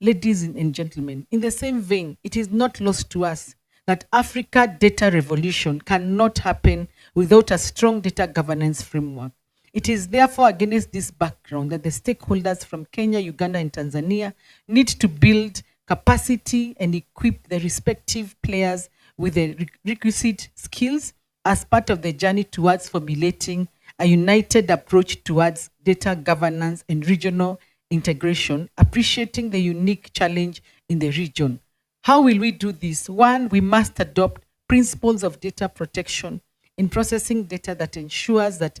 Ladies and gentlemen, in the same vein, it is not lost to us that Africa data revolution cannot happen without a strong data governance framework. It is therefore against this background that the stakeholders from Kenya, Uganda, and Tanzania need to build capacity and equip the respective players with the requisite skills as part of the journey towards formulating a united approach towards data governance and regional integration, appreciating the unique challenge in the region. How will we do this? One, we must adopt principles of data protection in processing data that ensures that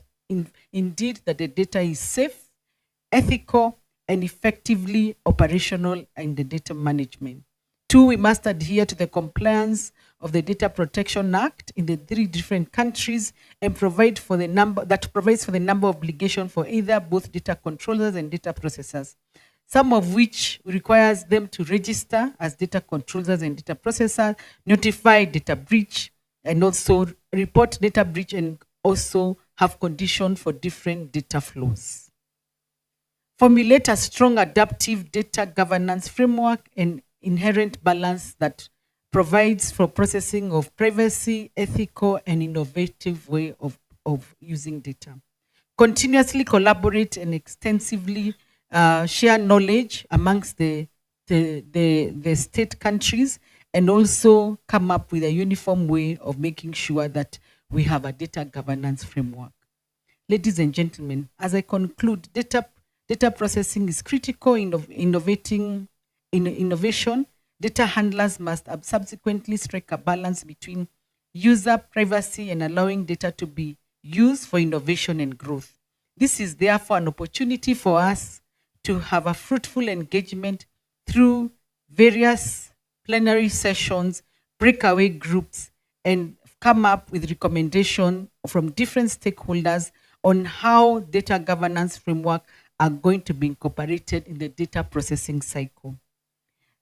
indeed that the data is safe, ethical, and effectively operational in the data management. Two, we must adhere to the compliance of the Data Protection Act in the 3 different countries and provides for the number of obligations for either both data controllers and data processors, some of which requires them to register as data controllers and data processors, notify data breach, and also report data breach, and also have conditions for different data flows. Formulate a strong adaptive data governance framework and inherent balance that provides for processing of privacy, ethical, and innovative way of using data. Continuously collaborate and extensively share knowledge amongst the state countries, and also come up with a uniform way of making sure that we have a data governance framework. Ladies and gentlemen, as I conclude, data processing is critical in innovation. Data handlers must subsequently strike a balance between user privacy and allowing data to be used for innovation and growth. This is therefore an opportunity for us to have a fruitful engagement through various plenary sessions, breakaway groups, and come up with recommendations from different stakeholders on how data governance framework are going to be incorporated in the data processing cycle.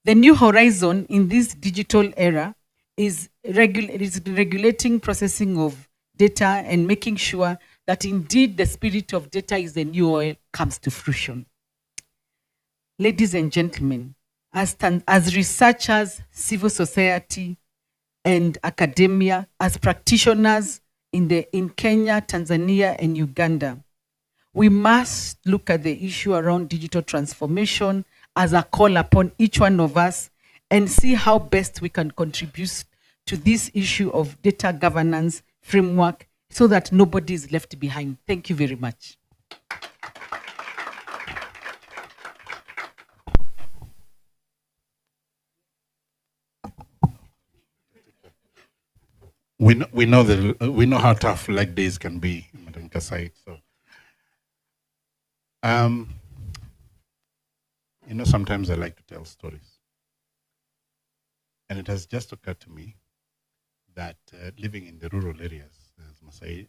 The new horizon in this digital era is regulating processing of data and making sure that indeed the spirit of data is the new oil comes to fruition. Ladies and gentlemen, as researchers, civil society, and academia, as practitioners in Kenya, Tanzania, and Uganda, we must look at the issue around digital transformation as a call upon each one of us and see how best we can contribute to this issue of data governance framework so that nobody is left behind. Thank you very much. We know how tough leg days can be, Madam Kasai. So, sometimes I like to tell stories, and it has just occurred to me that living in the rural areas, as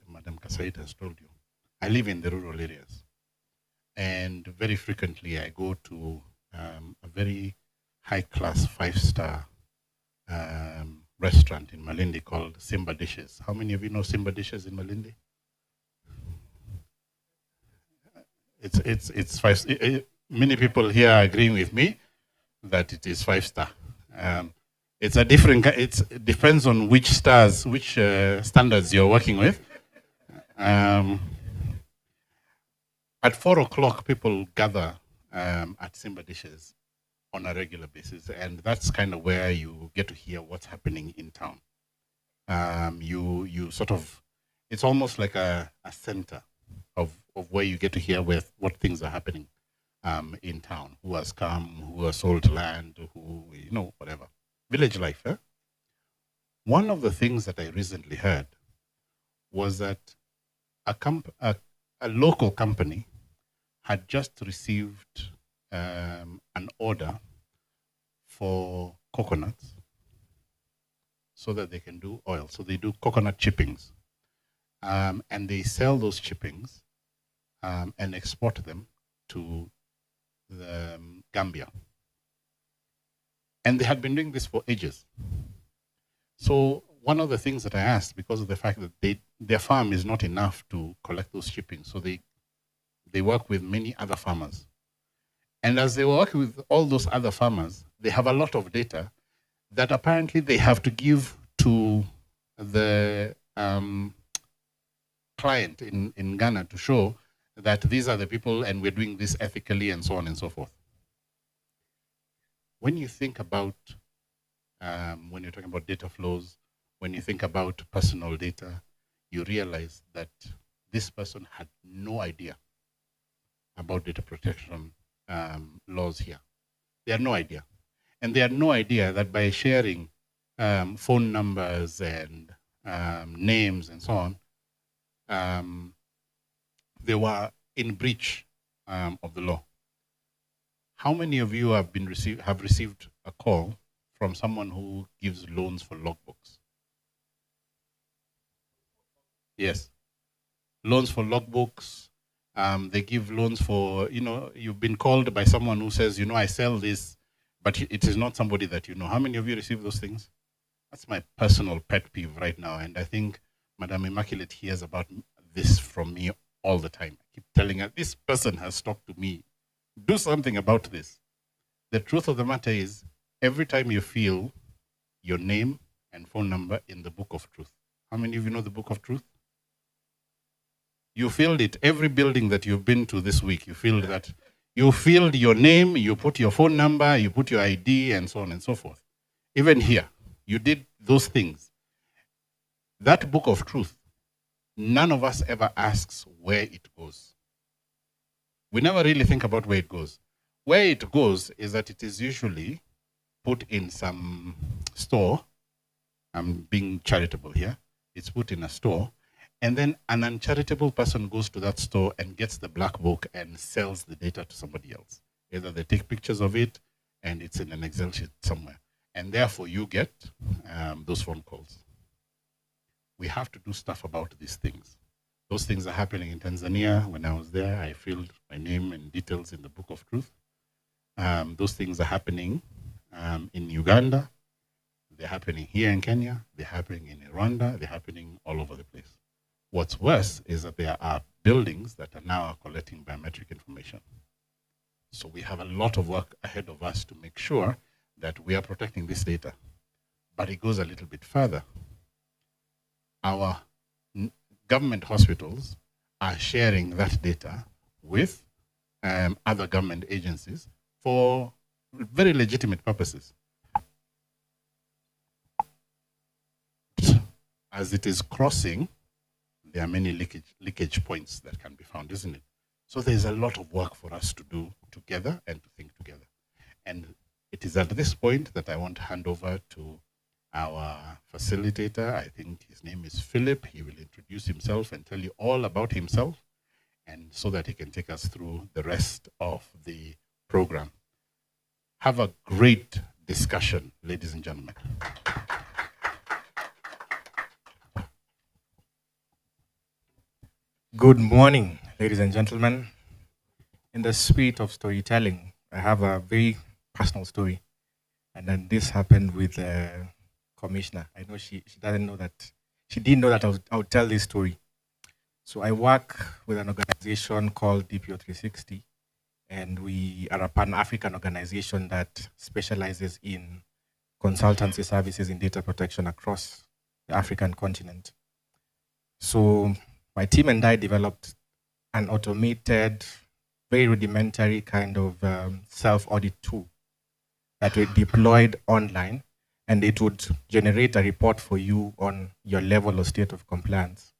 Madam Kasai has told you, I live in the rural areas, and very frequently I go to a very high-class 5-star restaurant in Malindi called Simba Dishes. How many of you know Simba Dishes in Malindi? It's 5. Many people here are agreeing with me that it is 5-star. It's a different. It depends on which standards you're working with. At 4:00, people gather at Simba Dishes on a regular basis, and that's kind of where you get to hear what's happening in town. You sort of, it's almost like a center of where you get to hear what things are happening in town. Who has come, who has sold land, who, whatever. Village life. One of the things that I recently heard was that a local company had just received an order for coconuts so that they can do oil. So they do coconut chippings. And they sell those chippings and export them to the Gambia. And they had been doing this for ages. So one of the things that I asked, because of the fact that their farm is not enough to collect those chippings, so they work with many other farmers. And as they work with all those other farmers, they have a lot of data that apparently they have to give to the client in Ghana to show that these are the people and we're doing this ethically and so on and so forth. When you think about, when you're talking about data flows, when you think about personal data, you realize that this person had no idea about data protection laws here. They had no idea. And they had no idea that by sharing phone numbers and names and so on, they were in breach of the law. How many of you have received a call from someone who gives loans for logbooks? Yes, loans for logbooks. They give loans for, you've been called by someone who says, I sell this, but it is not somebody that you know. How many of you receive those things? That's my personal pet peeve right now. And I think Madame Immaculate hears about this from me all the time. I keep telling her, this person has talked to me. Do something about this. The truth of the matter is, every time you feel your name and phone number in the book of truth. How many of you know the book of truth? You filled it. Every building that you've been to this week, you filled that. You filled your name, you put your phone number, you put your ID, and so on and so forth. Even here, you did those things. That book of truth, none of us ever asks where it goes. We never really think about where it goes. Where it goes is that it is usually put in some store. I'm being charitable here. It's put in a store. And then an uncharitable person goes to that store and gets the black book and sells the data to somebody else. Either they take pictures of it and it's in an Excel sheet somewhere. And therefore you get those phone calls. We have to do stuff about these things. Those things are happening in Tanzania. When I was there, I filled my name and details in the book of truth. Those things are happening in Uganda. They're happening here in Kenya. They're happening in Rwanda. They're happening all over the place. What's worse is that there are buildings that are now collecting biometric information. So we have a lot of work ahead of us to make sure that we are protecting this data. But it goes a little bit further. Our government hospitals are sharing that data with other government agencies for very legitimate purposes. As it is crossing, there are many leakage points that can be found, isn't it? So there's a lot of work for us to do together and to think together. And it is at this point that I want to hand over to our facilitator. I think his name is Philip. He will introduce himself and tell you all about himself, and so that he can take us through the rest of the program. Have a great discussion, ladies and gentlemen. Good morning, ladies and gentlemen. In the spirit of storytelling, I have a very personal story. And then this happened with the commissioner. I know she doesn't know that. She didn't know that I would tell this story. So I work with an organization called DPO 360, and we are a Pan-African organization that specializes in consultancy services in data protection across the African continent. So my team and I developed an automated, very rudimentary kind of self-audit tool that we deployed online, and it would generate a report for you on your level or state of compliance.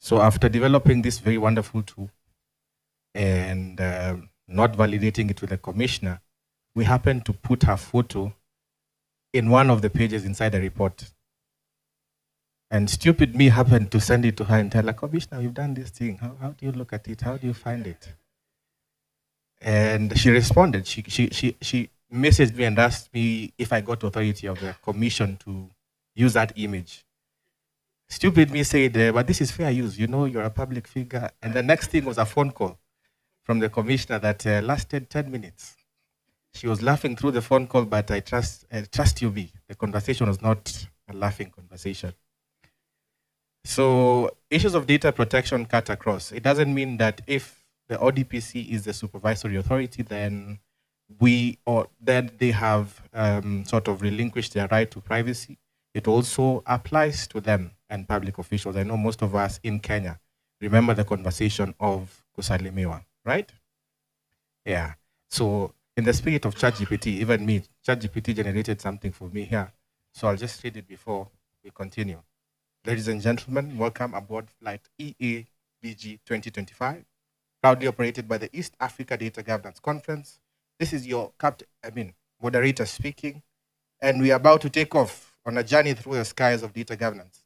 So after developing this very wonderful tool and not validating it with the commissioner, we happened to put her photo in one of the pages inside the report. And stupid me happened to send it to her and tell her, Commissioner, we've done this thing. How do you look at it? How do you find it? And she responded. She messaged me and asked me if I got authority of the commission to use that image. Stupid me said, but this is fair use. You're a public figure. And the next thing was a phone call from the commissioner that lasted 10 minutes. She was laughing through the phone call, but I trust you, B. The conversation was not a laughing conversation. So issues of data protection cut across. It doesn't mean that if the ODPC is the supervisory authority, then they have sort of relinquished their right to privacy. It also applies to them and public officials. I know most of us in Kenya remember the conversation of kusalimiwa, right? Yeah. So in the spirit of ChatGPT, even me, ChatGPT generated something for me here. So I'll just read it before we continue. Ladies and gentlemen, welcome aboard flight EABG 2025, proudly operated by the East Africa Data Governance Conference. This is your moderator speaking, and we are about to take off on a journey through the skies of data governance.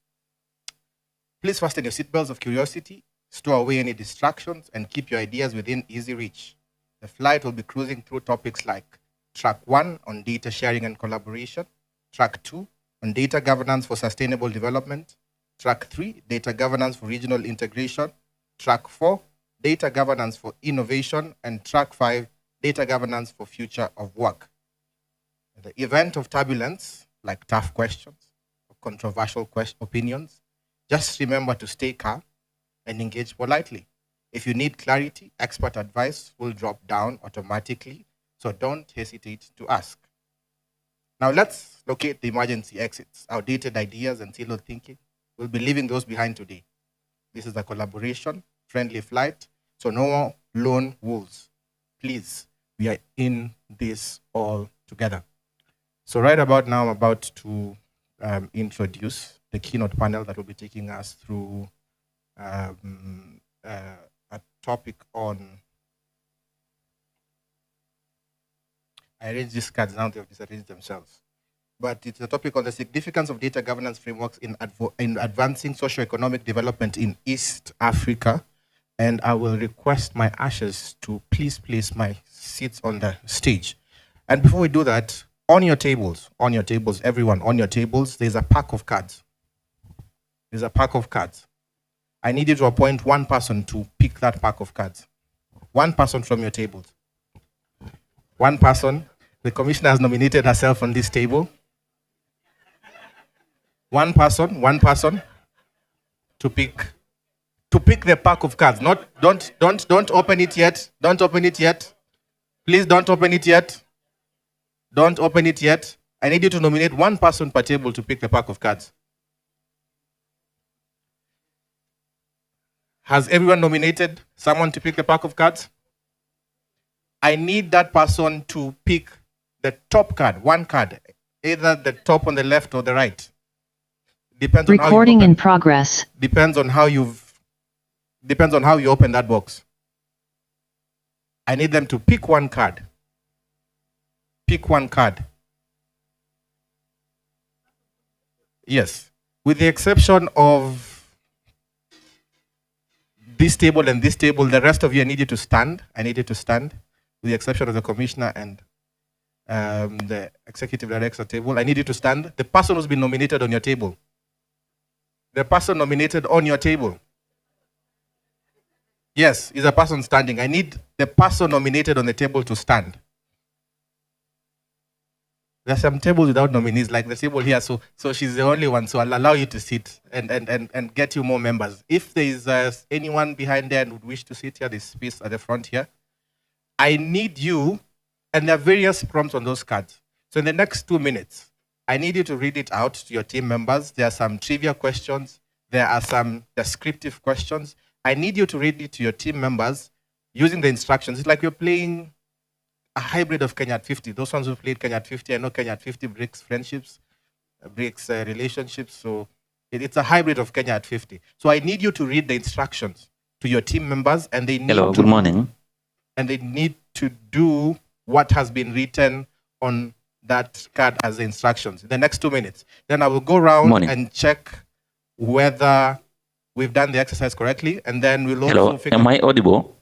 Please fasten your seatbelts of curiosity, store away any distractions, and keep your ideas within easy reach. The flight will be cruising through topics like Track 1 on data sharing and collaboration, Track 2 on data governance for sustainable development, Track 3, data governance for regional integration, Track 4, data governance for innovation, and Track 5, data governance for future of work. In the event of turbulence, like tough questions or controversial opinions, just remember to stay calm and engage politely. If you need clarity, expert advice will drop down automatically, so don't hesitate to ask. Now let's locate the emergency exits. Outdated ideas and siloed thinking, we'll be leaving those behind today. This is a collaboration, friendly flight, so no more lone wolves. Please, we are in this all together. So right about now, I'm about to introduce the keynote panel that will be taking us through a topic on, I arranged these cards now, they've disarranged themselves. But it's a topic on the significance of data governance frameworks in advancing socio-economic development in East Africa. And I will request my ushers to please place my seats on the stage. And before we do that, on your tables, everyone, on your tables, there's a pack of cards. There's a pack of cards. I need you to appoint one person to pick that pack of cards. One person from your tables. One person. The commissioner has nominated herself on this table. One person to pick the pack of cards. Don't open it yet. Don't open it yet. Please don't open it yet. Don't open it yet. I need you to nominate one person per table to pick the pack of cards. Has everyone nominated someone to pick the pack of cards? I need that person to pick the top card, one card, either the top on the left or the right. Depends on Recording in progress. Depends on how you open that box. I need them to pick one card. Pick one card. Yes. With the exception of this table and this table, the rest of you, I need you to stand. I need you to stand. With the exception of the commissioner and the executive director table, I need you to stand. The person who's been nominated on your table. The person nominated on your table. Yes, is a person standing. I need the person nominated on the table to stand. There are some tables without nominees, like the table here, so she's the only one, so I'll allow you to sit and get you more members. If there is anyone behind there and would wish to sit here, there's space at the front here. I need you, and there are various prompts on those cards. So in the next 2 minutes, I need you to read it out to your team members. There are some trivia questions. There are some descriptive questions. I need you to read it to your team members using the instructions. It's like you're playing a hybrid of Kenya at 50. Those ones who played Kenya at 50, I know Kenya at 50 breaks friendships, breaks relationships. So it's a hybrid of Kenya at 50. So I need you to read the instructions to your team members, and they need good morning. And they need to do what has been written on that card as the instructions in the next 2 minutes. Then I will go around and check whether we've done the exercise correctly, and then we'll also figure. Am I audible?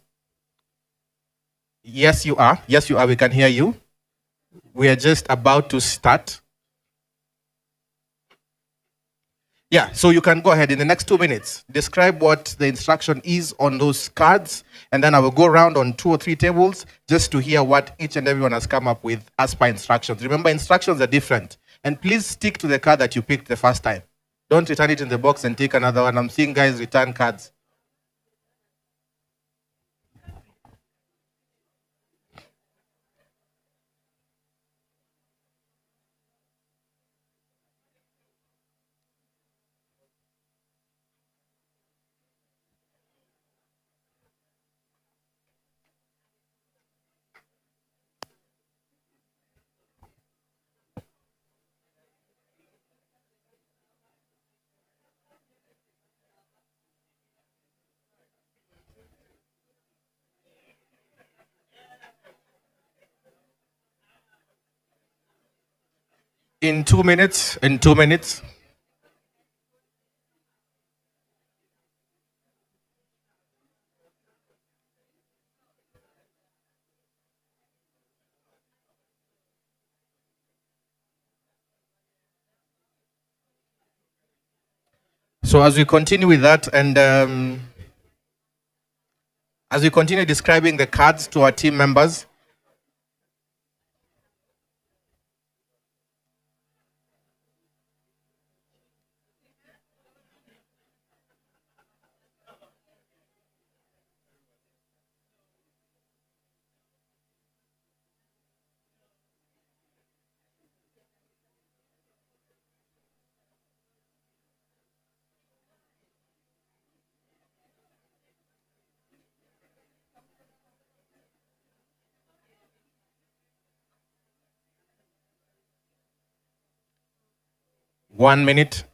Yes, you are. Yes, you are. We can hear you. We are just about to start. Yeah, so you can go ahead in the next 2 minutes. Describe what the instruction is on those cards, and then I will go around on 2 or 3 tables just to hear what each and everyone has come up with as per instructions. Remember, instructions are different. And please stick to the card that you picked the first time. Don't return it in the box and take another one. I'm seeing guys return cards. In 2 minutes. In 2 minutes. So as we continue with that, and as we continue describing the cards to our team members, one minute.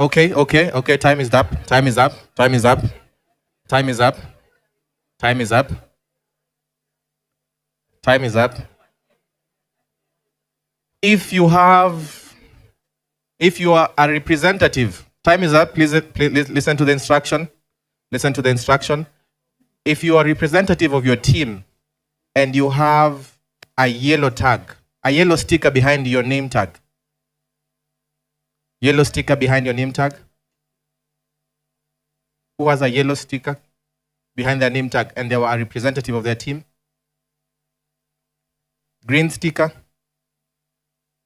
Okay. Time is up. Time is up. Time is up. Time is up. Time is up. Time is up. If you are a representative, time is up. Please listen to the instruction. Listen to the instruction. If you are a representative of your team and you have a yellow tag, a yellow sticker behind your name tag, yellow sticker behind your name tag. Who has a yellow sticker behind their name tag and they were a representative of their team? Green sticker.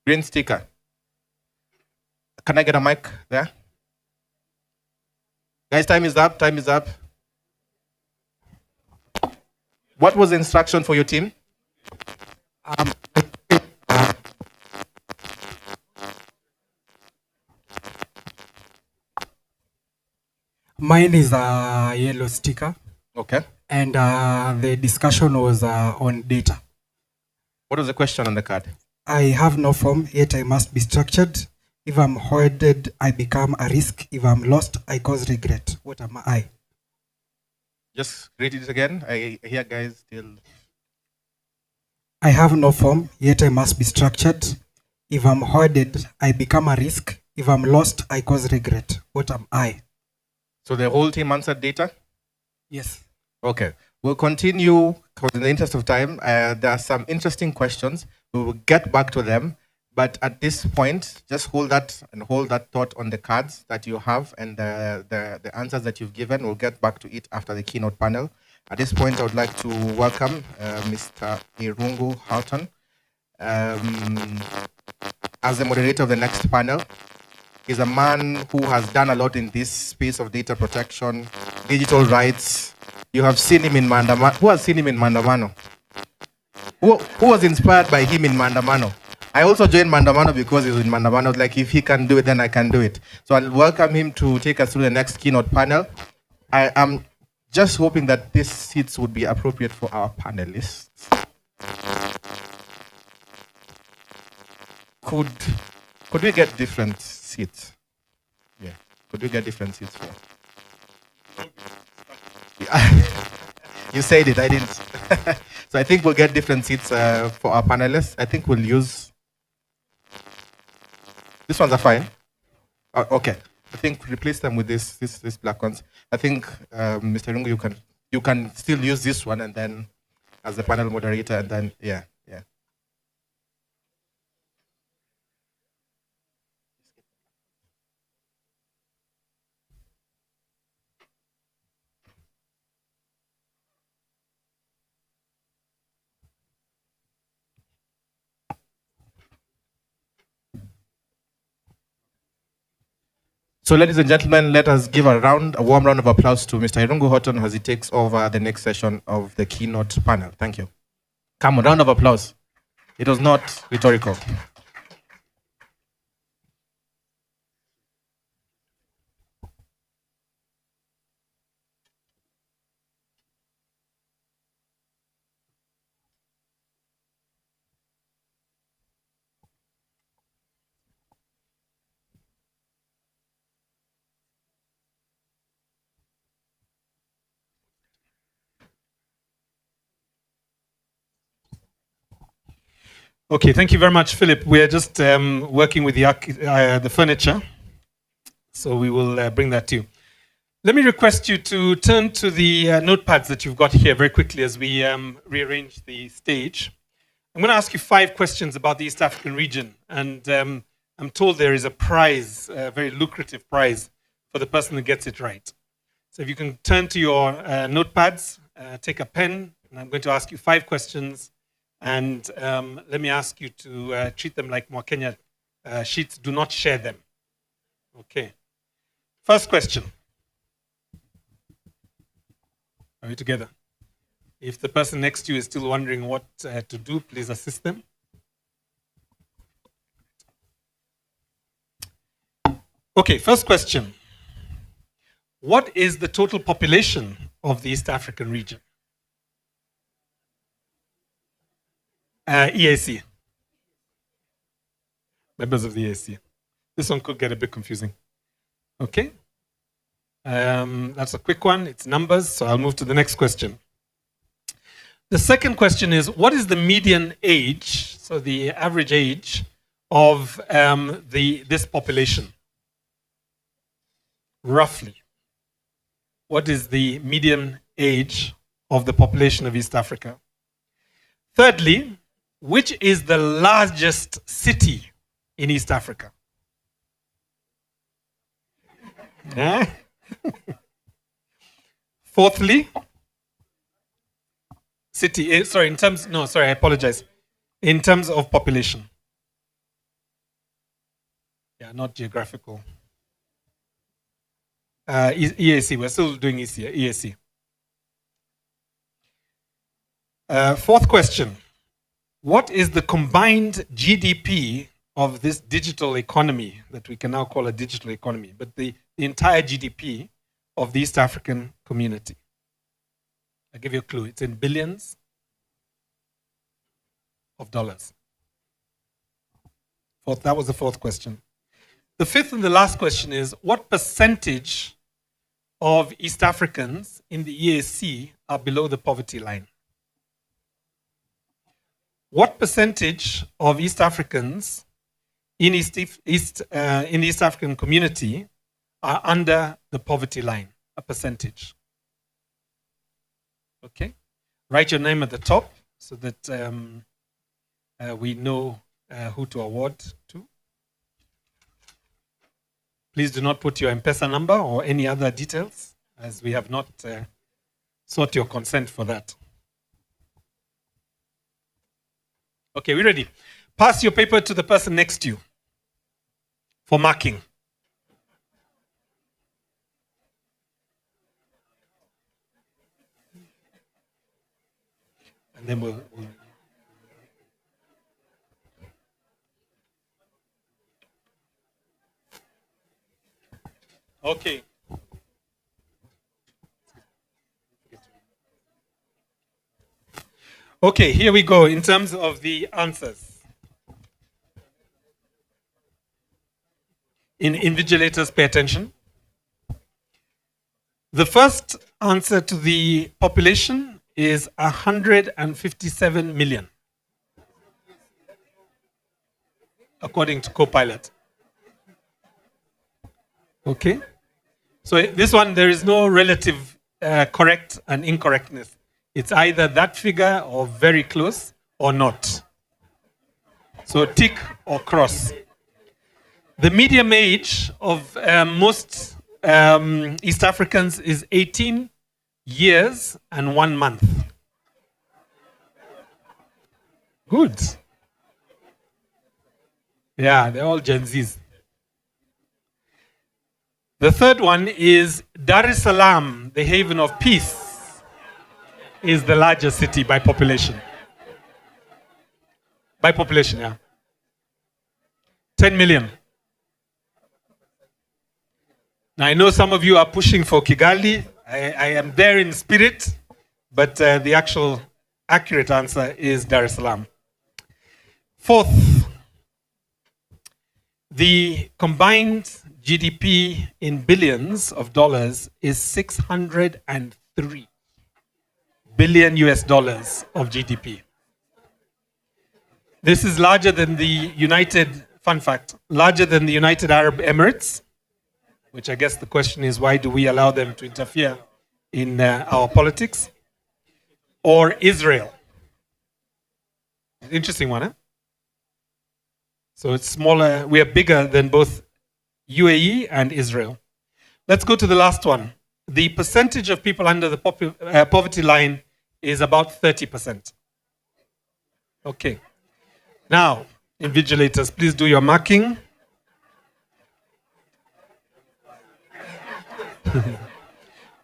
Green sticker. Can I get a mic there? Guys, time is up. Time is up. What was the instruction for your team? Mine is a yellow sticker, Okay. and the discussion was on data. What was the question on the card? I have no form, yet I must be structured. If I'm hoarded, I become a risk. If I'm lost, I cause regret. What am I? Just read it again. I hear guys still. I have no form, yet I must be structured. If I'm hoarded, I become a risk. If I'm lost, I cause regret. What am I? So the whole team answered data? Yes. Okay. We'll continue because in the interest of time, there are some interesting questions. We will get back to them. But at this point, just hold that thought on the cards that you have and the answers that you've given. We'll get back to it after the keynote panel. At this point, I would like to welcome Mr. Irungu Houghton as the moderator of the next panel. He's a man who has done a lot in this space of data protection, digital rights. You have seen him in Mandamano. Who has seen him in Mandamano? Who was inspired by him in Mandamano? I also joined Mandamano because he was in Mandamano. Like, if he can do it, then I can do it. So I'll welcome him to take us through the next keynote panel. I am just hoping that these seats would be appropriate for our panelists. Could we get different seats? Yeah. Could we get different seats for? Yeah. You said it, I didn't. So I think we'll get different seats for our panelists. I think we'll use. These ones are fine. Okay. I think replace them with these black ones. I think Mr. Rungu, you can still use this one and then as the panel moderator and then yeah. So, ladies and gentlemen, let us give a warm round of applause to Mr. Irungu Horton as he takes over the next session of the keynote panel. Thank you. Come on, round of applause. It was not rhetorical. Okay, thank you very much, Philip. We are just working with the furniture, so we will bring that to you. Let me request you to turn to the notepads that you've got here very quickly as we rearrange the stage. I'm going to ask you 5 questions about the East African region, and I'm told there is a prize, a very lucrative prize, for the person who gets it right. So if you can turn to your notepads, take a pen, and I'm going to ask you 5 questions. And let me ask you to treat them like Mwakenya sheets. Do not share them. Okay. First question. Are we together? If the person next to you is still wondering what to do, please assist them. Okay, first question. What is the total population of the East African region? EAC. Members of the EAC. This one could get a bit confusing. Okay. That's a quick one. It's numbers, so I'll move to the next question. The second question is, what is the median age, so the average age, of this population? Roughly. What is the median age of the population of East Africa? Thirdly, which is the largest city in East Africa? Fourthly, city, I apologize. In terms of population. Yeah, not geographical. EAC, we're still doing EAC. Fourth question. What is the combined GDP of this digital economy that we can now call a digital economy, but the entire GDP of the East African community? I'll give you a clue. It's in billions of dollars. That was the fourth question. The fifth and the last question is, what percentage of East Africans in the EAC are below the poverty line? What percentage of East Africans in the East African community are under the poverty line? A percentage. Okay. Write your name at the top so that we know who to award to. Please do not put your M-Pesa number or any other details, as we have not sought your consent for that. Okay, we're ready. Pass your paper to the person next to you for marking. And then we'll Okay. Okay, here we go in terms of the answers. Invigilators, pay attention. The first answer to the population is 157 million, according to Copilot. Okay? So this one, there is no relative correct and incorrectness. It's either that figure or very close or not. So tick or cross. The median age of most East Africans is 18 years and 1 month. Good. Yeah, they're all Gen Zs. The third one is Dar es Salaam, the haven of peace, is the largest city by population. By population, yeah. 10 million. Now, I know some of you are pushing for Kigali. I am there in spirit, but the actual accurate answer is Dar es Salaam. Fourth, the combined GDP in billions of dollars is 603 billion US dollars of GDP. This is larger than the fun fact, larger than the United Arab Emirates, which I guess the question is, why do we allow them to interfere in our politics? Or Israel. Interesting one, huh? So it's smaller, we are bigger than both UAE and Israel. Let's go to the last one. The percentage of people under the poverty line is about 30%. Okay. Now, invigilators, please do your marking.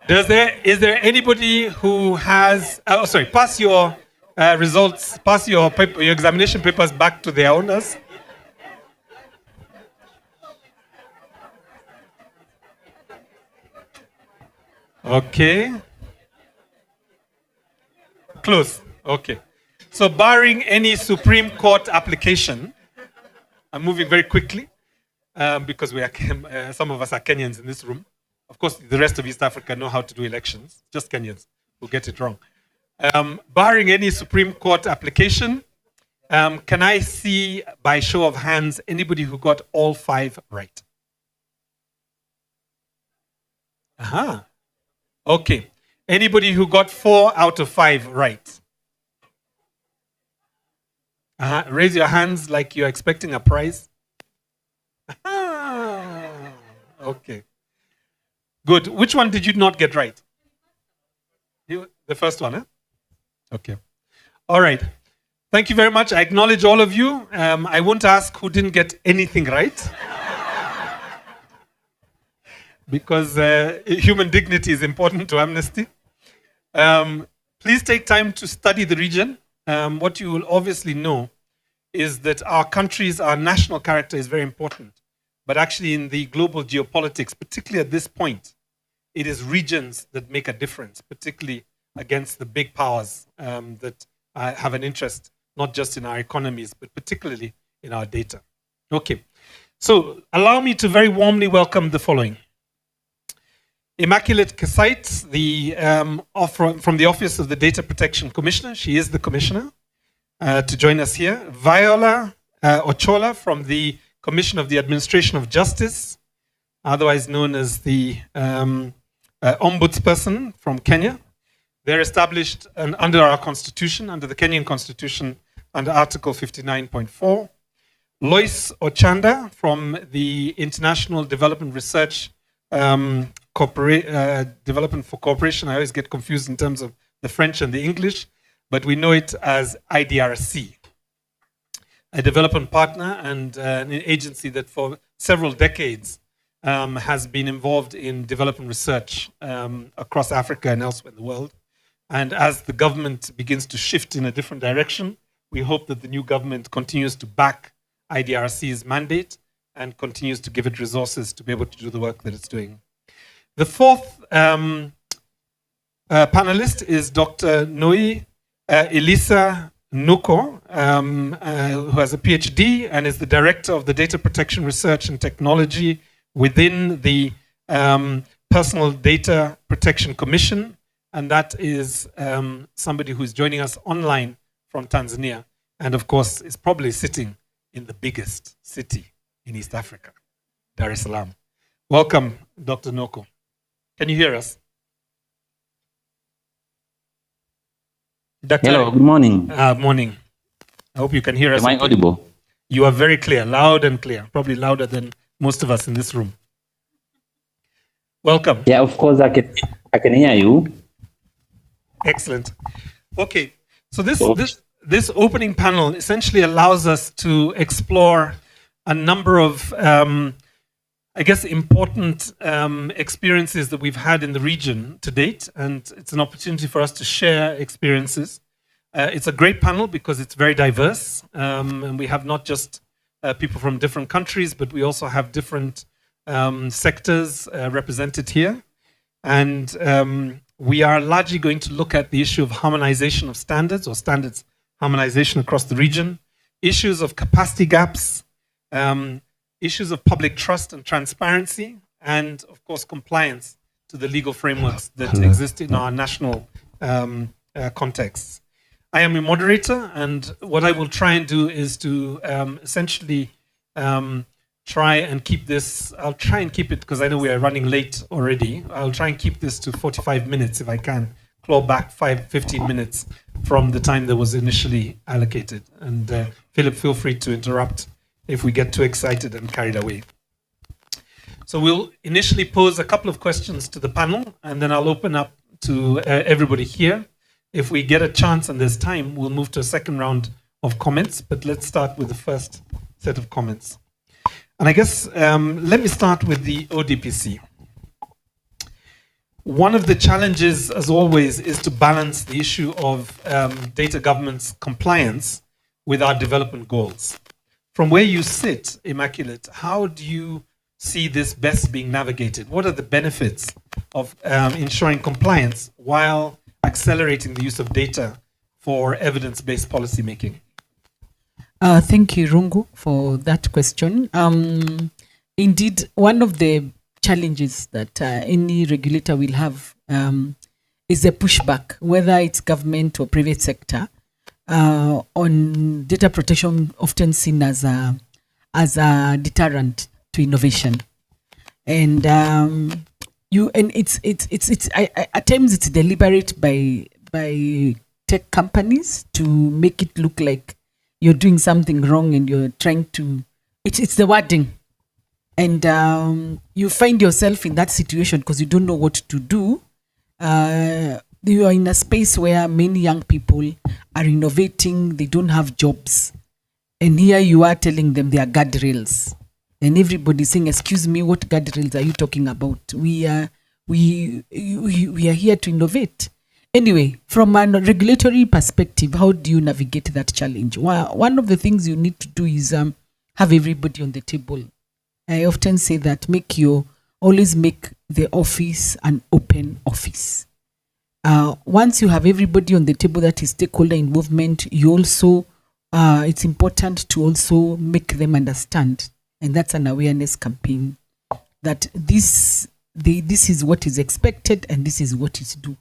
Is there anybody who has, pass your results, pass your examination papers back to their owners. Okay. Close. Okay. So barring any Supreme Court application, I'm moving very quickly because we are some of us are Kenyans in this room. Of course, the rest of East Africa know how to do elections. Just Kenyans who get it wrong. Barring any Supreme Court application, can I see by show of hands anybody who got all 5 right? Aha. Okay. Anybody who got 4 out of 5 right? Raise your hands like you're expecting a prize. Okay. Good. Which one did you not get right? The first one, huh? Okay. All right. Thank you very much. I acknowledge all of you. I won't ask who didn't get anything right. Because human dignity is important to Amnesty. Please take time to study the region. What you will obviously know is that our national character is very important. But actually in the global geopolitics, particularly at this point, it is regions that make a difference, particularly against the big powers that have an interest, not just in our economies, but particularly in our data. Okay, so allow me to very warmly welcome the following. Immaculate Kasait, from the Office of the Data Protection Commissioner. She is the Commissioner, to join us here. Viola Ochola from the Commission of the Administration of Justice, otherwise known as the Ombudsperson from Kenya. They're established under our Constitution, under the Kenyan Constitution, under Article 59.4. Lois Ochanda from the International Development Research Development for Cooperation. I always get confused in terms of the French and the English, but we know it as IDRC, a development partner and an agency that for several decades has been involved in development research across Africa and elsewhere in the world. And as the government begins to shift in a different direction, we hope that the new government continues to back IDRC's mandate and continues to give it resources to be able to do the work that it's doing. The fourth panelist is Dr. Noi Elisa Nuko, who has a PhD and is the director of the Data Protection Research and Technology within the Personal Data Protection Commission. And that is somebody who's joining us online from Tanzania. And of course, is probably sitting in the biggest city in East Africa, Dar es Salaam. Welcome, Dr. Noko. Can you hear us? Hello, good morning. Morning. I hope you can hear us. Am I audible? You are very clear, loud and clear, probably louder than most of us in this room. Welcome. Yeah, of course, I can hear you. Excellent. Okay, so this opening panel essentially allows us to explore a number of I guess, important experiences that we've had in the region to date, and it's an opportunity for us to share experiences. It's a great panel because it's very diverse, and we have not just people from different countries, but we also have different sectors represented here. And we are largely going to look at the issue of harmonization of standards or standards harmonization across the region, issues of capacity gaps, issues of public trust and transparency, and of course compliance to the legal frameworks that exist in our national contexts. I am a moderator, and what I will try and do is to essentially try and keep this, I'll try and keep it, because I know we are running late already, I'll try and keep this to 45 minutes if I can, claw back 15 minutes from the time that was initially allocated. And Philip, feel free to interrupt if we get too excited and carried away. So we'll initially pose a couple of questions to the panel, and then I'll open up to everybody here. If we get a chance and there's time, we'll move to a second round of comments, but let's start with the first set of comments. And I guess let me start with the ODPC. One of the challenges, as always, is to balance the issue of data governance compliance with our development goals. From where you sit, Immaculate, how do you see this best being navigated? What are the benefits of ensuring compliance while accelerating the use of data for evidence-based policymaking? Thank you, Rungu, for that question. Indeed, one of the challenges that any regulator will have is a pushback, whether it's government or private sector, on data protection, often seen as a deterrent to innovation, and at times it's deliberate by tech companies to make it look like you're doing something wrong and you're trying to. It's the wording, and you find yourself in that situation because you don't know what to do. You are in a space where many young people are innovating, they don't have jobs. And here you are telling them they are guardrails. And everybody's saying, excuse me, what guardrails are you talking about? We are here to innovate. Anyway, from a regulatory perspective, how do you navigate that challenge? One of the things you need to do is have everybody on the table. I often say that always make the office an open office. Once you have everybody on the table, that is stakeholder involvement, you also, it's important to also make them understand, and that's an awareness campaign, that this is what is expected and this is what is due.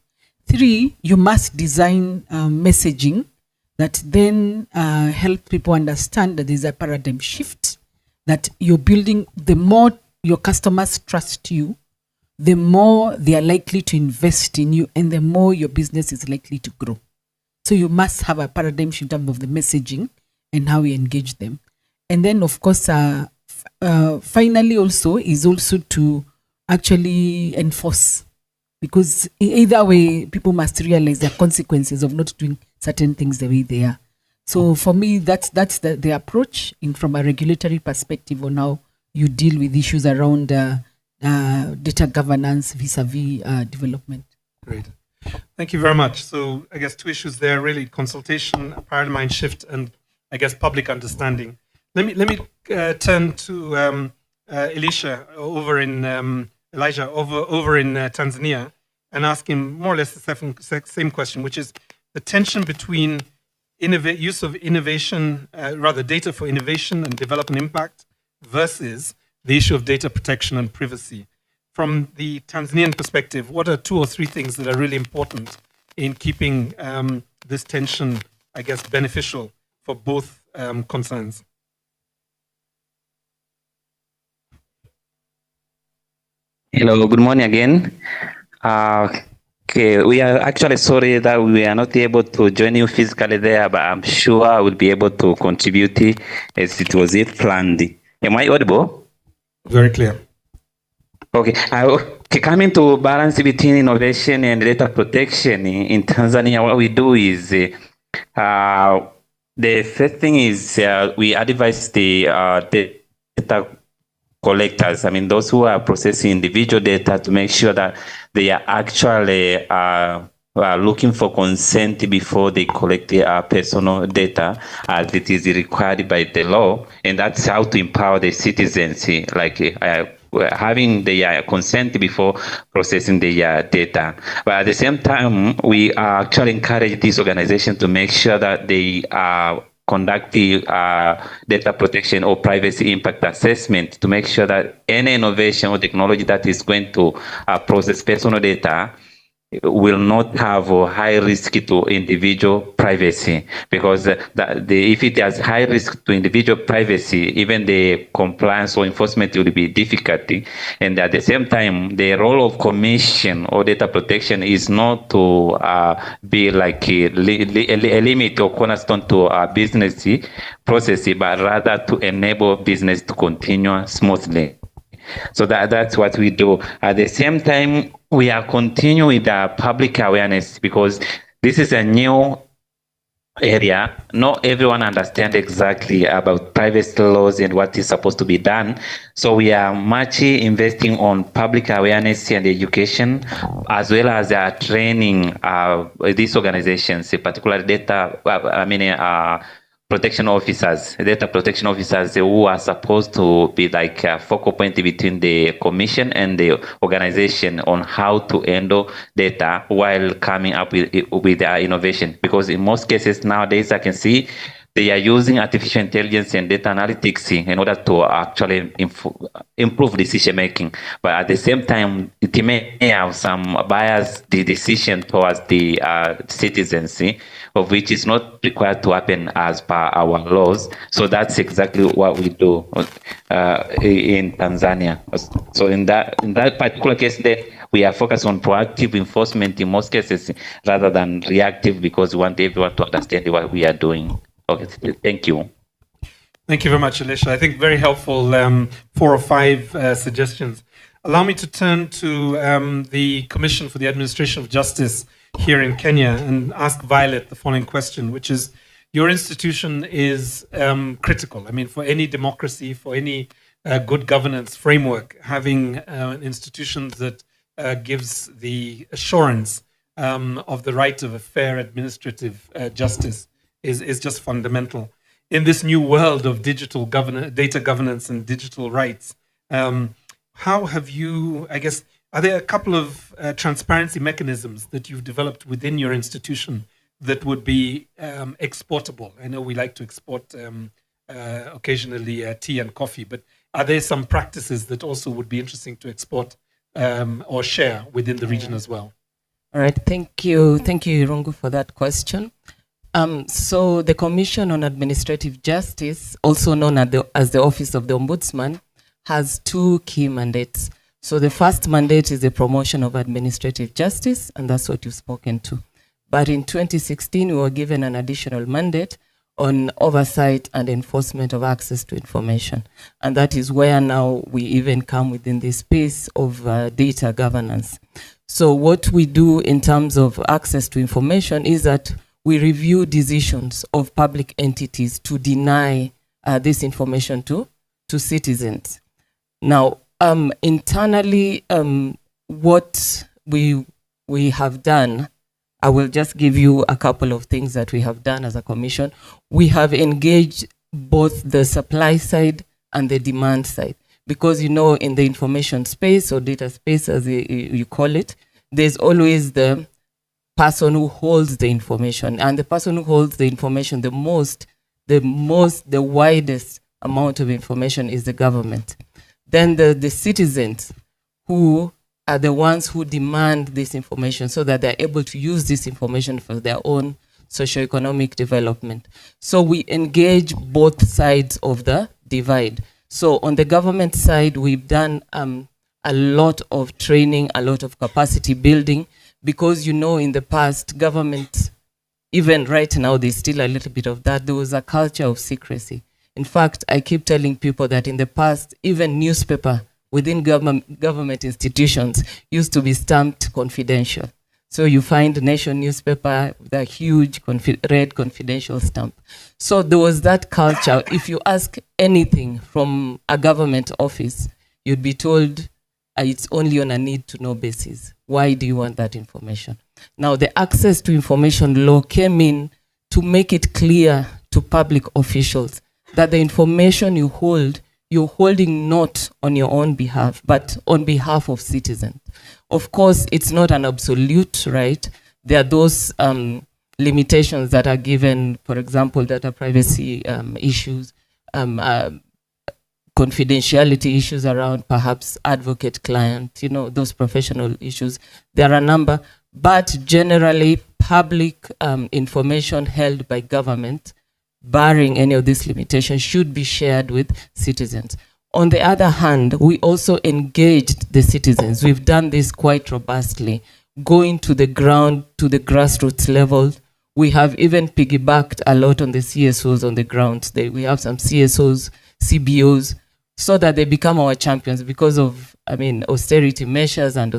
3, you must design messaging that then help people understand that there's a paradigm shift, that you're building. The more your customers trust you, the more they are likely to invest in you, and the more your business is likely to grow. So you must have a paradigm shift in terms of the messaging and how we engage them. And then, of course, finally also is also to actually enforce, because either way, people must realize the consequences of not doing certain things the way they are. So for me, that's the approach from a regulatory perspective on how you deal with issues around data governance vis-a-vis development. Great. Thank you very much. So I guess 2 issues there, really: consultation, paradigm shift, and I guess public understanding. Let me turn to Elijah over in Tanzania and ask him more or less the same question, which is the tension between use of innovation, data for innovation and development impact, versus the issue of data protection and privacy. From the Tanzanian perspective, what are 2 or 3 things that are really important in keeping this tension, I guess, beneficial for both concerns? Hello, good morning again. Okay, we are actually sorry that we are not able to join you physically there, but I'm sure I will be able to contribute as it was planned. Am I audible? Very clear. Okay, coming to balance between innovation and data protection in Tanzania, what we do is the first thing is we advise the data collectors, I mean, those who are processing individual data, to make sure that they are actually looking for consent before they collect their personal data as it is required by the law. And that's how to empower the citizens, like having the consent before processing the data. But at the same time, we actually encourage these organizations to make sure that they conduct the data protection or privacy impact assessment to make sure that any innovation or technology that is going to process personal data will not have a high risk to individual privacy, because if it has high risk to individual privacy, even the compliance or enforcement will be difficult. And at the same time, the role of commission or data protection is not to be like a limit or cornerstone to business process, but rather to enable business to continue smoothly. So that's what we do. At the same time, we are continuing with the public awareness, because this is a new area. Not everyone understands exactly about privacy laws and what is supposed to be done. So we are much investing on public awareness and education, as well as training these organizations, particularly data protection officers, data protection officers who are supposed to be like a focal point between the commission and the organization on how to handle data while coming up with innovation. Because in most cases nowadays, I can see they are using artificial intelligence and data analytics in order to actually improve decision making. But at the same time, it may have some biased decision towards the citizens, of which is not required to happen as per our laws. So that's exactly what we do in Tanzania. So in that particular case, we are focused on proactive enforcement in most cases rather than reactive, because we want everyone to understand what we are doing. Okay, thank you. Thank you very much, Elisha. I think very helpful 4 or 5 suggestions. Allow me to turn to the Commission for the Administration of Justice here in Kenya and ask Violet the following question, which is, your institution is critical. I mean, for any democracy, for any good governance framework, having an institution that gives the assurance of the right of a fair administrative justice is just fundamental. In this new world of digital data governance and digital rights, how have you, I guess, are there a couple of transparency mechanisms that you've developed within your institution that would be exportable? I know we like to export occasionally tea and coffee, but are there some practices that also would be interesting to export or share within the region as well? All right, thank you, Irungu, for that question. So the Commission on Administrative Justice, also known as the Office of the Ombudsman, has 2 key mandates. So the first mandate is the promotion of administrative justice, and that's what you've spoken to. But in 2016, we were given an additional mandate on oversight and enforcement of access to information. And that is where now we even come within the space of data governance. So what we do in terms of access to information is that we review decisions of public entities to deny this information to citizens. Now, internally, what we have done, I will just give you a couple of things that we have done as a commission. We have engaged both the supply side and the demand side, because, you know, in the information space or data space, as you call it, there's always the person who holds the information, and the person who holds the information the widest amount of information is the government. Then the citizens, who are the ones who demand this information so that they're able to use this information for their own socioeconomic development. So we engage both sides of the divide. So on the government side, we've done a lot of training, a lot of capacity building, because, you know, in the past, government, even right now, there's still a little bit of that. There was a culture of secrecy. In fact, I keep telling people that in the past, even newspaper within government institutions used to be stamped confidential. So you find Nation newspaper with a huge red confidential stamp. So there was that culture. If you ask anything from a government office, you'd be told it's only on a need-to-know basis. Why do you want that information? Now, the access to information law came in to make it clear to public officials that the information you hold, you're holding not on your own behalf, but on behalf of citizens. Of course, it's not an absolute right. There are those limitations that are given, for example, data privacy issues, confidentiality issues around perhaps advocate-client, those professional issues. There are a number, but generally public information held by government, barring any of these limitations, should be shared with citizens. On the other hand, we also engaged the citizens. We've done this quite robustly, going to the ground, to the grassroots level. We have even piggybacked a lot on the CSOs on the ground. We have some CSOs, CBOs, so that they become our champions because of, austerity measures and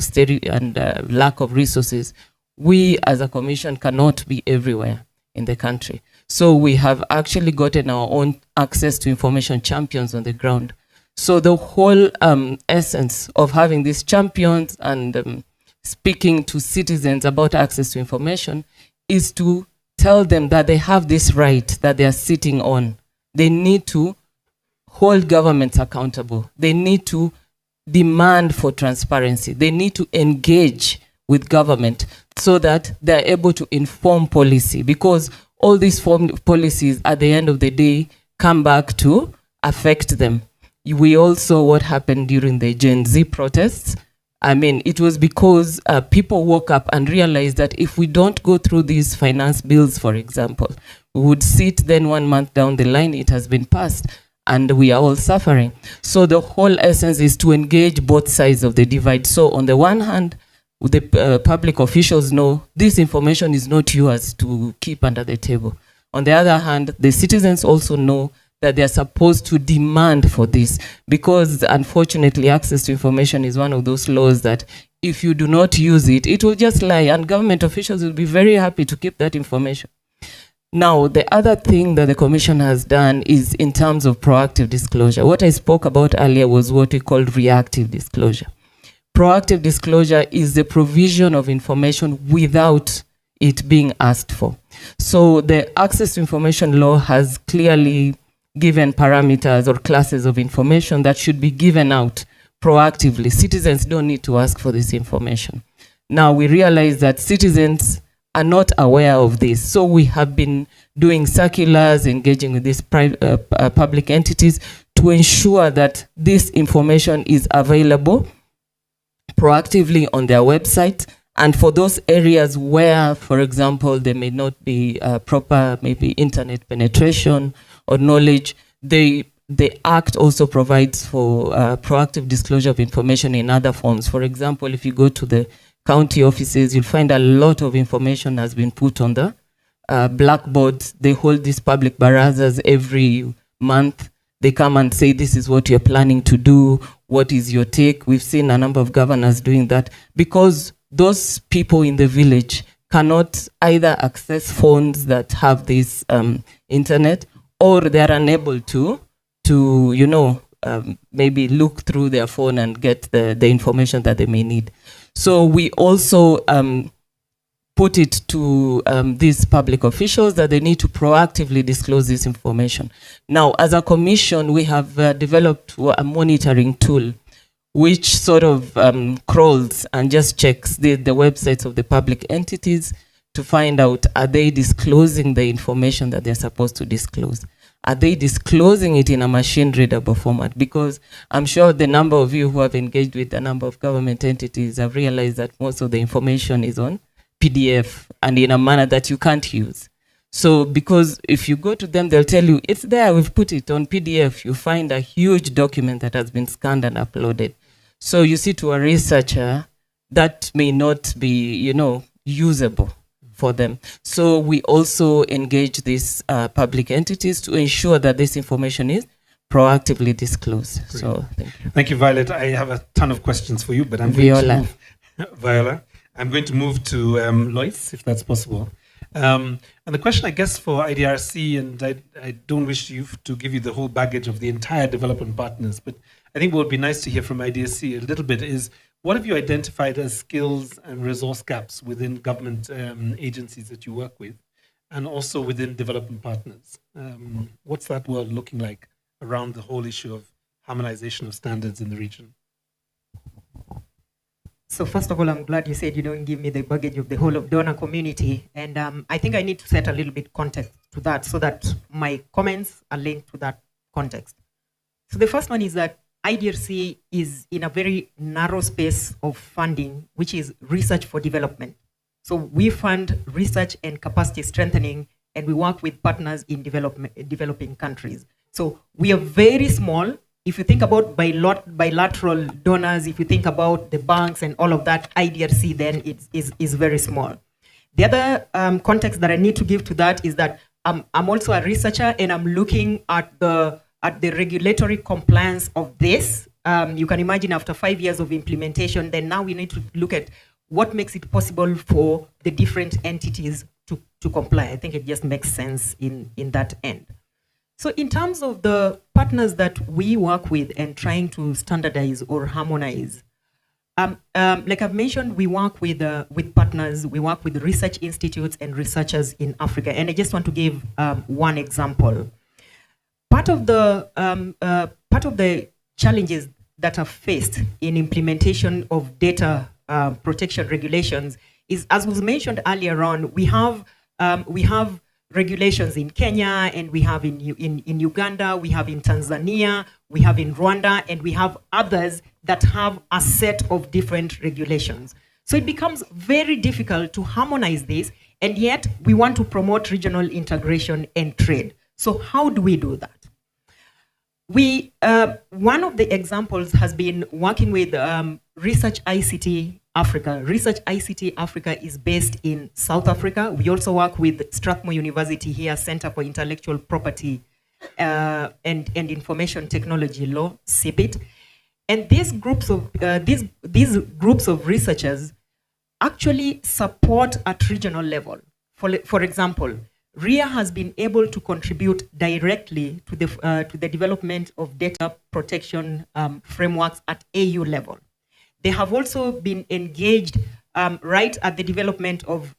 lack of resources. We as a commission cannot be everywhere in the country. So we have actually gotten our own access to information champions on the ground. So the whole essence of having these champions and speaking to citizens about access to information is to tell them that they have this right that they are sitting on. They need to hold governments accountable. They need to demand for transparency. They need to engage with government so that they're able to inform policy, because all these policies at the end of the day come back to affect them. We also, what happened during the Gen Z protests, it was because people woke up and realized that if we don't go through these finance bills, for example, we would sit then 1 month down the line, it has been passed, and we are all suffering. So the whole essence is to engage both sides of the divide. So on the one hand, the public officials know this information is not yours to keep under the table. On the other hand, the citizens also know that they are supposed to demand for this, because unfortunately access to information is one of those laws that if you do not use it, it will just lie, and government officials will be very happy to keep that information. Now, the other thing that the Commission has done is in terms of proactive disclosure. What I spoke about earlier was what we call reactive disclosure. Proactive disclosure is the provision of information without it being asked for. So the access to information law has clearly given parameters or classes of information that should be given out proactively. Citizens don't need to ask for this information. Now we realize that citizens are not aware of this. So we have been doing circulars, engaging with these public entities to ensure that this information is available proactively on their website. And for those areas where, for example, there may not be proper maybe internet penetration or knowledge, the Act also provides for proactive disclosure of information in other forms. For example, if you go to the county offices, you'll find a lot of information has been put on the blackboards. They hold these public barazas every month. They come and say, this is what you're planning to do. What is your take? We've seen a number of governors doing that because those people in the village cannot either access phones that have this internet, or they're unable to maybe look through their phone and get the information that they may need. So we also put it to these public officials that they need to proactively disclose this information. Now, as a commission, we have developed a monitoring tool which sort of crawls and just checks the websites of the public entities to find out, are they disclosing the information that they're supposed to disclose? Are they disclosing it in a machine-readable format? Because I'm sure the number of you who have engaged with a number of government entities have realized that most of the information is on PDF and in a manner that you can't use. So because if you go to them, they'll tell you, it's there, we've put it on PDF. You find a huge document that has been scanned and uploaded. So you see, to a researcher, that may not be, usable for them. So we also engage these public entities to ensure that this information is proactively disclosed. Great. So thank you. Thank you, Violet. I have a ton of questions for you, but I'm Viola. going to move Viola. I'm going to move to Lois, if that's possible. And the question, I guess, for IDRC, and I don't wish to give you the whole baggage of the entire development partners, but I think what would be nice to hear from IDRC a little bit is, what have you identified as skills and resource gaps within government agencies that you work with, and also within development partners? What's that world looking like around the whole issue of harmonization of standards in the region? So first of all, I'm glad you said you don't give me the baggage of the whole of donor community. And I think I need to set a little bit context to that so that my comments are linked to that context. So the first one is that IDRC is in a very narrow space of funding, which is research for development. So we fund research and capacity strengthening, and we work with partners in developing countries. So we are very small. If you think about bilateral donors, if you think about the banks and all of that, IDRC then is very small. The other context that I need to give to that is that I'm also a researcher, and I'm looking at the regulatory compliance of this. You can imagine after 5 years of implementation, then now we need to look at what makes it possible for the different entities to comply. I think it just makes sense in that end. So in terms of the partners that we work with and trying to standardize or harmonize, like I've mentioned, we work with partners, we work with research institutes and researchers in Africa. And I just want to give one example. Part of the challenges that are faced in implementation of data protection regulations is, as was mentioned earlier on, we have regulations in Kenya, and we have in Uganda, we have in Tanzania, we have in Rwanda, and we have others that have a set of different regulations. So it becomes very difficult to harmonize this, and yet we want to promote regional integration and trade. So how do we do that? One of the examples has been working with Research ICT Africa. Research ICT Africa is based in South Africa. We also work with Strathmore University here, Center for Intellectual Property and Information Technology Law, CIPIT. And these groups of researchers actually support at regional level. For example, RIA has been able to contribute directly to the development of data protection frameworks at AU level. They have also been engaged right at the development of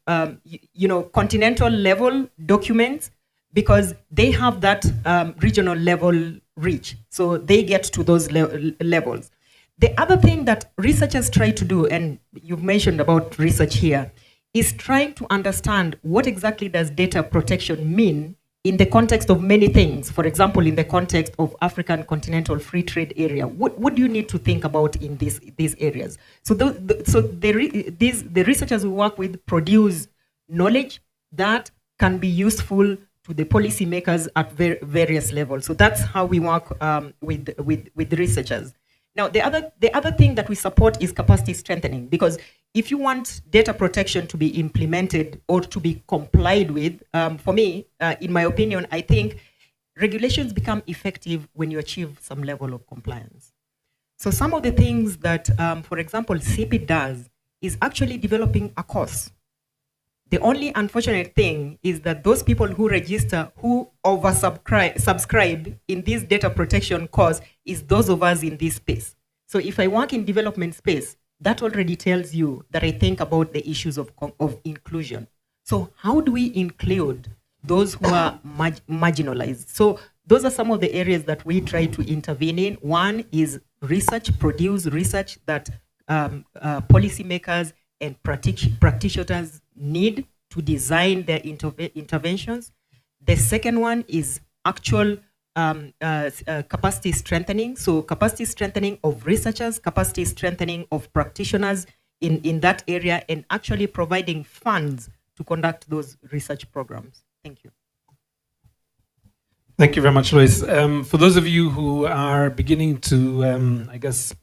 continental level documents, because they have that regional level reach. So they get to those levels. The other thing that researchers try to do, and you've mentioned about research here, is trying to understand what exactly does data protection mean in the context of many things. For example, in the context of African Continental Free Trade Area, what do you need to think about in these areas? So the researchers we work with produce knowledge that can be useful to the policymakers at various levels. So that's how we work with the researchers. Now, the other thing that we support is capacity strengthening, because if you want data protection to be implemented or to be complied with, for me, in my opinion, I think regulations become effective when you achieve some level of compliance. So some of the things that, for example, CIPIT does is actually developing a course. The only unfortunate thing is that those people who register, who subscribe in this data protection course, is those of us in this space. So if I work in development space, that already tells you that I think about the issues of inclusion. So how do we include those who are marginalized? So those are some of the areas that we try to intervene in. One is produce research that policymakers and practitioners need to design their interventions. The second one is actual capacity strengthening. So capacity strengthening of researchers, capacity strengthening of practitioners in that area, and actually providing funds to conduct those research programs. Thank you. Thank you very much, Lois. For those of you who are beginning to, I guess,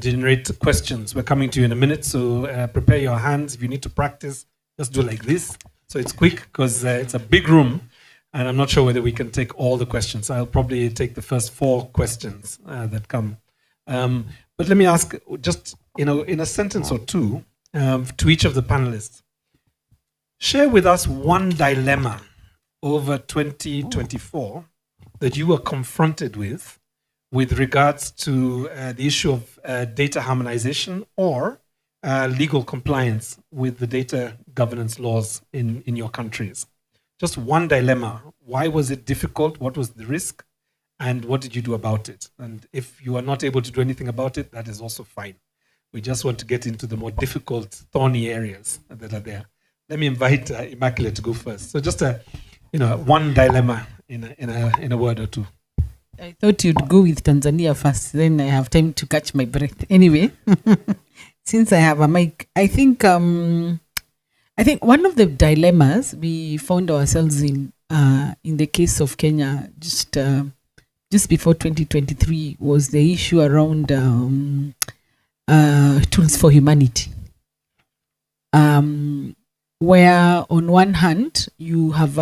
generate questions, we're coming to you in a minute, so prepare your hands. If you need to practice, just do like this. So it's quick, because it's a big room, and I'm not sure whether we can take all the questions. I'll probably take the first 4 questions that come. But let me ask, just in a sentence or two, to each of the panelists, share with us one dilemma over 2024 that you were confronted with regards to the issue of data harmonization or legal compliance with the data governance laws in your countries. Just one dilemma. Why was it difficult? What was the risk? And what did you do about it? And if you are not able to do anything about it, that is also fine. We just want to get into the more difficult, thorny areas that are there. Let me invite Immaculate to go first. So just one dilemma in a word or two. I thought you'd go with Tanzania first, then I have time to catch my breath. Anyway, since I have a mic, I think one of the dilemmas we found ourselves in the case of Kenya just before 2023 was the issue around tools for humanity, where on one hand you have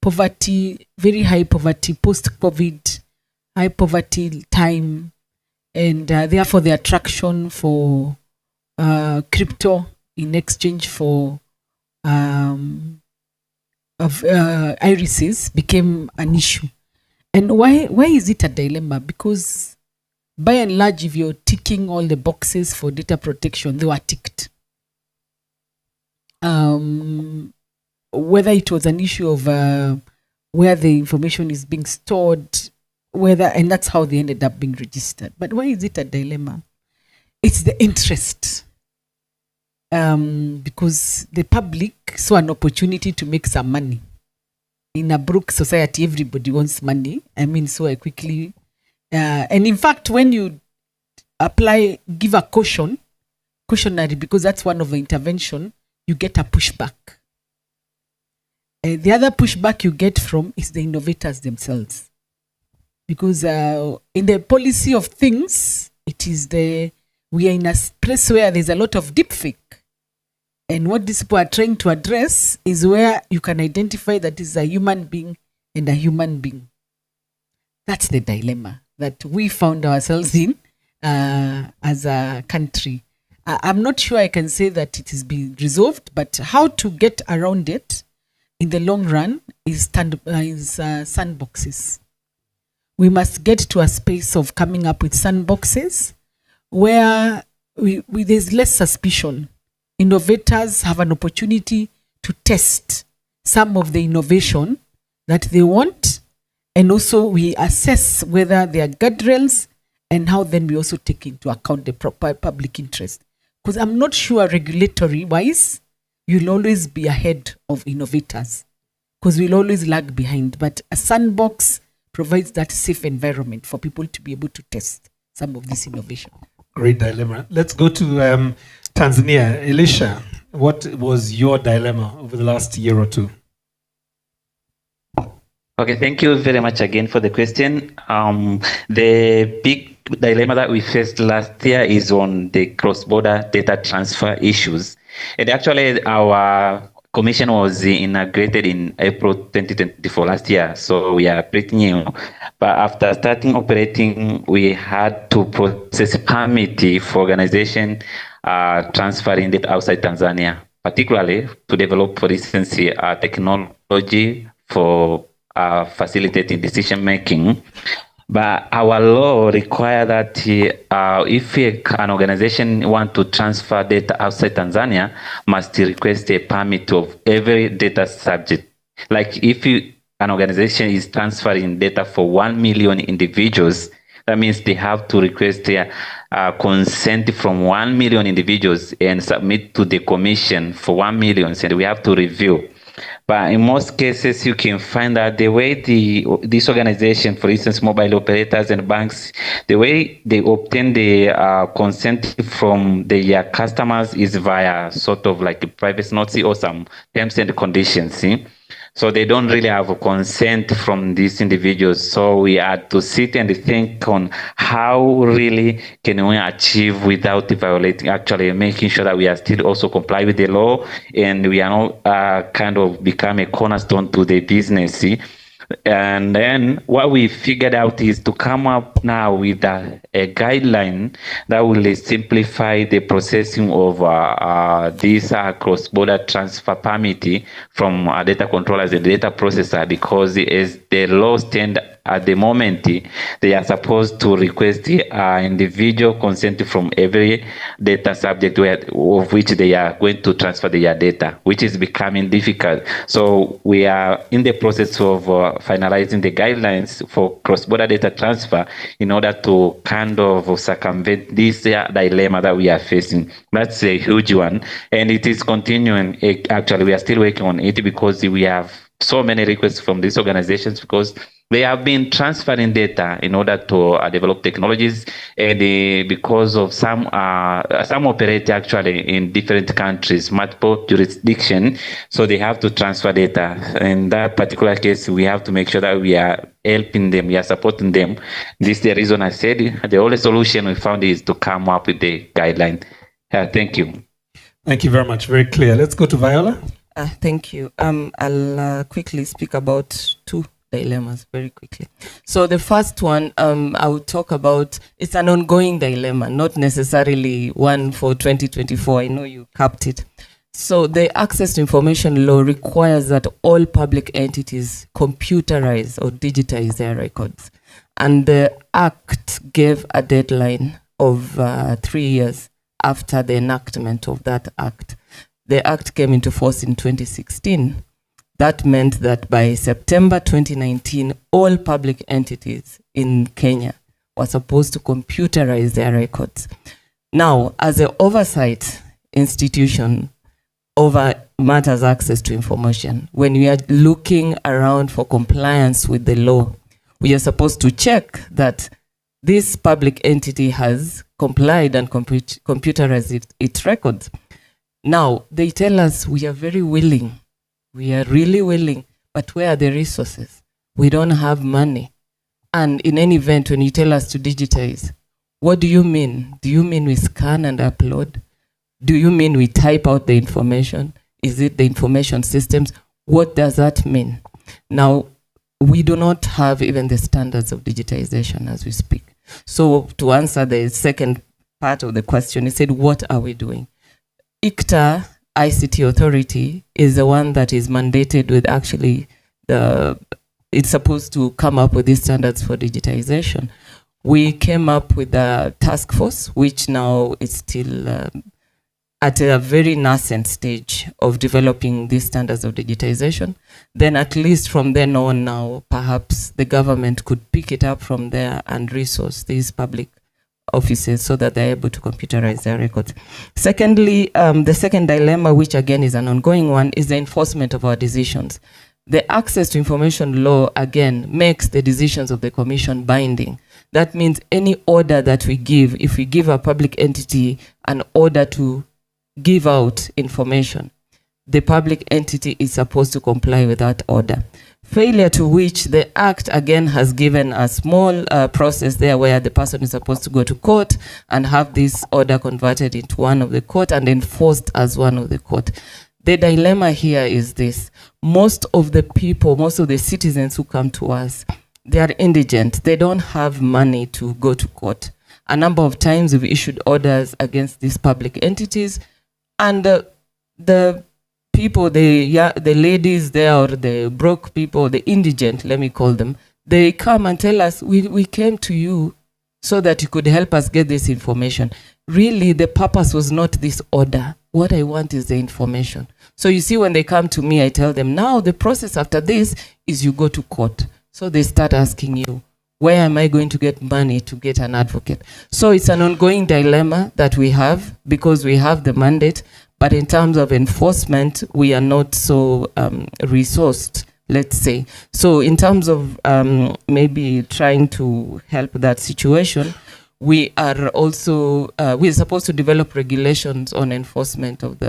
poverty, very high poverty, post-COVID, high poverty time, and therefore the attraction for crypto in exchange for irises became an issue. And why is it a dilemma? Because by and large, if you're ticking all the boxes for data protection, they were ticked. Whether it was an issue of where the information is being stored, and that's how they ended up being registered. But why is it a dilemma? It's the interest. Because the public saw an opportunity to make some money. In a broke society, everybody wants money. So I quickly, and in fact, when you give a cautionary, because that's one of the intervention, you get a pushback. The other pushback you get from is the innovators themselves. Because in the policy of things, we are in a place where there's a lot of deepfake. And what these people are trying to address is where you can identify that is a human being and a human being. That's the dilemma that we found ourselves in as a country. I'm not sure I can say that it has been resolved, but how to get around it in the long run is sandboxes. We must get to a space of coming up with sandboxes where there's less suspicion. Innovators have an opportunity to test some of the innovation that they want, and also we assess whether they are guardrails and how then we also take into account the proper public interest. Because I'm not sure regulatory-wise, you'll always be ahead of innovators because we'll always lag behind. But a sandbox provides that safe environment for people to be able to test some of this innovation. Great dilemma. Let's go to Tanzania. Elisha, what was your dilemma over the last year or two? Okay, thank you very much again for the question. The big dilemma that we faced last year is on the cross-border data transfer issues. And actually, our commission was inaugurated in April 2024 last year, so we are pretty new. But after starting operating, we had to process permit for organization transferring data outside Tanzania, particularly to develop, for instance, technology for facilitating decision making. But our law requires that if an organization wants to transfer data outside Tanzania, must request a permit of every data subject. Like if an organization is transferring data for 1 million individuals, that means they have to request consent from 1 million individuals and submit to the commission for 1 million, and we have to review. But in most cases, you can find that the way this organization, for instance, mobile operators and banks, the way they obtain the consent from their customers is via sort of like a privacy notice or some terms and conditions. See? So they don't really have a consent from these individuals. So we had to sit and think on how really can we achieve without violating, actually making sure that we are still also comply with the law and we are not kind of become a cornerstone to the business. See? And then what we figured out is to come up now with a guideline that will simplify the processing of this cross-border transfer permit from data controllers and data processor, because as the law stands at the moment, they are supposed to request individual consent from every data subject of which they are going to transfer their data, which is becoming difficult. So we are in the process of finalizing the guidelines for cross-border data transfer in order to kind of circumvent this dilemma that we are facing. That's a huge one, and it is continuing. Actually, we are still working on it because we have so many requests from these organizations, because they have been transferring data in order to develop technologies, and because of some operate actually in different countries, multiple jurisdiction, so they have to transfer data. In that particular case, we have to make sure that we are helping them, we are supporting them. This is the reason I said the only solution we found is to come up with the guideline. Thank you. Thank you very much. Very clear. Let's go to Viola. Thank you. I'll quickly speak about two dilemmas very quickly. So the first one, I will talk about, it's an ongoing dilemma, not necessarily one for 2024. I know you capped it. So the Access to Information Law requires that all public entities computerize or digitize their records. And the Act gave a deadline of 3 years after the enactment of that Act. The Act came into force in 2016. That meant that by September 2019, all public entities in Kenya were supposed to computerize their records. Now, as an oversight institution over matters access to information, when we are looking around for compliance with the law, we are supposed to check that this public entity has complied and computerized its records. Now, they tell us we are very willing. We are really willing, but where are the resources? We don't have money. And in any event, when you tell us to digitize, what do you mean? Do you mean we scan and upload? Do you mean we type out the information? Is it the information systems? What does that mean? Now, we do not have even the standards of digitization as we speak. So to answer the second part of the question, he said, what are we doing? ICTA, ICT Authority, is the one that is mandated with actually it's supposed to come up with these standards for digitization. We came up with a task force, which now is still at a very nascent stage of developing these standards of digitization. Then at least from then on now, perhaps the government could pick it up from there and resource these public offices so that they're able to computerize their records. Secondly, the second dilemma, which again is an ongoing one, is the enforcement of our decisions. The Access to Information Law, again, makes the decisions of the Commission binding. That means any order that we give, if we give a public entity an order to give out information, the public entity is supposed to comply with that order. Failure to which the Act again has given a small process there where the person is supposed to go to court and have this order converted into one of the court and enforced as one of the court. The dilemma here is this. Most of the people, most of the citizens who come to us, they are indigent. They don't have money to go to court. A number of times we've issued orders against these public entities, and the people, the ladies there, or the broke people, the indigent, let me call them, they come and tell us, we came to you so that you could help us get this information. Really, the purpose was not this order. What I want is the information. So you see, when they come to me, I tell them, now the process after this is you go to court. So they start asking you, where am I going to get money to get an advocate? So it's an ongoing dilemma that we have because we have the mandate, but in terms of enforcement, we are not so resourced, let's say. So in terms of maybe trying to help that situation, we are also, we're supposed to develop regulations on enforcement of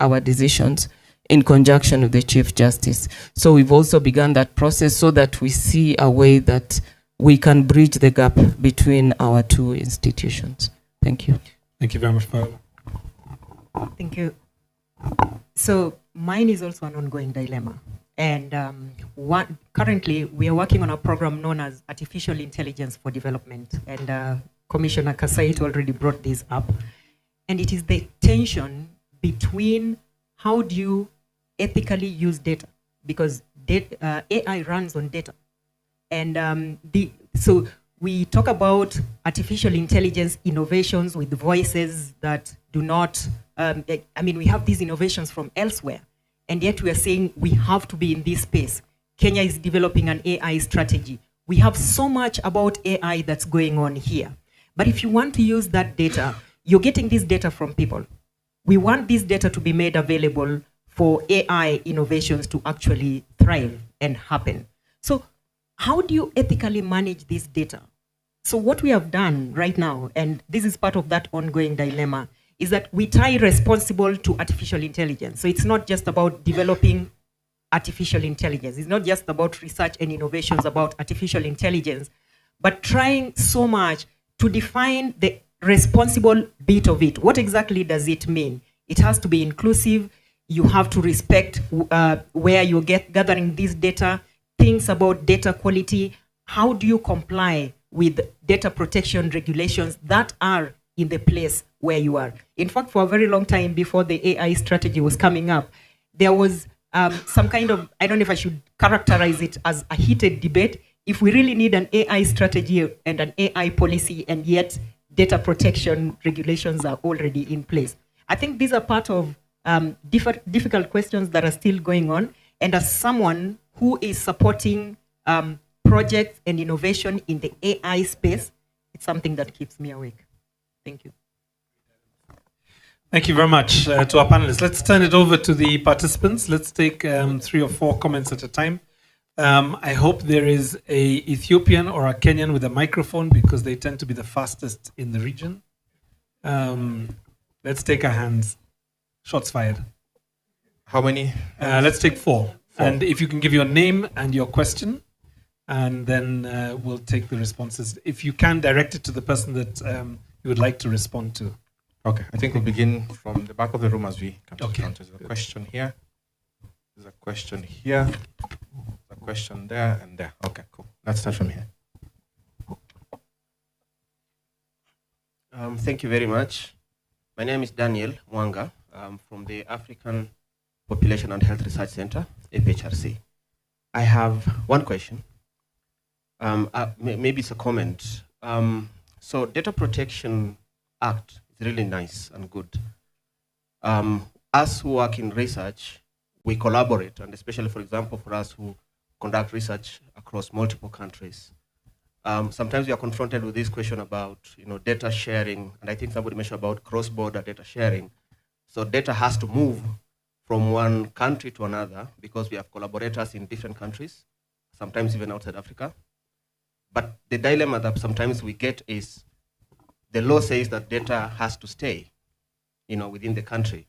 our decisions in conjunction with the Chief Justice. So we've also begun that process so that we see a way that we can bridge the gap between our two institutions. Thank you. Thank you very much, Paula. Thank you. So mine is also an ongoing dilemma. And currently, we are working on a program known as Artificial Intelligence for Development. And Commissioner Kasait already brought this up. And it is the tension between how do you ethically use data, because AI runs on data. And so we talk about artificial intelligence innovations with voices that do not, we have these innovations from elsewhere, and yet we are saying we have to be in this space. Kenya is developing an AI strategy. We have so much about AI that's going on here. But if you want to use that data, you're getting this data from people. We want this data to be made available for AI innovations to actually thrive and happen. So how do you ethically manage this data? So what we have done right now, and this is part of that ongoing dilemma, is that we tie responsible to artificial intelligence. So it's not just about developing artificial intelligence. It's not just about research and innovations about artificial intelligence, but trying so much to define the responsible bit of it. What exactly does it mean? It has to be inclusive. You have to respect where you're gathering this data, things about data quality. How do you comply with data protection regulations that are in the place where you are? In fact, for a very long time before the AI strategy was coming up, there was some kind of, I don't know if I should characterize it as a heated debate, if we really need an AI strategy and an AI policy, and yet data protection regulations are already in place. I think these are part of difficult questions that are still going on. And as someone who is supporting projects and innovation in the AI space, it's something that keeps me awake. Thank you. Thank you very much to our panelists. Let's turn it over to the participants. Let's take 3 or 4 comments at a time. I hope there is a Ethiopian or a Kenyan with a microphone, because they tend to be the fastest in the region. Let's take our hands. Shots fired. How many? Let's take 4. And if you can give your name and your question, and then we'll take the responses. If you can, direct it to the person that you would like to respond to. Okay, I think we'll begin from the back of the room as we come to the front. There's a question here. There's a question here. There's a question there and there. Okay, cool. Let's start from here. Thank you very much. My name is Daniel Mwanga. I'm from the African Population and Health Research Center, APHRC. I have one question. Maybe it's a comment. So Data Protection Act is really nice and good. Us who work in research, we collaborate, and especially, for example, for us who conduct research across multiple countries. Sometimes we are confronted with this question about data sharing, and I think somebody mentioned about cross-border data sharing. So data has to move from one country to another because we have collaborators in different countries, sometimes even outside Africa. But the dilemma that sometimes we get is the law says that data has to stay, within the country.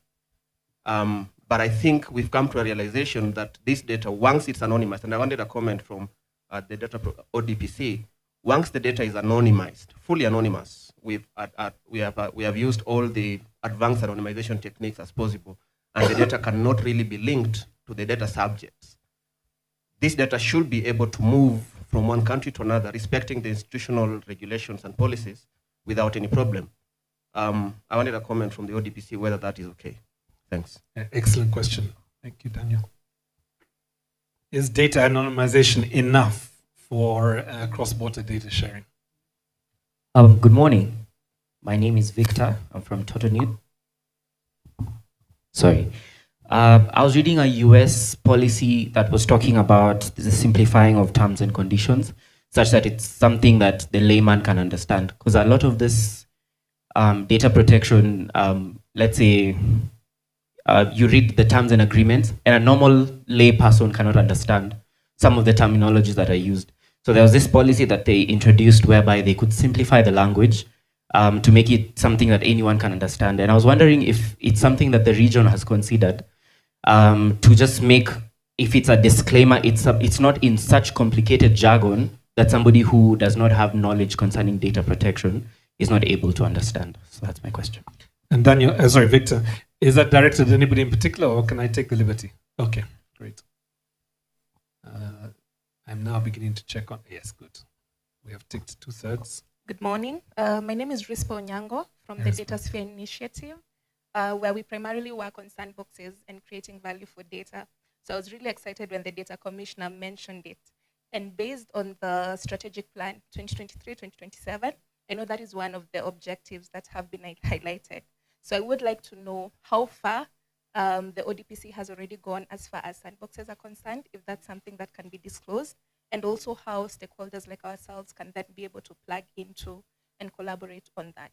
But I think we've come to a realization that this data, once it's anonymized, and I wanted a comment from the data ODPC, once the data is anonymized, fully anonymous, we have used all the advanced anonymization techniques as possible, and the data cannot really be linked to the data subjects. This data should be able to move from one country to another, respecting the institutional regulations and policies without any problem. I wanted a comment from the ODPC whether that is okay. Thanks. Excellent question. Thank you, Daniel. Is data anonymization enough for cross-border data sharing? Good morning. My name is Victor. I'm from Tottenham. Sorry. I was reading a US policy that was talking about the simplifying of terms and conditions, such that it's something that the layman can understand. Because a lot of this data protection, let's say, you read the terms and agreements, and a normal lay person cannot understand some of the terminologies that are used. So there was this policy that they introduced whereby they could simplify the language to make it something that anyone can understand. And I was wondering if it's something that the region has considered to just make, if it's a disclaimer, it's not in such complicated jargon that somebody who does not have knowledge concerning data protection is not able to understand. So that's my question. And Daniel, Victor, is that directed at anybody in particular, or can I take the liberty? Okay, great. I'm now beginning to check on. Yes, good. We have ticked 2/3. Good morning. My name is Rispa Onyango from the DataSphere Initiative, where we primarily work on sandboxes and creating value for data. So I was really excited when the data commissioner mentioned it. And based on the strategic plan 2023-2027, I know that is one of the objectives that have been highlighted. So I would like to know how far the ODPC has already gone as far as sandboxes are concerned, if that's something that can be disclosed, and also how stakeholders like ourselves can then be able to plug into and collaborate on that.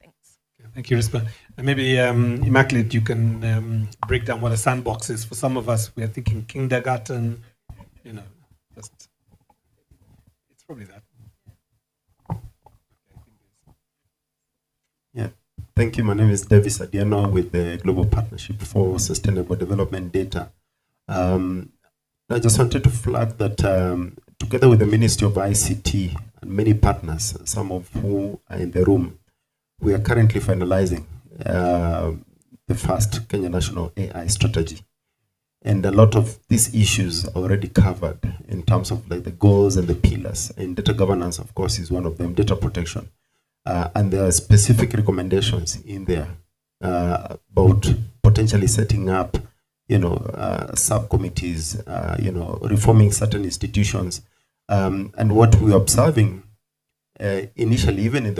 Thanks. Okay, thank you, Rispa. And maybe, Immaculate, you can break down what a sandbox is. For some of us, we are thinking kindergarten, just, it's probably that. Yeah, thank you. My name is Davis Adiano with the Global Partnership for Sustainable Development Data. I just wanted to flag that together with the Ministry of ICT and many partners, some of who are in the room, we are currently finalizing the first Kenya National AI Strategy. And a lot of these issues are already covered in terms of like the goals and the pillars. And data governance, of course, is one of them, data protection. And there are specific recommendations in there about potentially setting up subcommittees, reforming certain institutions. And what we're observing initially, even in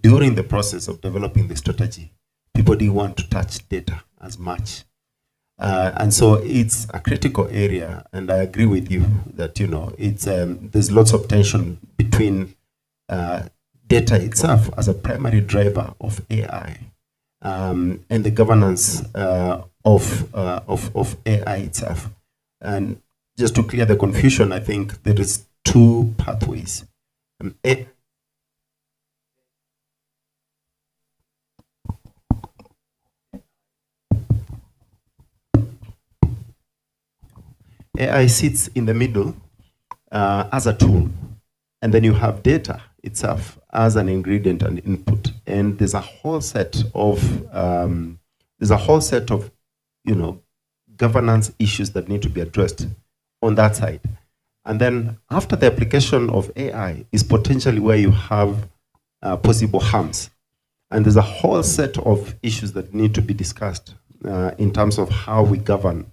during the process of developing the strategy, people didn't want to touch data as much. And so it's a critical area, and I agree with you that, it's there's lots of tension between data itself as a primary driver of AI and the governance of AI itself. And just to clear the confusion, I think there is two pathways. AI sits in the middle as a tool, and then you have data itself as an ingredient and input. And there's a whole set of governance issues that need to be addressed on that side. And then after the application of AI is potentially where you have possible harms. And there's a whole set of issues that need to be discussed in terms of how we govern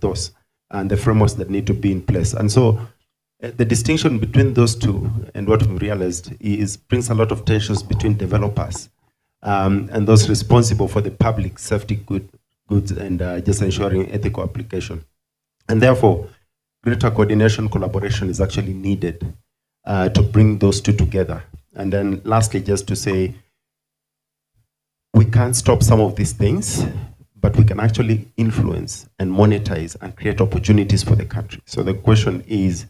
those and the frameworks that need to be in place. And so the distinction between those two and what we've realized is brings a lot of tensions between developers and those responsible for the public safety goods and just ensuring ethical application. And therefore, greater coordination, collaboration is actually needed to bring those two together. And then lastly, just to say, we can't stop some of these things, but we can actually influence and monetize and create opportunities for the country. So the question is,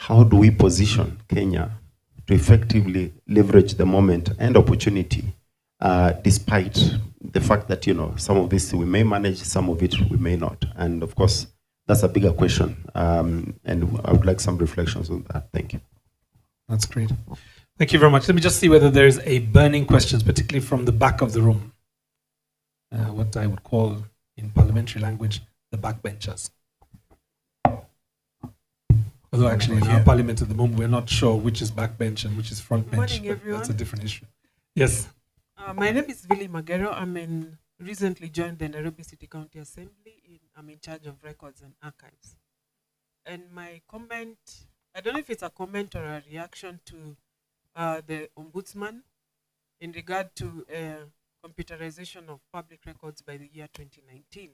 how do we position Kenya to effectively leverage the moment and opportunity, despite the fact that, some of this we may manage, some of it we may not. And of course, that's a bigger question. And I would like some reflections on that. Thank you. That's great. Thank you very much. Let me just see whether there is a burning question, particularly from the back of the room. What I would call, in parliamentary language, the backbenchers. Although actually in our parliament at the moment, we're not sure which is backbench and which is front bench. Good morning, everyone. That's a different issue. Yes. My name is Vili Magero. Recently joined the Nairobi City County Assembly. I'm in charge of records and archives. And my comment, I don't know if it's a comment or a reaction to the Ombudsman in regard to computerization of public records by the year 2019.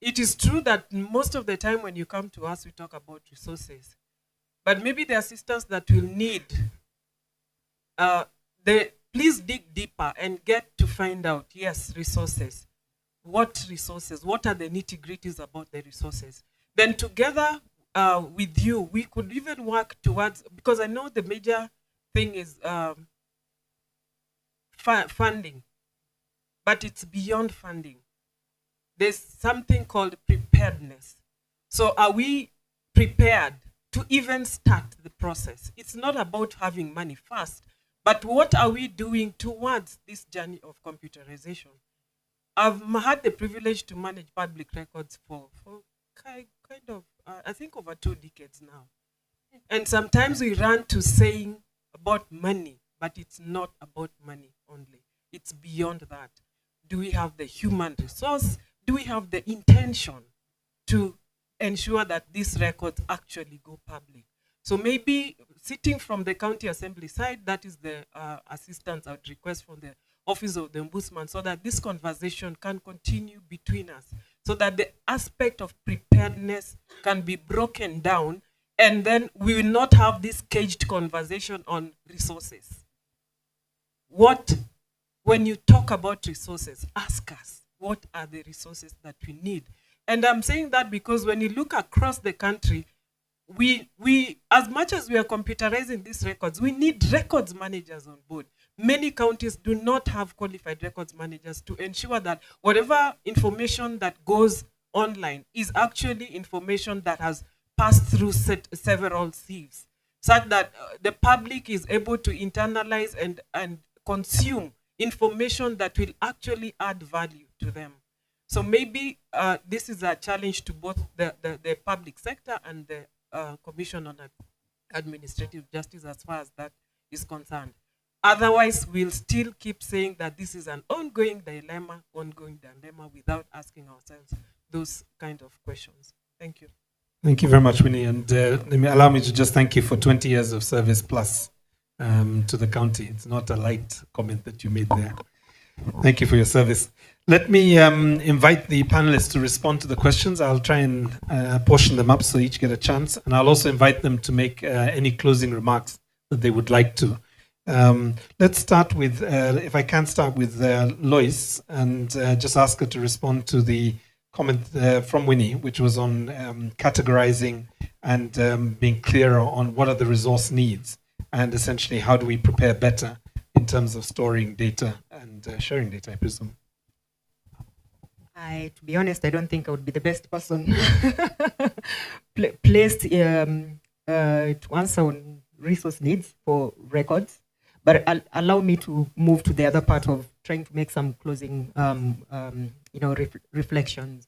It is true that most of the time when you come to us, we talk about resources. But maybe the assistance that we'll need, please dig deeper and get to find out, yes, resources. What resources? What are the nitty-gritties about the resources? Then together with you, we could even work towards, because I know the major thing is funding, but it's beyond funding. There's something called preparedness. So are we prepared to even start the process? It's not about having money first, but what are we doing towards this journey of computerization? I've had the privilege to manage public records for kind of, I think over 2 decades now. And sometimes we run to saying about money, but it's not about money only. It's beyond that. Do we have the human resource? Do we have the intention to ensure that these records actually go public? So maybe sitting from the county assembly side, that is the assistance I would request from the Office of the Ombudsman, so that this conversation can continue between us, so that the aspect of preparedness can be broken down, and then we will not have this caged conversation on resources. When you talk about resources, ask us, what are the resources that we need? And I'm saying that because when you look across the country, we as much as we are computerizing these records, we need records managers on board. Many counties do not have qualified records managers to ensure that whatever information that goes online is actually information that has passed through several sieves, such that the public is able to internalize and consume information that will actually add value to them. So maybe this is a challenge to both the public sector and the Commission on Administrative Justice as far as that is concerned. Otherwise, we'll still keep saying that this is an ongoing dilemma without asking ourselves those kind of questions. Thank you. Thank you very much, Winnie. And allow me to just thank you for 20 years of service plus to the county. It's not a light comment that you made there. Thank you for your service. Let me invite the panelists to respond to the questions. I'll try and portion them up so each get a chance. And I'll also invite them to make any closing remarks that they would like to. Let's start with, if I can start with Lois, and just ask her to respond to the comment from Winnie, which was on categorizing and being clearer on what are the resource needs, and essentially how do we prepare better in terms of storing data and sharing data, I presume. To be honest, I don't think I would be the best person placed to answer on resource needs for records. But allow me to move to the other part of trying to make some closing, reflections,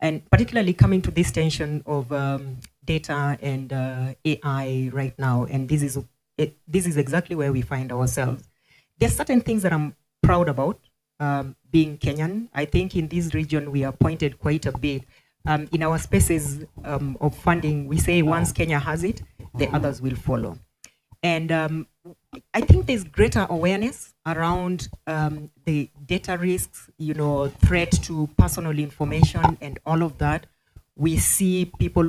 and particularly coming to this tension of data and AI right now. And this is exactly where we find ourselves. There are certain things that I'm proud about. Being Kenyan, I think in this region we are pointed quite a bit. In our spaces of funding, we say once Kenya has it, the others will follow. And I think there's greater awareness around the data risks, threat to personal information and all of that. We see people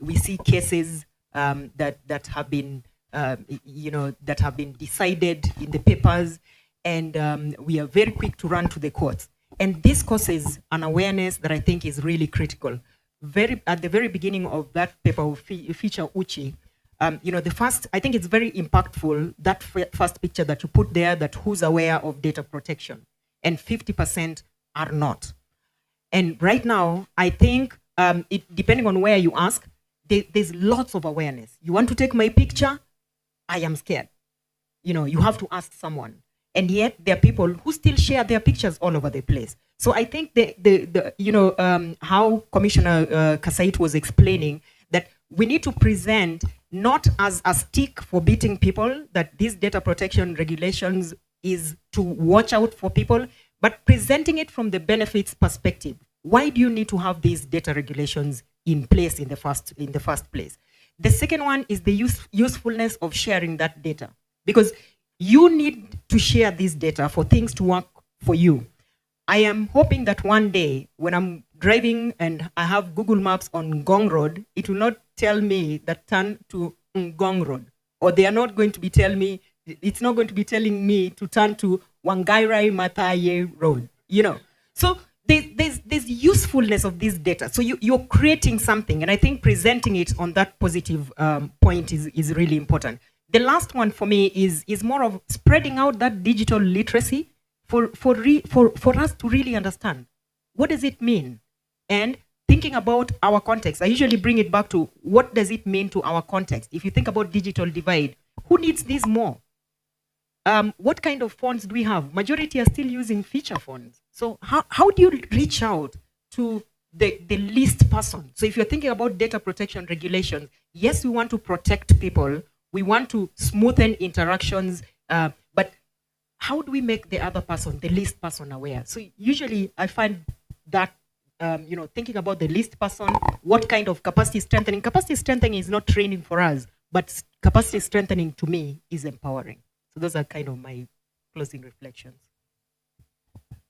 we see cases that have been, that have been decided in the papers, and we are very quick to run to the courts. And this causes an awareness that I think is really critical. At the very beginning of that paper, we feature Uchi. The first, I think it's very impactful, that first picture that you put there, that who's aware of data protection, and 50% are not. And right now, I think, depending on where you ask, there's lots of awareness. You want to take my picture? I am scared. You have to ask someone. And yet there are people who still share their pictures all over the place. So I think how Commissioner Kasait was explaining that we need to present not as a stick for beating people, that these data protection regulations is to watch out for people, but presenting it from the benefits perspective. Why do you need to have these data regulations in place in the first place? The second one is the usefulness of sharing that data, because you need to share this data for things to work for you. I am hoping that one day when I'm driving and I have Google Maps on Ngong Road, it will not tell me that turn to Ngong Road, or they are not going to be it's not going to be telling me to turn to Wangairai Mathaye Road, So there's usefulness of this data. So you're creating something, and I think presenting it on that positive point is really important. The last one for me is more of spreading out that digital literacy for us to really understand what does it mean, and thinking about our context. I usually bring it back to what does it mean to our context. If you think about digital divide, who needs this more? What kind of phones do we have? Majority are still using feature phones. So how do you reach out to the least person. So if you're thinking about data protection regulations, yes, we want to protect people. We want to smoothen interactions, but how do we make the other person, the least person, aware? So usually I find that, thinking about the least person, what kind of capacity strengthening? Capacity strengthening is not training for us, but capacity strengthening to me is empowering. So those are kind of my closing reflections.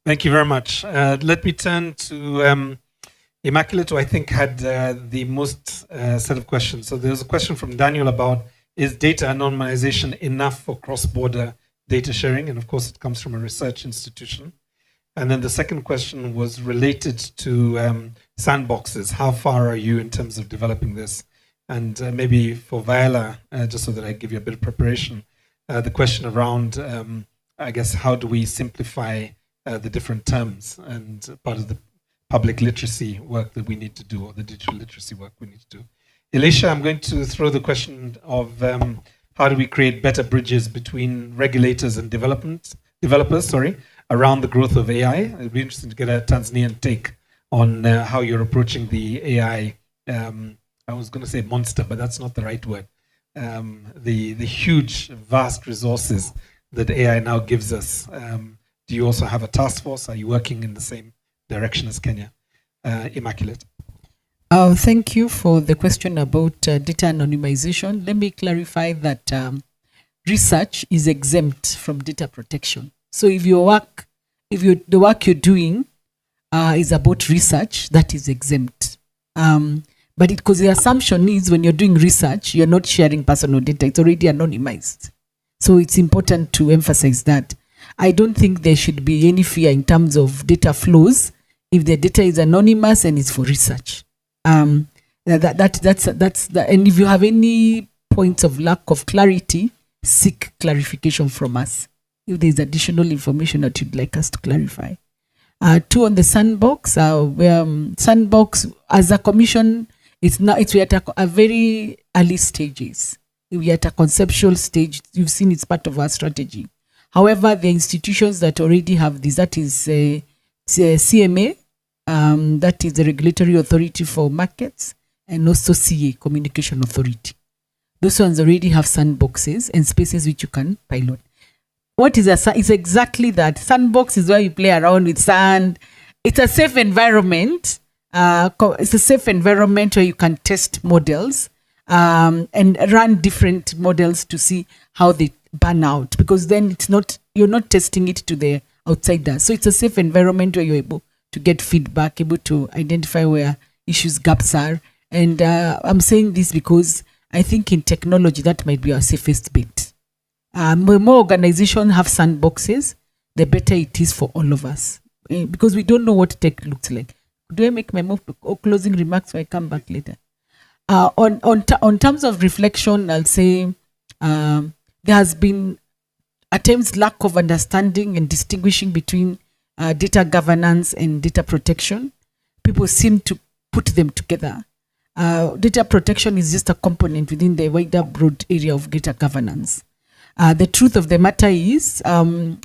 Thank you very much. Let me turn to Immaculate, who I think had the most set of questions. So there's a question from Daniel about, is data anonymization enough for cross-border data sharing? And of course, it comes from a research institution. And then the second question was related to sandboxes. How far are you in terms of developing this? And maybe for Viola, just so that I give you a bit of preparation, the question around, I guess, how do we simplify the different terms and part of the public literacy work that we need to do, or the digital literacy work we need to do. Elisha, I'm going to throw the question of how do we create better bridges between regulators and developers, around the growth of AI. It'd be interesting to get a Tanzanian take on how you're approaching the AI, I was going to say monster, but that's not the right word. The huge, vast resources that AI now gives us. Do you also have a task force? Are you working in the same direction as Kenya? Immaculate. Thank you for the question about data anonymization. Let me clarify that research is exempt from data protection. So if the work you're doing is about research, that is exempt. But because the assumption is when you're doing research, you're not sharing personal data. It's already anonymized. So it's important to emphasize that. I don't think there should be any fear in terms of data flows if the data is anonymous and it's for research. And if you have any points of lack of clarity, seek clarification from us. If there's additional information that you'd like us to clarify. Two, on the Sandbox, Sandbox as a commission, we're at a very early stages. We're at a conceptual stage. You've seen it's part of our strategy. However, the institutions that already have this, that is CMA, that is the Regulatory Authority for Markets, and also CA, Communication Authority. Those ones already have sandboxes and spaces which you can pilot. What is it's exactly that. Sandbox is where you play around with sand. It's a safe environment. It's a safe environment where you can test models and run different models to see how they burn out, because then you're not testing it to the outsiders. So it's a safe environment where you're able to get feedback, able to identify where gaps are. And I'm saying this because I think in technology that might be our safest bet. More organizations have sandboxes, the better it is for all of us, because we don't know what tech looks like. Do I make my move to closing remarks or I come back later? On terms of reflection, I'll say there has been at times lack of understanding and distinguishing between data governance and data protection. People seem to put them together. Data protection is just a component within the wider broad area of data governance. The truth of the matter is the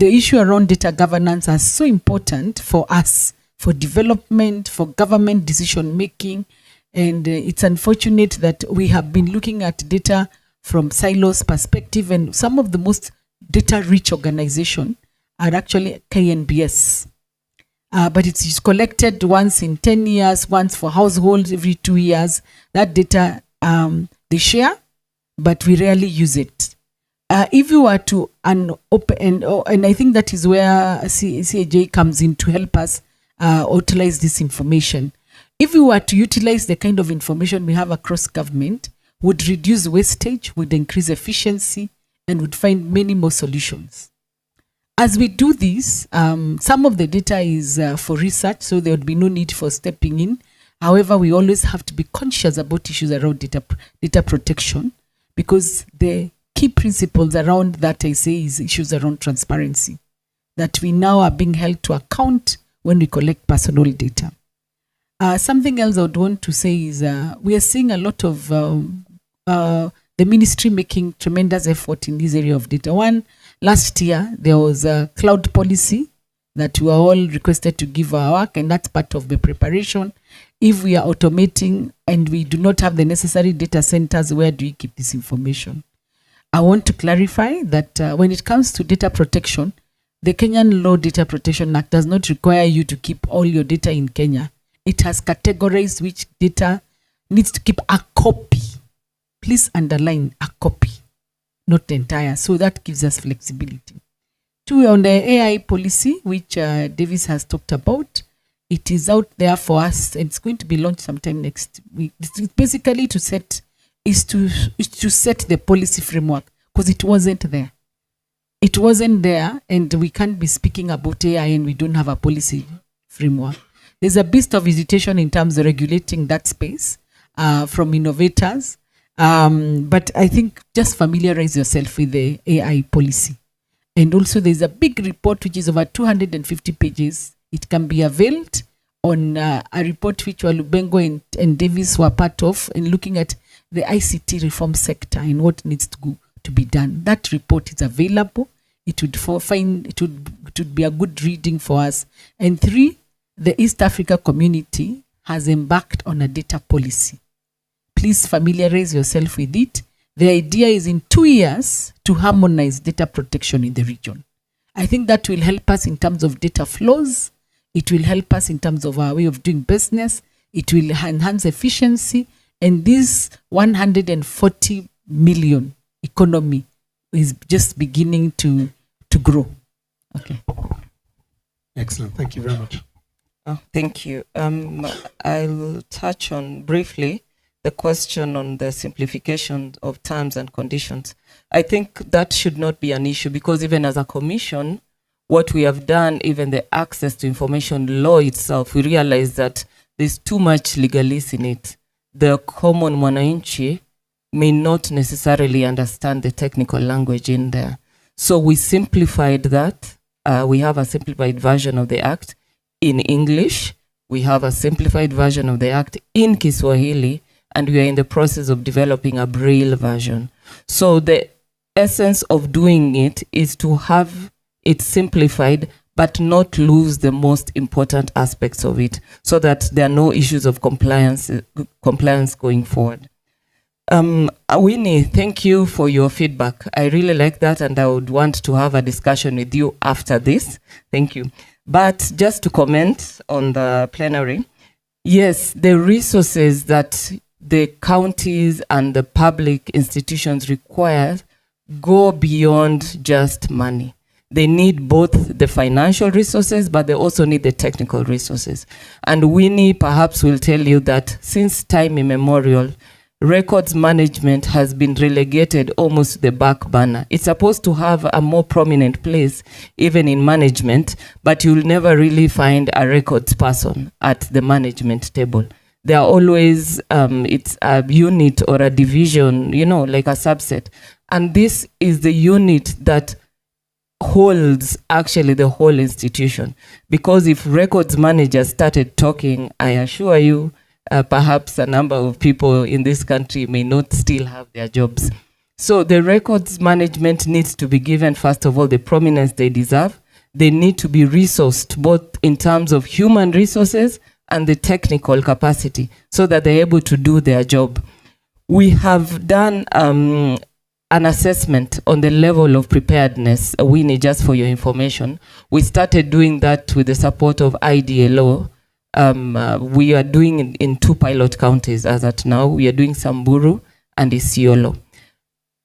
issue around data governance is so important for us, for development, for government decision making. And it's unfortunate that we have been looking at data from silos perspective, and some of the most data-rich organizations are actually KNBS. But it's collected once in 10 years, once for households every 2 years. That data they share, but we rarely use it. If you were to open, and I think that is where CAJ comes in to help us utilize this information. If we were to utilize the kind of information we have across government, would reduce wastage, would increase efficiency, and would find many more solutions. As we do this, some of the data is for research, so there would be no need for stepping in. However, we always have to be conscious about issues around data protection, because the key principles around that, I say, is issues around transparency, that we now are being held to account when we collect personal data. Something else I would want to say is we are seeing a lot of the ministry making tremendous effort in this area of data. One, last year, there was a cloud policy that we are all requested to give our work, and that's part of the preparation. If we are automating and we do not have the necessary data centers, where do we keep this information? I want to clarify that when it comes to data protection, the Kenyan Law Data Protection Act does not require you to keep all your data in Kenya. It has categorized which data needs to keep a copy. Please underline a copy, not the entire. So that gives us flexibility. Two, on the AI policy, which Davis has talked about, it is out there for us. And it's going to be launched sometime next week. It's basically to set the policy framework, because it wasn't there. It wasn't there, and we can't be speaking about AI and we don't have a policy framework. There's a bit of hesitation in terms of regulating that space from innovators. But I think just familiarize yourself with the AI policy. And also there's a big report which is over 250 pages. It can be availed on a report which Walubengo and Davis were part of, in looking at the ICT reform sector and what needs to be done. That report is available. It would be a good reading for us. And three, the East Africa community has embarked on a data policy. Please familiarize yourself with it. The idea is in 2 years to harmonize data protection in the region. I think that will help us in terms of data flows. It will help us in terms of our way of doing business. It will enhance efficiency. And this 140 million economy is just beginning to grow. Okay. Excellent. Thank you very much. Oh, thank you. I'll touch on briefly the question on the simplification of terms and conditions. I think that should not be an issue, because even as a commission, what we have done, even the access to information law itself, we realize that there's too much legalese in it. The common mwananchi may not necessarily understand the technical language in there. So we simplified that. We have a simplified version of the Act in English. We have a simplified version of the Act in Kiswahili, and we are in the process of developing a Braille version. So the essence of doing it is to have it simplified, but not lose the most important aspects of it, so that there are no issues of compliance going forward. Winnie, thank you for your feedback. I really like that, and I would want to have a discussion with you after this. Thank you. But just to comment on the plenary, yes, the resources that the counties and the public institutions require go beyond just money. They need both the financial resources, but they also need the technical resources. And Winnie perhaps will tell you that since time immemorial, records management has been relegated almost to the back burner. It's supposed to have a more prominent place, even in management, but you'll never really find a records person at the management table. There are always, it's a unit or a division, like a subset. And this is the unit that holds actually the whole institution. Because if records managers started talking, I assure you, perhaps a number of people in this country may not still have their jobs. So the records management needs to be given, first of all, the prominence they deserve. They need to be resourced, both in terms of human resources and the technical capacity, so that they're able to do their job. We have done an assessment on the level of preparedness, Winnie, just for your information. We started doing that with the support of IDLO. We are doing in 2 pilot counties as at now. We are doing Samburu and Isiolo.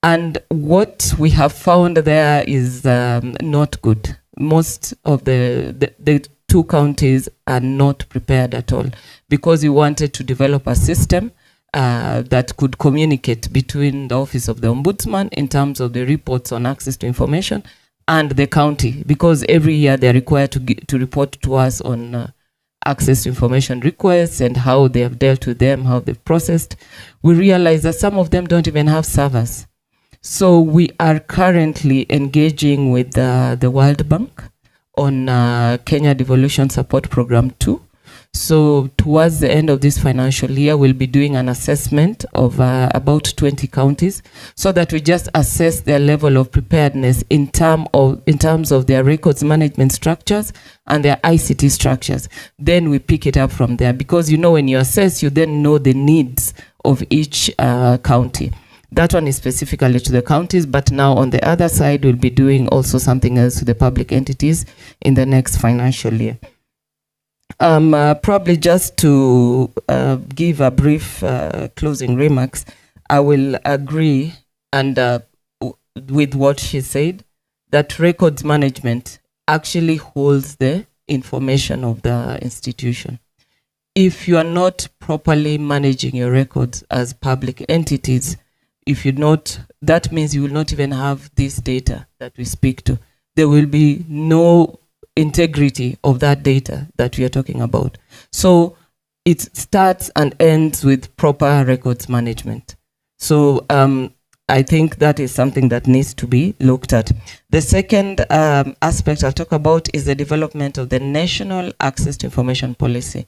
And what we have found there is not good. Most of the 2 counties are not prepared at all, because we wanted to develop a system that could communicate between the Office of the Ombudsman in terms of the reports on access to information and the county, because every year they're required to report to us on access to information requests and how they have dealt with them, how they've processed. We realize that some of them don't even have servers. So we are currently engaging with the World Bank on Kenya Devolution Support Program 2, So towards the end of this financial year, we'll be doing an assessment of about 20 counties so that we just assess their level of preparedness in terms of their records management structures and their ICT structures. Then we pick it up from there, because when you assess, you then know the needs of each county. That one is specifically to the counties, but now on the other side, we'll be doing also something else to the public entities in the next financial year. Probably just to give a brief closing remarks, I will agree with what she said, that records management actually holds the information of the institution. If you are not properly managing your records as public entities, that means you will not even have this data that we speak to. There will be no integrity of that data that we are talking about. So it starts and ends with proper records management. So I think that is something that needs to be looked at. The second aspect I'll talk about is the development of the National Access to Information Policy.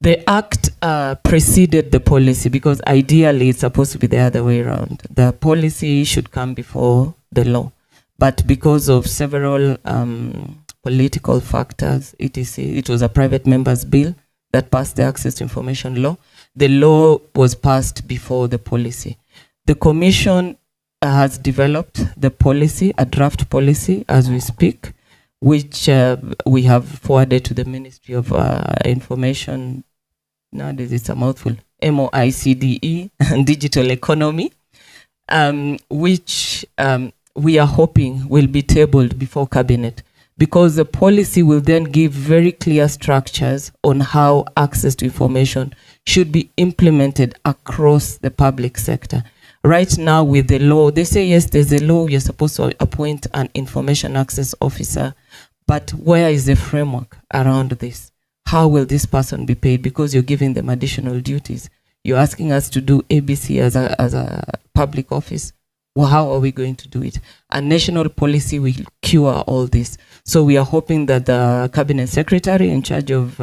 The Act preceded the policy, because ideally it's supposed to be the other way around. The policy should come before the law. But because of several political factors, it was a private member's bill that passed the Access to Information Law. The law was passed before the policy. The Commission has developed the policy, a draft policy as we speak, which we have forwarded to the Ministry of Information. Nowadays it's a mouthful, MOICDE, and Digital Economy, which we are hoping will be tabled before Cabinet, because the policy will then give very clear structures on how access to information should be implemented across the public sector. Right now with the law, they say, yes, there's a law, you're supposed to appoint an information access officer, but where is the framework around this? How will this person be paid? Because you're giving them additional duties. You're asking us to do ABC as a public office. Well, how are we going to do it? A national policy will cure all this. So we are hoping that the Cabinet Secretary in charge of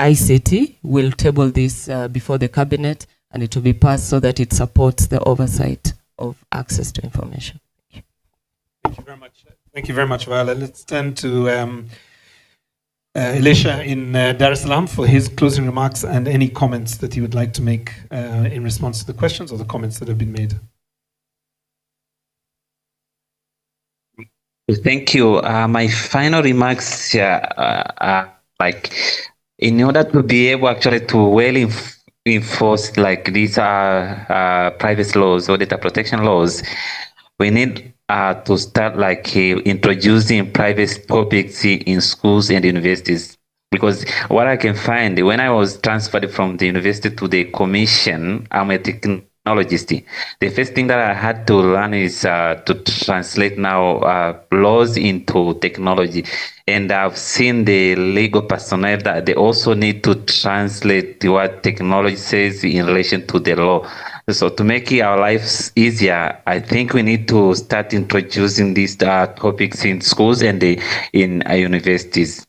ICT will table this before the Cabinet, and it will be passed so that it supports the oversight of access to information. Thank you very much. Thank you very much, Viola. Let's turn to Elisha in Dar es Salaam for his closing remarks and any comments that he would like to make in response to the questions or the comments that have been made. Thank you. My final remarks here are in order to be able actually to enforce these privacy laws or data protection laws, we need to start introducing private topics in schools and universities. Because what I can find, when I was transferred from the university to the commission, I'm a technologist. The first thing that I had to learn is to translate now laws into technology. And I've seen the legal personnel that they also need to translate what technology says in relation to the law. So to make our lives easier, I think we need to start introducing these topics in schools and in universities.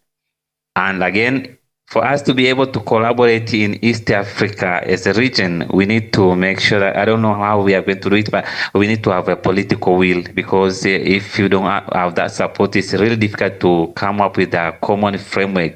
And again, for us to be able to collaborate in East Africa as a region, we need to make sure that, I don't know how we are going to do it, but we need to have a political will, because if you don't have that support, it's really difficult to come up with a common framework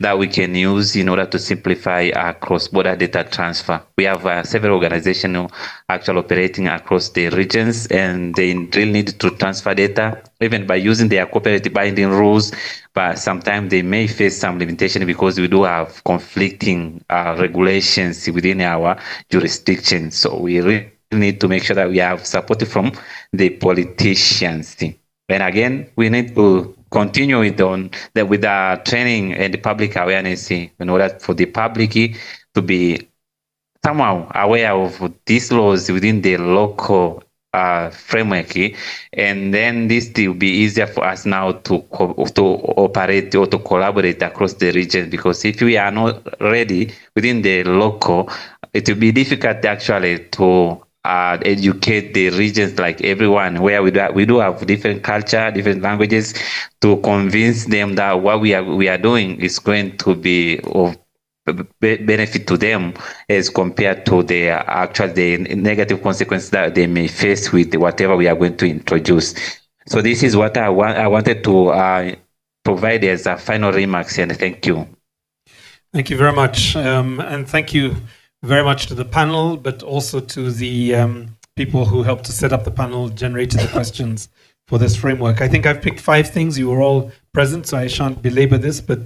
that we can use in order to simplify our cross-border data transfer. We have several organizations actually operating across the regions, and they really need to transfer data, even by using their cooperative binding rules. But sometimes they may face some limitation because we do have conflicting regulations within our jurisdiction. So we really need to make sure that we have support from the politicians. And again, we need to continue with the training and the public awareness in order for the public to be somehow aware of these laws within the local framework, and then this will be easier for us now to operate or to collaborate across the region, because if we are not ready within the local, it will be difficult actually to educate the regions like everyone, where we do have different culture, different languages, to convince them that what we are doing is going to be of benefit to them as compared to the negative consequences that they may face with whatever we are going to introduce. So this is what I wanted to provide as a final remarks, and thank you. Thank you very much, and thank you very much to the panel, but also to the people who helped to set up the panel, generated the questions for this framework. I think I've picked 5 things. You were all present, so I shan't belabor this, but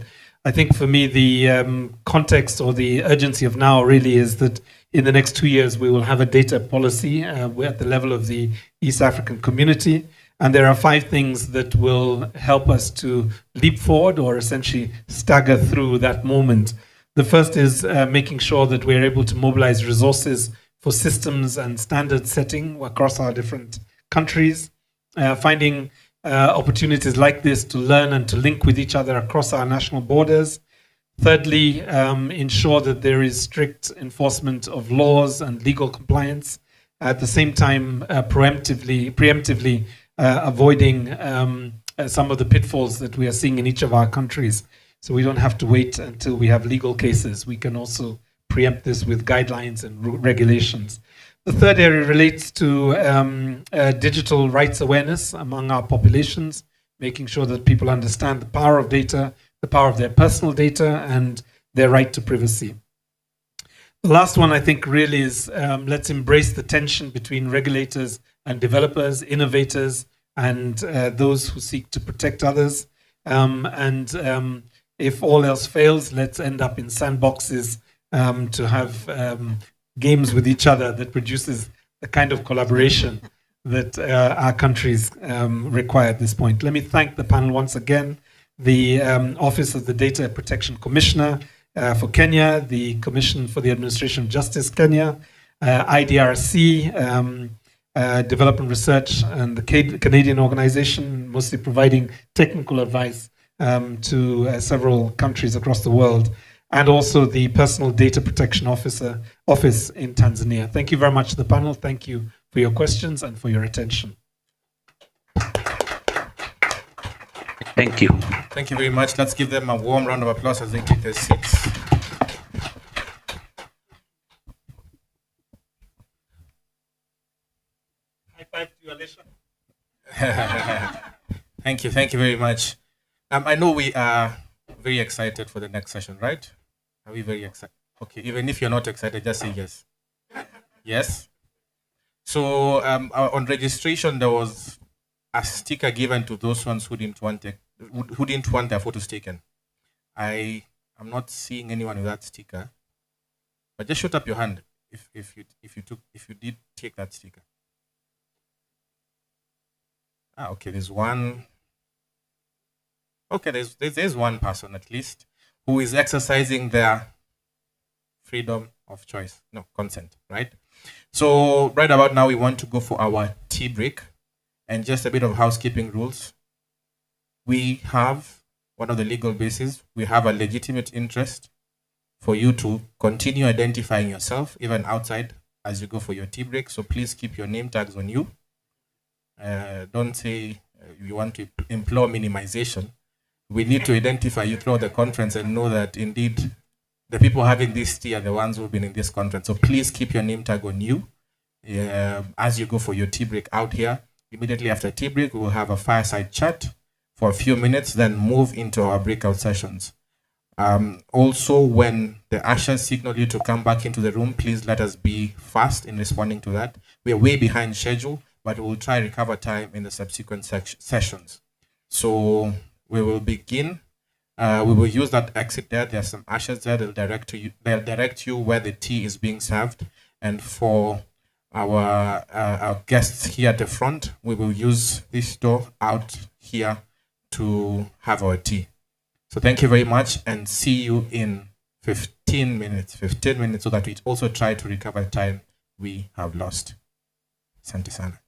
I think for me the context or the urgency of now really is that in the next 2 years we will have a data policy we're at the level of the East African community, and there are 5 things that will help us to leap forward or essentially stagger through that moment. The first is making sure that we're able to mobilize resources for systems and standard setting across our different countries, finding opportunities like this to learn and to link with each other across our national borders. Thirdly, ensure that there is strict enforcement of laws and legal compliance. At the same time, preemptively avoiding some of the pitfalls that we are seeing in each of our countries. So we don't have to wait until we have legal cases. We can also preempt this with guidelines and regulations. The third area relates to digital rights awareness among our populations, making sure that people understand the power of data, the power of their personal data, and their right to privacy. The last one, I think, really is let's embrace the tension between regulators and developers, innovators, and those who seek to protect others. If all else fails, let's end up in sandboxes to have games with each other that produces the kind of collaboration that our countries require at this point. Let me thank the panel once again, the Office of the Data Protection Commissioner for Kenya, the Commission for the Administration of Justice Kenya, IDRC, Development Research, and the Canadian organization, mostly providing technical advice to several countries across the world, and also the Personal Data Protection Office in Tanzania. Thank you very much to the panel. Thank you for your questions and for your attention. Thank you. Thank you very much. Let's give them a warm round of applause as they take their seats. High five to you, Alicia. Thank you very much. I know we are very excited for the next session, right? Are we very excited? Okay, even if you're not excited, just say yes. Yes? So on registration, there was a sticker given to those ones who didn't want their photos taken. I am not seeing anyone with that sticker, but just shoot up your hand if you did take that sticker. Okay, there's one. Okay, there's one person at least who is exercising their freedom of choice, no, consent, right? So right about now, we want to go for our tea break, and just a bit of housekeeping rules. We have one of the legal bases. We have a legitimate interest for you to continue identifying yourself, even outside, as you go for your tea break. So please keep your name tags on you. Don't say you want to implore minimization. We need to identify you throughout the conference and know that indeed the people having this tea are the ones who've been in this conference. So please keep your name tag on you as you go for your tea break out here. Immediately after tea break, we will have a fireside chat for a few minutes, then move into our breakout sessions. Also, when the ushers signal you to come back into the room, please let us be fast in responding to that. We are way behind schedule, but we will try to recover time in the subsequent sessions. So we will begin. We will use that exit there. There are some ushers there. They'll direct you where the tea is being served. And for our guests here at the front, we will use this door out here to have our tea. So thank you very much, and see you in 15 minutes. 15 minutes, so that we also try to recover time we have lost. Asante sana.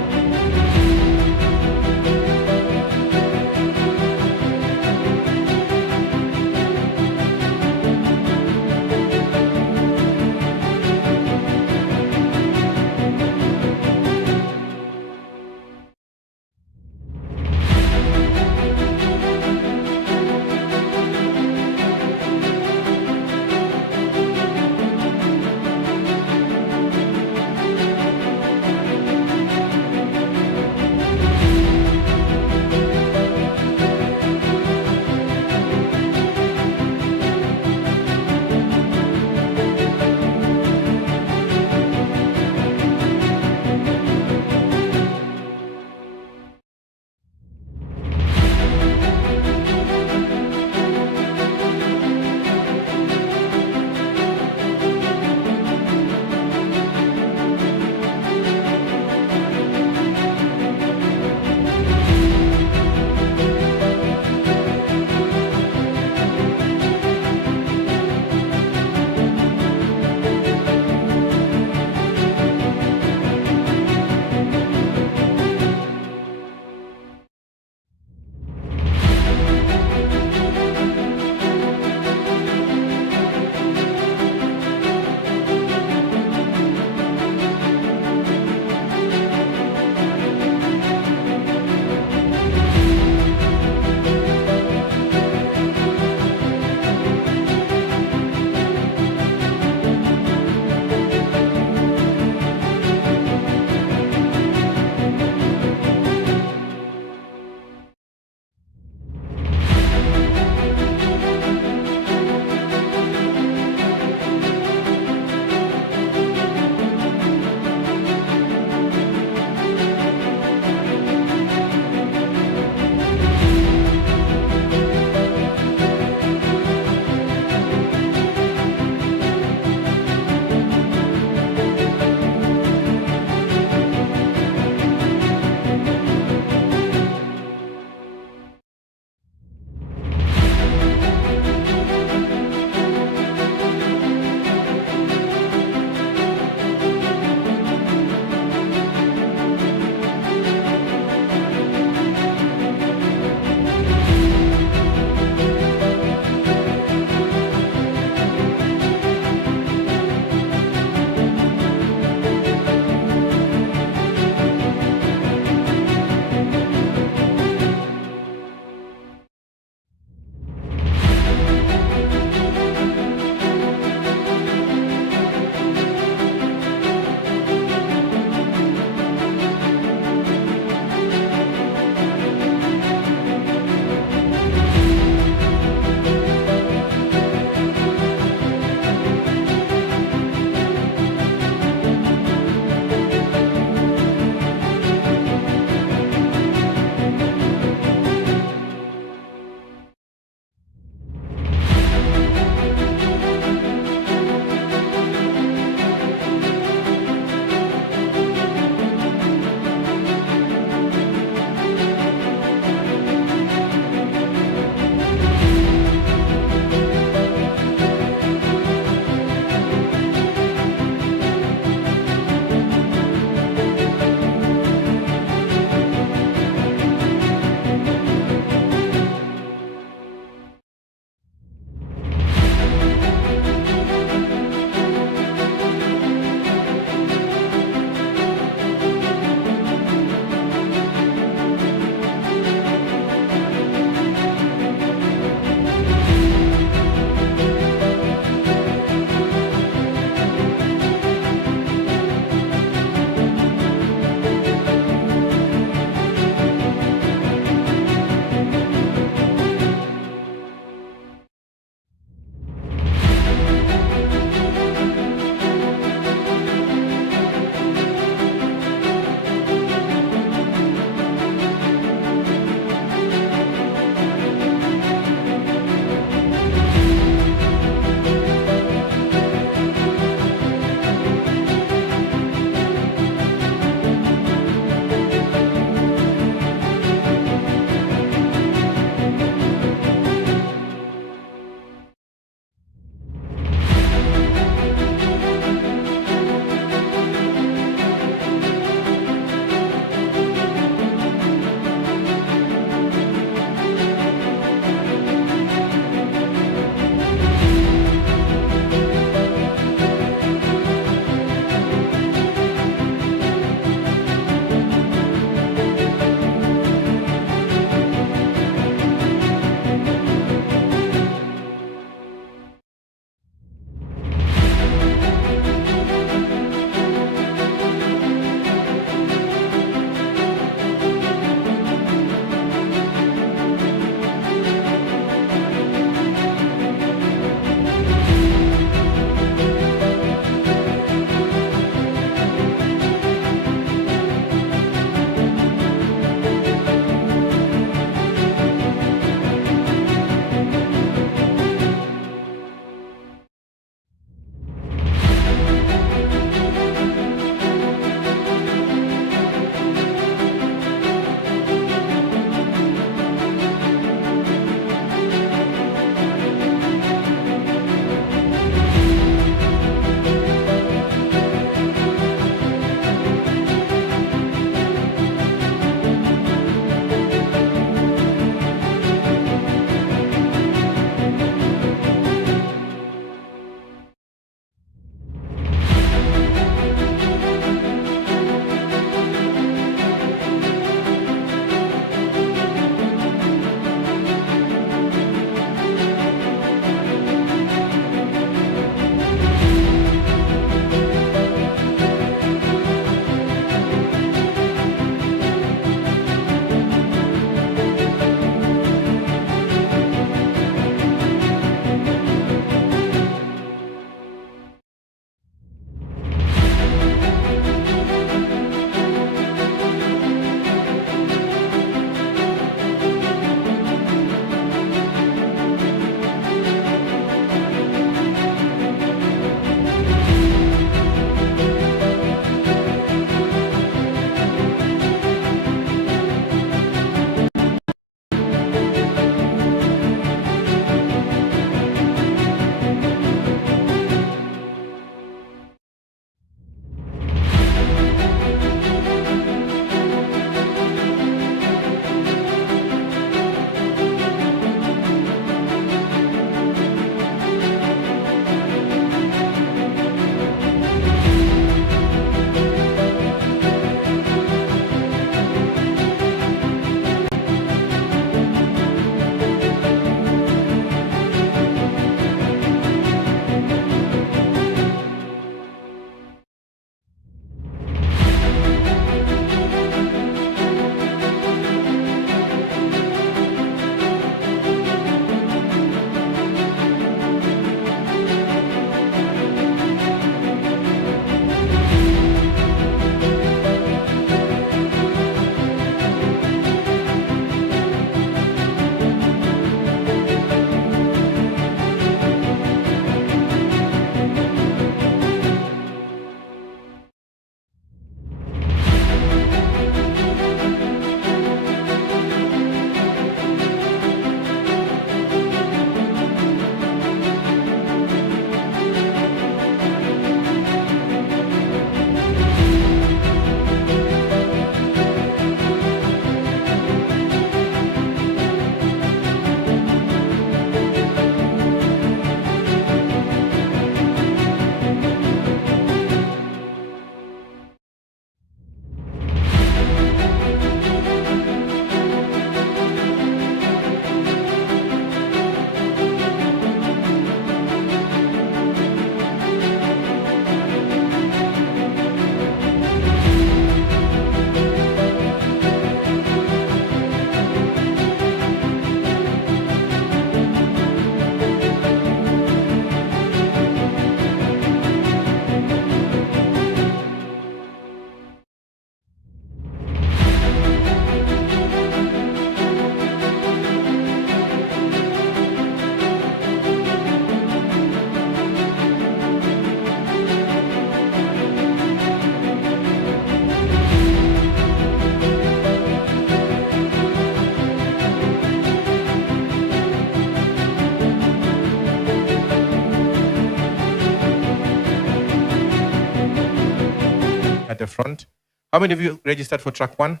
at the front. How many of you registered for track 1?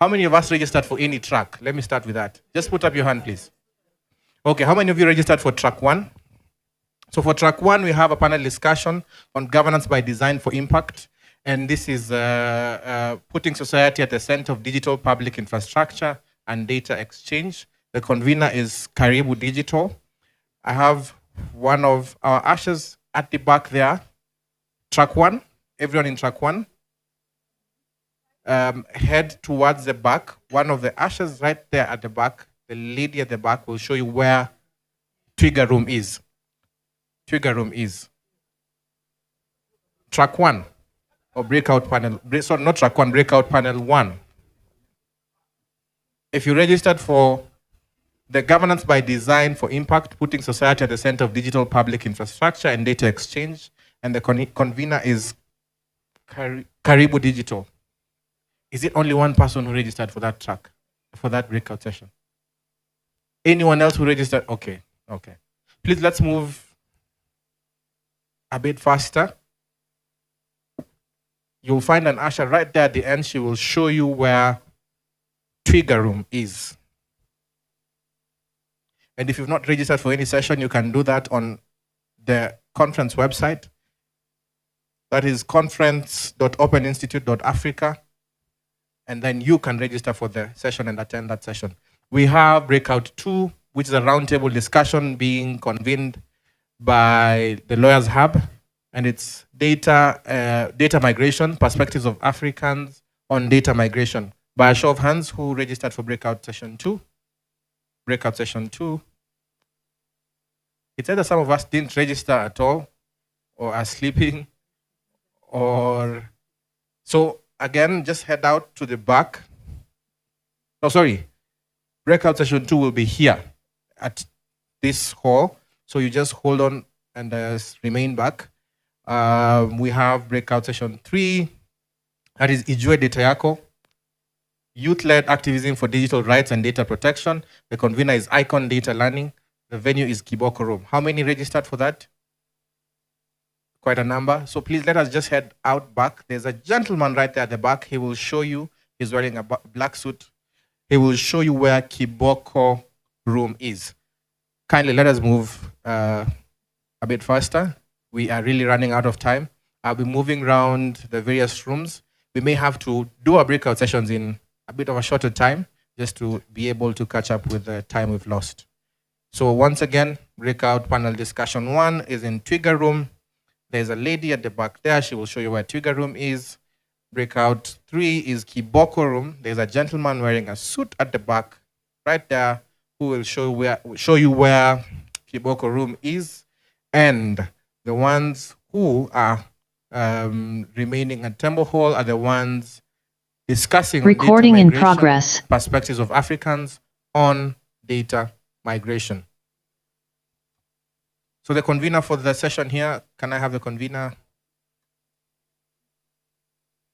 How many of us registered for any track? Let me start with that. Just put up your hand, please. Okay, how many of you registered for track 1? So for track 1, we have a panel discussion on governance by design for impact. And this is putting society at the center of digital public infrastructure and data exchange. The convener is Karibu Digital. I have one of our ushers at the back there. Track 1, everyone in track 1. Head towards the back. One of the ushers right there at the back, the lady at the back will show you where trigger room is. Trigger room is track 1 or breakout panel. Sorry, not track 1, breakout panel 1. If you registered for the governance by design for impact, putting society at the center of digital public infrastructure and data exchange, and the convener is Karibu Digital. Is it only one person who registered for that track, for that breakout session? Anyone else who registered? Okay, okay. Please, let's move a bit faster. You'll find an usher right there at the end. She will show you where trigger room is. And if you've not registered for any session, you can do that on the conference website. That is conference.openinstitute.africa. And then you can register for the session and attend that session. We have Breakout 2, which is a roundtable discussion being convened by the Lawyers Hub. And it's data migration, perspectives of Africans on data migration. By a show of hands, who registered for Breakout Session 2? Breakout Session 2. It's either some of us didn't register at all, or are sleeping, or... So again, just head out to the back. Oh, sorry. Breakout Session 2 will be here at this hall. So you just hold on and remain back. We have Breakout Session 3. That is Ijue Data Yako. Youth-led activism for digital rights and data protection. The convener is Icon Data Learning. The venue is Kiboko Room. How many registered for that? Quite a number. So please let us just head out back. There's a gentleman right there at the back. He will show you. He's wearing a black suit. He will show you where Kiboko Room is. Kindly let us move a bit faster. We are really running out of time. I'll be moving around the various rooms. We may have to do our breakout sessions in a bit of a shorter time, just to be able to catch up with the time we've lost. So once again, breakout panel discussion 1 is in trigger room. There's a lady at the back there. She will show you where trigger room is. Breakout 3 is Kiboko room. There's a gentleman wearing a suit at the back right there who will show you where Kiboko room is. And the ones who are remaining at Temple Hall are the ones discussing recording in progress perspectives of Africans on data migration. So the convener for the session here, can I have the convener?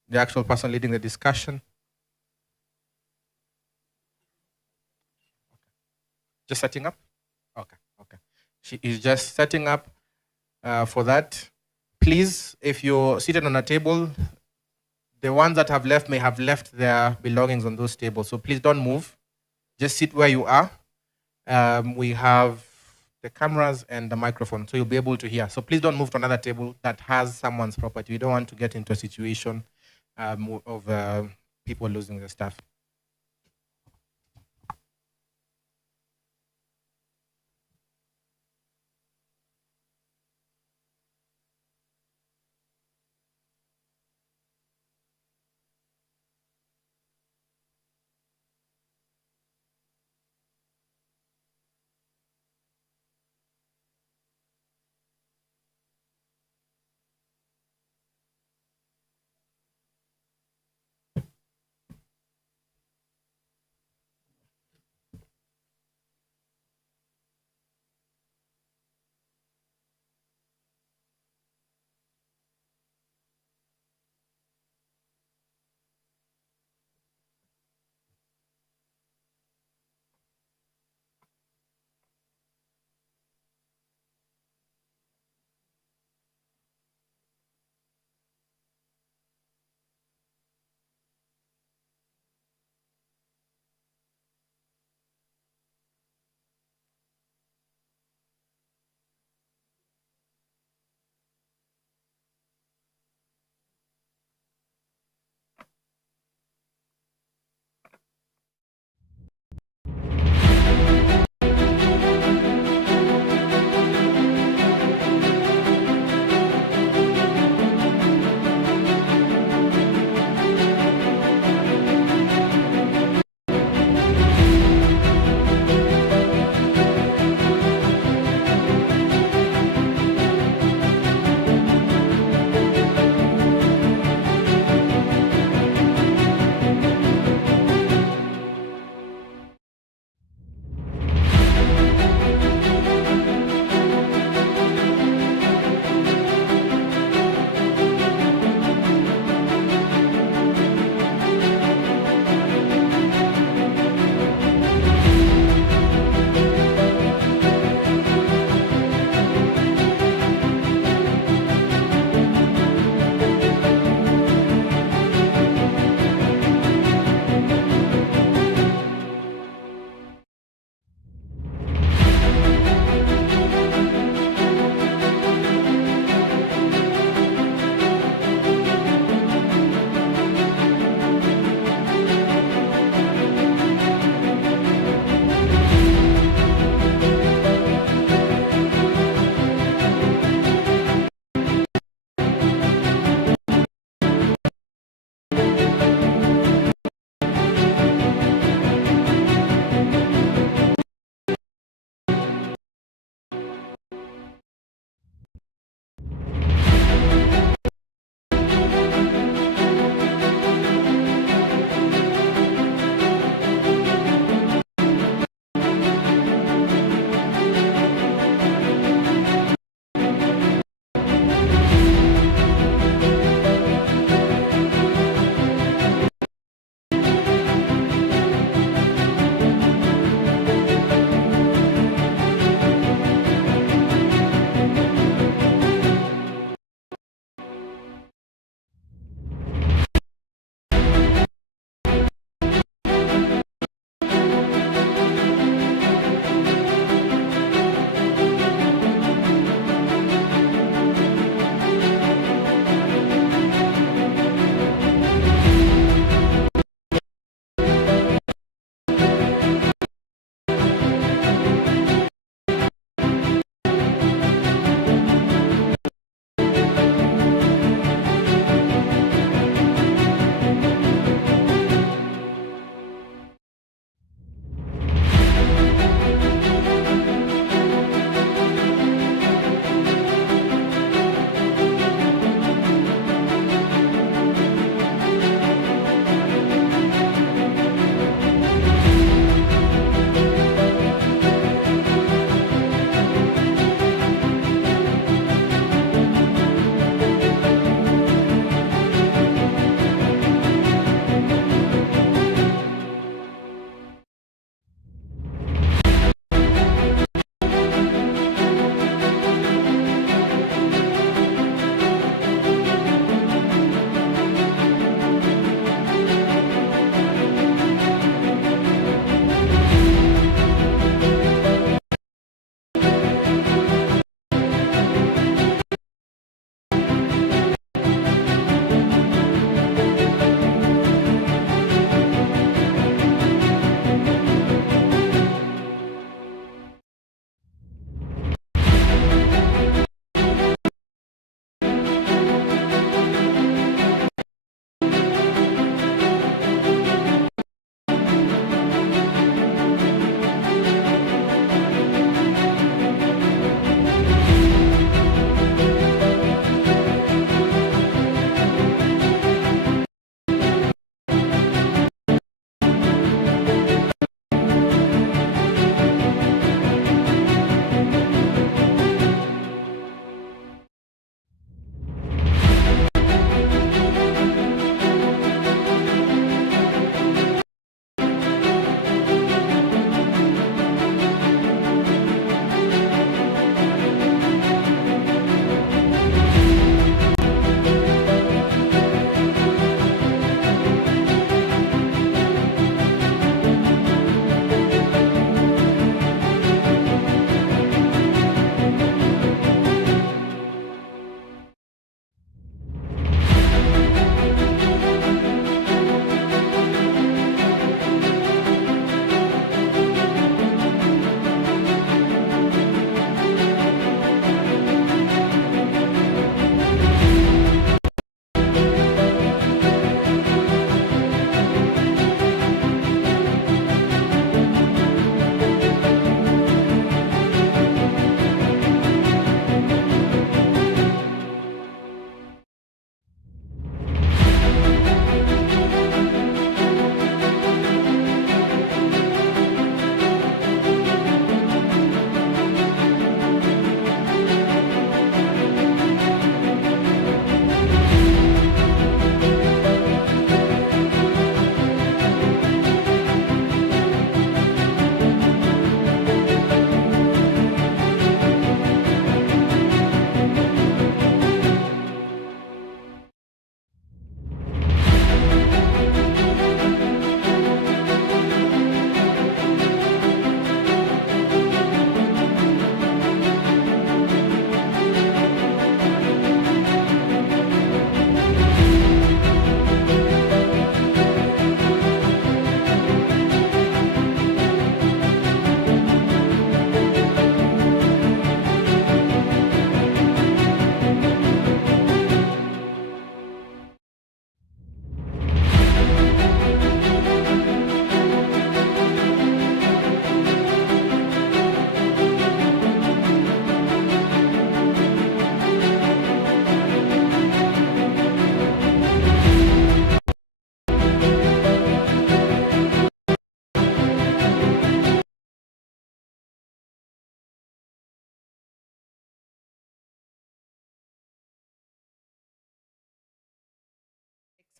The actual person leading the discussion. Just setting up? Okay, okay. She is just setting up for that. Please, if you're seated on a table, the ones that have left may have left their belongings on those tables. So please don't move. Just sit where you are. We have the cameras and the microphone, so you'll be able to hear. So please don't move to another table that has someone's property. We don't want to get into a situation of people losing their stuff.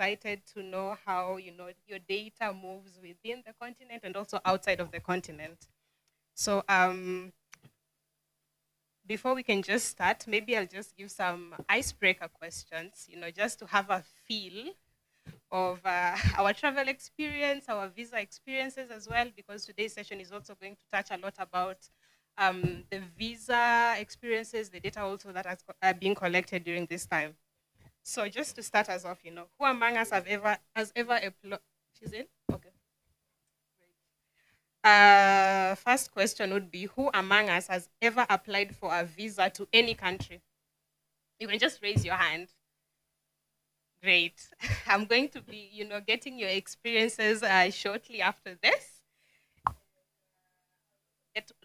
excited to know how your data moves within the continent and also outside of the continent. So before we can just start, maybe I'll just give some icebreaker questions, just to have a feel of our travel experience, our visa experiences as well, because today's session is also going to touch a lot about the visa experiences, the data also that are being collected during this time. So just to start us off, who among us has ever applied? She's in? Okay. First question would be, who among us has ever applied for a visa to any country? You can just raise your hand. Great. I'm going to be, getting your experiences shortly after this.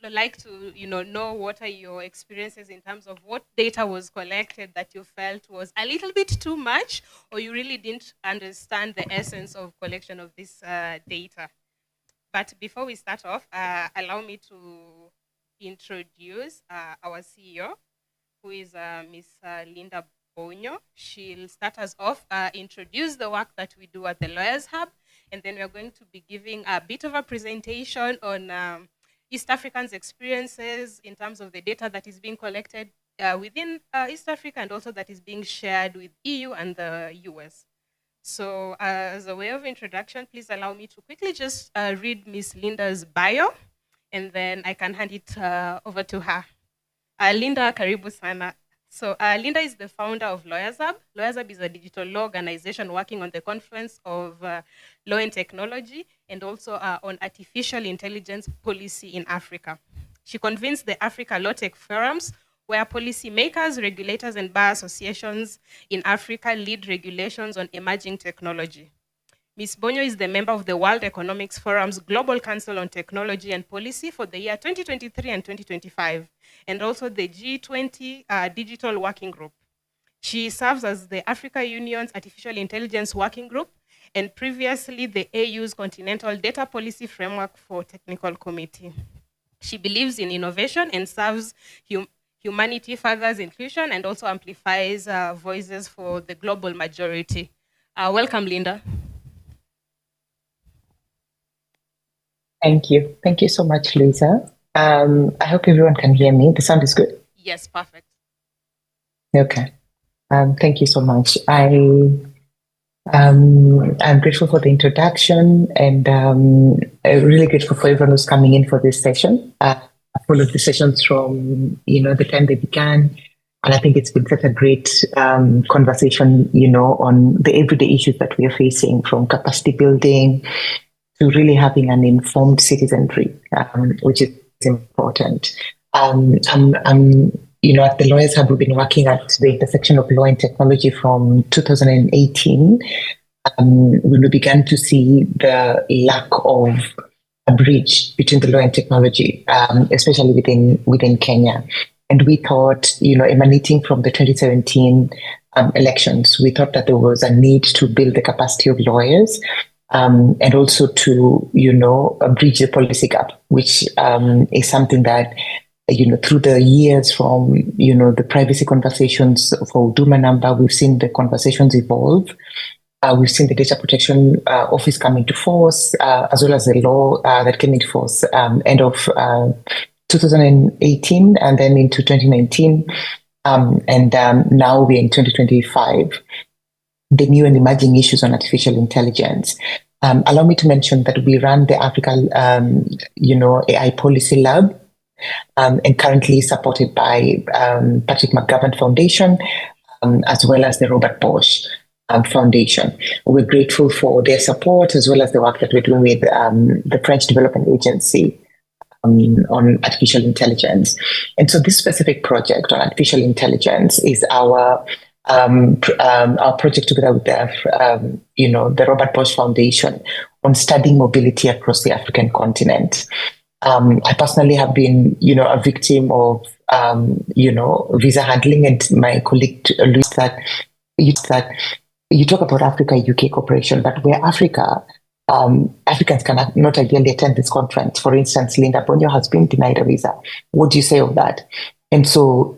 I'd like to, know what are your experiences in terms of what data was collected that you felt was a little bit too much, or you really didn't understand the essence of collection of this data. But before we start off, allow me to introduce our CEO, who is Ms. Linda Bonyo. She'll start us off, introduce the work that we do at the Lawyers Hub, and then we're going to be giving a bit of a presentation on East Africans' experiences in terms of the data that is being collected within East Africa and also that is being shared with EU and the US. So as a way of introduction, please allow me to quickly just read Ms. Linda's bio, and then I can hand it over to her. Linda, karibu sana. So Linda is the founder of Lawyers Hub. Lawyers Hub is a digital law organization working on the confluence of law and technology and also on artificial intelligence policy in Africa. She convenes the Africa Law Tech Forums, where policymakers, regulators, and bar associations in Africa lead regulations on emerging technology. Ms. Bonyo is the member of the World Economics Forum's Global Council on Technology and Policy for the year 2023 and 2025, and also the G20 Digital Working Group. She serves as the Africa Union's Artificial Intelligence Working Group, and previously the AU's Continental Data Policy Framework for Technical Committee. She believes in innovation and serves humanity, furthers inclusion, and also amplifies voices for the global majority. Welcome, Linda. Thank you. Thank you so much, Lisa. I hope everyone can hear me. The sound is good? Yes, perfect. Okay. Thank you so much. I'm grateful for the introduction, and really grateful for everyone who's coming in for this session. I followed the sessions from the time they began, and I think it's been such a great conversation, on the everyday issues that we are facing, from capacity building to really having an informed citizenry, which is important. At the Lawyers Hub, we've been working at the intersection of law and technology from 2018, when we began to see the lack of a bridge between the law and technology, especially within Kenya. And we thought, emanating from the 2017 elections, we thought that there was a need to build the capacity of lawyers, and also to, bridge the policy gap, which is something that, through the years from, the privacy conversations for Huduma number, we've seen the conversations evolve. We've seen the Data Protection Office come into force, as well as the law that came into force end of 2018 and then into 2019. And now we're in 2025. The new and emerging issues on artificial intelligence. Allow me to mention that we run the Africa, AI Policy Lab, and currently supported by Patrick McGovern Foundation, as well as the Robert Bosch Foundation. We're grateful for their support, as well as the work that we're doing with the French Development Agency on artificial intelligence. And so this specific project on artificial intelligence is our project together with the Robert Bosch Foundation on studying mobility across the African continent. I personally have been, a victim of, visa handling, and my colleague Luis that you talk about Africa-UK cooperation, but where Africans cannot ideally attend this conference. For instance, Linda Bonyo has been denied a visa. What do you say of that? And so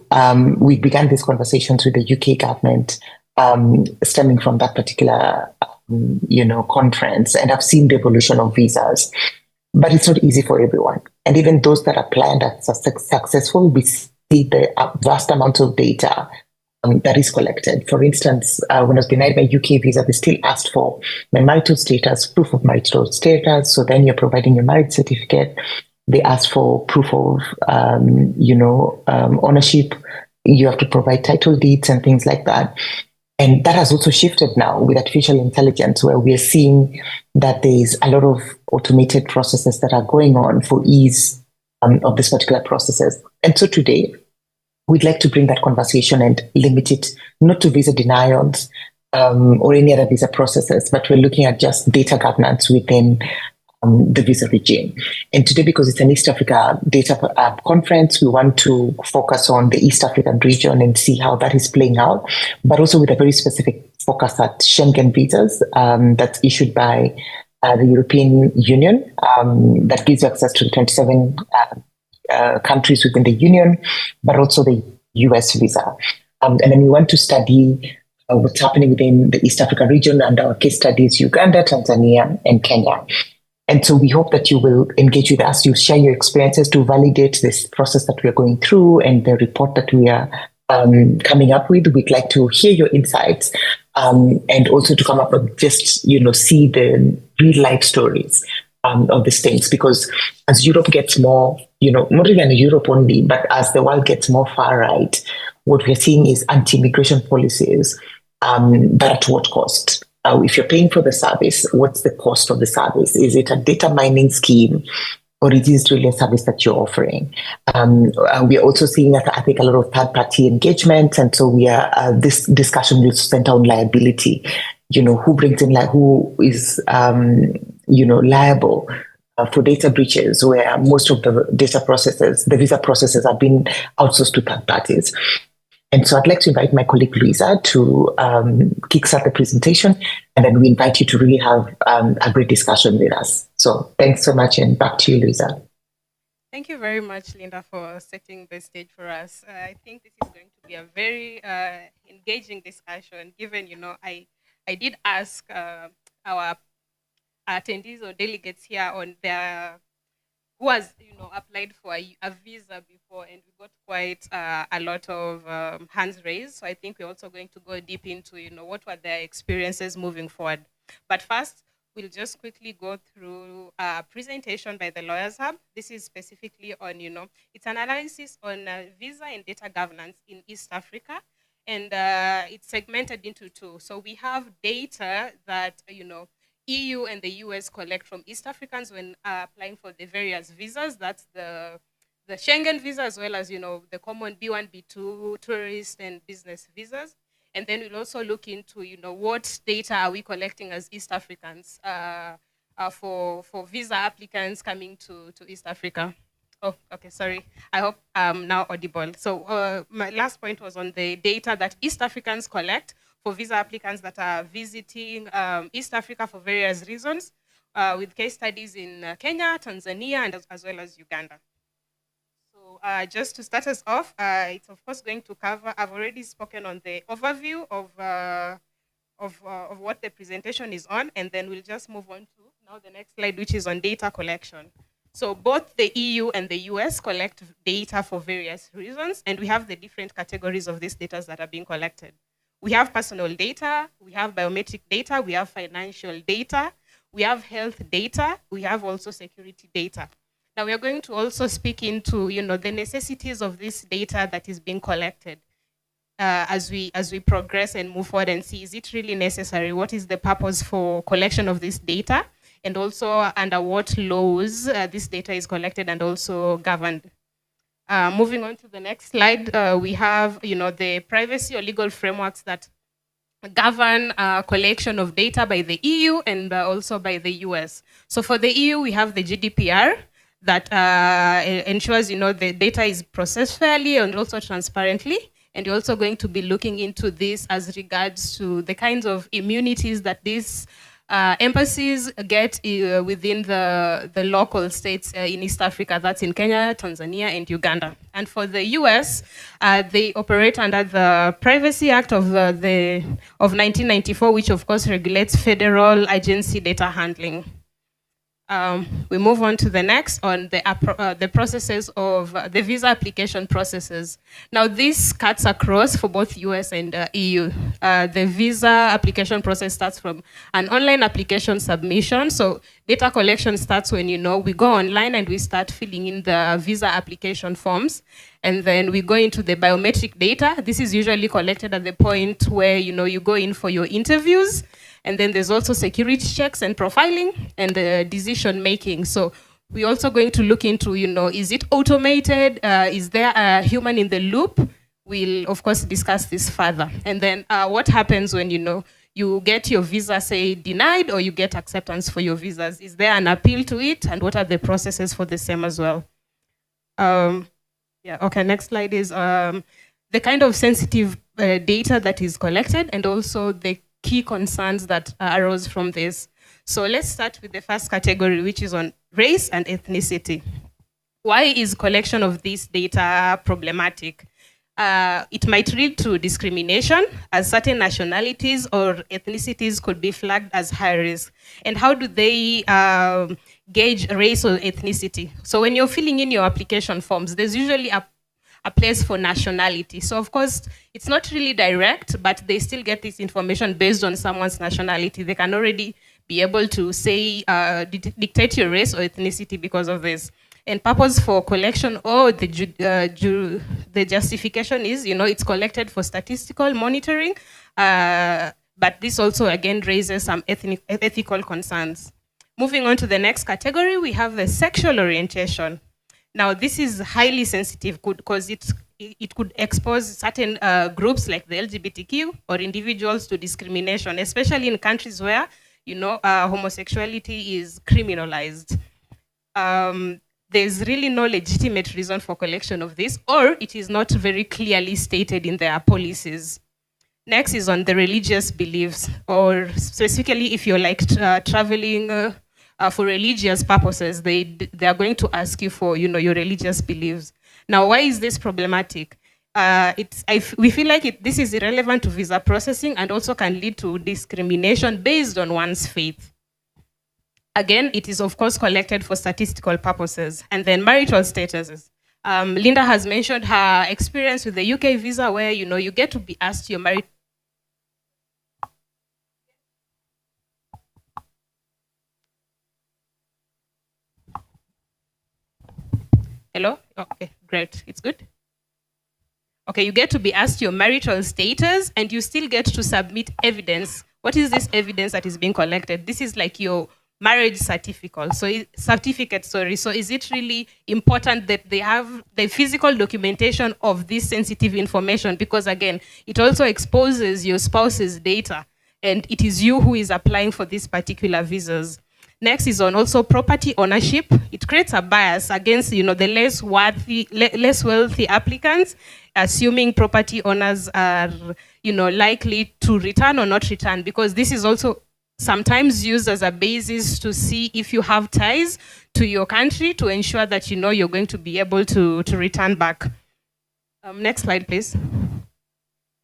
we began these conversations with the UK government, stemming from that particular conference, and I've seen the evolution of visas. But it's not easy for everyone. And even those that apply and are successful, we see the vast amount of data that is collected. For instance, when I was denied my UK visa, they still asked for my marital status, proof of marital status. So then you're providing your marriage certificate. They ask for proof of, ownership. You have to provide title deeds and things like that. And that has also shifted now with artificial intelligence, where we are seeing that there's a lot of automated processes that are going on for ease of this particular processes. And so today, we'd like to bring that conversation and limit it not to visa denials or any other visa processes, but we're looking at just data governance within the visa regime. And today, because it's an East Africa data conference, we want to focus on the East African region and see how that is playing out, but also with a very specific focus at Schengen visas that's issued by the European Union that gives you access to the 27 countries within the Union, but also the US visa. And then we want to study what's happening within the East Africa region, and our case studies Uganda, Tanzania, and Kenya. And so we hope that you will engage with us, you share your experiences to validate this process that we are going through and the report that we are coming up with. We'd like to hear your insights and also to come up with just, see the real life stories of these things. Because as Europe gets more, not even Europe only, but as the world gets more far right, what we're seeing is anti-immigration policies that at what cost? If you're paying for the service, what's the cost of the service? Is it a data mining scheme, or is it really a service that you're offering? We are also seeing, I think, a lot of third-party engagement, and so we are. This discussion will center on liability. Who brings in, who is, liable for data breaches, where most of the data processes, the visa processes, have been outsourced to third parties. And so I'd like to invite my colleague Luisa to kickstart the presentation, and then we invite you to really have a great discussion with us. So thanks so much, and back to you, Luisa. Thank you very much, Linda, for setting the stage for us. I think this is going to be a very engaging discussion, given, I did ask our attendees or delegates here on their who has applied for a visa before, and we got quite a lot of hands raised. So I think we're also going to go deep into what were their experiences moving forward. But first, we'll just quickly go through a presentation by the Lawyers Hub. This is specifically on it's an analysis on visa and data governance in East Africa, and it's segmented into two. So we have data that EU and the US collect from East Africans when applying for the various visas. That's the Schengen visa, as well as the common B1, B2 tourist and business visas. And then we'll also look into what data are we collecting as East Africans for visa applicants coming to East Africa. Oh, okay, sorry. I hope I'm now audible. So my last point was on the data that East Africans collect for visa applicants that are visiting East Africa for various reasons, with case studies in Kenya, Tanzania, and as well as Uganda. So just to start us off, it's of course going to cover, I've already spoken on the overview of what the presentation is on, and then we'll just move on to now the next slide, which is on data collection. So both the EU and the US collect data for various reasons, and we have the different categories of these data that are being collected. We have personal data, we have biometric data, we have financial data, we have health data, we have also security data. Now we are going to also speak into the necessities of this data that is being collected as we progress and move forward and see, is it really necessary? What is the purpose for collection of this data? And also under what laws this data is collected and also governed. Moving on to the next slide, we have the privacy or legal frameworks that govern collection of data by the EU and also by the US. So for the EU, we have the GDPR that ensures the data is processed fairly and also transparently. And you're also going to be looking into this as regards to the kinds of immunities that these Embassies get within the local states in East Africa, that's in Kenya, Tanzania, and Uganda. And for the US, they operate under the Privacy Act of 1994, which of course regulates federal agency data handling. We move on to the next on the processes of the visa application processes. Now this cuts across for both US and EU. The visa application process starts from an online application submission. So data collection starts when we go online and we start filling in the visa application forms. And then we go into the biometric data. This is usually collected at the point where you go in for your interviews. And then there's also security checks and profiling and decision making. So we're also going to look into, is it automated? Is there a human in the loop? We'll, of course, discuss this further. And then what happens when, you get your visa, say, denied, or you get acceptance for your visas? Is there an appeal to it? And what are the processes for the same as well? Next slide is the kind of sensitive data that is collected and also the key concerns that arose from this. So let's start with the first category, which is on race and ethnicity. Why is collection of this data problematic? It might lead to discrimination, as certain nationalities or ethnicities could be flagged as high risk. And how do they gauge race or ethnicity? So when you're filling in your application forms, there's usually a place for nationality. So of course, it's not really direct, but they still get this information based on someone's nationality. They can already be able to say, dictate your race or ethnicity because of this. And purpose for collection or the justification is, it's collected for statistical monitoring, but this also again raises some ethical concerns. Moving on to the next category, we have the sexual orientation. Now, this is highly sensitive because it could expose certain groups like the LGBTQ or individuals to discrimination, especially in countries where, homosexuality is criminalized. There's really no legitimate reason for collection of this, or it is not very clearly stated in their policies. Next is on the religious beliefs, or specifically if you're like traveling for religious purposes, they are going to ask you for your religious beliefs. Now, why is this problematic? We feel like this is irrelevant to visa processing and also can lead to discrimination based on one's faith. Again, it is of course collected for statistical purposes. And then marital statuses. Linda has mentioned her experience with the UK visa where you get to be asked your marital. Hello? Okay, great. It's good. Okay, you get to be asked your marital status and you still get to submit evidence. What is this evidence that is being collected? This is like your marriage certificate. So is it really important that they have the physical documentation of this sensitive information? Because again, it also exposes your spouse's data and it is you who is applying for these particular visas. Next is on also property ownership. It creates a bias against the less wealthy applicants, assuming property owners are likely to return or not return, because this is also sometimes used as a basis to see if you have ties to your country to ensure that you're going to be able to return back. Next slide, please.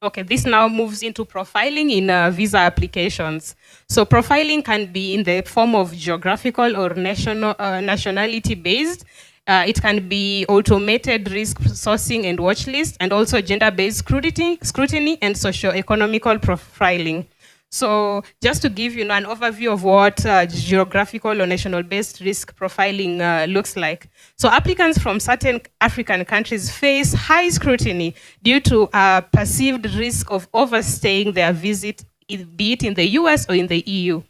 Okay, this now moves into profiling in visa applications. So profiling can be in the form of geographical or nationality-based. It can be automated risk sourcing and watch list, and also gender-based scrutiny and socio-economical profiling. So just to give you an overview of what geographical or national-based risk profiling looks like. So applicants from certain African countries face high scrutiny due to perceived risk of overstaying their visit, be it in the US or in the EU.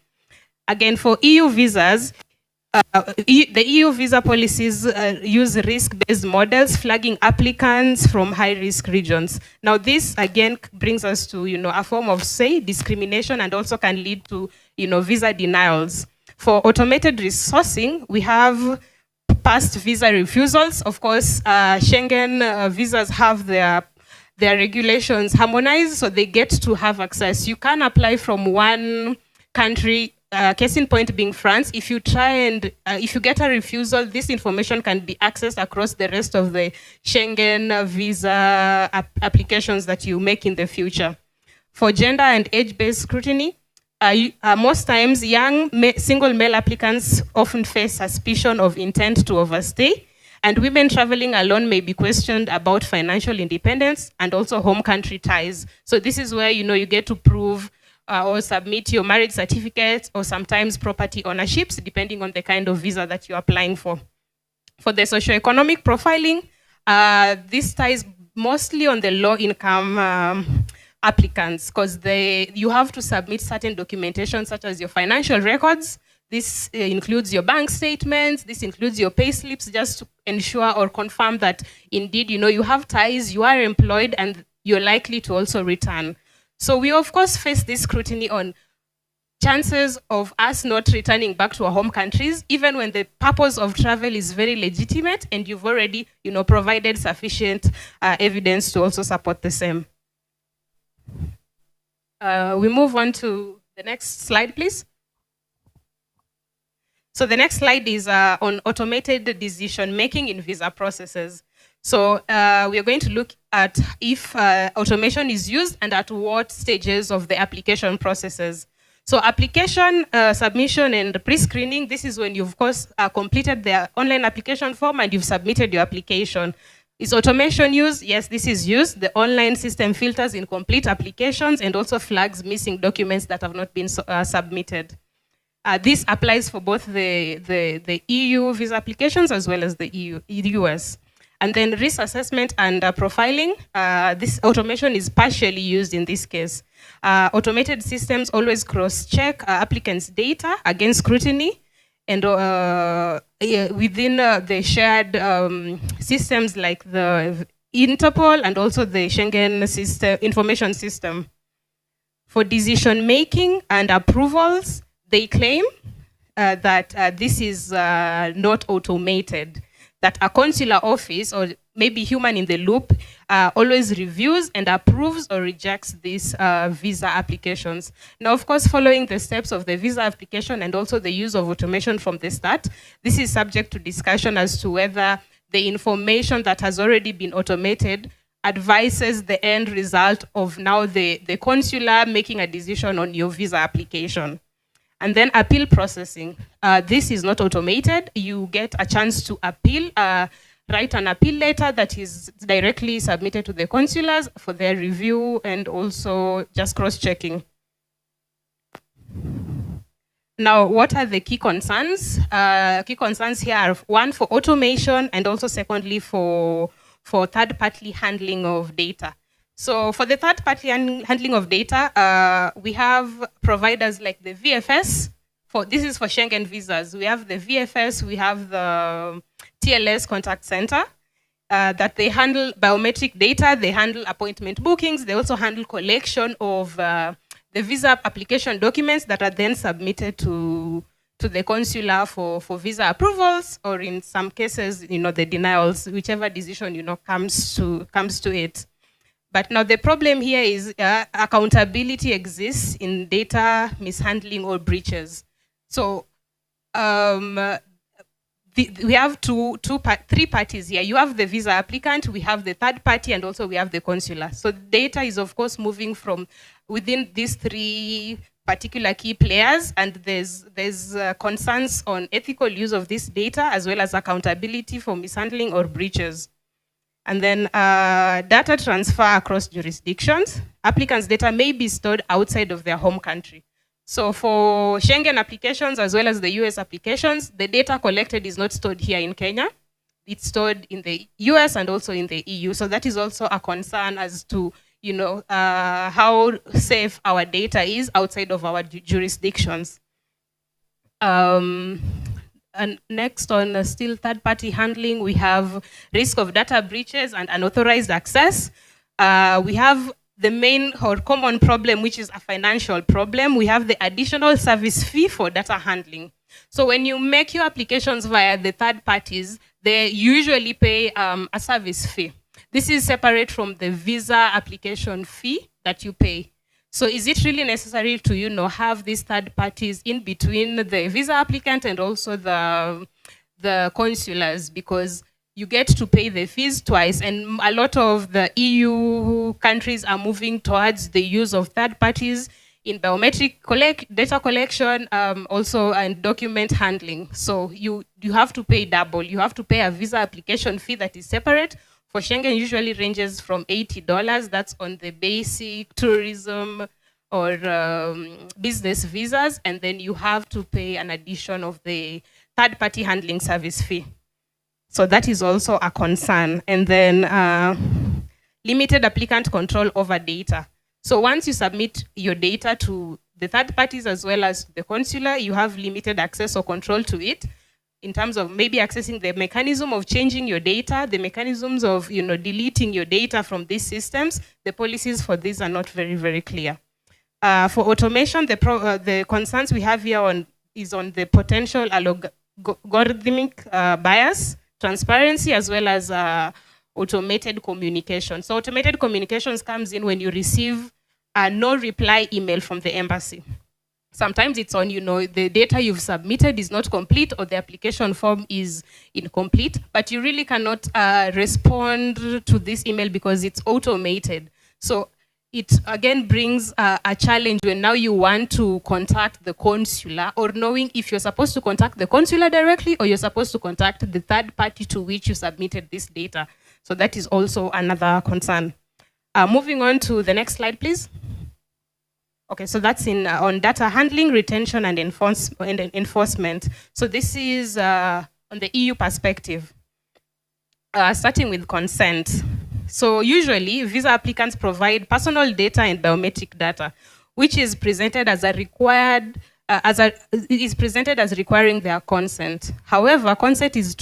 Again, for EU visas, the EU visa policies use risk-based models, flagging applicants from high-risk regions. Now, this again brings us to a form of, say, discrimination, and also can lead to visa denials. For automated risk sourcing, we have past visa refusals. Of course, Schengen visas have their regulations harmonized, so they get to have access. You can apply from one country case in point being France, if you try and if you get a refusal, this information can be accessed across the rest of the Schengen visa applications that you make in the future. For gender and age-based scrutiny, most times young single male applicants often face suspicion of intent to overstay, and women traveling alone may be questioned about financial independence and also home country ties. So this is where you get to prove or submit your marriage certificate or sometimes property ownerships, depending on the kind of visa that you're applying for. For the socioeconomic profiling, this ties mostly on the low income applicants, because you have to submit certain documentation such as your financial records. This includes your bank statements, this includes your pay slips, just to ensure or confirm that indeed you have ties, you are employed, and you're likely to also return. So we of course face this scrutiny on chances of us not returning back to our home countries, even when the purpose of travel is very legitimate and you've already provided sufficient evidence to also support the same. We move on to the next slide, please. So the next slide is on automated decision-making in visa processes. So we are going to look at if automation is used and at what stages of the application processes. So application, submission, and pre-screening, this is when you've, of course, completed the online application form and you've submitted your application. Is automation used? Yes, this is used. The online system filters incomplete applications and also flags missing documents that have not been submitted. This applies for both the EU visa applications as well as the US. And then risk assessment and profiling, this automation is partially used in this case. Automated systems always cross-check applicants' data against scrutiny, and within the shared systems like the Interpol and also the Schengen system, information system. For decision-making and approvals, they claim that this is not automated, that a consular office or maybe human in the loop always reviews and approves or rejects these visa applications. Now, of course, following the steps of the visa application and also the use of automation from the start, this is subject to discussion as to whether the information that has already been automated advises the end result of now the consular making a decision on your visa application. And then appeal processing. This is not automated. You get a chance to appeal, write an appeal letter that is directly submitted to the consulars for their review and also just cross-checking. Now, what are the key concerns? Key concerns here are one, for automation, and also secondly, for third-party handling of data. So for the third-party handling of data, we have providers like the VFS. This is for Schengen visas. We have the VFS, we have the TLS contact center that they handle biometric data, they handle appointment bookings, they also handle collection of the visa application documents that are then submitted to the consular for visa approvals, or in some cases, the denials, whichever decision, comes to it. But now the problem here is accountability exists in data mishandling or breaches. So we have three parties here. You have the visa applicant, we have the third party, and also we have the consular. So data is, of course, moving from within these three particular key players, and there's concerns on ethical use of this data as well as accountability for mishandling or breaches. And then data transfer across jurisdictions. Applicants' data may be stored outside of their home country. So for Schengen applications as well as the US applications, the data collected is not stored here in Kenya. It's stored in the US and also in the EU. So that is also a concern as to how safe our data is outside of our jurisdictions. And next, on still third-party handling, we have risk of data breaches and unauthorized access. We have the main or common problem, which is a financial problem. We have the additional service fee for data handling. So when you make your applications via the third parties, they usually pay a service fee. This is separate from the visa application fee that you pay. So is it really necessary to, have these third parties in between the visa applicant and also the consulars? Because you get to pay the fees twice, and a lot of the EU countries are moving towards the use of third parties in biometric data collection, also and document handling. So you have to pay double. You have to pay a visa application fee that is separate. For Schengen, usually ranges from $80. That's on the basic tourism or business visas, and then you have to pay an addition of the third-party handling service fee. So that is also a concern. And then limited applicant control over data. So once you submit your data to the third parties as well as the consular, you have limited access or control to it in terms of maybe accessing the mechanism of changing your data, the mechanisms of deleting your data from these systems. The policies for these are not very, very clear. For automation, the concerns we have here is on the potential algorithmic bias, transparency, as well as automated communication. So automated communications comes in when you receive a no reply email from the embassy. Sometimes it's on, the data you've submitted is not complete or the application form is incomplete, but you really cannot respond to this email because it's automated. So it again brings a challenge when now you want to contact the consular, or knowing if you're supposed to contact the consular directly or you're supposed to contact the third party to which you submitted this data. So that is also another concern. Moving on to the next slide, please. Okay, so that's on data handling, retention, and enforcement. So this is on the EU perspective, starting with consent. So usually, visa applicants provide personal data and biometric data, which is presented as requiring their consent. However, consent isn't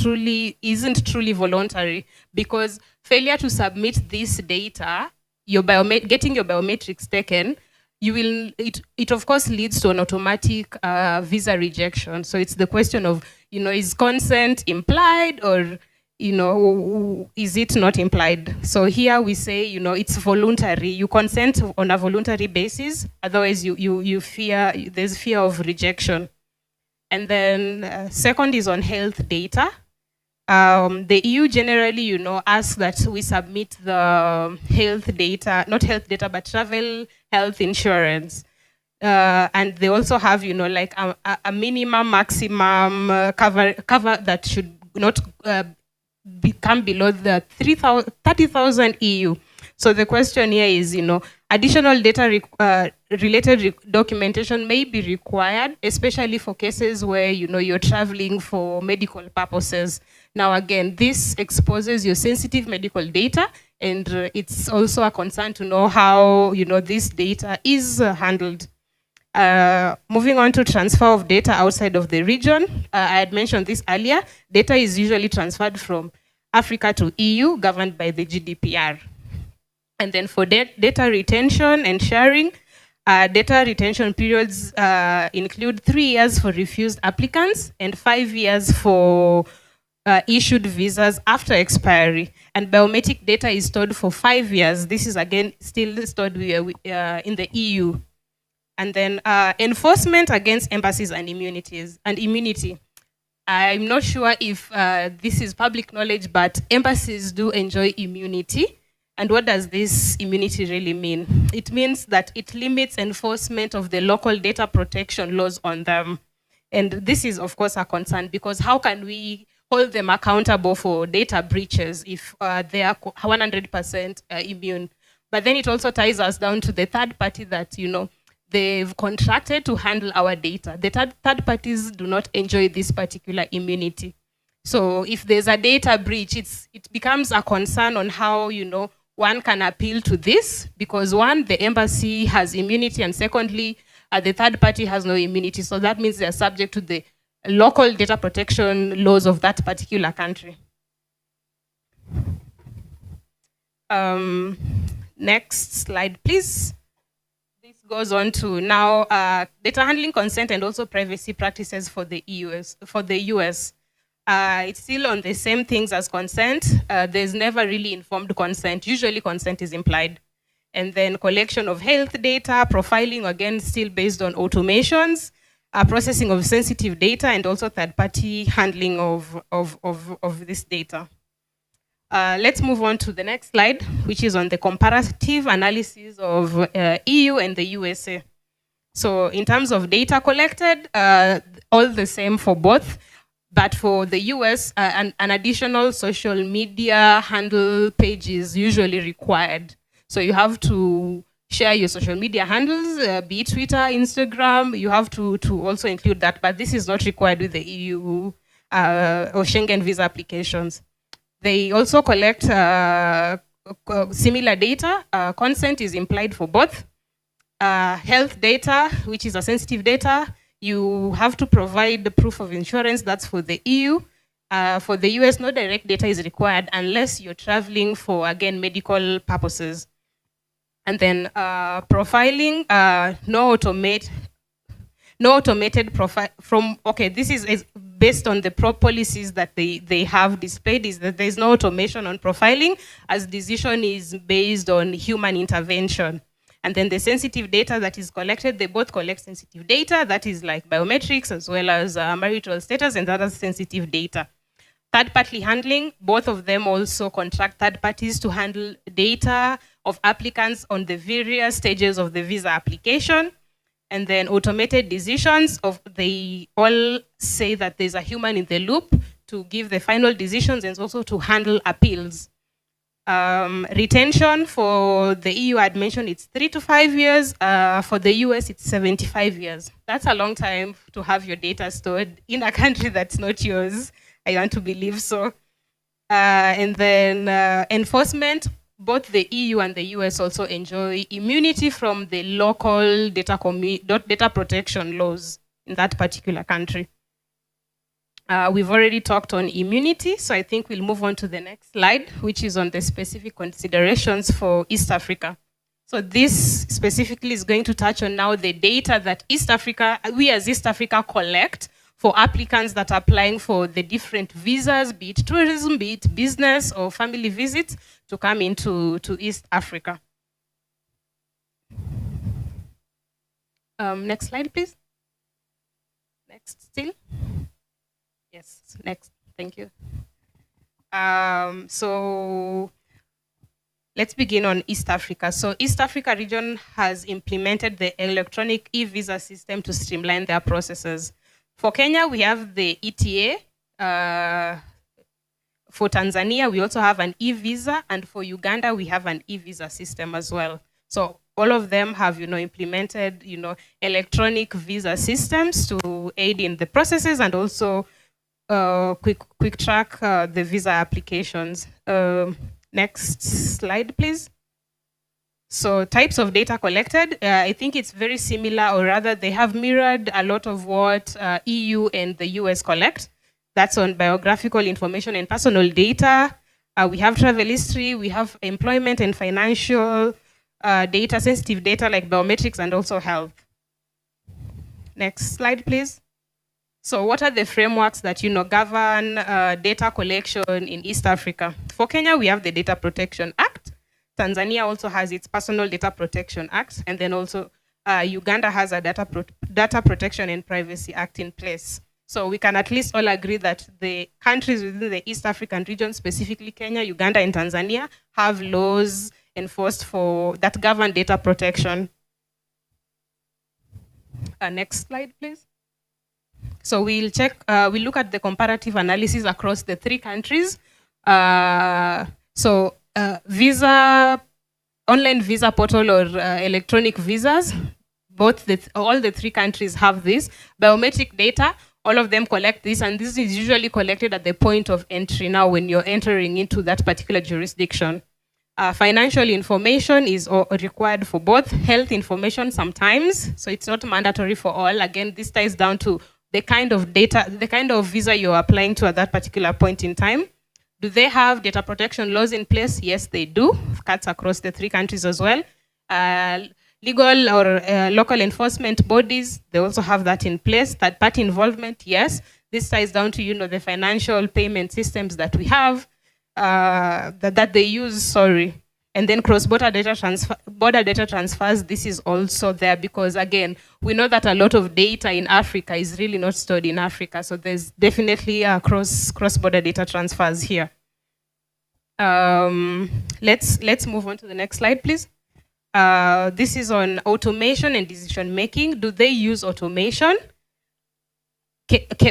truly voluntary, because failure to submit this data, getting your biometrics taken, it of course leads to an automatic visa rejection. So it's the question of, is consent implied, or is it not implied? So here we say, it's voluntary. You consent on a voluntary basis. Otherwise, there's fear of rejection. And then second is on health data. The EU generally, asks that we submit the health data, not health data, but travel health insurance. And they also have, like a minimum, maximum cover that should not become below the 30,000 EU. So the question here is, additional data related documentation may be required, especially for cases where, you're traveling for medical purposes. Now, again, this exposes your sensitive medical data, and it's also a concern to know how, this data is handled. Moving on to transfer of data outside of the region. I had mentioned this earlier. Data is usually transferred from Africa to EU, governed by the GDPR. And then for data retention and sharing, data retention periods include 3 years for refused applicants and 5 years for issued visas after expiry. And biometric data is stored for 5 years. This is, again, still stored in the EU. And then enforcement against embassies and immunity. I'm not sure if this is public knowledge, but embassies do enjoy immunity. And what does this immunity really mean? It means that it limits enforcement of the local data protection laws on them. And this is, of course, a concern, because how can we hold them accountable for data breaches if they are 100% immune? But then it also ties us down to the third party that, they've contracted to handle our data. The third parties do not enjoy this particular immunity. So if there's a data breach, it becomes a concern on how, one can appeal to this, because one, the embassy has immunity, and secondly, the third party has no immunity. So that means they're subject to the local data protection laws of that particular country. Next slide, please. This goes on to now data handling consent and also privacy practices for the US. It's still on the same things as consent. There's never really informed consent. Usually consent is implied. And then collection of health data, profiling, again, still based on automations, processing of sensitive data, and also third-party handling of this data. Let's move on to the next slide, which is on the comparative analysis of EU and the USA. So in terms of data collected, all the same for both, but for the US, an additional social media handle page is usually required. So you have to share your social media handles, be it Twitter, Instagram, you have to also include that, but this is not required with the EU or Schengen visa applications. They also collect similar data. Consent is implied for both. Health data, which is a sensitive data, you have to provide the proof of insurance, that's for the EU. For the US, no direct data is required unless you're traveling for, again, medical purposes. And then profiling, no automated profile from, okay, this is based on the policies that they have displayed, is that there's no automation on profiling, as decision is based on human intervention. And then the sensitive data that is collected, they both collect sensitive data, that is like biometrics as well as marital status and other sensitive data. Third-party handling, both of them also contract third parties to handle data of applicants on the various stages of the visa application. And then automated decisions, they all say that there's a human in the loop to give the final decisions and also to handle appeals. Retention for the EU, I'd mentioned it's 3 to 5 years. For the US, it's 75 years. That's a long time to have your data stored in a country that's not yours. I want to believe so. And then enforcement, both the EU and the US also enjoy immunity from the local data protection laws in that particular country. We've already talked on immunity, so I think we'll move on to the next slide, which is on the specific considerations for East Africa. So this specifically is going to touch on now the data that we as East Africa collect for applicants that are applying for the different visas, be it tourism, be it business or family visits, to come into East Africa. Next slide, please. Next, still. Yes, next, thank you. So let's begin on East Africa. So East Africa region has implemented the electronic e-visa system to streamline their processes. For Kenya, we have the ETA. For Tanzania, we also have an e-visa, and for Uganda, we have an e-visa system as well. So all of them have, implemented, electronic visa systems to aid in the processes and also quick track the visa applications. Next slide, please. So types of data collected, I think it's very similar, or rather they have mirrored a lot of what EU and the US collect. That's on biographical information and personal data. We have travel history, we have employment and financial data, sensitive data like biometrics and also health. Next slide, please. So what are the frameworks that govern data collection in East Africa? For Kenya, we have the Data Protection Act. Tanzania also has its Personal Data Protection Act, and then also Uganda has a Data Protection and Privacy Act in place. So we can at least all agree that the countries within the East African region, specifically Kenya, Uganda, and Tanzania, have laws enforced that govern data protection. Next slide, please. So we'll look at the comparative analysis across the 3 countries. Online visa portal or electronic visas, all the 3 countries have this. Biometric data, all of them collect this, and this is usually collected at the point of entry now when you're entering into that particular jurisdiction. Financial information is required for both. Health information sometimes, so it's not mandatory for all. Again, this ties down to the kind of data, the kind of visa you're applying to at that particular point in time. Do they have data protection laws in place? Yes, they do. Cuts across the 3 countries as well. Legal or local enforcement bodies, they also have that in place. Third-party involvement, yes. This ties down to, the financial payment systems that we have, that they use, And then cross-border data transfers, this is also there because, again, we know that a lot of data in Africa is really not stored in Africa. So there's definitely cross-border data transfers here. Let's move on to the next slide, please. This is on automation and decision-making. Do they use automation?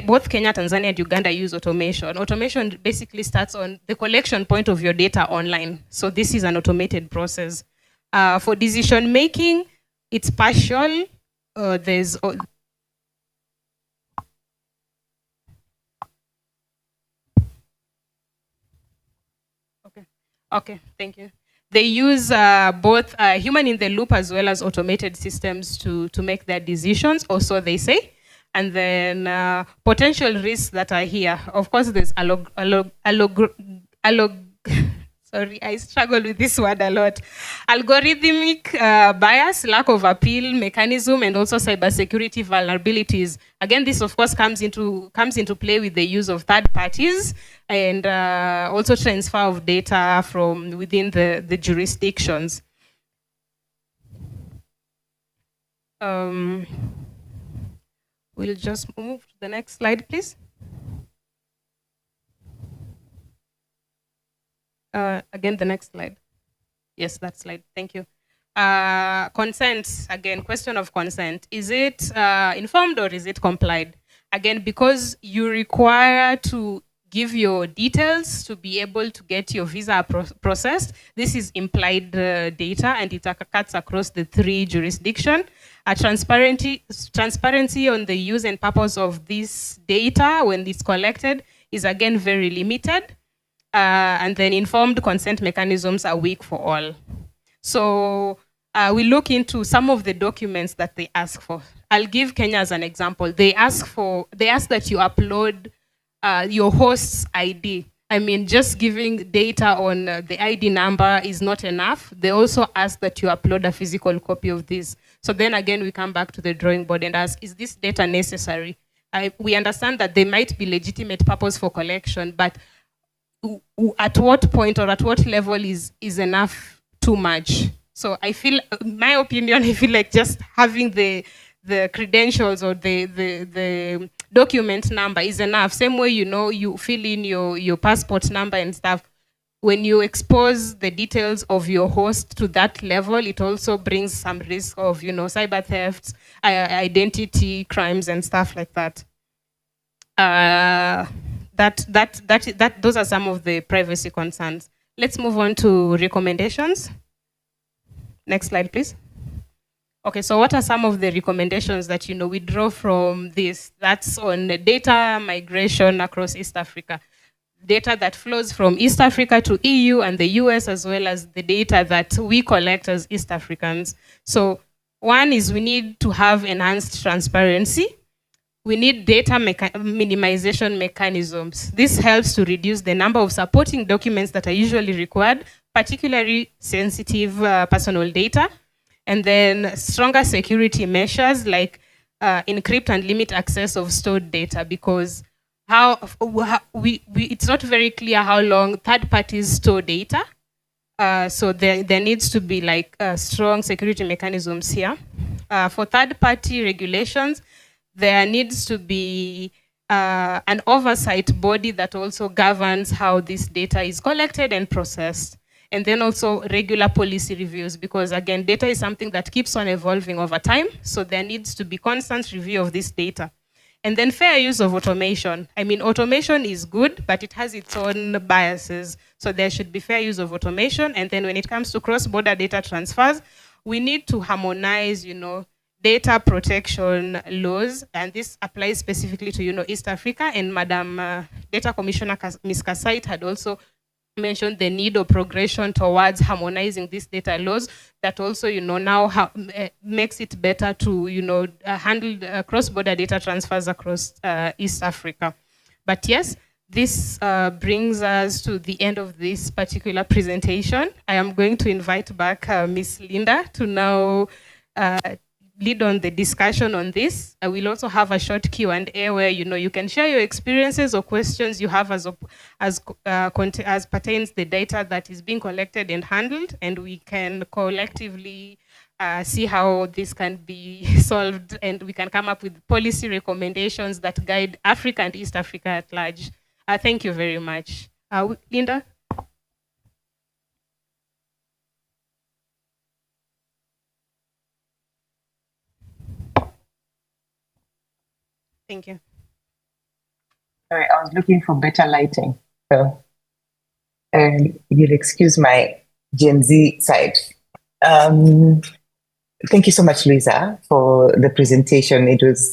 Both Kenya, Tanzania, and Uganda use automation. Automation basically starts on the collection point of your data online. So this is an automated process. For decision making, it's partial. Okay, thank you. They use both human in the loop as well as automated systems to make their decisions, or so they say. And then potential risks that are here. Of course, there's sorry, I struggle with this word a lot. Algorithmic bias, lack of appeal mechanism, and also cybersecurity vulnerabilities. Again, this of course comes into play with the use of third parties and also transfer of data from within the jurisdictions. We'll just move to the next slide, please. Again, the next slide. Yes, that slide. Thank you. Consent, again, question of consent. Is it informed or is it complied? Again, because you require to give your details to be able to get your visa processed. This is implied data, and it cuts across the 3 jurisdictions. Transparency on the use and purpose of this data when it's collected is again very limited. And then informed consent mechanisms are weak for all. So we look into some of the documents that they ask for. I'll give Kenya as an example. They ask that you upload your host's ID. I mean, just giving data on the ID number is not enough. They also ask that you upload a physical copy of this. So then again, we come back to the drawing board and ask, is this data necessary? We understand that there might be legitimate purpose for collection, but at what point or at what level is enough too much? So I feel, in my opinion, I feel like just having the credentials or the document number is enough. Same way, you fill in your passport number and stuff. When you expose the details of your host to that level, it also brings some risk of, cyber thefts, identity crimes and stuff like that. Those are some of the privacy concerns. Let's move on to recommendations. Next slide, please. Okay, so what are some of the recommendations that we draw from this? That's on data migration across East Africa. Data that flows from East Africa to EU and the US, as well as the data that we collect as East Africans. So one is we need to have enhanced transparency. We need data minimization mechanisms. This helps to reduce the number of supporting documents that are usually required, particularly sensitive personal data. And then stronger security measures like encrypt and limit access of stored data, because it's not very clear how long third parties store data. So there needs to be strong security mechanisms here. For third party regulations, there needs to be an oversight body that also governs how this data is collected and processed. And then also regular policy reviews, because again, data is something that keeps on evolving over time. So there needs to be constant review of this data. And then fair use of automation. I mean, automation is good, but it has its own biases. So there should be fair use of automation. And then when it comes to cross-border data transfers, we need to harmonize, data protection laws. And this applies specifically to, East Africa. And Madam Data Commissioner Ms. Kasait had also mentioned the need of progression towards harmonizing these data laws that also, now makes it better to, handle cross-border data transfers across East Africa. But yes, this brings us to the end of this particular presentation. I am going to invite back Ms. Linda to now lead on the discussion on this. I will also have a short Q&A where you can share your experiences or questions you have as pertains the data that is being collected and handled, and we can collectively see how this can be solved, and we can come up with policy recommendations that guide Africa and East Africa at large. Thank you very much. Linda? Thank you. Sorry, I was looking for better lighting. So, you'll excuse my Gen Z side. Thank you so much, Luisa, for the presentation. It was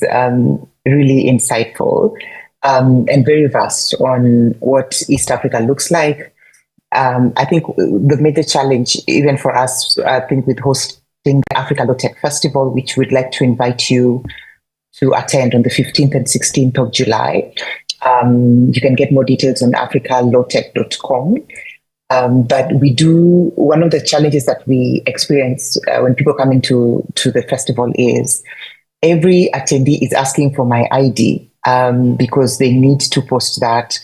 really insightful and very vast on what East Africa looks like. I think the major challenge, even for us, I think with hosting the Africa Low Tech Festival, which we'd like to invite you to attend on the 15th and 16th of July. You can get more details on africalowtech.com. But one of the challenges that we experience when people come into the festival is every attendee is asking for my ID because they need to post that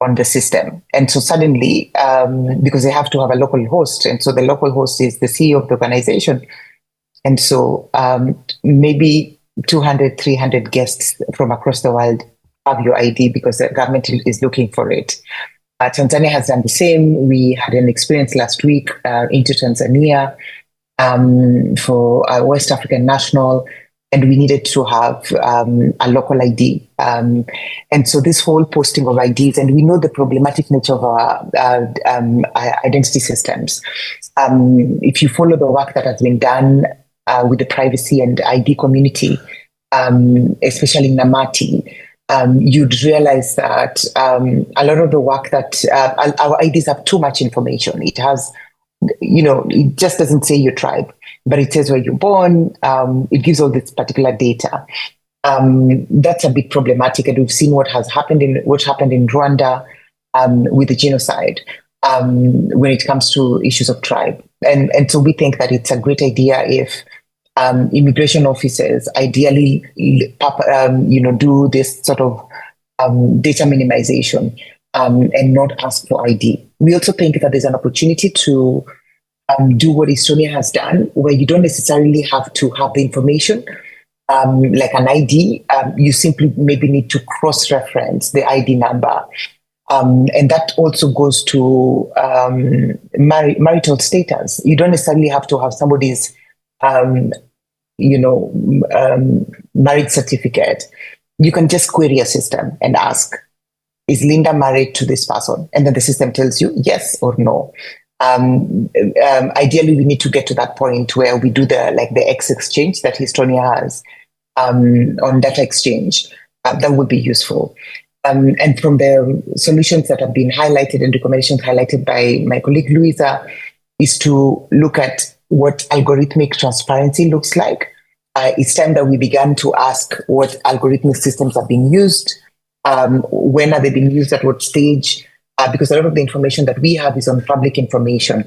on the system. And so suddenly, because they have to have a local host, and so the local host is the CEO of the organization. And so maybe 200, 300 guests from across the world have your ID because the government is looking for it. Tanzania has done the same. We had an experience last week into Tanzania for a West African national, and we needed to have a local ID. And so this whole posting of IDs, and we know the problematic nature of our identity systems. If you follow the work that has been done with the privacy and ID community, especially in Namati, you'd realize that a lot of the work that our IDs have too much information. It has, it just doesn't say your tribe, but it says where you're born. It gives all this particular data. That's a bit problematic, and we've seen what happened in Rwanda with the genocide when it comes to issues of tribe. And so we think that it's a great idea if immigration officers ideally, do this sort of data minimization and not ask for ID. We also think that there's an opportunity to do what Estonia has done, where you don't necessarily have to have the information like an ID. You simply maybe need to cross-reference the ID number. And that also goes to marital status. You don't necessarily have to have somebody's marriage certificate. You can just query a system and ask, is Linda married to this person? And then the system tells you yes or no. Ideally, we need to get to that point where we do the X exchange that Estonia has on data exchange. That would be useful. And from the solutions that have been highlighted and recommendations highlighted by my colleague Luisa is to look at what algorithmic transparency looks like. It's time that we began to ask what algorithmic systems are being used, when are they being used, at what stage, because a lot of the information that we have is on public information.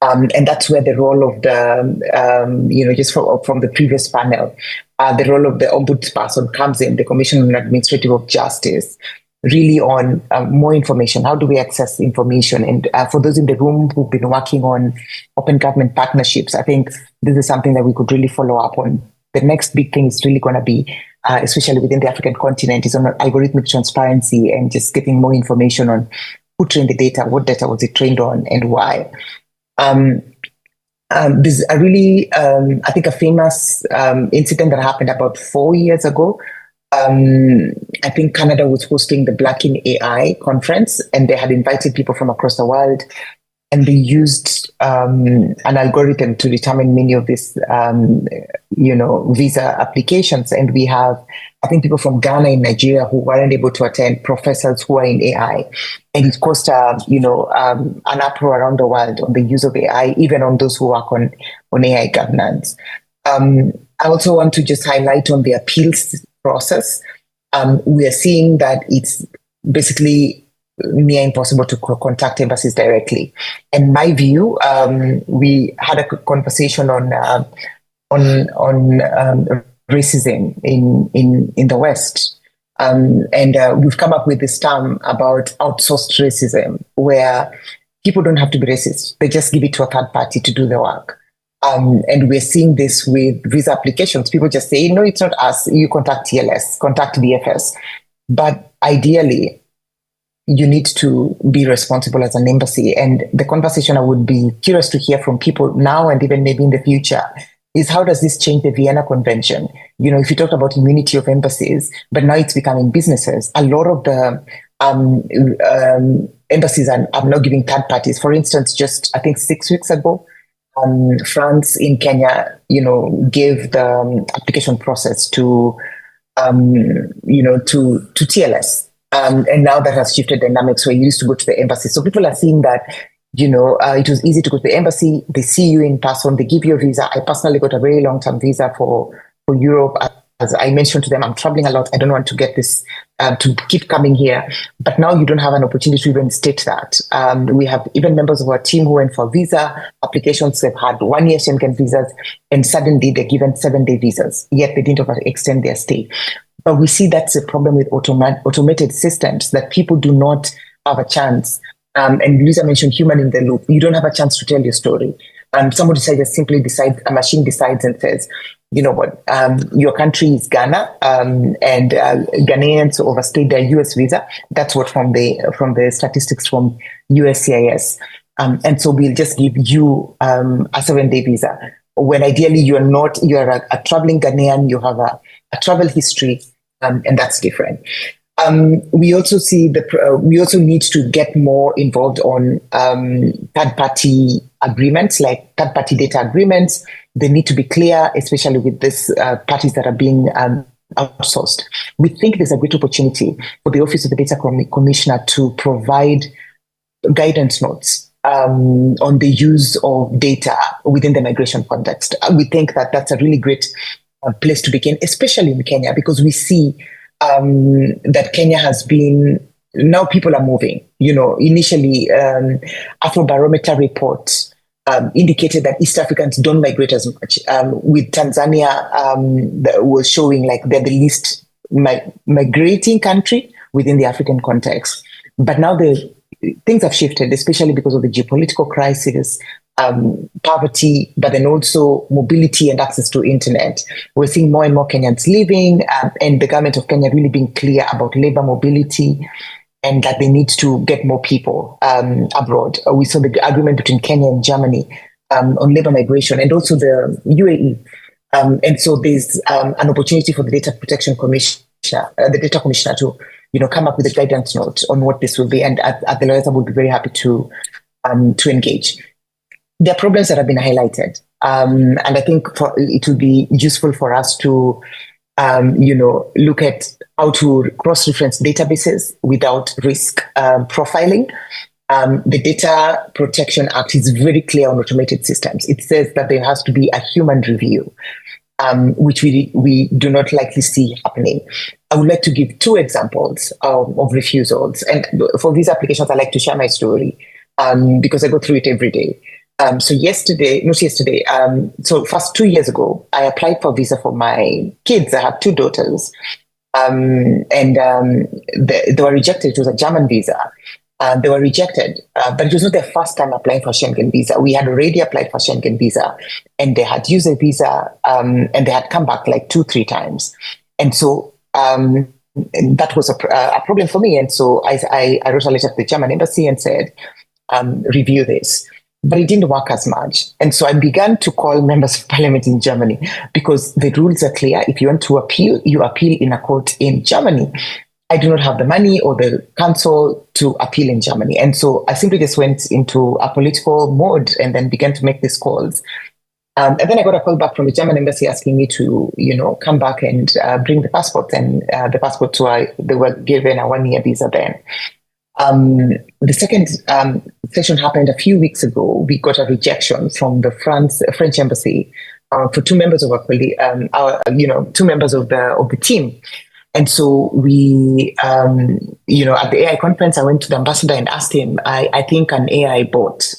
And that's where the role of the, just from the previous panel, the role of the ombudsperson comes in, the Commission on Administrative Justice, really on more information. How do we access information? And for those in the room who've been working on open government partnerships, I think this is something that we could really follow up on. The next big thing is really going to be, especially within the African continent, is on algorithmic transparency and just getting more information on who trained the data, what data was it trained on, and why. There's a really, I think, a famous incident that happened about 4 years ago. I think Canada was hosting the Black in AI conference, and they had invited people from across the world, and they used an algorithm to determine many of these, visa applications. And we have, I think, people from Ghana and Nigeria who weren't able to attend, professors who are in AI. And it caused, an uproar around the world on the use of AI, even on those who work on AI governance. I also want to just highlight on the appeals process. We are seeing that it's basically near impossible to contact embassies directly. In my view, we had a conversation on racism in the West. We've come up with this term about outsourced racism, where people don't have to be racist. They just give it to a third party to do the work. And we're seeing this with visa applications. People just say, no, it's not us. You contact TLS, contact VFS. But ideally, you need to be responsible as an embassy. And the conversation I would be curious to hear from people now and even maybe in the future is, how does this change the Vienna Convention? You know, if you talked about immunity of embassies, but now it's becoming businesses. A lot of the embassies are now giving third parties. For instance, just I think 6 weeks ago, France in Kenya, gave the application process to TLS. And now that has shifted dynamics, where you used to go to the embassy. So people are seeing that, it was easy to go to the embassy. They see you in person. They give you a visa. I personally got a very long-term visa for Europe. As I mentioned to them, I'm traveling a lot. I don't want to get this, to keep coming here. But now you don't have an opportunity to even state that. We have even members of our team who went for visa applications. They've had 1 year Schengen visas, and suddenly they're given 7-day visas, yet they didn't extend their stay. But we see that's a problem with automated systems, that people do not have a chance. And Lisa mentioned human in the loop. You don't have a chance to tell your story. Somebody simply decides, a machine decides and says, you know what, your country is Ghana, and Ghanaians overstayed their US visa. That's what from the statistics from USCIS. And so we'll just give you a 7-day visa. When ideally you're a traveling Ghanaian, you have a travel history, and that's different. We also see we also need to get more involved on third-party agreements, like third-party data agreements. They need to be clear, especially with these parties that are being outsourced. We think there's a great opportunity for the Office of the Data Commissioner to provide guidance notes on the use of data within the migration context. We think that that's a really great place to begin, especially in Kenya, because we see that Kenya has been, now people are moving. Initially, Afrobarometer reports indicated that East Africans don't migrate as much. With Tanzania, that was showing like they're the least migrating country within the African context. But now things have shifted, especially because of the geopolitical crisis, poverty, but then also mobility and access to internet. We're seeing more and more Kenyans leaving, and the government of Kenya really being clear about labor mobility, and that they need to get more people abroad. We saw the agreement between Kenya and Germany on labor migration, and also the UAE. And so there's an opportunity for the Data Protection Commissioner, the Data Commissioner, to come up with a guidance note on what this will be. And at the Lawyers would be very happy to engage. There are problems that have been highlighted, and I think it would be useful for us to, look at how to cross-reference databases without risk profiling. The Data Protection Act is very clear on automated systems. It says that there has to be a human review, which we do not likely see happening. I would like to give 2 examples of refusals. And for these applications, I like to share my story because I go through it every day. So first 2 years ago, I applied for a visa for my kids. I have 2 daughters, and they were rejected. It was a German visa. They were rejected, but it was not their first time applying for Schengen visa. We had already applied for Schengen visa, and they had used a visa, and they had come back like 2-3 times. And so that was a problem for me. And so I wrote a letter to the German embassy and said, review this. But it didn't work as much. And so I began to call members of parliament in Germany, because the rules are clear. If you want to appeal, you appeal in a court in Germany. I do not have the money or the counsel to appeal in Germany. And so I simply just went into a political mode and then began to make these calls. And then I got a call back from the German embassy asking me to, come back and bring the passports. And the passports they were given a 1-year visa then. The second session happened a few weeks ago. We got a rejection from the French embassy for 2 members of our 2 members of the team. And so we, at the AI conference, I went to the ambassador and asked him, I think an AI bot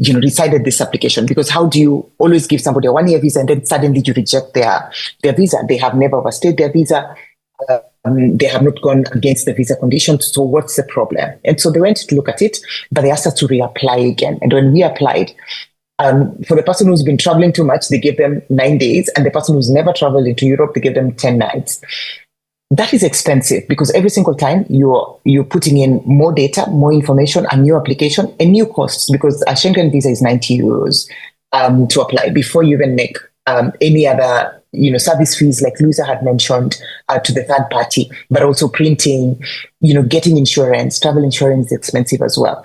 decided this application, because how do you always give somebody a 1-year visa and then suddenly you reject their visa? They have never overstayed their visa. They have not gone against the visa conditions. So what's the problem? And so they went to look at it, but they asked us to reapply again. And when we applied, for the person who's been traveling too much, they gave them 9 days. And the person who's never traveled into Europe, they gave them 10 nights. That is expensive, because every single time you're putting in more data, more information, a new application, and new costs, because a Schengen visa is 90 euros to apply before you even make any other service fees, like Luisa had mentioned, to the third party, but also printing, getting insurance. Travel insurance is expensive as well.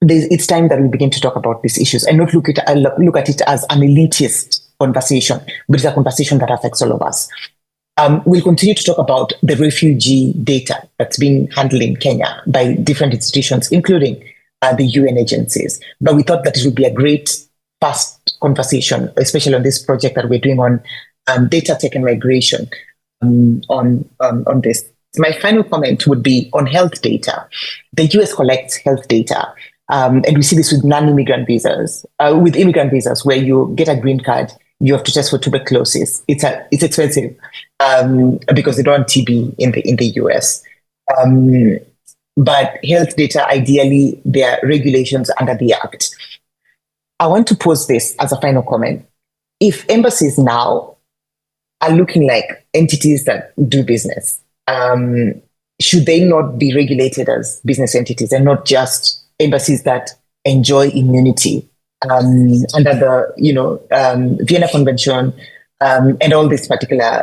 It's time that we begin to talk about these issues and not look at it as an elitist conversation, but it's a conversation that affects all of us. We'll continue to talk about the refugee data that's being handled in Kenya by different institutions, including the UN agencies. But we thought that it would be a great first conversation, especially on this project that we're doing on data tech and migration on this. My final comment would be on health data. The US collects health data, and we see this with non-immigrant visas, with immigrant visas, where you get a green card, you have to test for tuberculosis. It's expensive because they don't have TB in the US. But health data, ideally, there are regulations under the Act. I want to pose this as a final comment. If embassies now are looking like entities that do business, should they not be regulated as business entities and not just embassies that enjoy immunity under the Vienna Convention and all these particular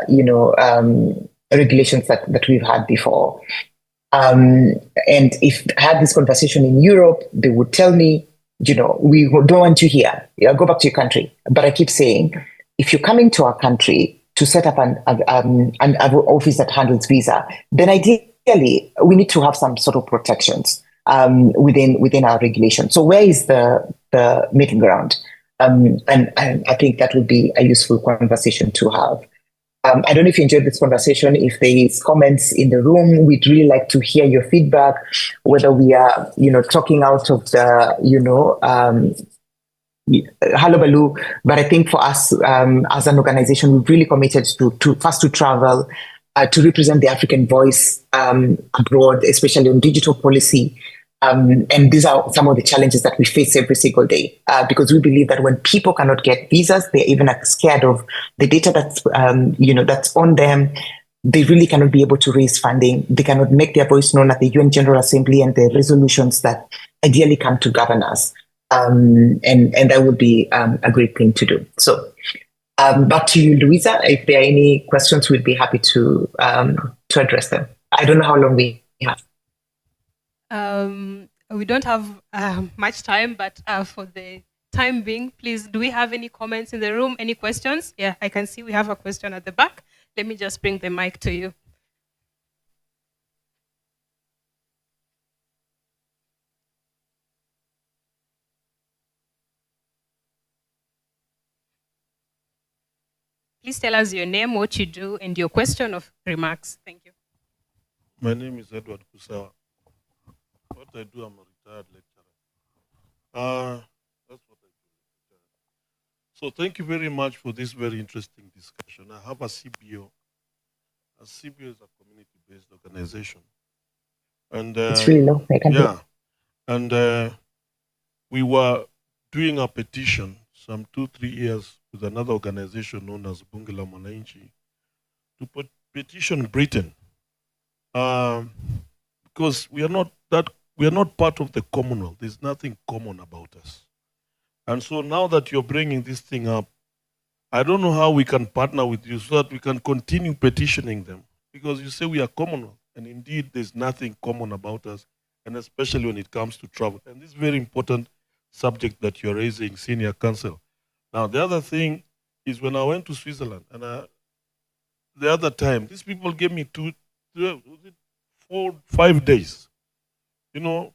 regulations that we've had before? And if I had this conversation in Europe, they would tell me, we don't want you here. Go back to your country. But I keep saying, if you're coming to our country to set up an office that handles visa, then ideally we need to have some sort of protections within our regulation. So where is the middle ground? And I think that would be a useful conversation to have. I don't know if you enjoyed this conversation. If there is comments in the room, we'd really like to hear your feedback, whether we are, talking out of the, hullabaloo. But I think for us as an organization, we've really committed to first to travel, to represent the African voice abroad, especially on digital policy. And these are some of the challenges that we face every single day, because we believe that when people cannot get visas, they're even scared of the data that's that's on them. They really cannot be able to raise funding. They cannot make their voice known at the UN General Assembly and the resolutions that ideally come to govern us. And that would be a great thing to do. So back to you, Louisa. If there are any questions, we'd be happy to address them. I don't know how long we have. We don't have much time, but for the time being, please, do we have any comments in the room? Any questions? Yeah, I can see we have a question at the back. Let me just bring the mic to you. Please tell us your name, what you do, and your question of remarks. Thank you. My name is Edward Kusawa. What I do, I'm a retired lecturer. That's what I do. So thank you very much for this very interesting discussion. I have a CBO. A CBO is a community-based organization. And it's really low. Yeah. And we were doing a petition some 2-3 years with another organization known as Bunge la Mwananchi to petition Britain, because we are not part of the Commonwealth. There's nothing common about us. And so now that you're bringing this thing up, I don't know how we can partner with you so that we can continue petitioning them, because you say we are Commonwealth, and indeed there's nothing common about us, and especially when it comes to travel. And this is very important subject that you're raising, Senior Counsel. Now, the other thing is when I went to Switzerland, and the other time, these people gave me 4, 5 days, and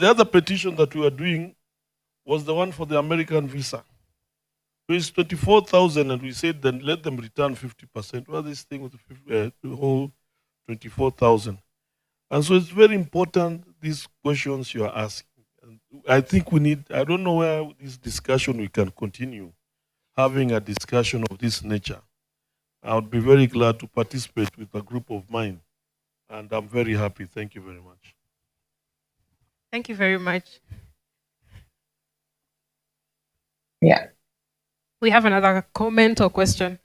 the other petition that we were doing was the one for the American visa. So it's 24,000, and we said then let them return 50%. Well, this thing with the whole 24,000. And so it's very important, these questions you are asking. And I think we need, I don't know where this discussion we can continue having a discussion of this nature. I would be very glad to participate with a group of mine, and I'm very happy. Thank you very much. Thank you very much. Yeah. We have another comment or question.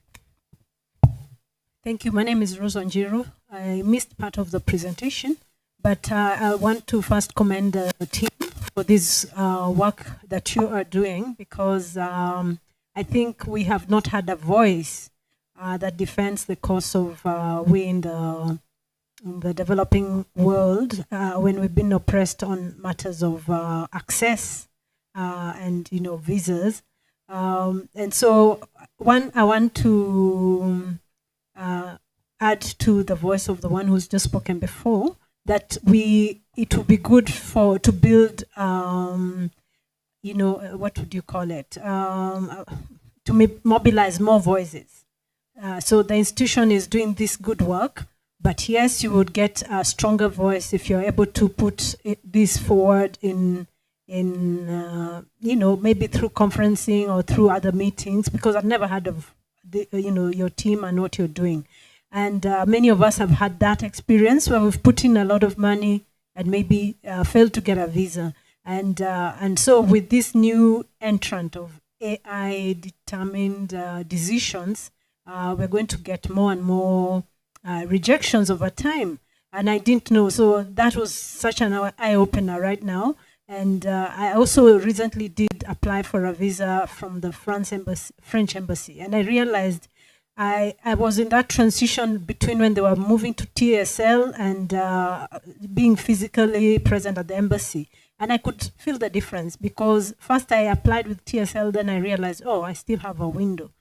Thank you. My name is Rose Onjiro. I missed part of the presentation, but I want to first commend the team for this work that you are doing, because I think we have not had a voice that defends the cause of we in the developing world when we've been oppressed on matters of access and visas. And so I want to add to the voice of the one who's just spoken before, that it would be good to build what would you call it, to mobilize more voices. So the institution is doing this good work, but yes, you would get a stronger voice if you're able to put this forward in maybe through conferencing or through other meetings, because I've never heard of your team and what you're doing. And many of us have had that experience where we've put in a lot of money and maybe failed to get a visa. And so with this new entrant of AI determined decisions, we're going to get more and more rejections over time. And I didn't know. So that was such an eye-opener right now. And I also recently did apply for a visa from the French embassy. And I realized I was in that transition between when they were moving to TSL and being physically present at the embassy. And I could feel the difference, because first I applied with TSL, then I realized, I still have a window.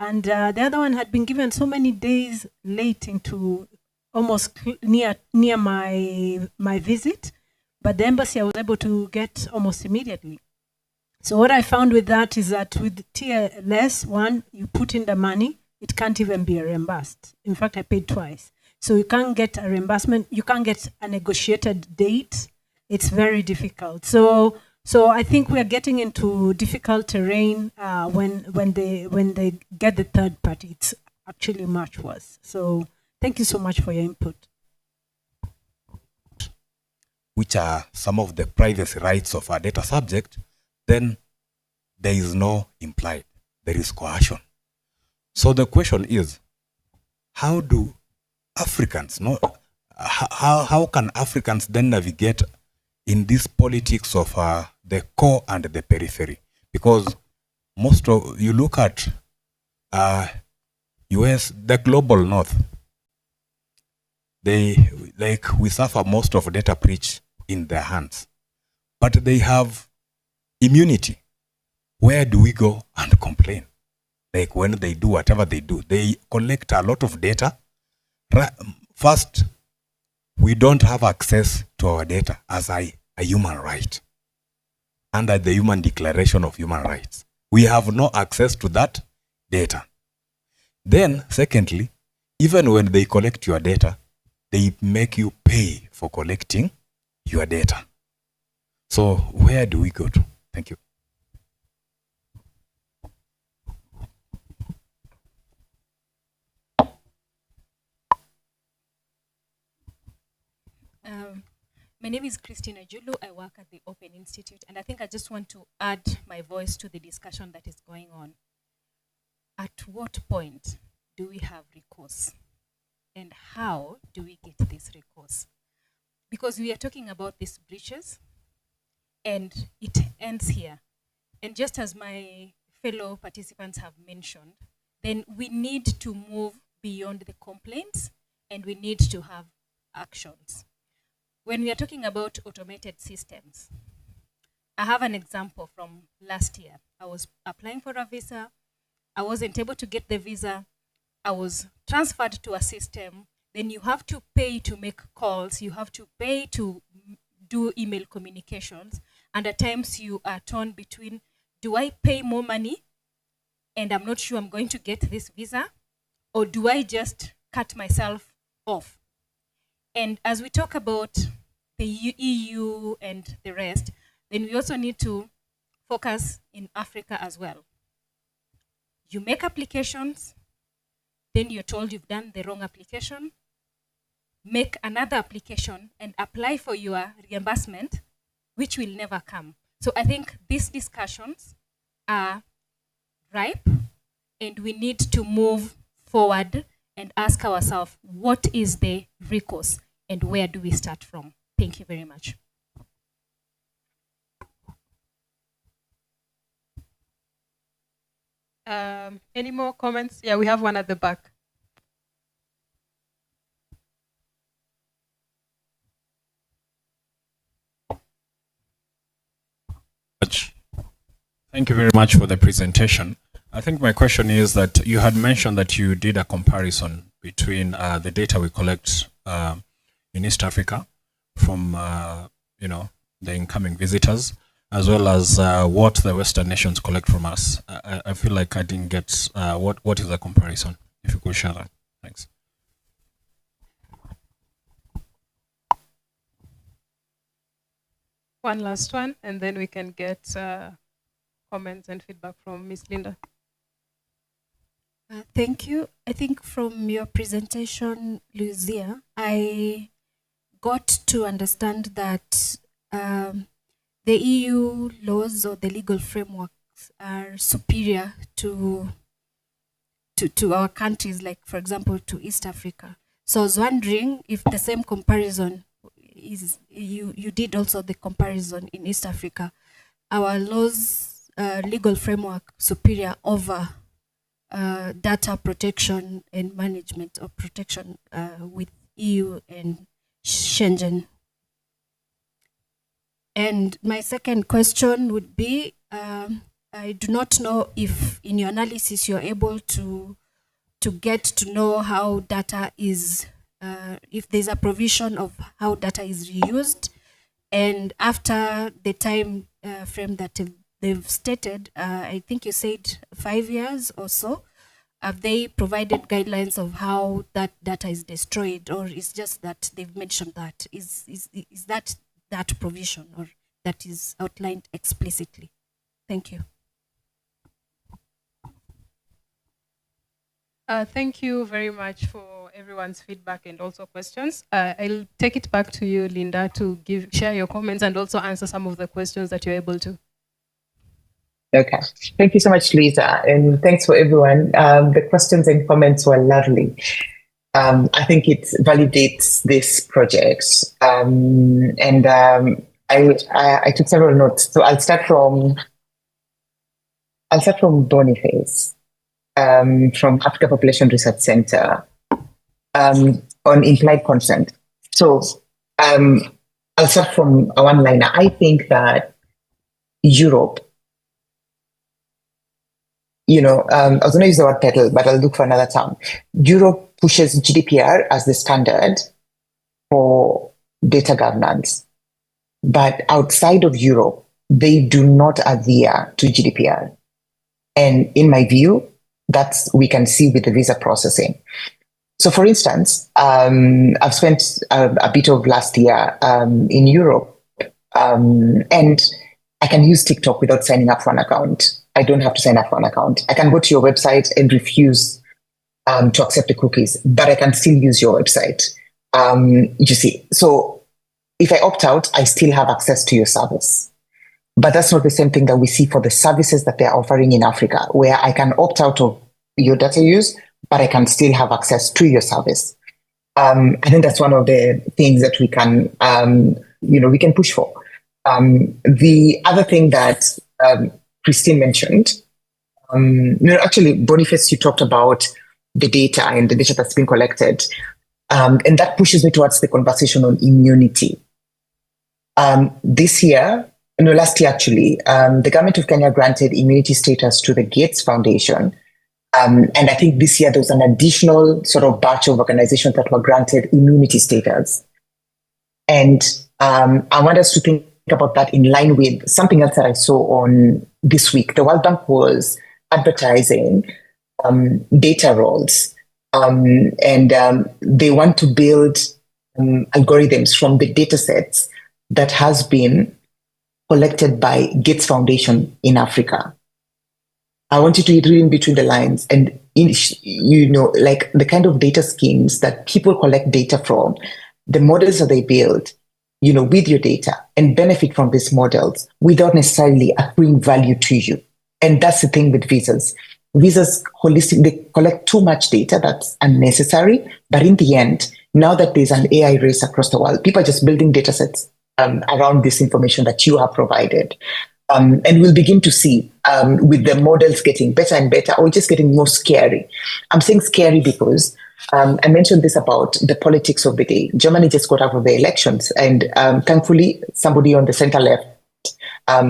And the other one had been given so many days late into almost near my visit. But the embassy I was able to get almost immediately. So what I found with that is that with TLS, one, you put in the money, it can't even be reimbursed. In fact, I paid twice. So you can't get a reimbursement, you can't get a negotiated date. It's very difficult. So I think we are getting into difficult terrain when they get the third party. It's actually much worse. So thank you so much for your input. Which are some of the privacy rights of our data subject, then there is no implied, there is coercion. So the question is, how do Africans how can Africans then navigate in this politics of the core and the periphery? Because you look at US, the global north, we suffer most of data breach in their hands, but they have immunity. Where do we go and complain? Like when they do whatever they do, they collect a lot of data. First, we don't have access to our data as a human right. Under the Human Declaration of Human Rights, we have no access to that data. Then, secondly, even when they collect your data, they make you pay for collecting your data. So where do we go to? Thank you. My name is Christina Julu. I work at the Open Institute, and I think I just want to add my voice to the discussion that is going on. At what point do we have recourse? And how do we get this recourse? Because we are talking about these breaches, and it ends here. And just as my fellow participants have mentioned, then we need to move beyond the complaints, and we need to have actions. When we are talking about automated systems, I have an example from last year. I was applying for a visa. I wasn't able to get the visa. I was transferred to a system. Then you have to pay to make calls. You have to pay to do email communications. And at times you are torn between, do I pay more money and I'm not sure I'm going to get this visa? Or do I just cut myself off? And as we talk about the EU and the rest, then we also need to focus in Africa as well. You make applications, then you're told you've done the wrong application, make another application and apply for your reimbursement, which will never come. So I think these discussions are ripe and we need to move forward and ask ourselves, what is the recourse and where do we start from? Thank you very much. Any more comments? Yeah, we have one at the back. Thank you very much for the presentation. I think my question is that you had mentioned that you did a comparison between the data we collect in East Africa from the incoming visitors, as well as what the Western nations collect from us. I feel like I didn't get what is the comparison. If you could share that. Thanks. One last one, and then we can get comments and feedback from Ms. Linda. Thank you. I think from your presentation, Lucia, I got to understand that the EU laws or the legal frameworks are superior to our countries, like, for example, to East Africa. So I was wondering if the same comparison is, you did also the comparison in East Africa. Our laws, legal framework superior over data protection and management or protection with EU and Schengen. And my second question would be, I do not know if in your analysis you're able to get to know how data is, if there's a provision of how data is reused, and after the time frame that they've stated, I think you said 5 years or so, have they provided guidelines of how that data is destroyed, or is just that they've mentioned that? Is that provision, or that is outlined explicitly? Thank you. Thank you very much for everyone's feedback and also questions. I'll take it back to you, Linda, to share your comments and also answer some of the questions that you're able to. Okay. Thank you so much, Lisa. And thanks for everyone. The questions and comments were lovely. I think it validates this project. I took several notes. So I'll start from Boniface, from Africa Population Research Center, on implied consent. So I'll start from a one-liner. I think that Europe, I was going to use the word pedal, but I'll look for another term. Europe pushes GDPR as the standard for data governance. But outside of Europe, they do not adhere to GDPR. And in my view, we can see with the visa processing. So for instance, I've spent a bit of last year in Europe, and I can use TikTok without signing up for an account. I don't have to sign up for an account. I can go to your website and refuse to accept the cookies, but I can still use your website. You see, so if I opt out, I still have access to your service. But that's not the same thing that we see for the services that they're offering in Africa, where I can opt out of your data use, but I can still have access to your service. I think that's one of the things that we can, we can push for. The other thing that Christine mentioned, actually, Boniface, you talked about the data and the data that's been collected. And that pushes me towards the conversation on immunity. Last year actually, the government of Kenya granted immunity status to the Gates Foundation. And I think this year there was an additional sort of batch of organizations that were granted immunity status. And I want us to think about that in line with something else that I saw on this week. The World Bank was advertising data roles, and they want to build algorithms from the data sets that has been collected by Gates Foundation in Africa. I want you to read in between the lines and, like the kind of data schemes that people collect data from, the models that they build, with your data and benefit from these models without necessarily accruing value to you. And that's the thing with visas. Visas they collect too much data that's unnecessary. But in the end, now that there's an AI race across the world, people are just building data sets around this information that you have provided. And we'll begin to see with the models getting better and better, or just getting more scary. I'm saying scary because I mentioned this about the politics of the day. Germany just got out of the elections, and thankfully, somebody on the center left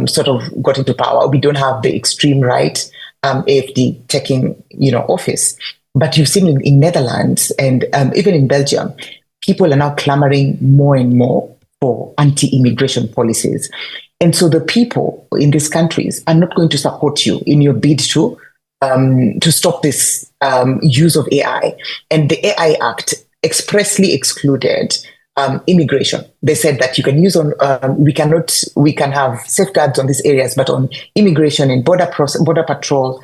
sort of got into power. We don't have the extreme right AFD taking, office. But you've seen in Netherlands and even in Belgium, people are now clamoring more and more for anti-immigration policies. And so the people in these countries are not going to support you in your bid to stop this use of AI. And the AI Act expressly excluded immigration. They said that you can use we can have safeguards on these areas, but on immigration and border patrol,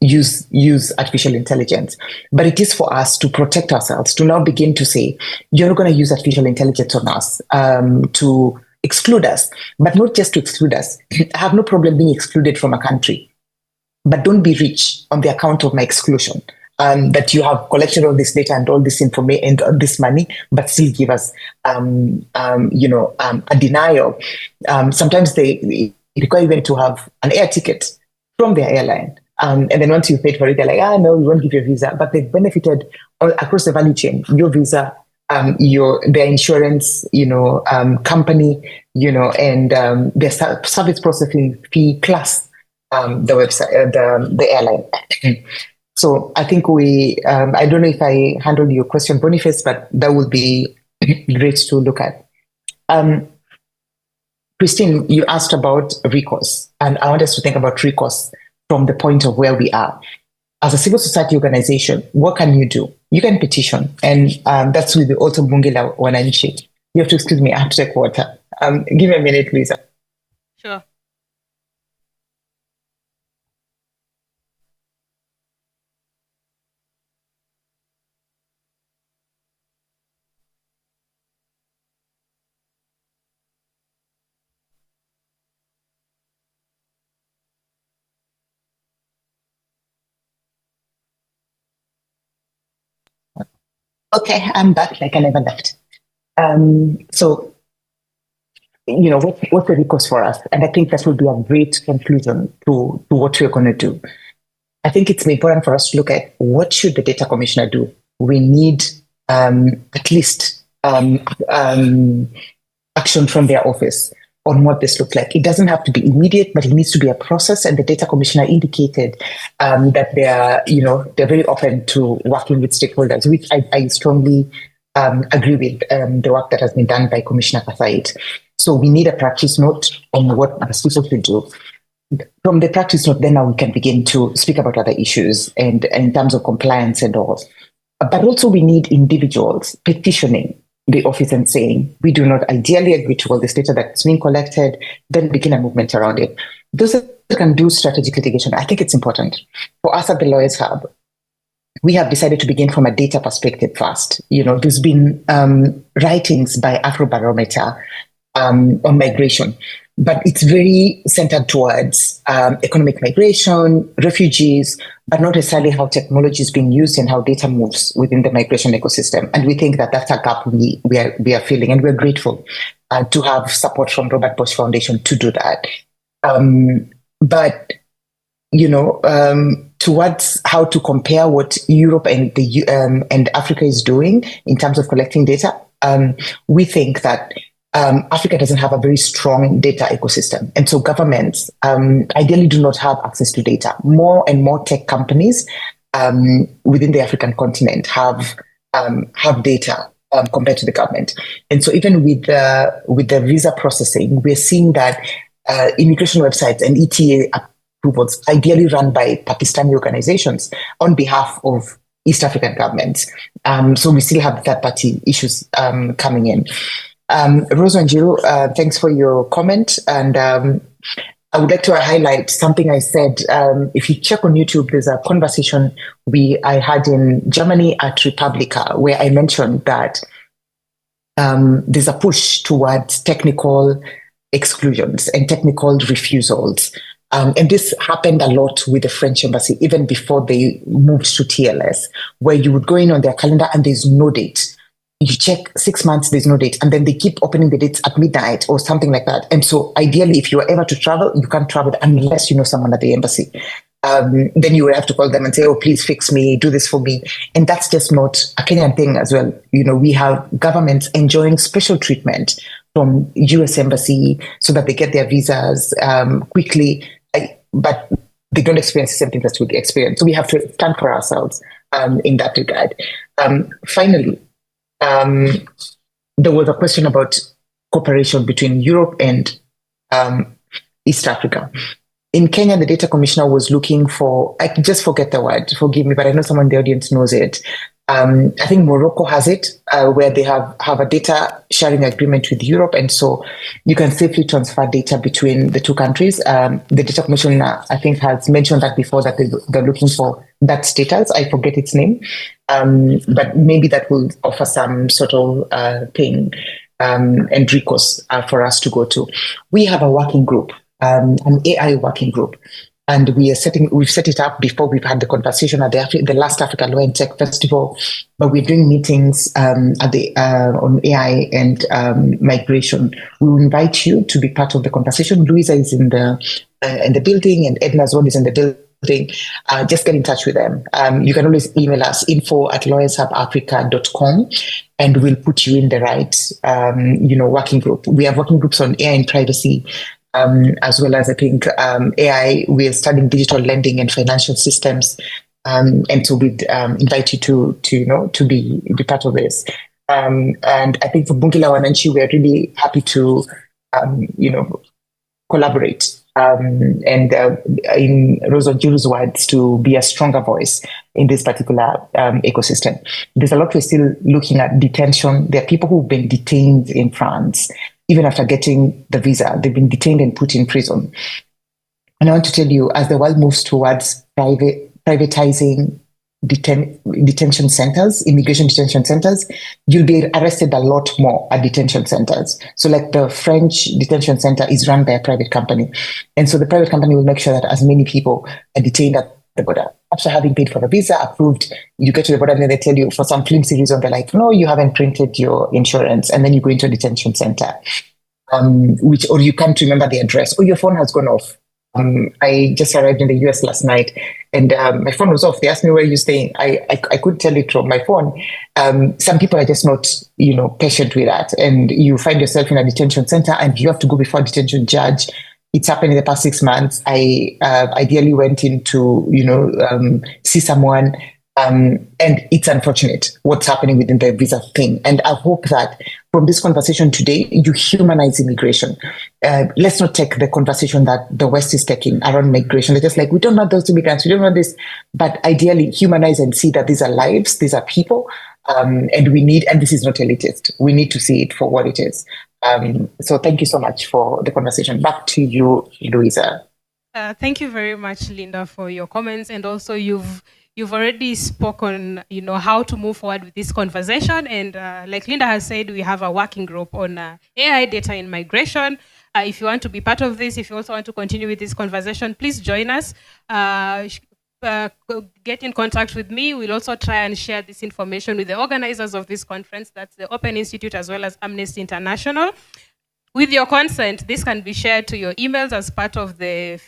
use artificial intelligence. But it is for us to protect ourselves, to now begin to say, you're not going to use artificial intelligence on us to exclude us, but not just to exclude us. I have no problem being excluded from a country, but don't be rich on the account of my exclusion. That you have collected all this data and all this information and all this money, but still give us, a denial. Sometimes they require even to have an air ticket from their airline. And then once you paid for it, they're like, no, we won't give you a visa. But they've benefited all across the value chain. Your visa, their insurance, company, and their service processing fee plus the website, the airline. So I think I don't know if I handled your question, Boniface, but that would be great to look at. Christine, you asked about recourse, and I want us to think about recourse from the point of where we are. As a civil society organization, what can you do? You can petition, and that's with the Auto Bungila Wananchi. You have to excuse me, I have to take water. Give me a minute, please. Sure. Okay, I'm back like I never left. So, what's the recourse for us? And I think that would be a great conclusion to what we're going to do. I think it's important for us to look at what should the data commissioner do. We need at least action from their office on what this looks like. It doesn't have to be immediate, but it needs to be a process. And the data commissioner indicated that they're very open to working with stakeholders, which I strongly agree with the work that has been done by Commissioner Kathait. So we need a practice note on what people should do. From the practice note, then now we can begin to speak about other issues and in terms of compliance and all. But also we need individuals petitioning the office and saying, we do not ideally agree to all this data that's being collected, then begin a movement around it. Those that can do strategic litigation, I think it's important. For us at the Lawyers Hub, we have decided to begin from a data perspective first. There's been writings by Afrobarometer on migration, but it's very centered towards economic migration, refugees, but not necessarily how technology is being used and how data moves within the migration ecosystem. And we think that that's a gap we are filling, and we're grateful to have support from Robert Bosch Foundation to do that. But towards how to compare what Europe and Africa is doing in terms of collecting data, we think that Africa doesn't have a very strong data ecosystem. And so governments ideally do not have access to data. More and more tech companies within the African continent have data compared to the government. And so even with the visa processing, we're seeing that immigration websites and ETA approvals ideally run by Pakistani organizations on behalf of East African governments. So we still have third-party issues coming in. Rose Wanjiru, thanks for your comment. And I would like to highlight something I said. If you check on YouTube, there's a conversation I had in Germany at Republica, where I mentioned that there's a push towards technical exclusions and technical refusals. And this happened a lot with the French embassy, even before they moved to TLS, where you would go in on their calendar and there's no date. You check 6 months, there's no date. And then they keep opening the dates at midnight or something like that. And so ideally, if you are ever to travel, you can't travel unless you know someone at the embassy. Then you would have to call them and say, oh, please fix me, do this for me. And that's just not a Kenyan thing as well. You know, we have governments enjoying special treatment from US embassy so that they get their visas quickly, but they don't experience the same thing that we experience. So we have to stand for ourselves in that regard. Finally, there was a question about cooperation between Europe and East Africa. In Kenya, the data commissioner was looking for, I just forget the word, forgive me, but I know someone in the audience knows it. I think Morocco has it, where they have a data sharing agreement with Europe. And so you can safely transfer data between the two countries. The data commissioner, I think, has mentioned that before, that they're looking for that status. I forget its name. But maybe that will offer some sort of thing and recourse for us to go to. We have a working group, an AI working group. And we've set it up before we've had the conversation at the last Africa Law and Tech Festival, but we're doing meetings on AI and migration. We will invite you to be part of the conversation. Louisa is in the building, and Edna Zone is in the building. Just get in touch with them. You can always email us, info@lawyershubafrica.com, and we'll put you in the right working group. We have working groups on AI and privacy. As well as, I think, AI, we're studying digital lending and financial systems. And so we'd invite you to be part of this. And I think for Bungila Wananchi, we're really happy to, collaborate. And in Rose Wanjiru's words, to be a stronger voice in this particular ecosystem. There's a lot we're still looking at. Detention. There are people who've been detained in France. Even after getting the visa, they've been detained and put in prison. And I want to tell you, as the world moves towards privatizing detention centers, immigration detention centers, you'll be arrested a lot more at detention centers. So like the French detention center is run by a private company. And so the private company will make sure that as many people are detained at the border. After having paid for the visa, approved, you get to the border and then they tell you, for some flimsy reason, they're like, no, you haven't printed your insurance. And then you go into a detention center, or you can't remember the address, or your phone has gone off. I just arrived in the US last night and my phone was off. They asked me, where are you staying? I couldn't tell it from my phone. Some people are just not, patient with that. And you find yourself in a detention center and you have to go before a detention judge. It's happened in the past 6 months. I ideally went in to, see someone, and it's unfortunate what's happening within the visa thing. And I hope that from this conversation today, you humanize immigration. Let's not take the conversation that the West is taking around migration. They're just like, we don't want those immigrants, we don't want this. But ideally, humanize and see that these are lives, these are people, and this is not elitist. We need to see it for what it is. So thank you so much for the conversation. Back to you, Louisa. Thank you very much, Linda, for your comments. And also you've already spoken, how to move forward with this conversation. And like Linda has said, we have a working group on AI data in migration. If you want to be part of this, if you also want to continue with this conversation, please join us. Get in contact with me. We'll also try and share this information with the organizers of this conference. That's the Open Institute as well as Amnesty International. With your consent, this can be shared to your emails as part of the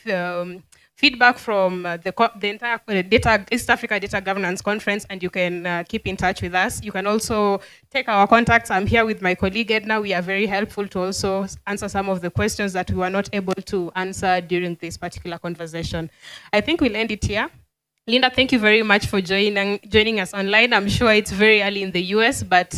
feedback from the entire East Africa Data Governance Conference, and you can keep in touch with us. You can also take our contacts. I'm here with my colleague Edna. We are very helpful to also answer some of the questions that we were not able to answer during this particular conversation. I think we'll end it here. Linda, thank you very much for joining us online. I'm sure it's very early in the US, but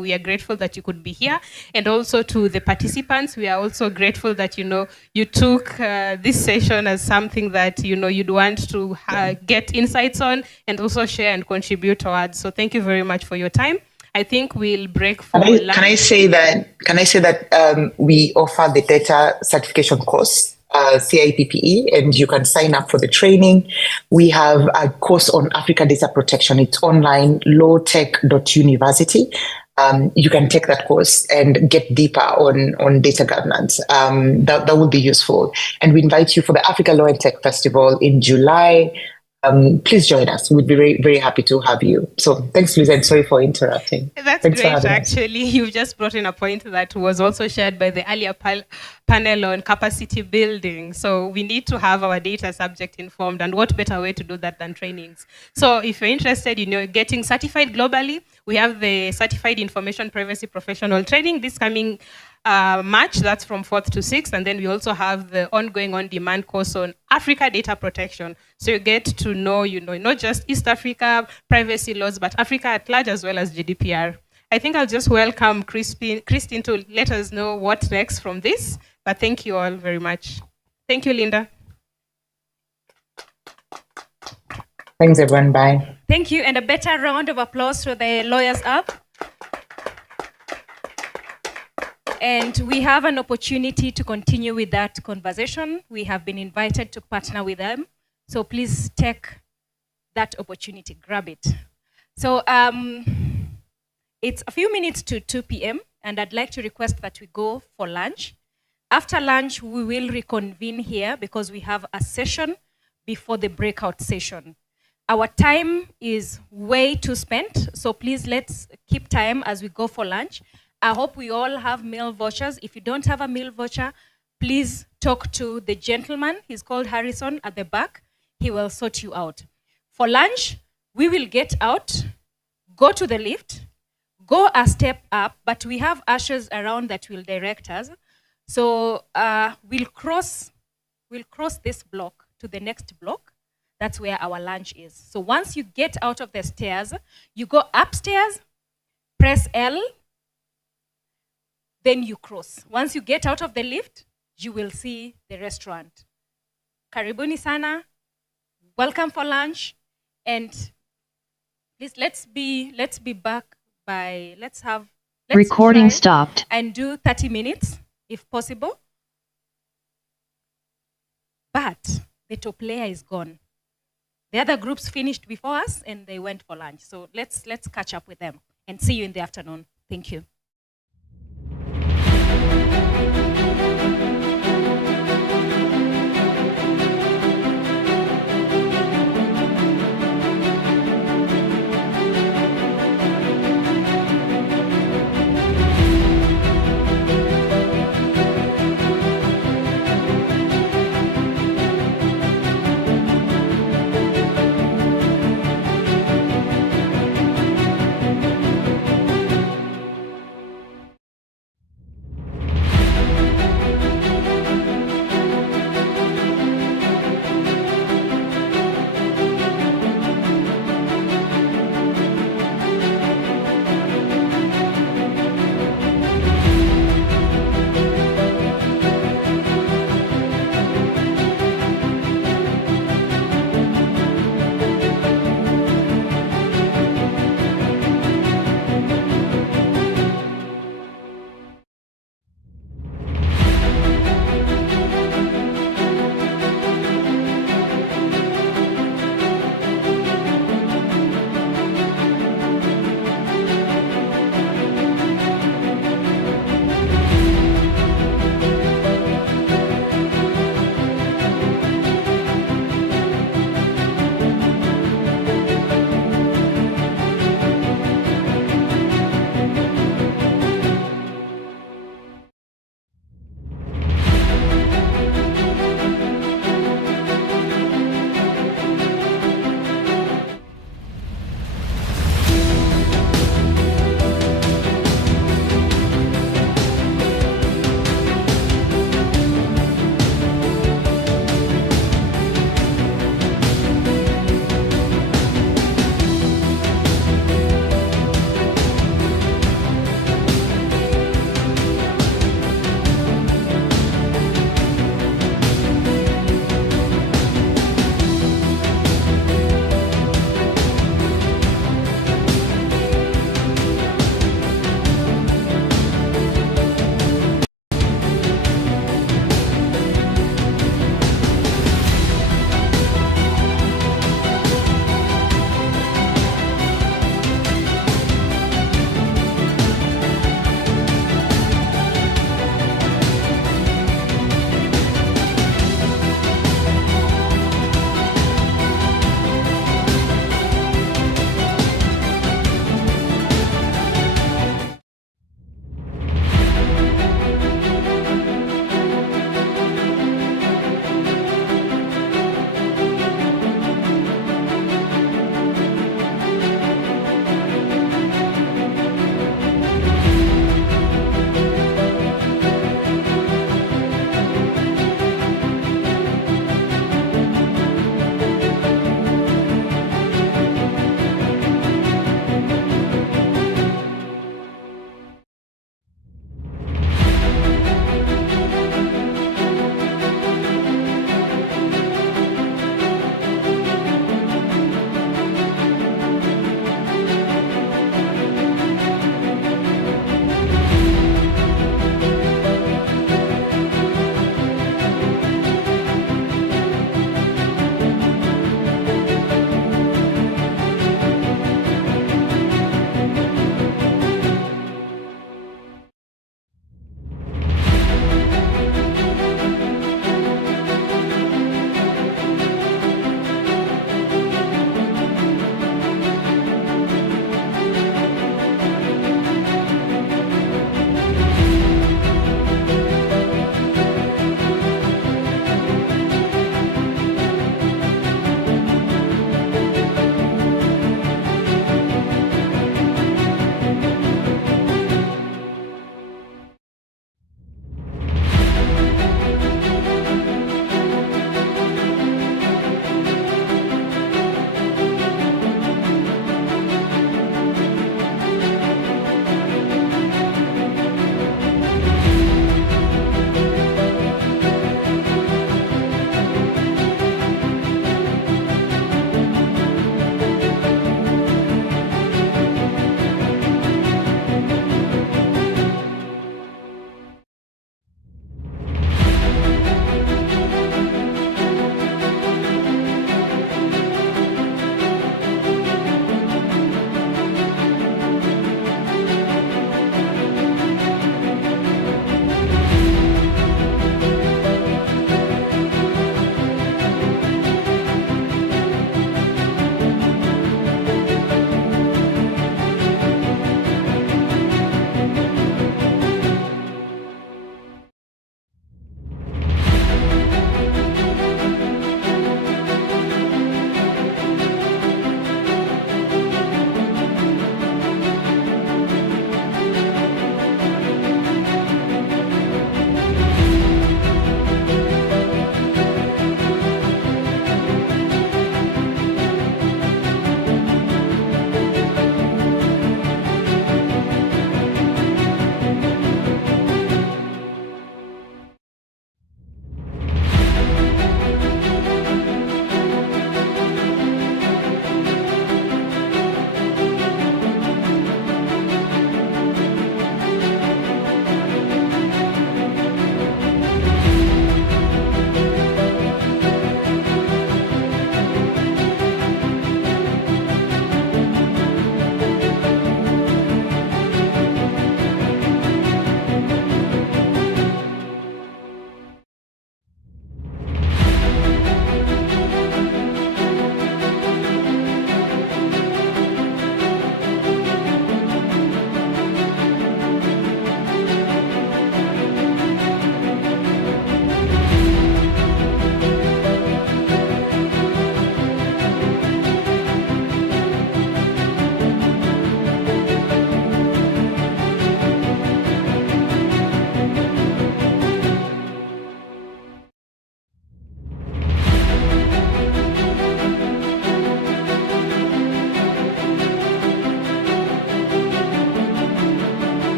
we are grateful that you could be here. And also to the participants, we are also grateful that, you took this session as something that, you'd want to get insights on and also share and contribute towards. So thank you very much for your time. I think we'll break for Can I say that we offer the data certification course, CIPPE, and you can sign up for the training. We have a course on Africa data protection. It's online, lowtech.university. You can take that course and get deeper on data governance. That would be useful. And we invite you for the Africa Law and Tech Festival in July. Please join us. We'd be very, very happy to have you. So thanks, Liz, and sorry for interrupting. That's Thanks for great, having us. actually. You've just brought in a point that was also shared by the earlier panel on capacity building. So we need to have our data subject informed, and what better way to do that than trainings? So if you're interested in getting certified globally, we have the Certified Information Privacy Professional Training this coming March. That's from 4th to 6th. And then we also have the ongoing on-demand course on Africa data protection. So you get to know, not just East Africa privacy laws, but Africa at large, as well as GDPR. I think I'll just welcome Christine to let us know what next from this. But thank you all very much. Thank you, Linda. Thanks, everyone. Bye. Thank you, and a better round of applause for the Lawyers Up. And we have an opportunity to continue with that conversation. We have been invited to partner with them. So please take that opportunity, grab it. So it's a few minutes to 2 p.m. and I'd like to request that we go for lunch. After lunch, we will reconvene here because we have a session before the breakout session. Our time is way too spent, so please let's keep time as we go for lunch. I hope we all have meal vouchers. If you don't have a meal voucher, please talk to the gentleman. He's called Harrison at the back. He will sort you out. For lunch, we will get out, go to the lift, go a step up, but we have ushers around that will direct us. So we'll cross this block to the next block. That's where our lunch is. So once you get out of the stairs, you go upstairs, press L, then you cross. Once you get out of the lift, you will see the restaurant. Karibuni sana, welcome for lunch, and please let's be back by, let's Recording stopped. And do 30 minutes if possible. But the top layer is gone. The other groups finished before us and they went for lunch. So let's catch up with them and see you in the afternoon. Thank you.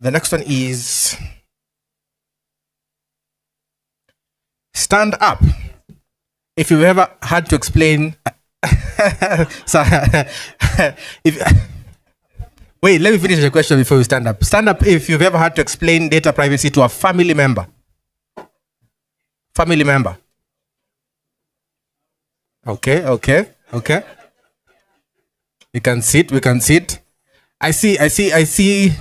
The next one is stand up. If you've ever had to explain, wait, let me finish the question before you stand up. Stand up if you've ever had to explain data privacy to a family member. Family member. Okay. We can sit. I see.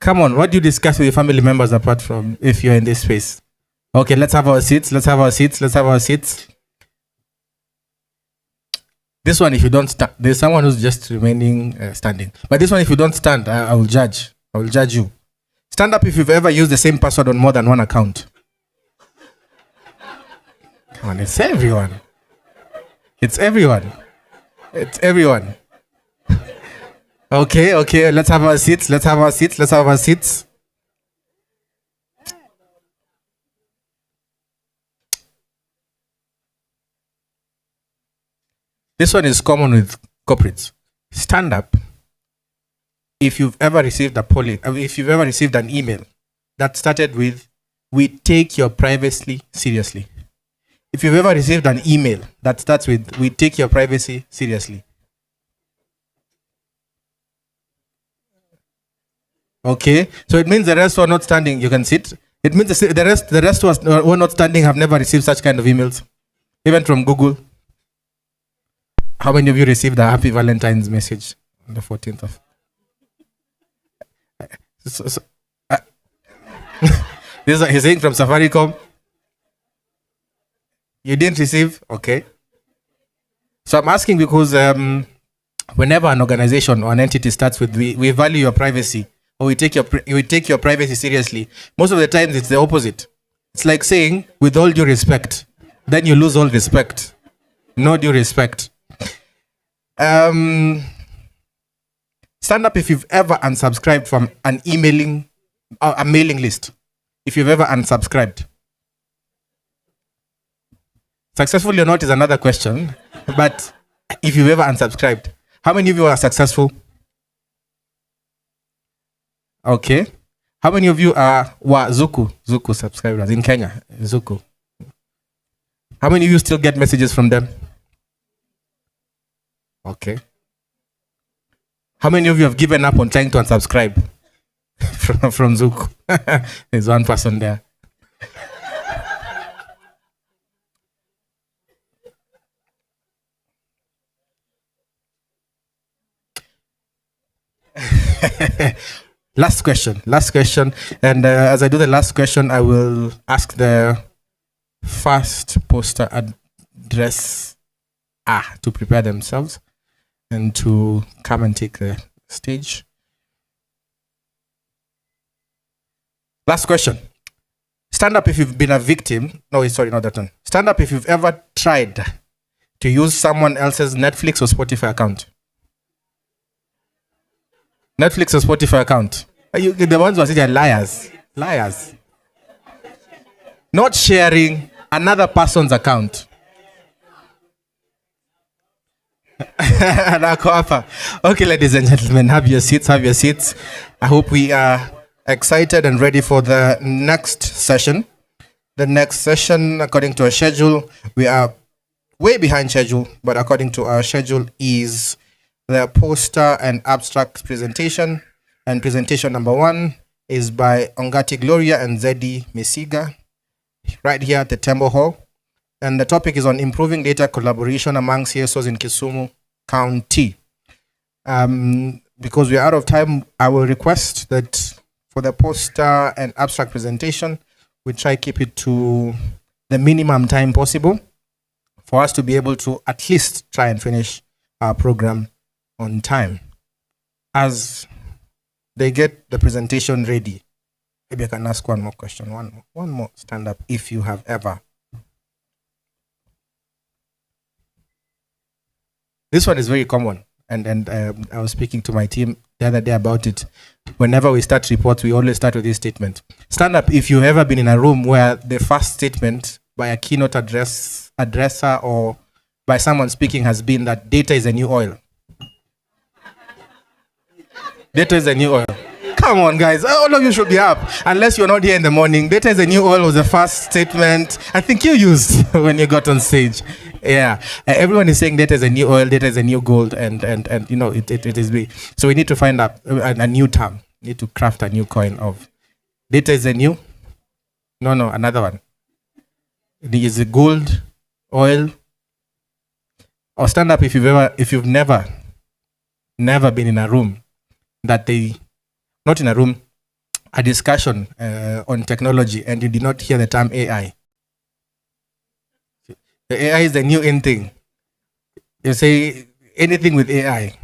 Come on, what do you discuss with your family members apart from if you're in this space? Okay, let's have our seats. This one, if you don't stand, there's someone who's just remaining standing. But this one, if you don't stand, I will judge. I will judge you. Stand up if you've ever used the same password on more than one account. Come on, it's everyone. Okay, let's have our seats. This one is common with corporates. Stand up if you've ever received an email that started with, "We take your privacy seriously." If you've ever received an email that starts with, "We take your privacy seriously." Okay, so it means the rest who are not standing, you can sit. It means the rest who are not standing have never received such kind of emails, even from Google. How many of you received a Happy Valentine's message on the 14th of? This is he's saying from Safaricom. You didn't receive? Okay. So I'm asking because whenever an organization or an entity starts with, we value your privacy, or we take your privacy seriously, most of the times it's the opposite. It's like saying, "With all due respect," then you lose all respect. No due respect. Stand up if you've ever unsubscribed from a mailing list. If you've ever unsubscribed. Successful or not is another question, but if you've ever unsubscribed, how many of you are successful? Okay. How many of you are Zuku subscribers in Kenya? Zuku. How many of you still get messages from them? Okay. How many of you have given up on trying to unsubscribe from Zuku? There's one person there. Last question. And as I do the last question, I will ask the first poster address to prepare themselves and to come and take the stage. Last question. Stand up if you've been a victim. No, sorry, not that one. Stand up if you've ever tried to use someone else's Netflix or Spotify account. Netflix or Spotify account. The ones who are saying liars. Not sharing another person's account. Okay, ladies and gentlemen, have your seats. I hope we are excited and ready for the next session. The next session, according to our schedule, we are way behind schedule, but according to our schedule is the poster and abstract presentation. And presentation number 1 is by Ongati Gloria and Zedi Mesiga, right here at the Temple Hall. And the topic is on improving data collaboration among CSOs in Kisumu County. Because we are out of time, I will request that for the poster and abstract presentation, we try keep it to the minimum time possible for us to be able to at least try and finish our program on time. As they get the presentation ready, maybe I can ask one more question. One more. Stand up if you have ever. This one is very common, and I was speaking to my team the other day about it. Whenever we start reports, we always start with this statement. Stand up if you've ever been in a room where the first statement by a keynote addresser or by someone speaking has been that data is a new oil. Data is a new oil. Come on, guys. All of you should be up. Unless you're not here in the morning. Data is a new oil was the first statement I think you used when you got on stage. Yeah. Everyone is saying data is a new oil, data is a new gold, and you know, it is big. So we need to find a new term. We need to craft a new coin of data is a new. No, another one. Is it gold, oil? Or stand up if you've never been in a room a discussion on technology, and you did not hear the term AI. The AI is the new in thing. You say anything with AI,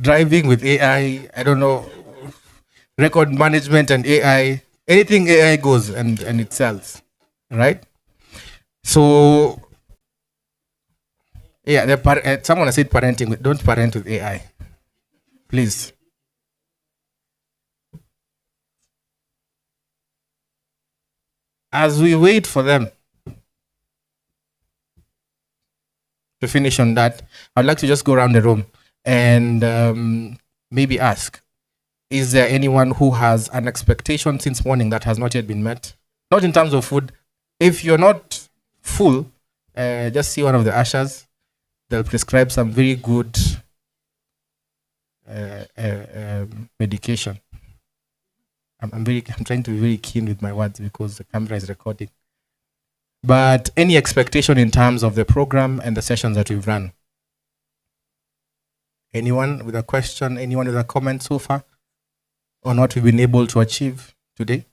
driving with AI, I don't know, record management and AI, anything AI goes and it sells, right? So, yeah, someone has said parenting. Don't parent with AI, please. As we wait for them to finish on that, I'd like to just go around the room and maybe ask, is there anyone who has an expectation since morning that has not yet been met? Not in terms of food. If you're not full, just see one of the ushers. They'll prescribe some very good medication. I'm trying to be very keen with my words because the camera is recording. But any expectation in terms of the program and the sessions that we've run? Anyone with a question? Anyone with a comment so far on what we've been able to achieve today?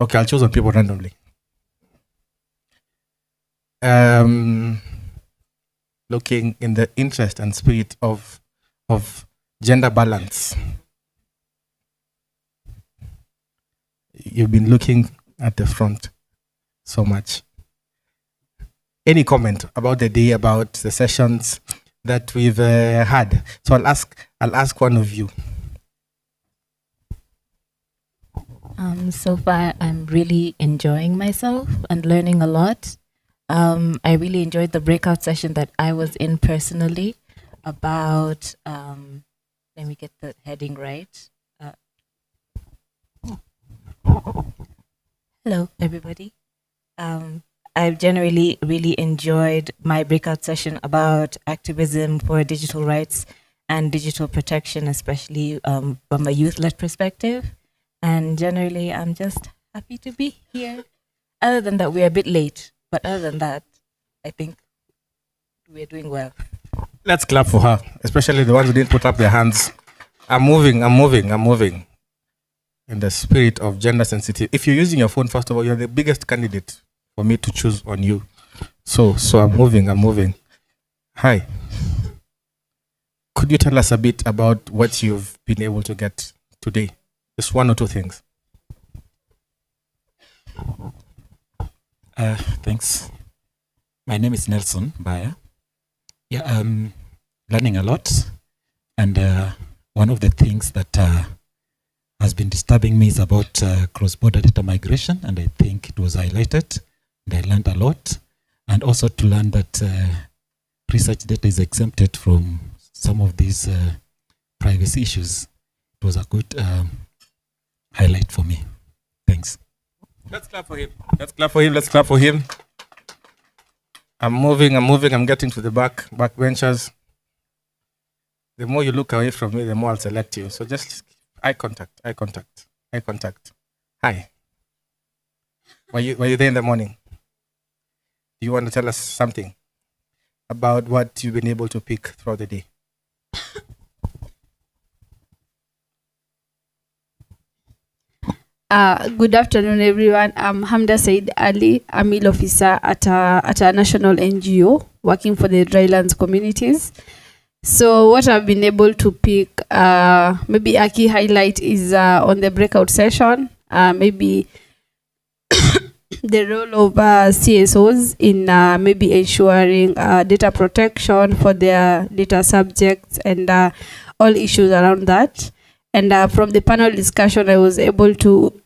Okay, I'll choose on people randomly. Looking in the interest and spirit of gender balance. You've been looking at the front so much. Any comment about the day, about the sessions that we've had? So I'll ask one of you. So far, I'm really enjoying myself and learning a lot. I really enjoyed the breakout session that I was in personally about, let me get the heading right. Hello, everybody. I've generally really enjoyed my breakout session about activism for digital rights and digital protection, especially from a youth-led perspective. And generally, I'm just happy to be here. Other than that, we're a bit late. But other than that, I think we're doing well. Let's clap for her, especially the ones who didn't put up their hands. I'm moving. In the spirit of gender sensitive. If you're using your phone, first of all, you're the biggest candidate for me to choose on you. So I'm moving. Hi. Could you tell us a bit about what you've been able to get today? Just one or two things. Thanks. My name is Nelson Baya. Yeah, I'm learning a lot. And one of the things that has been disturbing me is about cross-border data migration. And I think it was highlighted. And I learned a lot. And also to learn that research data is exempted from some of these privacy issues. It was a good highlight for me. Thanks. Let's clap for him. I'm moving. I'm getting to the back benchers. The more you look away from me, the more I'll select you. So just eye contact. Hi. Were you there in the morning? Do you want to tell us something about what you've been able to pick throughout the day? Good afternoon, everyone. I'm Hamda Said Ali, a meal officer at a national NGO working for the drylands communities. So what I've been able to pick, maybe a key highlight is on the breakout session, maybe the role of CSOs in maybe ensuring data protection for their data subjects and all issues around that. And from the panel discussion, I was able to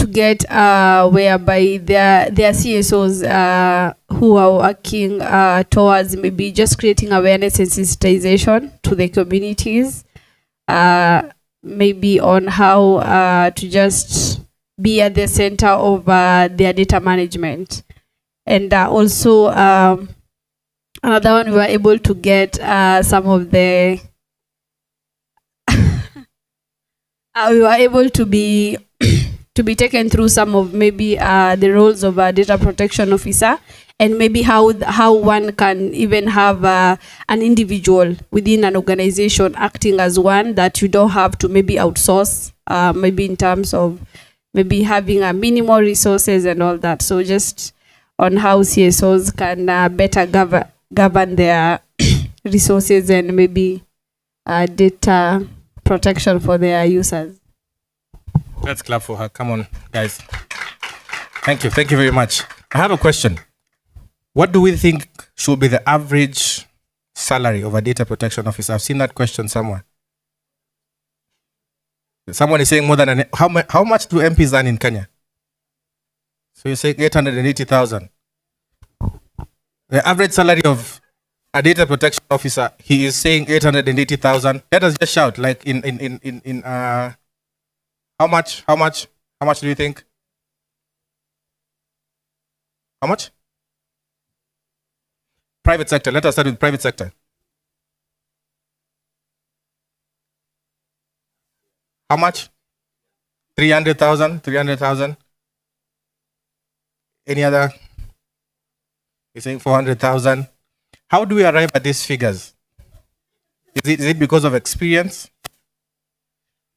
to get whereby there are CSOs who are working towards maybe just creating awareness and sensitization to the communities, maybe on how to just be at the center of their data management. And also another one, we were able to get some of the we were able to be taken through some of maybe the roles of a data protection officer, and maybe how one can even have an individual within an organization acting as one, that you don't have to maybe outsource, maybe in terms of maybe having a minimal resources and all that. So just on how CSOs can better govern their resources and maybe data protection for their users. Let's clap for her. Come on, guys. Thank you. Thank you very much. I have a question. What do we think should be the average salary of a data protection officer? I've seen that question somewhere. Someone is saying more than how much do MPs earn in Kenya? So you're saying 880,000. The average salary of a data protection officer, he is saying 880,000. Let us just shout, like in how much do you think? How much? Private sector. Let us start with private sector. How much? 300,000. 300,000. Any other? You're saying 400,000. How do we arrive at these figures? Is it because of experience?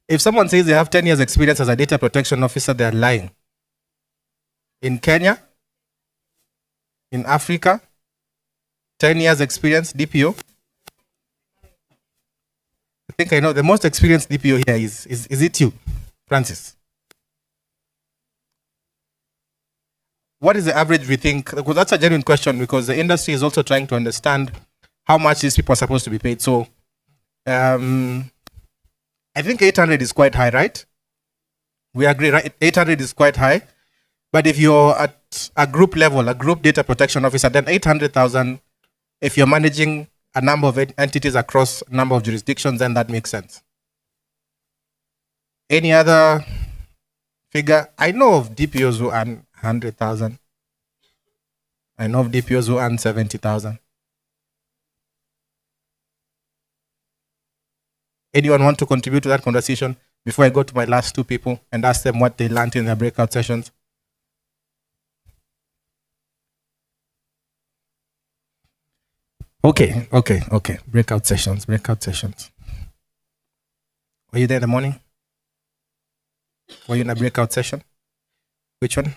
If someone says they have 10 years experience as a data protection officer, they're lying. In Kenya, in Africa, 10 years experience, DPO. I think I know the most experienced DPO here is it you, Francis? What is the average we think? Because that's a genuine question, because the industry is also trying to understand how much these people are supposed to be paid. So I think 800 is quite high, right? We agree, right? 800 is quite high. But if you're at a group level, a group data protection officer, then 800,000, if you're managing a number of entities across a number of jurisdictions, then that makes sense. Any other figure? I know of DPOs who earn 100,000. I know of DPOs who earn 70,000. Anyone want to contribute to that conversation before I go to my last two people and ask them what they learned in their breakout sessions? Okay. Breakout sessions. Were you there in the morning? Were you in a breakout session? Which one?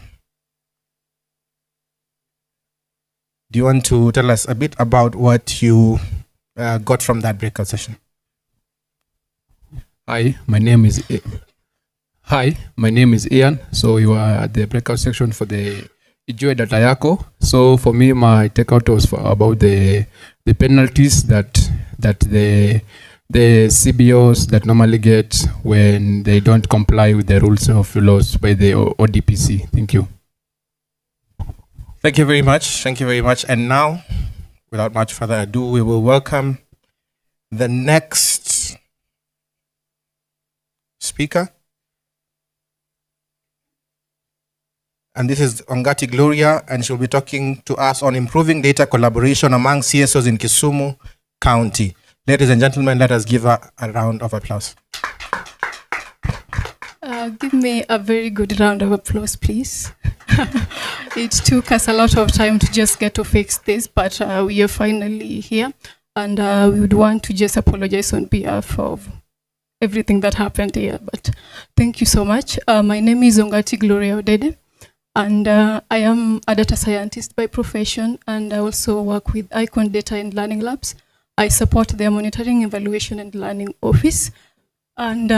Do you want to tell us a bit about what you got from that breakout session? Hi, my name is Ian. So you are at the breakout section for the Ijue Data Yako. So for me, my takeout was about the penalties that the CBOs that normally get when they don't comply with the rules of laws by the ODPC. Thank you. Thank you very much. And now, without much further ado, we will welcome the next speaker. And this is Ongati Gloria, and she'll be talking to us on improving data collaboration among CSOs in Kisumu County. Ladies and gentlemen, let us give her a round of applause. Give me a very good round of applause, please. It took us a lot of time to just get to fix this, but we are finally here, and we would want to just apologize on behalf of everything that happened here. But thank you so much. My name is Ongati Gloria Odede, and I am a data scientist by profession, and I also work with Icon Data and Learning Labs. I support their monitoring, evaluation, and learning office. And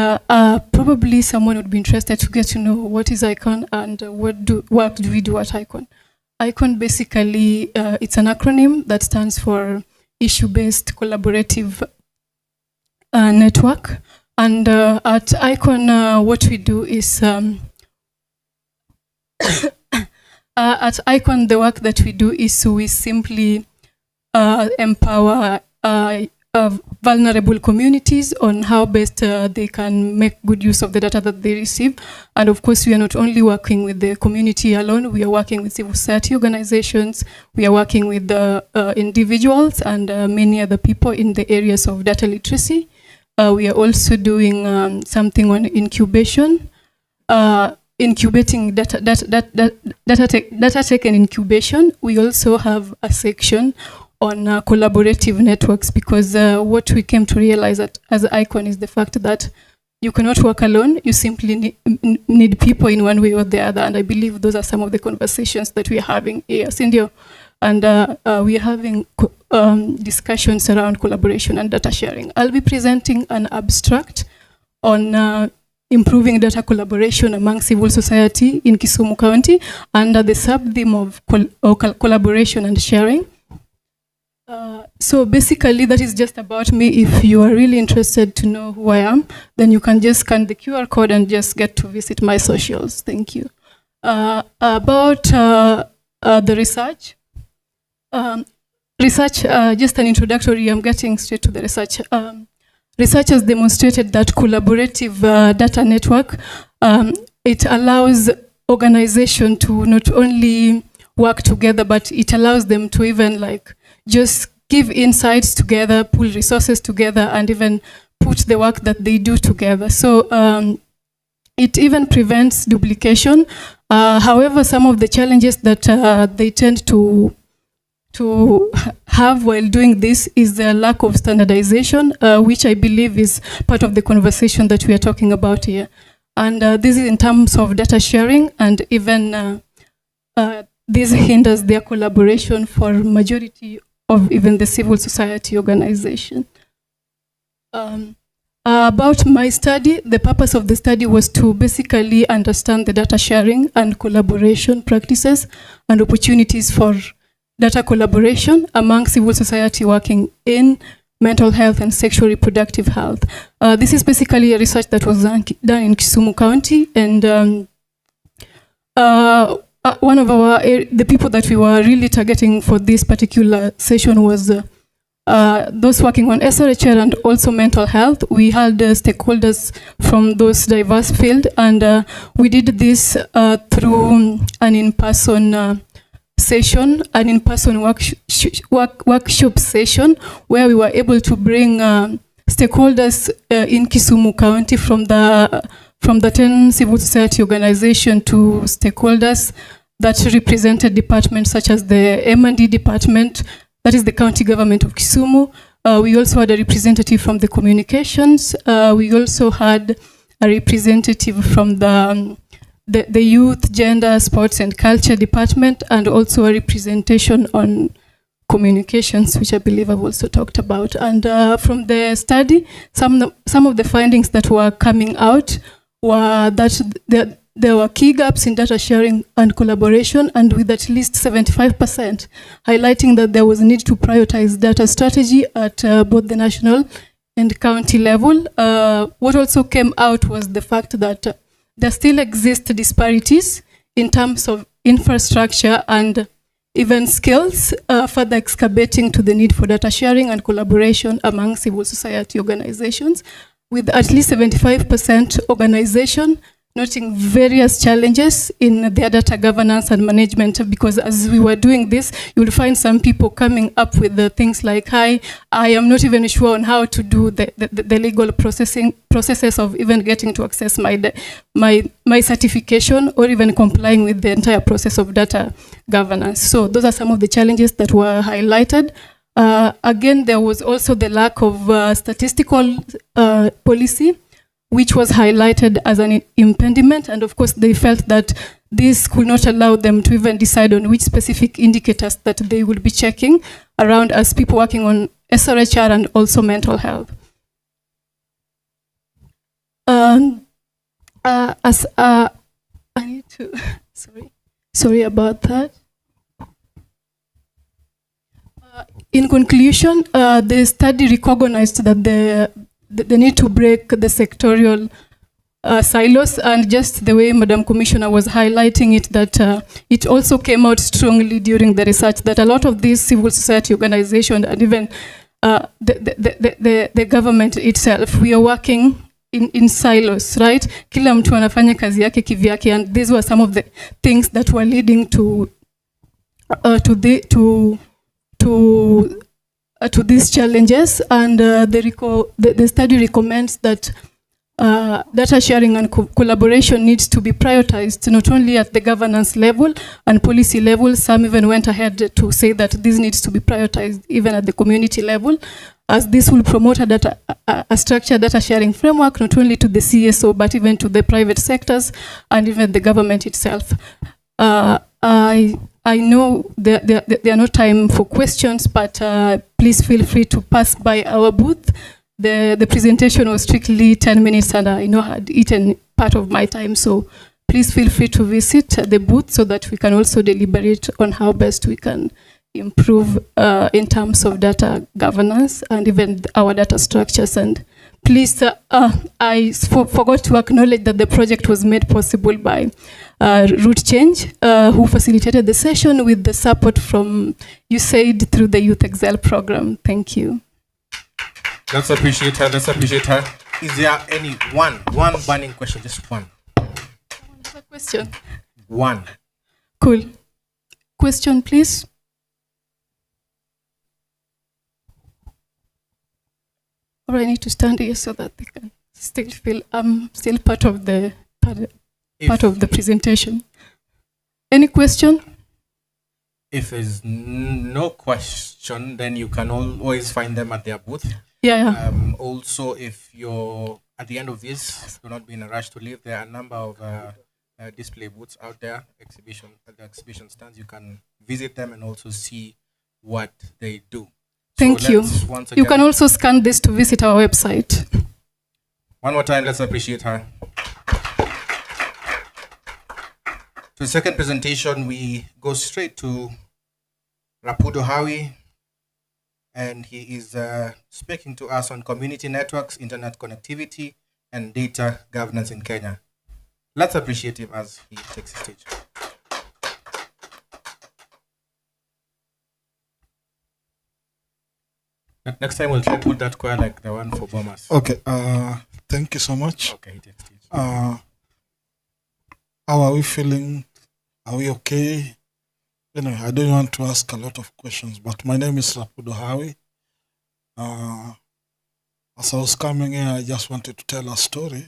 probably someone would be interested to get to know what is Icon and what do we do at Icon. Icon basically, it's an acronym that stands for Issue-Based Collaborative Network. And at Icon, what we do is At ICON, the work that we do is we simply empower vulnerable communities on how best they can make good use of the data that they receive. And of course, we are not only working with the community alone, we are working with civil society organizations, we are working with the individuals and many other people in the areas of data literacy. We are also doing something on incubation, incubating data tech and incubation. We also have a section on collaborative networks, because what we came to realize as ICON is the fact that you cannot work alone. You simply need people in one way or the other. And I believe those are some of the conversations that we are having here, Cindy. And we are having discussions around collaboration and data sharing. I'll be presenting an abstract on improving data collaboration among civil society in Kisumu County under the sub-theme of collaboration and sharing. So basically, that is just about me. If you are really interested to know who I am, then you can just scan the QR code and just get to visit my socials. Thank you. About the research. Just an introductory, I'm getting straight to the research. Research has demonstrated that collaborative data network, it allows organization to not only work together, but it allows them to even just give insights together, pull resources together, and even put the work that they do together. So it even prevents duplication. However, some of the challenges that they tend to have while doing this is the lack of standardization, which I believe is part of the conversation that we are talking about here. And this is in terms of data sharing, and even this hinders their collaboration for majority of even the civil society organization. About my study, the purpose of the study was to basically understand the data sharing and collaboration practices and opportunities for data collaboration among civil society working in mental health and sexual reproductive health. This is basically a research that was done in Kisumu County, and one of the people that we were really targeting for this particular session was those working on SRHR and also mental health. We had stakeholders from those diverse fields, and we did this through an in-person session, an in-person workshop session, where we were able to bring stakeholders in Kisumu County from the 10 civil society organizations to stakeholders that represented departments such as the M&D department, that is the county government of Kisumu. We also had a representative from the communications. We also had a representative from the youth, gender, sports and culture department, and also a representation on communications, which I believe I've also talked about. And from the study, some of the findings that were coming out were that there were key gaps in data sharing and collaboration, and with at least 75%, highlighting that there was a need to prioritize data strategy at both the national and county level. What also came out was the fact that there still exist disparities in terms of infrastructure and even skills, further excavating to the need for data sharing and collaboration among civil society organizations, with at least 75% organization noting various challenges in their data governance and management, because as we were doing this, you will find some people coming up with the things like, hi, I am not even sure on how to do the legal processes of even getting to access my certification, or even complying with the entire process of data governance. So those are some of the challenges that were highlighted. Again, there was also the lack of statistical policy, which was highlighted as an impediment. And of course, they felt that this could not allow them to even decide on which specific indicators that they would be checking around as people working on SRHR and also mental health. I need to, sorry about that. In conclusion, the study recognized that the need to break the sectorial silos, and just the way Madam Commissioner was highlighting it, that it also came out strongly during the research that a lot of these civil society organizations and even the government itself, we are working in silos, right? Kila mtu anafanya kazi yake kivyake, and these were some of the things that were leading to these challenges. And the study recommends that data sharing and collaboration needs to be prioritized, not only at the governance level and policy level. Some even went ahead to say that this needs to be prioritized even at the community level, as this will promote a structured data sharing framework, not only to the CSO, but even to the private sectors and even the government itself. I know there are no time for questions, but please feel free to pass by our booth. The presentation was strictly 10 minutes, and I know I had eaten part of my time, so please feel free to visit the booth so that we can also deliberate on how best we can improve in terms of data governance and even our data structures. And please, I forgot to acknowledge that the project was made possible by Root Change, who facilitated the session with the support from USAID through the Youth Excel program. Thank you. Let's appreciate her. Let's appreciate her. Is there any one burning question? Just one. A question. One. Cool. Question, please. Or I need to stand here so that they can still feel I'm still part of the presentation. Any question? If there's no question, then you can always find them at their booth. Yeah. Also, if you're at the end of this, do not be in a rush to leave. There are a number of display booths out there, at the exhibition stands. You can visit them and also see what they do. Thank you. You can also scan this to visit our website. One more time, let's appreciate her. To the second presentation, we go straight to Rapudo Hawi, and he is speaking to us on community networks, internet connectivity, and data governance in Kenya. Let's appreciate him as he takes the stage. Next time we'll try to put that choir like the one for Bomas. Okay, thank you so much. Okay, he takes stage. How are we feeling? Are we okay? Anyway, I don't want to ask a lot of questions, but my name is Rapudo Hawi. As I was coming here, I just wanted to tell a story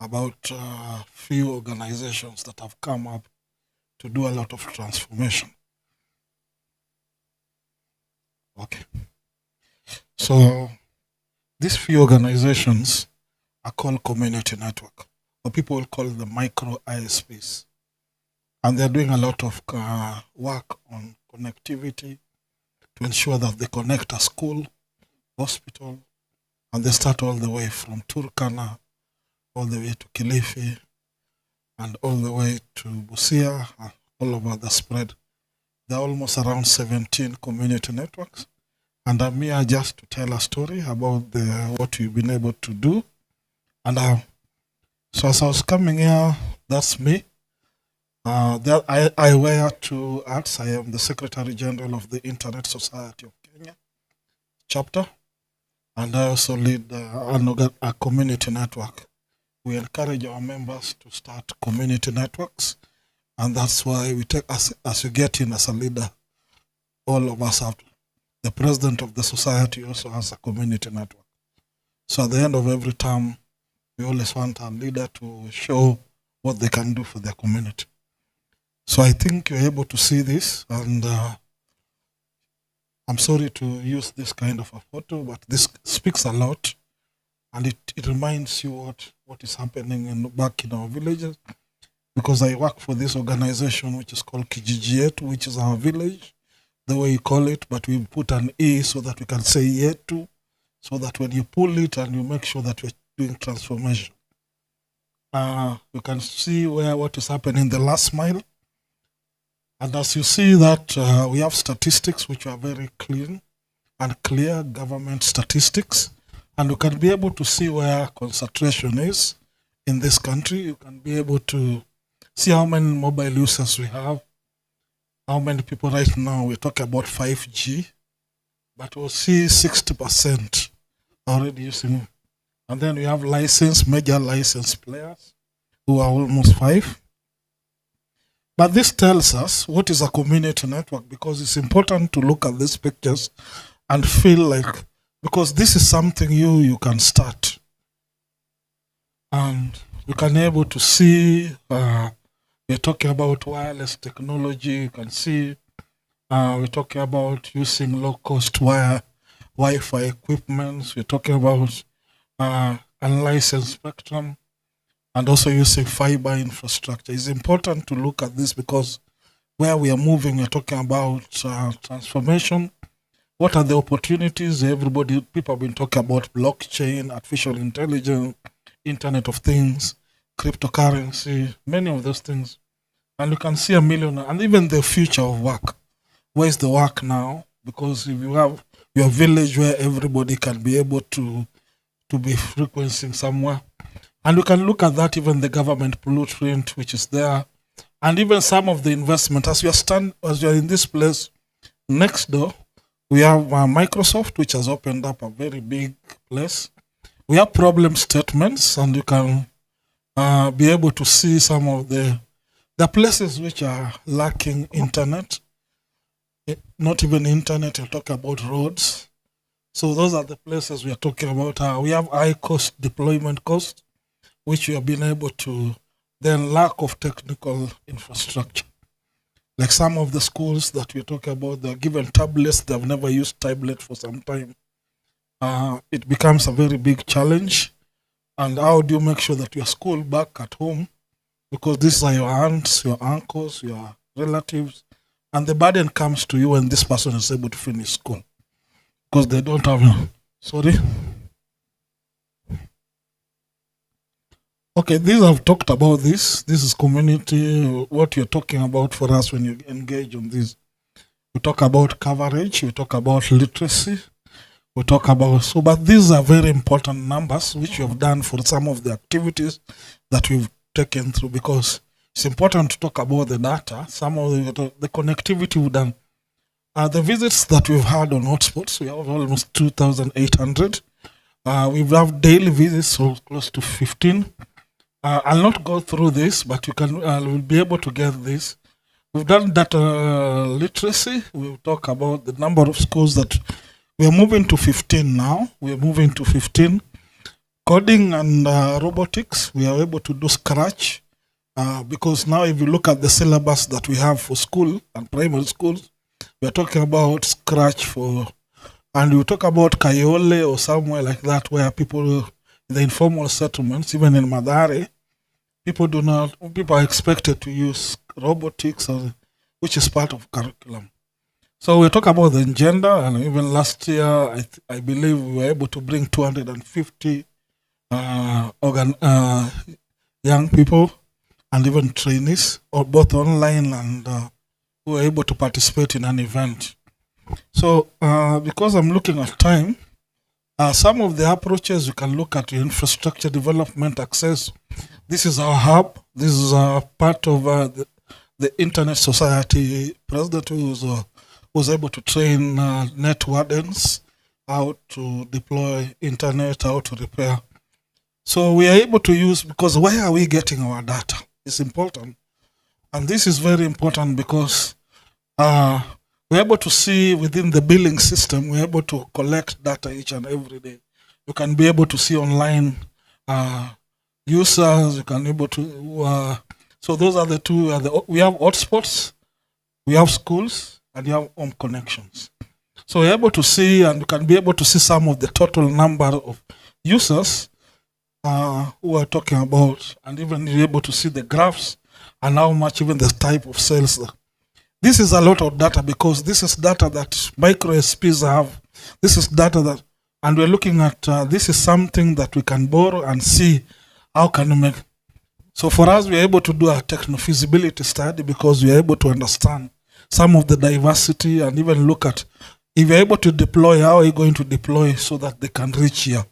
about a few organizations that have come up to do a lot of transformation. Okay. So these few organizations are called community network, or people will call them micro ISPs. And they're doing a lot of work on connectivity to ensure that they connect a school, hospital, and they start all the way from Turkana, all the way to Kilifi, and all the way to Busia, all over the spread. There are almost around 17 community networks. And I'm here just to tell a story about what we've been able to do. And so as I was coming here, that's me. I wear two hats. I am the Secretary General of the Internet Society of Kenya chapter, and I also lead a community network. We encourage our members to start community networks, and that's why we take, as you get in as a leader, all of us have. The president of the society also has a community network. So at the end of every term, we always want our leader to show what they can do for their community. So I think you're able to see this, and I'm sorry to use this kind of a photo, but this speaks a lot, and it reminds you what is happening back in our villages, because I work for this organization which is called Kijiji, which is our village, the way you call it, but we put an E so that we can say Yetu, so that when you pull it and you make sure that we're doing transformation. You can see what is happening in the last mile. And as you see that we have statistics which are very clean and clear, government statistics, and you can be able to see where concentration is in this country. You can be able to see how many mobile users we have, how many people right now. We're talking about 5G, but we'll see 60% already using. And then we have major license players who are almost 5. But this tells us what is a community network, because it's important to look at these pictures and feel like, because this is something you can start. And you can able to see, we're talking about wireless technology. You can see we're talking about using low-cost Wi-Fi equipment. We're talking about unlicensed spectrum, and also using fiber infrastructure. It's important to look at this because where we are moving, we're talking about transformation. What are the opportunities? People have been talking about blockchain, artificial intelligence, Internet of Things, cryptocurrency, many of those things. And you can see a million, and even the future of work. Where's the work now? Because if you have your village where everybody can be able to be frequencing somewhere, and you can look at that, even the government blueprint, which is there, and even some of the investment. As you are in this place, next door, we have Microsoft, which has opened up a very big place. We have problem statements, and you can be able to see some of the places which are lacking internet. Not even internet, you're talking about roads. So those are the places we are talking about. We have high cost deployment cost, which we have been able to, then lack of technical infrastructure. Like some of the schools that we're talking about, they're given tablets, they've never used tablet for some time. It becomes a very big challenge. And how do you make sure that your school back at home, because these are your aunts, your uncles, your relatives, and the burden comes to you when this person is able to finish school, because they don't have, sorry. Okay, I've talked about this. This is community, what you're talking about for us when you engage on this. We talk about coverage, we talk about literacy, we talk about, but these are very important numbers which we have done for some of the activities that we've taken through, because it's important to talk about the data, some of the connectivity we've done. The visits that we've had on hotspots, we have almost 2,800. We have daily visits, so close to 15. I'll not go through this, but you will be able to get this. We've done data literacy. We'll talk about the number of schools that we are moving to 15 now. We are moving to 15. Coding and robotics, we are able to do Scratch, because now if you look at the syllabus that we have for school and primary schools, we are talking about Scratch and we talk about Kayole or somewhere like that, where people, the informal settlements, even in Madare, people are expected to use robotics, which is part of curriculum. So we talk about the gender, and even last year, I believe we were able to bring 250 young people and even trainees, or both online and who were able to participate in an event. So because I'm looking at time, some of the approaches you can look at: infrastructure development, access. This is our hub. This is part of the Internet Society president who was able to train net wardens how to deploy internet, how to repair. So we are able to use, because where are we getting our data? It's important. And this is very important because we're able to see within the billing system, we're able to collect data each and every day. You can be able to see online users, you can be able to, so those are the two, we have hotspots, we have schools, and you have home connections. So we're able to see, and you can be able to see some of the total number of users who are talking about, and even you're able to see the graphs and how much even the type of sales. This is a lot of data, because this is data that micro SPs have. This is data that, and we're looking at, this is something that we can borrow and see how can we make. So for us, we're able to do a techno-feasibility study, because we're able to understand some of the diversity and even look at, if you're able to deploy, how are you going to deploy so that they can reach here?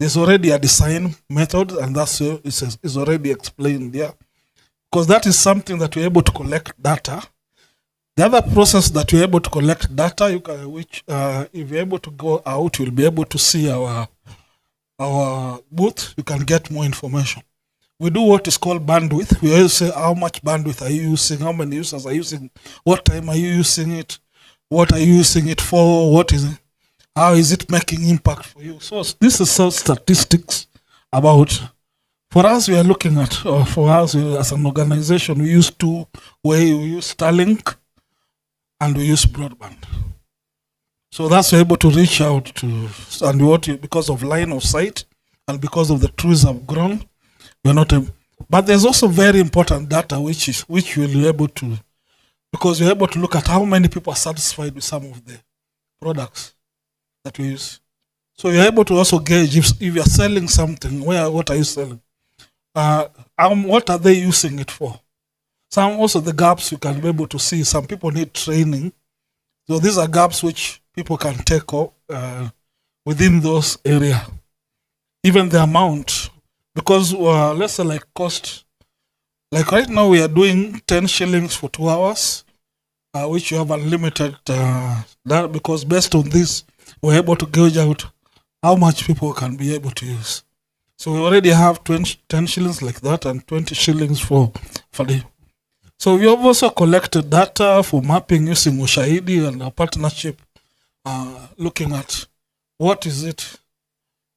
There's already a design method, and that's is already explained there. Because that is something that we're able to collect data. The other process that you're able to collect data, if you're able to go out, you'll be able to see our booth. You can get more information. We do what is called bandwidth. We always say how much bandwidth are you using, how many users are using, what time are you using it, what are you using it for, how is it making impact for you. So this is all statistics about. For us, we are looking at, or for us as an organization, we use two ways. We use Starlink and we use broadband. So that's we're able to reach out to, and because of line of sight and because of the trees have grown, we're not able. But there's also very important data which we'll be able to, because we're able to look at how many people are satisfied with some of the products that we use. So you're able to also gauge if you're selling something, what are you selling? What are they using it for? Some also the gaps you can be able to see. Some people need training. So these are gaps which people can take up within those areas. Even the amount, because let's say like cost, like right now we are doing 10 shillings for 2 hours, which you have unlimited, that because based on this, we're able to gauge out how much people can be able to use. So we already have 10 shillings like that and 20 shillings for the. So we have also collected data for mapping using Ushahidi and a partnership, looking at what is it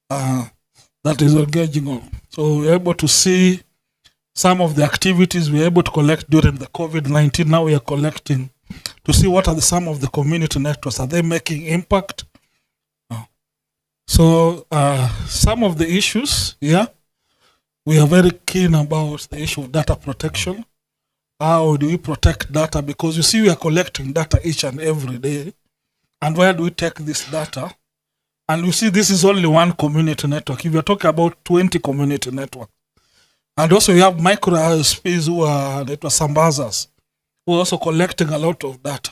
that is engaging on. So we're able to see some of the activities we're able to collect during the COVID-19. Now we are collecting to see what are some of the community networks. Are they making impact? So some of the issues, we are very keen about the issue of data protection. How do we protect data? Because you see we are collecting data each and every day. And where do we take this data? And you see this is only one community network. If you're talking about 20 community networks. And also you have micro ISPs who are Sambazas, who are also collecting a lot of data.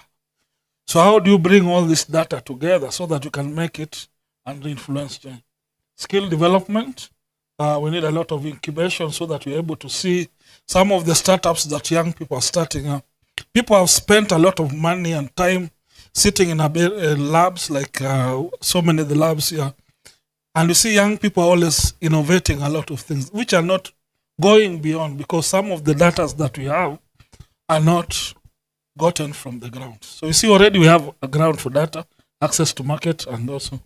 So how do you bring all this data together so that you can make it and influence change? Skill development, we need a lot of incubation so that we're able to see some of the startups that young people are starting up. People have spent a lot of money and time sitting in labs, like so many of the labs here. And you see young people are always innovating a lot of things, which are not going beyond, because some of the data that we have are not gotten from the ground. So you see already we have a ground for data, access to market, and also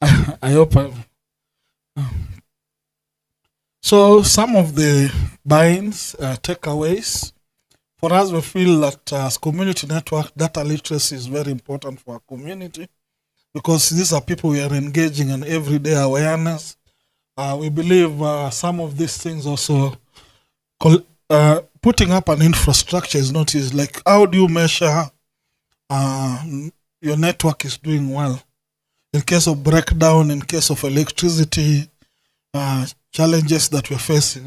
I hope so some of the binds, takeaways, for us we feel that as community network, data literacy is very important for our community, because these are people we are engaging in everyday awareness. We believe some of these things also, putting up an infrastructure is not easy. Like how do you measure your network is doing well? In case of breakdown, in case of electricity, challenges that we're facing.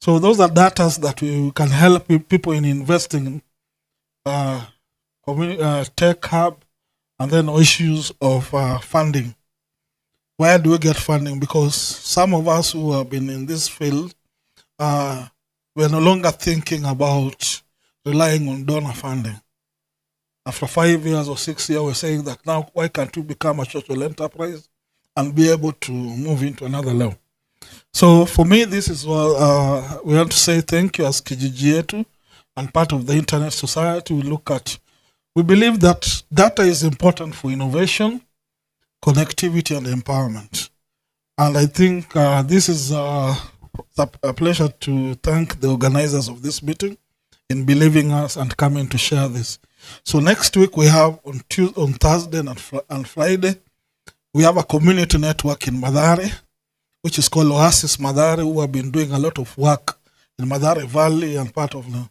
So those are data that we can help people in investing in tech hub, and then issues of funding. Where do we get funding? Because some of us who have been in this field, we're no longer thinking about relying on donor funding. After 5 years or 6 years, we're saying that now, why can't we become a social enterprise and be able to move into another level? So for me, this is what we want to say thank you as Kijiji and part of the Internet Society. We believe that data is important for innovation, connectivity, and empowerment. And I think this is a pleasure to thank the organizers of this meeting in believing us and coming to share this. So next week we have on Thursday and Friday, we have a community network in Mathare, which is called Oasis Mathare, who have been doing a lot of work in Mathare Valley and part of the.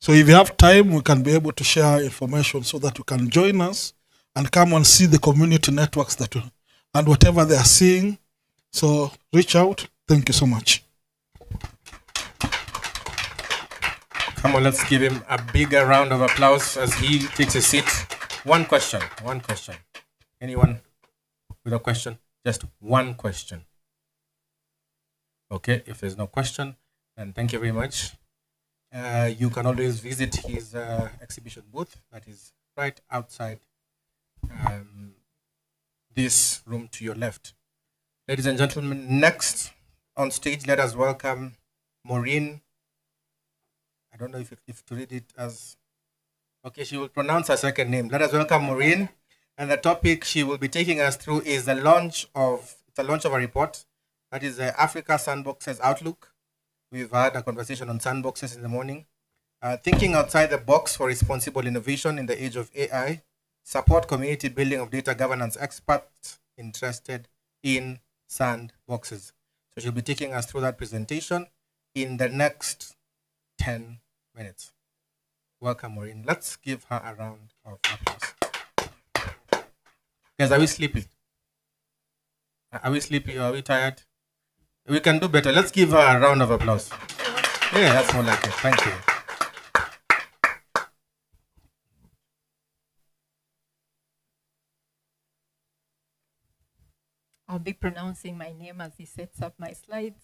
So if you have time, we can be able to share information so that you can join us and come and see the community networks and whatever they are seeing. So reach out. Thank you so much. Come on, let's give him a bigger round of applause as he takes a seat. One question. Anyone with a question? Just one question. Okay, if there's no question, then thank you very much. You can always visit his exhibition booth that is right outside this room to your left. Ladies and gentlemen, next on stage, let us welcome Maureen. I don't know if to read it as... Okay, she will pronounce her second name. Let us welcome Maureen. And the topic she will be taking us through is the launch of a report. That is the Africa Sandboxes Outlook. We've had a conversation on sandboxes in the morning. Thinking outside the box for responsible innovation in the age of AI. Support community building of data governance experts interested in sandboxes. So she'll be taking us through that presentation in the next 10 minutes. Welcome, Maureen. Let's give her a round of applause. Guys, are we sleepy? Are we sleepy or are we tired? We can do better. Let's give her a round of applause. Yeah, that's more like it. Thank you. I'll be pronouncing my name as he sets up my slides.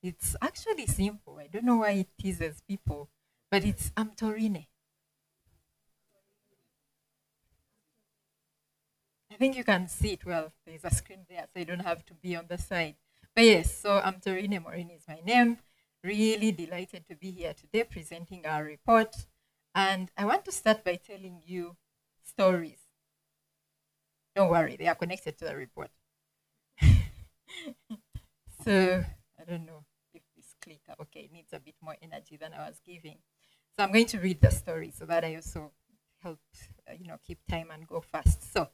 It's actually simple. I don't know why it teases people, but it's Amtorine. I think you can see it well. There's a screen there, so you don't have to be on the side. But yes, so Amtorine Morini is my name. Really delighted to be here today presenting our report. And I want to start by telling you stories. Don't worry, they are connected to the report. So I don't know if this clicker, okay, it needs a bit more energy than I was giving. So I'm going to read the story so that I also help, keep time and go fast. So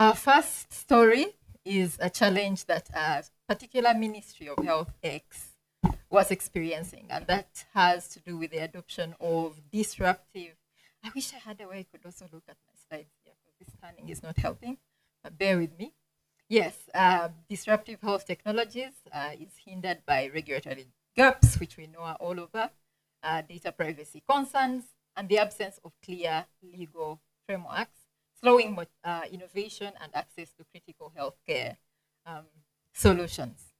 our first story is a challenge that a particular Ministry of Health X was experiencing, and that has to do with the adoption of disruptive. I wish I had a way I could also look at my slides here because this turning is not helping, but bear with me. Yes, disruptive health technologies is hindered by regulatory gaps, which we know are all over, data privacy concerns, and the absence of clear legal frameworks, slowing innovation and access to critical healthcare solutions.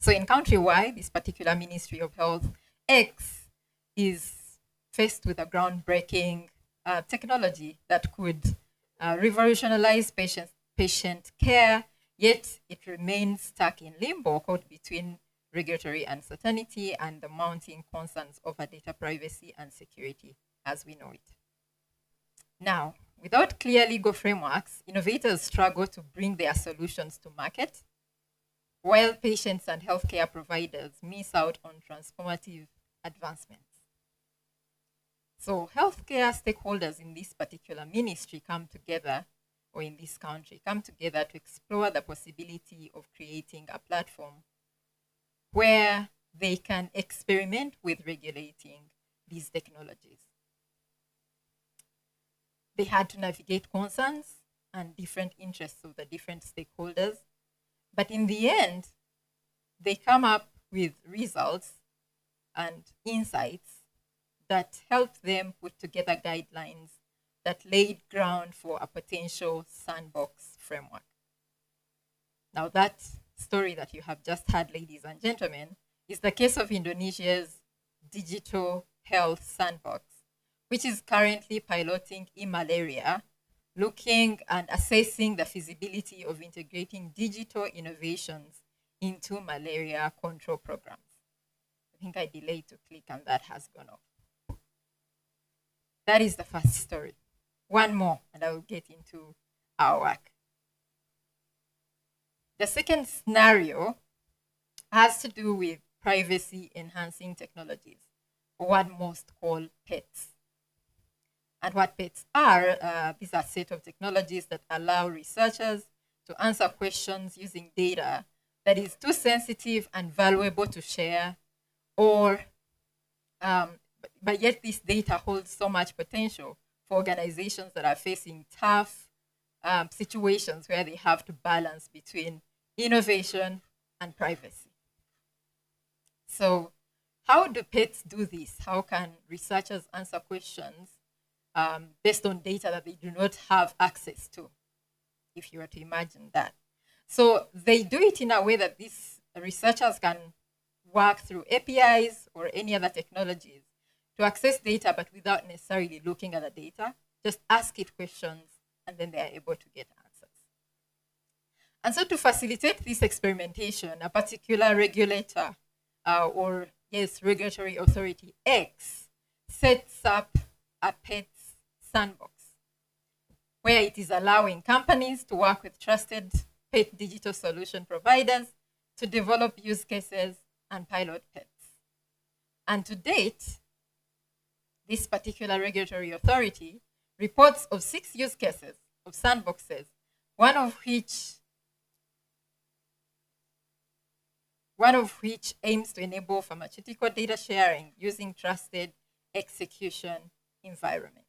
So in country-wide, this particular Ministry of Health X is faced with a groundbreaking technology that could revolutionize patient care, yet it remains stuck in limbo, caught between regulatory uncertainty and the mounting concerns over data privacy and security as we know it. Now, without clear legal frameworks, innovators struggle to bring their solutions to market, while patients and healthcare providers miss out on transformative advancements. So healthcare stakeholders in this particular ministry come together, or in this country, come together to explore the possibility of creating a platform where they can experiment with regulating these technologies. They had to navigate concerns and different interests of the different stakeholders. But in the end, they come up with results and insights that help them put together guidelines that laid ground for a potential sandbox framework. Now that story that you have just heard, ladies and gentlemen, is the case of Indonesia's digital health sandbox, which is currently piloting e-malaria, looking and assessing the feasibility of integrating digital innovations into malaria control programs. I think I delayed to click and that has gone off. That is the first story. One more and I will get into our work. The second scenario has to do with privacy enhancing technologies, or what most call PETs. And what PETs are, these are a set of technologies that allow researchers to answer questions using data that is too sensitive and valuable to share, or but yet this data holds so much potential for organizations that are facing tough situations where they have to balance between innovation and privacy. So how do PETs do this? How can researchers answer questions based on data that they do not have access to? if you were to imagine that. So they do it in a way that these researchers can work through APIs or any other technologies to access data, but without necessarily looking at the data. Just ask it questions, and then they are able to get answers. And so to facilitate this experimentation, a particular regulator regulatory authority X sets up a PETS sandbox, where it is allowing companies to work with trusted PET digital solution providers to develop use cases and pilot PETs. And to date, this particular regulatory authority reports of 6 use cases of sandboxes, one of which aims to enable pharmaceutical data sharing using trusted execution environments.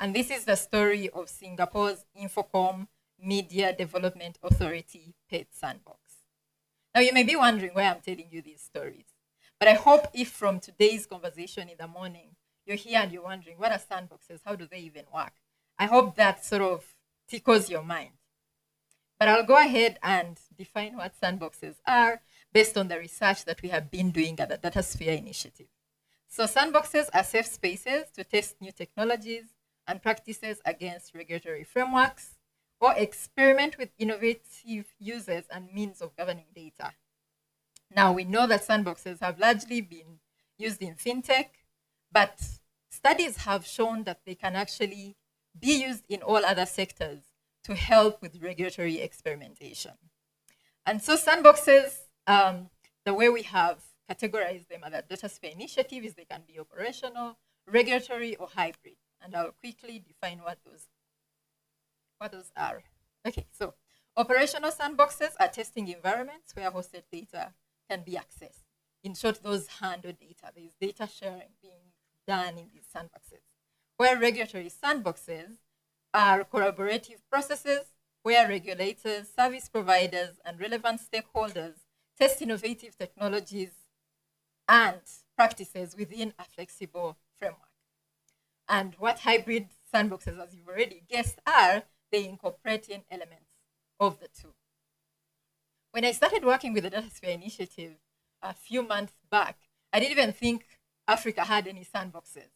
And this is the story of Singapore's Infocom Media Development Authority PET Sandbox. Now you may be wondering why I'm telling you these stories, but I hope if from today's conversation in the morning, you're here and you're wondering, what are sandboxes? How do they even work? I hope that sort of tickles your mind. But I'll go ahead and define what sandboxes are based on the research that we have been doing at the DataSphere Initiative. So sandboxes are safe spaces to test new technologies and practices against regulatory frameworks, or experiment with innovative uses and means of governing data. Now, we know that sandboxes have largely been used in fintech, but studies have shown that they can actually be used in all other sectors to help with regulatory experimentation. And so sandboxes, the way we have categorized them at the DataSphere Initiative is they can be operational, regulatory, or hybrid. And I'll quickly define what those are. Okay, so operational sandboxes are testing environments where hosted data can be accessed. In short, those handled data. There is data sharing being done in these sandboxes. Where regulatory sandboxes are collaborative processes where regulators, service providers, and relevant stakeholders test innovative technologies and practices within a flexible framework. And what hybrid sandboxes, as you've already guessed, are, they incorporate in elements of the two. When I started working with the DataSphere Initiative a few months back, I didn't even think Africa had any sandboxes.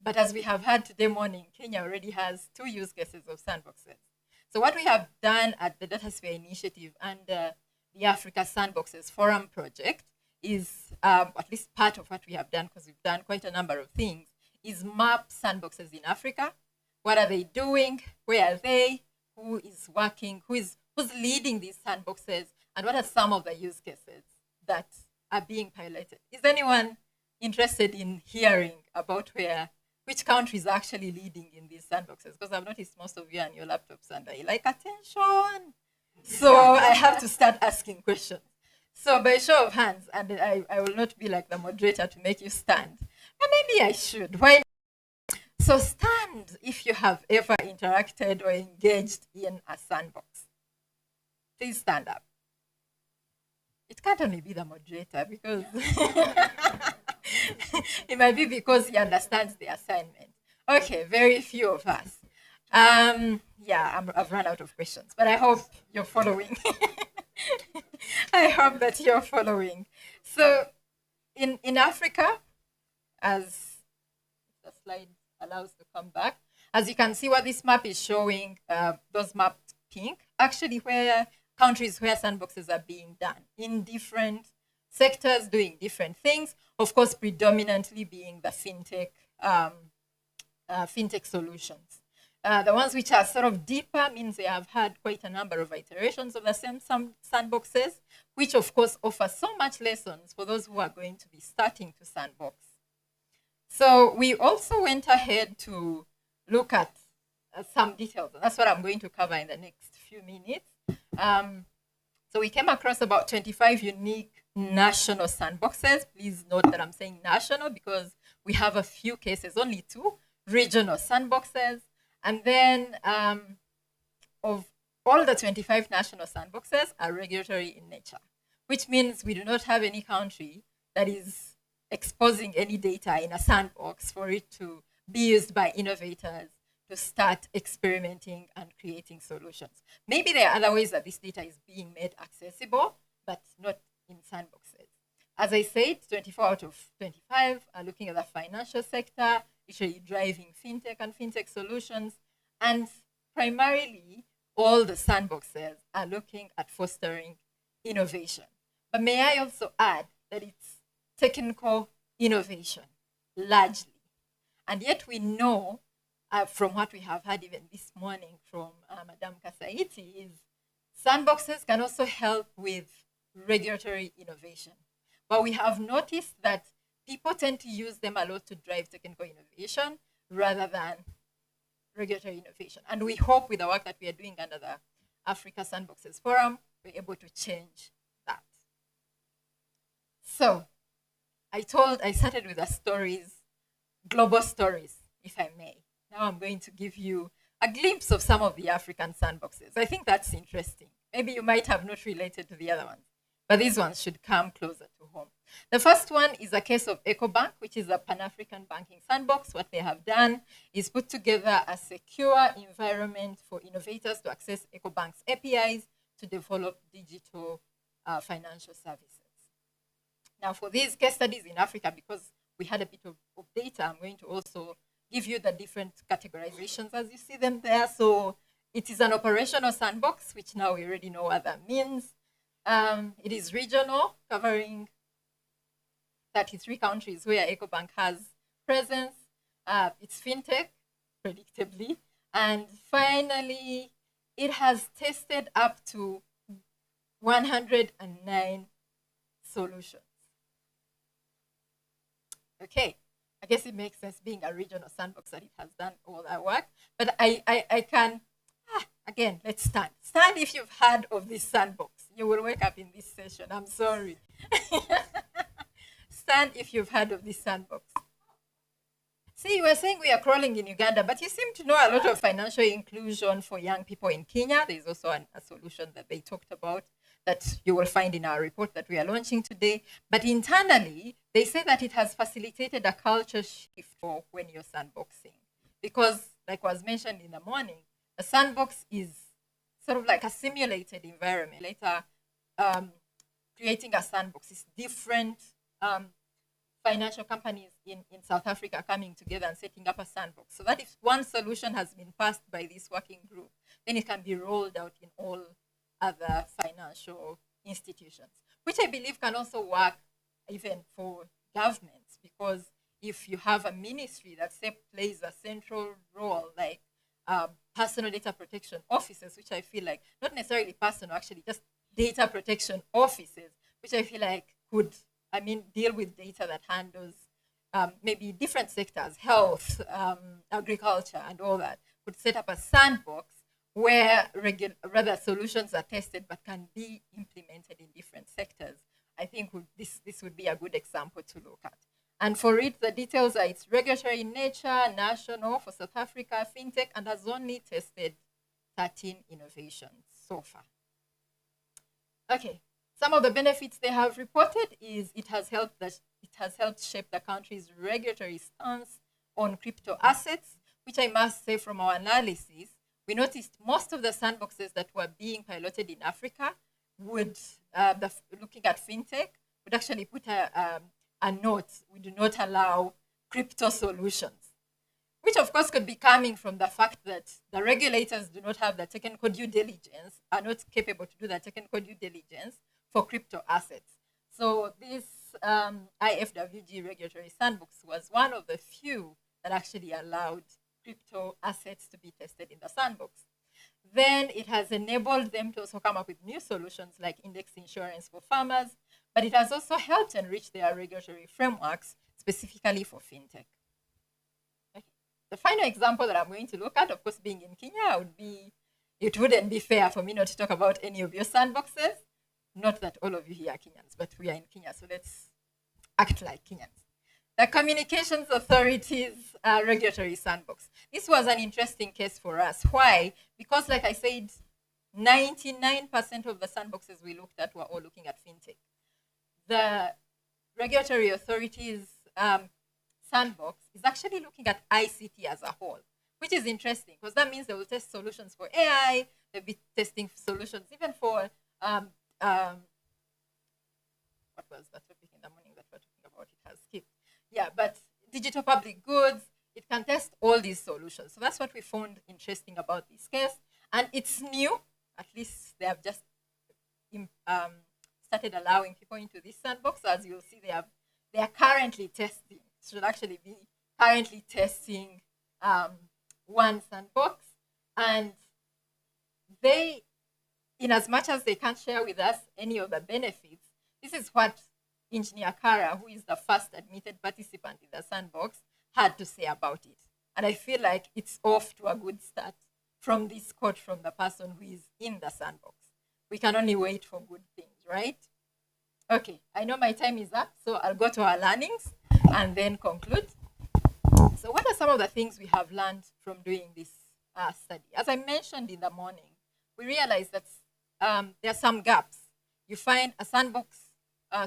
But as we have heard today morning, Kenya already has 2 use cases of sandboxes. So what we have done at the DataSphere Initiative and the Africa Sandboxes Forum project is, at least part of what we have done, because we've done quite a number of things, is map sandboxes in Africa. What are they doing? Where are they? Who is working? Who's leading these sandboxes? And what are some of the use cases that are being piloted? Is anyone interested in hearing about which country is actually leading in these sandboxes? Because I've noticed most of you on your laptops and I like attention. So I have to start asking questions. So by show of hands, and I will not be like the moderator to make you stand, but maybe I should. Why? So stand if you have ever interacted or engaged in a sandbox. Please stand up. It can't only be the moderator, because it might be because he understands the assignment. Okay, very few of us. I've run out of questions, but I hope you're following. I hope that you're following. So in Africa, as the slide allows to come back, as you can see what this map is showing, those mapped pink, actually where countries where sandboxes are being done in different sectors, doing different things, of course, predominantly being the fintech solutions. The ones which are sort of deeper means they have had quite a number of iterations of the same sandboxes, which of course offer so much lessons for those who are going to be starting to sandbox. So we also went ahead to look at some details. That's what I'm going to cover in the next few minutes. So we came across about 25 unique national sandboxes. Please note that I'm saying national because we have a few cases, only 2 regional sandboxes. And then of all the 25 national sandboxes are regulatory in nature, which means we do not have any country that is exposing any data in a sandbox for it to be used by innovators to start experimenting and creating solutions. Maybe there are other ways that this data is being made accessible, but not in sandboxes. As I said, 24 out of 25 are looking at the financial sector, usually driving fintech and fintech solutions. And primarily, all the sandboxes are looking at fostering innovation. But may I also add that it's technical innovation, largely. And yet we know from what we have heard even this morning from Madame Kasaiti is sandboxes can also help with regulatory innovation. But we have noticed that people tend to use them a lot to drive technical innovation rather than regulatory innovation. And we hope with the work that we are doing under the Africa Sandboxes Forum, we're able to change that. So I started with the stories, global stories, if I may. Now I'm going to give you a glimpse of some of the African sandboxes. I think that's interesting. Maybe you might have not related to the other ones, but these ones should come closer to home. The first one is a case of EcoBank, which is a Pan-African banking sandbox. What they have done is put together a secure environment for innovators to access EcoBank's APIs to develop digital financial services. Now, for these case studies in Africa, because we had a bit of data, I'm going to also give you the different categorizations as you see them there. So it is an operational sandbox, which now we already know what that means. It is regional, covering 33 countries where EcoBank has presence. It's fintech, predictably. And finally, it has tested up to 109 solutions. Okay, I guess it makes sense being a regional sandbox that it has done all that work. But I can, again, let's stand. Stand if you've heard of this sandbox. You will wake up in this session. I'm sorry. Stand if you've heard of this sandbox. See, you were saying we are crawling in Uganda, but you seem to know a lot of financial inclusion for young people in Kenya. There's also a solution that they talked about that you will find in our report that we are launching today. But internally, they say that it has facilitated a culture shift for when you're sandboxing. Because, like was mentioned in the morning, a sandbox is sort of like a simulated environment. Later, creating a sandbox is different financial companies in South Africa coming together and setting up a sandbox. So that if one solution has been passed by this working group, then it can be rolled out in all other financial institutions, which I believe can also work even for governments, because if you have a ministry that plays a central role, like personal data protection officers, which I feel like, not necessarily personal, actually just data protection offices, which I feel like could, deal with data that handles maybe different sectors, health, agriculture, and all that, could set up a sandbox where solutions are tested but can be implemented in different sectors. I think this would be a good example to look at. And for it, the details are it's regulatory in nature, national for South Africa, fintech, and has only tested 13 innovations so far. Okay, some of the benefits they have reported is it has helped shape the country's regulatory stance on crypto assets, which I must say from our analysis, we noticed most of the sandboxes that were being piloted in Africa would, looking at fintech, would actually put a note, we do not allow crypto solutions, which of course could be coming from the fact that the regulators do not have the technical due diligence, are not capable to do the technical due diligence for crypto assets. So this IFWG regulatory sandbox was one of the few that actually allowed crypto assets to be tested in the sandbox. Then it has enabled them to also come up with new solutions like index insurance for farmers, but it has also helped enrich their regulatory frameworks specifically for fintech. Okay. The final example that I'm going to look at, of course, being in Kenya, it wouldn't be fair for me not to talk about any of your sandboxes. Not that all of you here are Kenyans, but we are in Kenya, so let's act like Kenyans. The Communications Authority's regulatory sandbox. This was an interesting case for us. Why? Because, like I said, 99% of the sandboxes we looked at were all looking at fintech. The Regulatory Authority's sandbox is actually looking at ICT as a whole. which is interesting because that means they will test solutions for AI, they'll be testing solutions even for, what was that topic in the morning that we're talking about? It has skipped. Yeah, but digital public goods, it can test all these solutions. So that's what we found interesting about this case. And it's new, at least they have just started allowing people into this sandbox. So as you'll see, they are currently testing. It should actually be currently testing one sandbox. And they, in as much as they can't share with us any of the benefits, this is what Engineer Kara, who is the first admitted participant in the sandbox, had to say about it. And I feel like it's off to a good start from this quote from the person who is in the sandbox. We can only wait for good things, right? Okay, I know my time is up, so I'll go to our learnings and then conclude. So what are some of the things we have learned from doing this study? As I mentioned in the morning, we realized that there are some gaps. You find a sandbox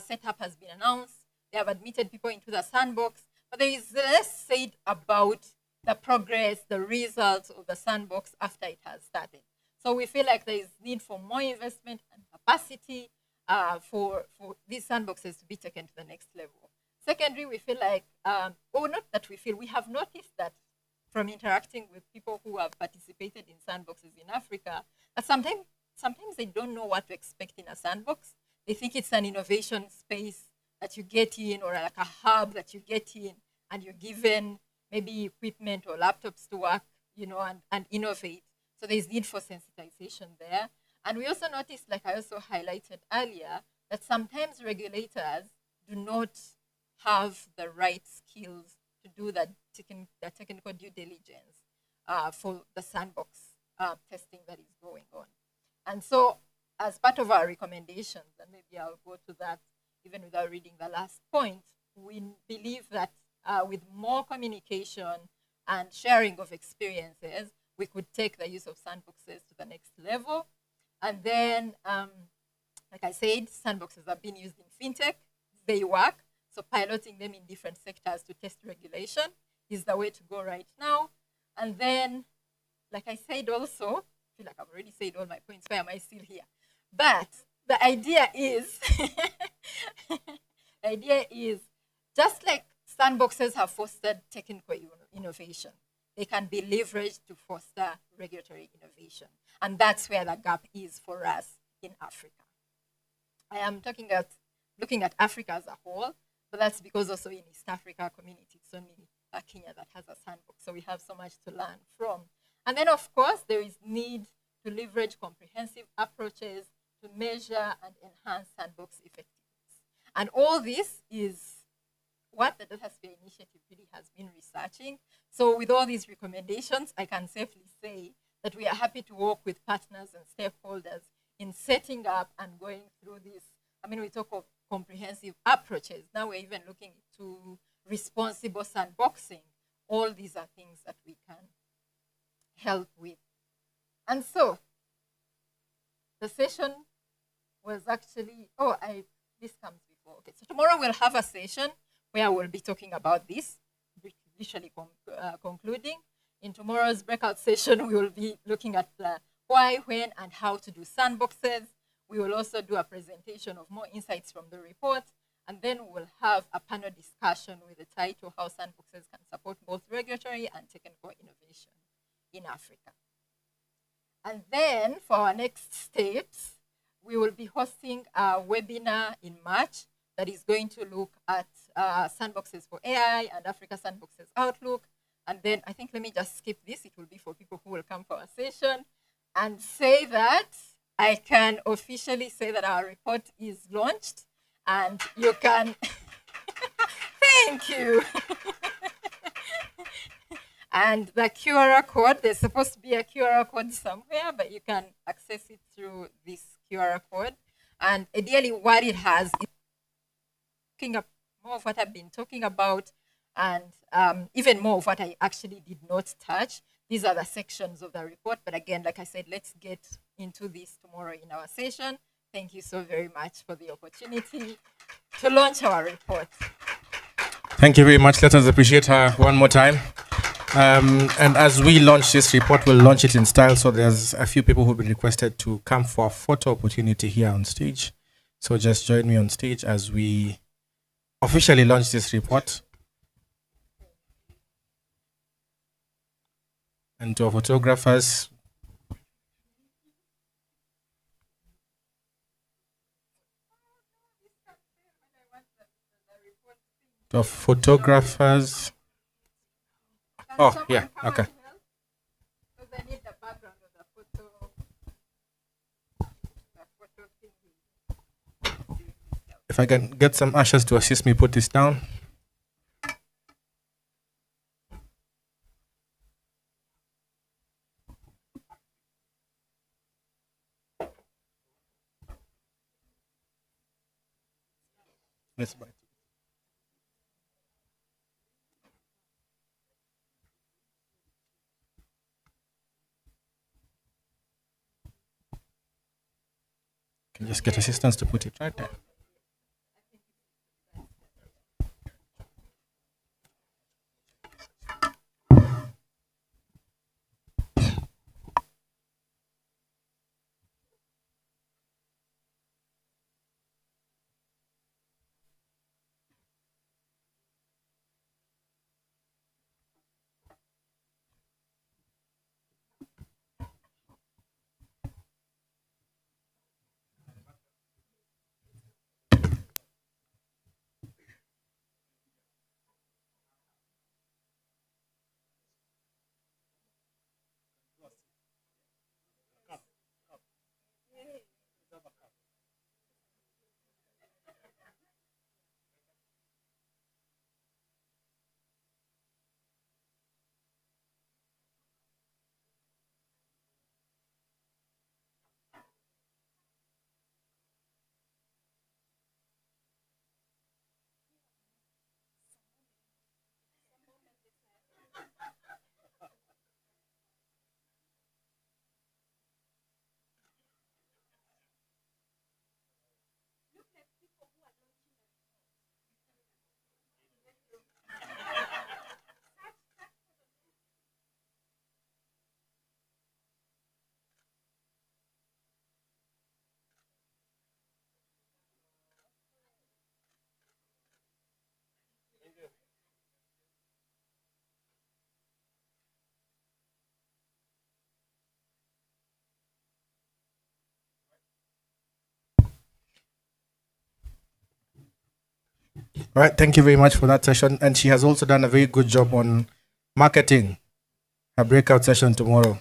setup has been announced, they have admitted people into the sandbox, but there is less said about the progress, the results of the sandbox after it has started. So we feel like there is need for more investment and capacity for these sandboxes to be taken to the next level. Secondly, we feel like, or not that we feel, we have noticed that from interacting with people who have participated in sandboxes in Africa, that sometimes they don't know what to expect in a sandbox. They think it's an innovation space that you get in, or like a hub that you get in, and you're given maybe equipment or laptops to work, and innovate. So there's need for sensitization there. And we also noticed, like I also highlighted earlier, that sometimes regulators do not have the right skills to do the technical due diligence for the sandbox testing that is going on. And so as part of our recommendations, and maybe I'll go to that even without reading the last point, we believe that with more communication and sharing of experiences, we could take the use of sandboxes to the next level. And then, like I said, sandboxes have been used in fintech. They work. So piloting them in different sectors to test regulation is the way to go right now. And then, like I said also, I feel like I've already said all my points. Why am I still here? But the idea is, just like sandboxes have fostered technical innovation, they can be leveraged to foster regulatory innovation. And that's where the gap is for us in Africa. I am looking at Africa as a whole, but that's because also in East Africa community, it's only Kenya that has a sandbox. So we have so much to learn from. And then, of course, there is need to leverage comprehensive approaches to measure and enhance sandbox effectiveness. And all this is what the DataSphere Initiative really has been researching. So with all these recommendations, I can safely say that we are happy to work with partners and stakeholders in setting up and going through this. I mean, we talk of comprehensive approaches. Now we're even looking to responsible sandboxing. All these are things that we can help with. And so the session was actually, this comes before. Okay, so tomorrow we'll have a session where we'll be talking about this, literally concluding. In tomorrow's breakout session, we will be looking at the why, when, and how to do sandboxes. We will also do a presentation of more insights from the report, and then we'll have a panel discussion with the title, How Sandboxes Can Support Both Regulatory and Technical Innovation in Africa. And then for our next steps, we will be hosting a webinar in March that is going to look at sandboxes for AI and Africa Sandboxes Outlook. And then I think, let me just skip this. It will be for people who will come for our session, and say that I can officially say that our report is launched, and you can, thank you. And the QR code, there's supposed to be a QR code somewhere, but you can access it through this QR code. And ideally what it has is looking up more of what I've been talking about, and even more of what I actually did not touch. These are the sections of the report. But again, like I said, let's get into this tomorrow in our session. Thank you so very much for the opportunity to launch our report. Thank you very much. Let us appreciate her one more time. And as we launch this report, we'll launch it in style. So there's a few people who've been requested to come for a photo opportunity here on stage. So just join me on stage as we officially launch this report. And to our photographers, Oh, yeah, okay. If I can get some ushers to assist me put this down. Let's buy. Can just get assistance to put it right there. All right, thank you very much for that session. And she has also done a very good job on marketing her breakout session tomorrow.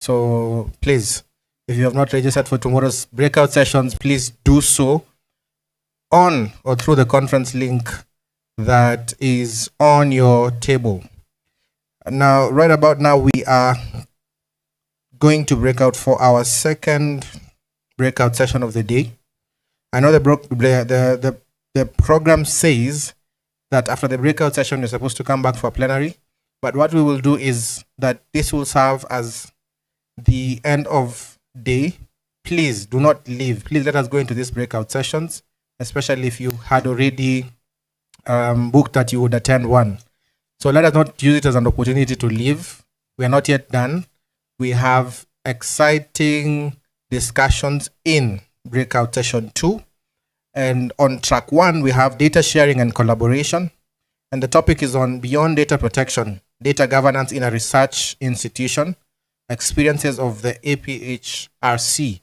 So please, if you have not registered for tomorrow's breakout sessions, please do so on or through the conference link that is on your table. Now, right about now, we are going to break out for our second breakout session of the day. I know the program says that after the breakout session, you're supposed to come back for plenary. But what we will do is that this will serve as the end of day. Please do not leave. Please let us go into these breakout sessions, especially if you had already booked that you would attend one. So let us not use it as an opportunity to leave. We are not yet done. We have exciting discussions in breakout session 2. And on track 1, we have data sharing and collaboration. And the topic is on beyond data protection, data governance in a research institution, experiences of the APHRC.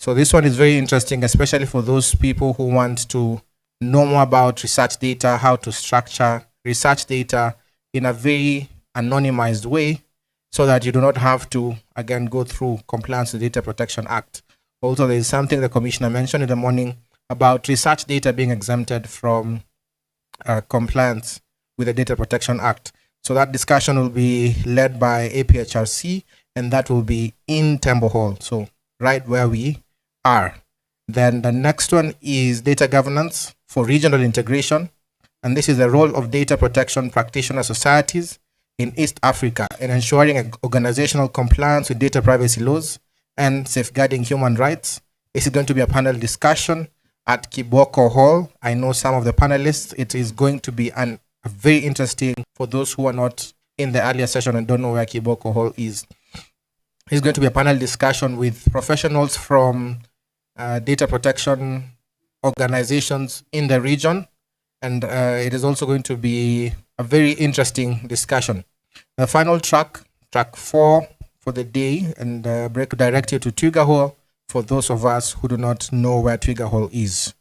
So this one is very interesting, especially for those people who want to know more about research data, how to structure research data in a very anonymized way so that you do not have to, again, go through compliance with the Data Protection Act. Also, there is something the Commissioner mentioned in the morning about research data being exempted from compliance with the Data Protection Act. So that discussion will be led by APHRC, and that will be in Temple Hall, so right where we are. Then the next one is data governance for regional integration, and this is the role of data protection practitioner societies in East Africa in ensuring organizational compliance with data privacy laws and safeguarding human rights. This is going to be a panel discussion at Kiboko Hall. I know some of the panelists. It is going to be a very interesting for those who are not in the earlier session and don't know where Kiboko Hall is. It's going to be a panel discussion with professionals from data protection organizations in the region, and it is also going to be a very interesting discussion. The final track 4 for the day, and break direct you to Twiga Hall for those of us who do not know where Twiga Hall is.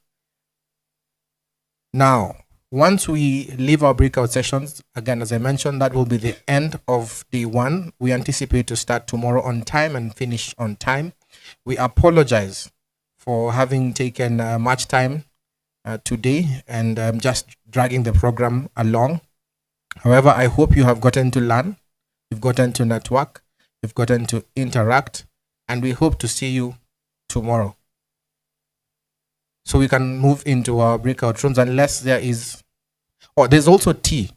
Now, once we leave our breakout sessions, again, as I mentioned, that will be the end of day 1. We anticipate to start tomorrow on time and finish on time. We apologize for having taken much time today and just dragging the program along. However, I hope you have gotten to learn, you've gotten to network, you've gotten to interact, and we hope to see you tomorrow. So we can move into our breakout rooms unless there is, there's also tea.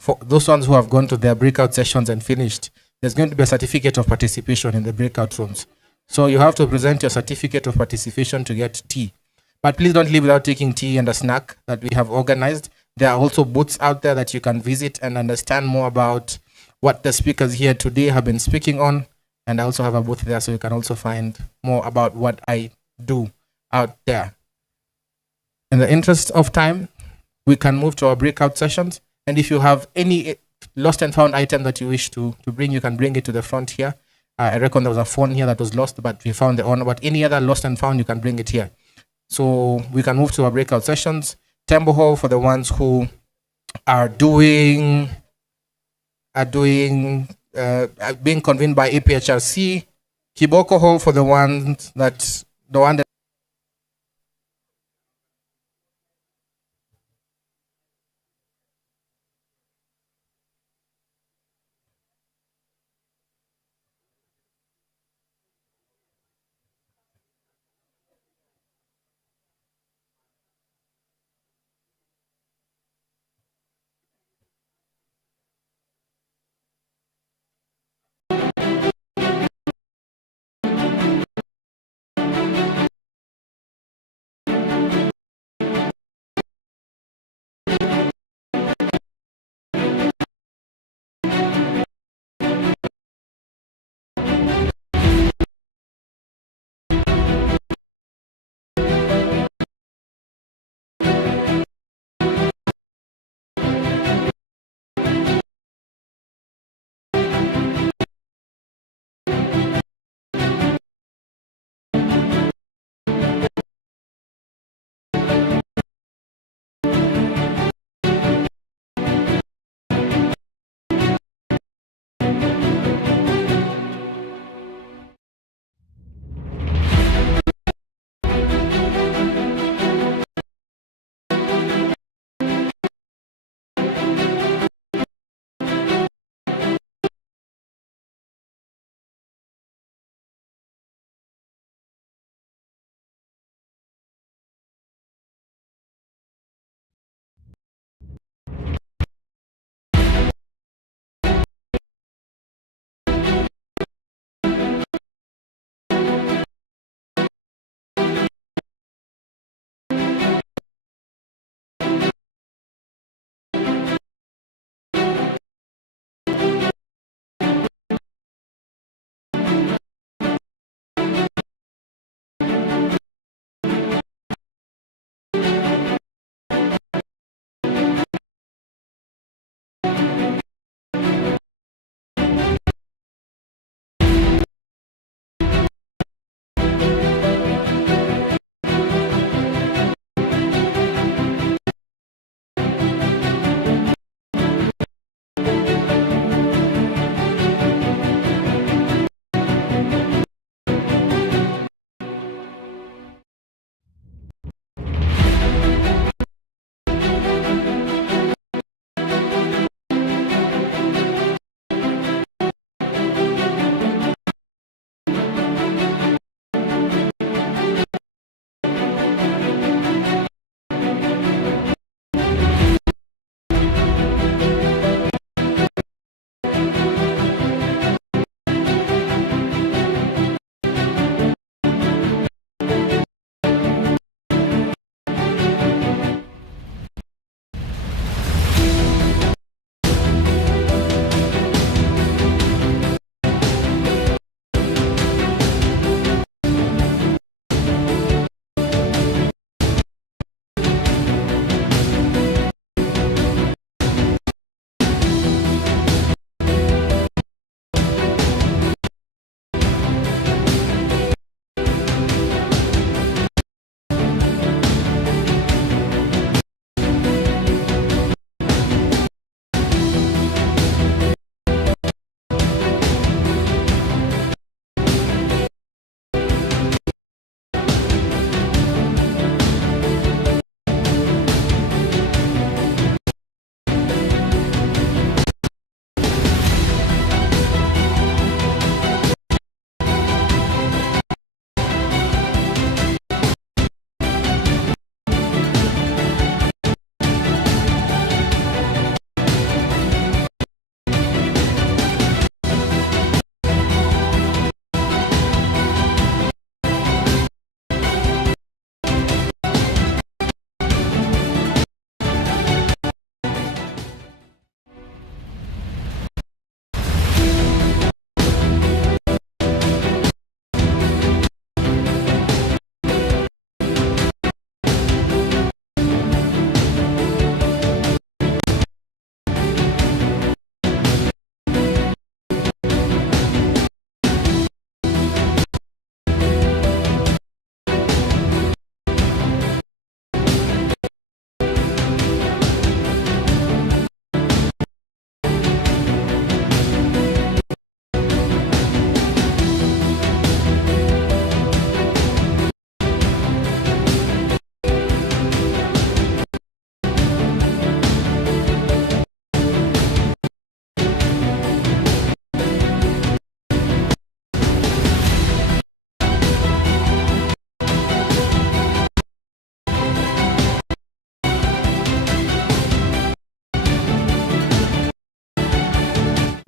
For those ones who have gone to their breakout sessions and finished, there's going to be a certificate of participation in the breakout rooms. So you have to present your certificate of participation to get tea. But please don't leave without taking tea and a snack that we have organized. There are also booths out there that you can visit and understand more about what the speakers here today have been speaking on. And I also have a booth there, so you can also find more about what I do out there. In the interest of time, we can move to our breakout sessions. And if you have any lost and found item that you wish to bring, you can bring it to the front here. I reckon there was a phone here that was lost, but we found the owner. But any other lost and found, you can bring it here. So we can move to our breakout sessions. Tembo Hall for the ones who are being convened by APHRC. Kiboko Hall for the one that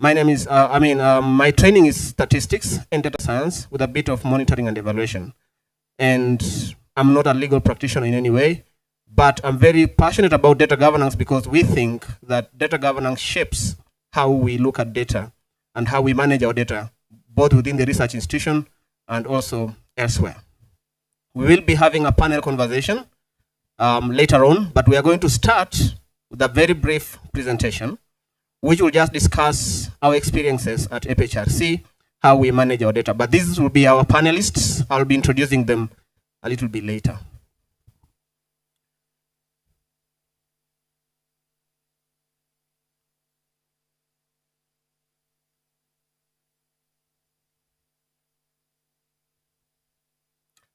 My name is, my training is statistics and data science with a bit of monitoring and evaluation. And I'm not a legal practitioner in any way, but I'm very passionate about data governance because we think that data governance shapes how we look at data and how we manage our data, both within the research institution and also elsewhere. We will be having a panel conversation later on, but we are going to start with a very brief presentation, which will just discuss our experiences at FHRC, how we manage our data. But these will be our panelists. I'll be introducing them a little bit later.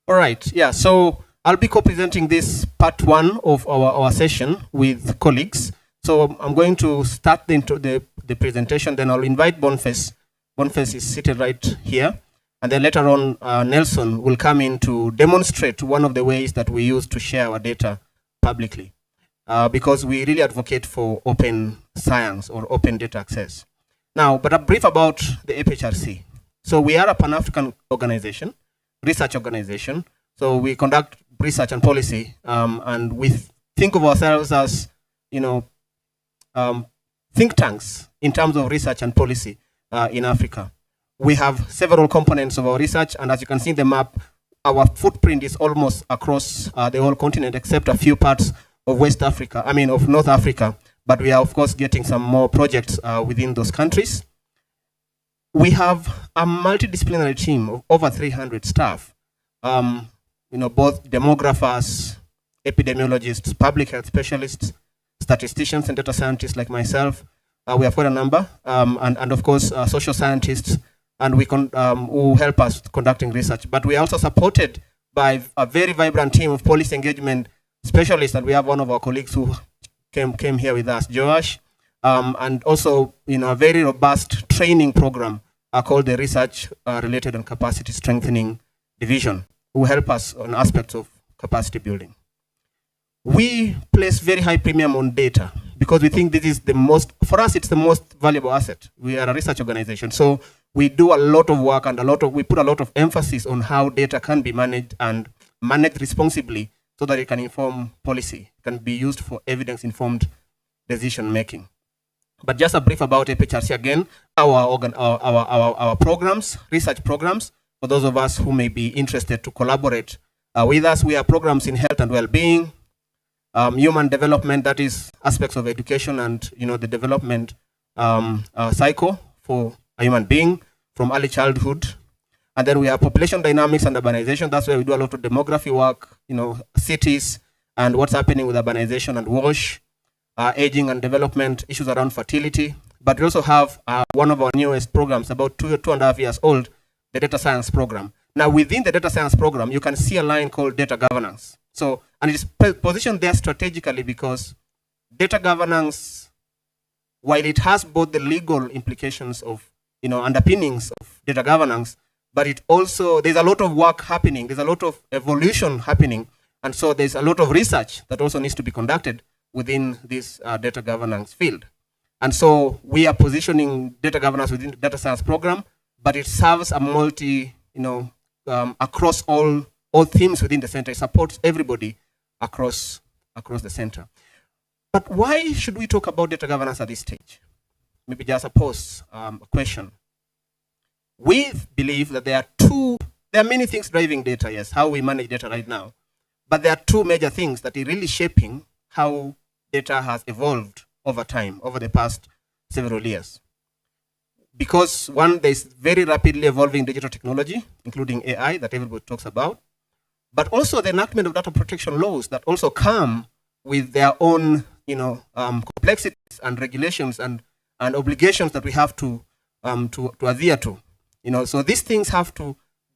All right, yeah, so I'll be co-presenting this part one of our session with colleagues. So I'm going to start the presentation, then I'll invite Boniface. Boniface is seated right here. And then later on, Nelson will come in to demonstrate one of the ways that we use to share our data publicly. Because we really advocate for open science or open data access. Now, but a brief about the FHRC. So we are a Pan-African organization, research organization. So we conduct research and policy, and we think of ourselves as, think tanks in terms of research and policy in Africa. We have several components of our research, and as you can see in the map, our footprint is almost across the whole continent, except a few parts of of North Africa, but we are of course getting some more projects within those countries. We have a multidisciplinary team of over 300 staff, both demographers, epidemiologists, public health specialists, statisticians and data scientists like myself. We have quite a number, and of course social scientists, and who help us conducting research. But we are also supported by a very vibrant team of policy engagement specialists, and we have one of our colleagues who came here with us, Joash, and also a very robust training program called the Research Related and Capacity Strengthening Division, who help us on aspects of capacity building. We place very high premium on data because we think this is for us, it's the most valuable asset. We are a research organization, so we do a lot of work and we put a lot of emphasis on how data can be managed and managed responsibly so that it can inform policy, can be used for evidence-informed decision making. But just a brief about FHRC again, our programs, research programs, for those of us who may be interested to collaborate with us, we have programs in health and well-being, human development, that is aspects of education and the development cycle for a human being from early childhood. And then we have population dynamics and urbanization. That's where we do a lot of demography work, cities and what's happening with urbanization and WASH, aging and development, issues around fertility. But we also have one of our newest programs, about 2.5 years old, the data science program. Now within the data science program, you can see a line called data governance. So, and it's positioned there strategically because data governance, while it has both the legal implications of, underpinnings of data governance, but it also, there's a lot of work happening, there's a lot of evolution happening, and so there's a lot of research that also needs to be conducted within this data governance field. And so we are positioning data governance within the data science program, but it serves a across all themes within the center. It supports everybody across the center. But why should we talk about data governance at this stage? Maybe just a question. We believe that there are many things driving data, yes, how we manage data right now. But there are two major things that are really shaping how data has evolved over time, over the past several years. Because one, there's very rapidly evolving digital technology, including AI that everybody talks about, but also the enactment of data protection laws that also come with their own, complexities and regulations and obligations that we have to adhere to. So these things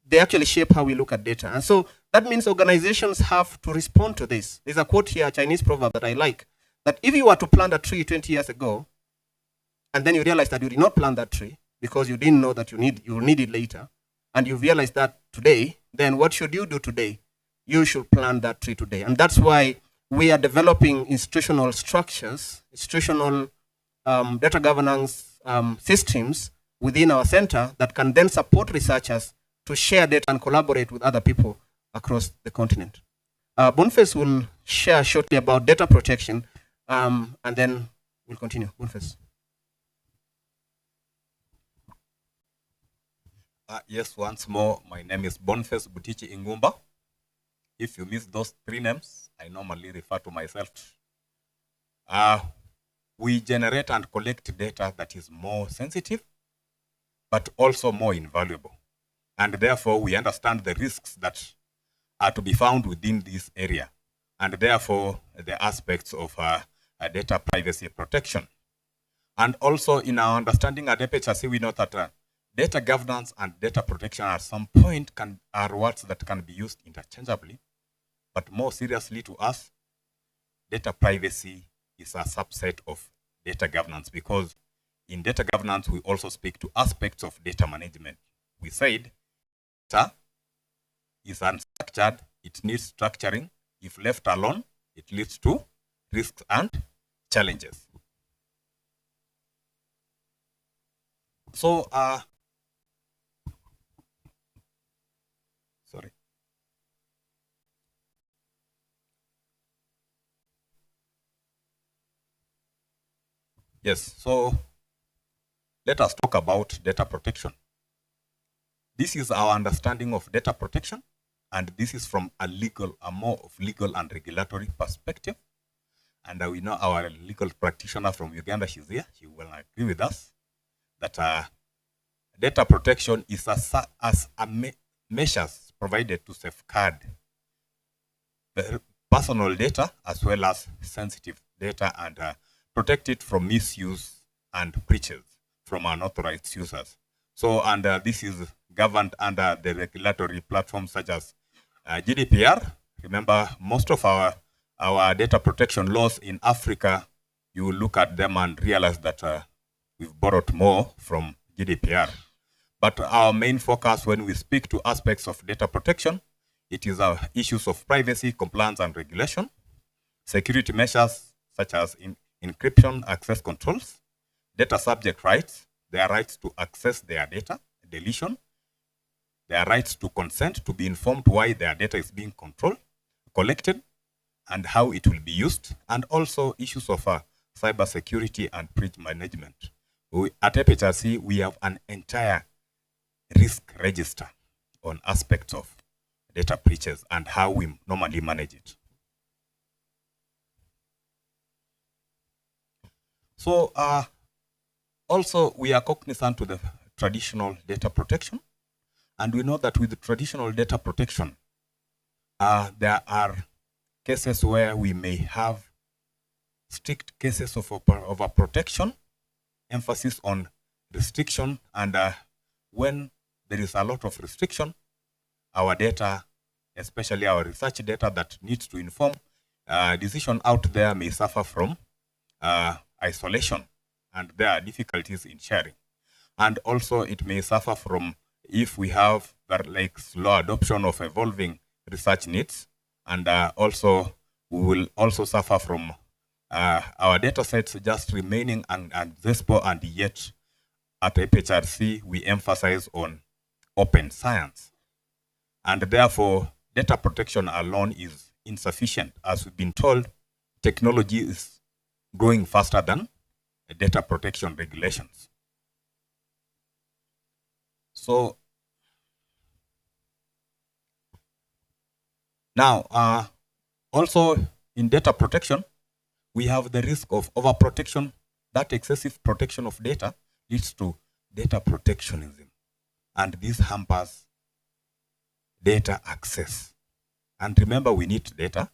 they actually shape how we look at data. And so that means organizations have to respond to this. There's a quote here, a Chinese proverb that I like, that if you were to plant a tree 20 years ago, and then you realize that you did not plant that tree because you didn't know that you will need it later, and you realize that today, then what should you do today? You should plant that tree today. And that's why we are developing institutional structures, institutional data governance systems within our center that can then support researchers to share data and collaborate with other people across the continent. Boniface will share shortly about data protection, and then we'll continue. Boniface. Yes, once more, my name is Boniface Butichi Ingumba. If you miss those three names, I normally refer to myself. We generate and collect data that is more sensitive, but also more invaluable. And therefore, we understand the risks that are to be found within this area, and therefore the aspects of data privacy protection. And also in our understanding at FHRC, we know that data governance and data protection at some point are words that can be used interchangeably, but more seriously to us, data privacy is a subset of data governance, because in data governance, we also speak to aspects of data management. We said data is unstructured, it needs structuring. If left alone, it leads to risks and challenges. So, sorry. Yes, so let us talk about data protection. This is our understanding of data protection, and this is from a more of legal and regulatory perspective. And we know our legal practitioner from Uganda, she's here, she will agree with us that data protection is measures provided to safeguard the personal data as well as sensitive data and protect it from misuse and breaches from unauthorized users. So, and this is governed under the regulatory platforms such as GDPR. Remember, most of our data protection laws in Africa, you will look at them and realize that we've borrowed more from GDPR. But our main focus when we speak to aspects of data protection, it is our issues of privacy, compliance, and regulation, security measures such as encryption, access controls, data subject rights, their rights to access their data, deletion, their rights to consent, to be informed why their data is being collected, and how it will be used, and also issues of cyber security and breach management. At FHRC, we have an entire risk register on aspects of data breaches and how we normally manage it. So also we are cognizant to the traditional data protection, and we know that with the traditional data protection, there are cases where we may have strict cases of protection, emphasis on restriction, and when there is a lot of restriction, our data, especially our research data that needs to inform decision out there, may suffer from isolation, and there are difficulties in sharing. And also it may suffer from, if we have like slow adoption of evolving research needs, and also we will also suffer from our data sets just remaining accessible, and yet at FHRC we emphasize on open science. And therefore data protection alone is insufficient. As we've been told, technology is growing faster than data protection regulations. So now, also in data protection, we have the risk of overprotection. That excessive protection of data leads to data protectionism, and this hampers data access. And remember, we need data,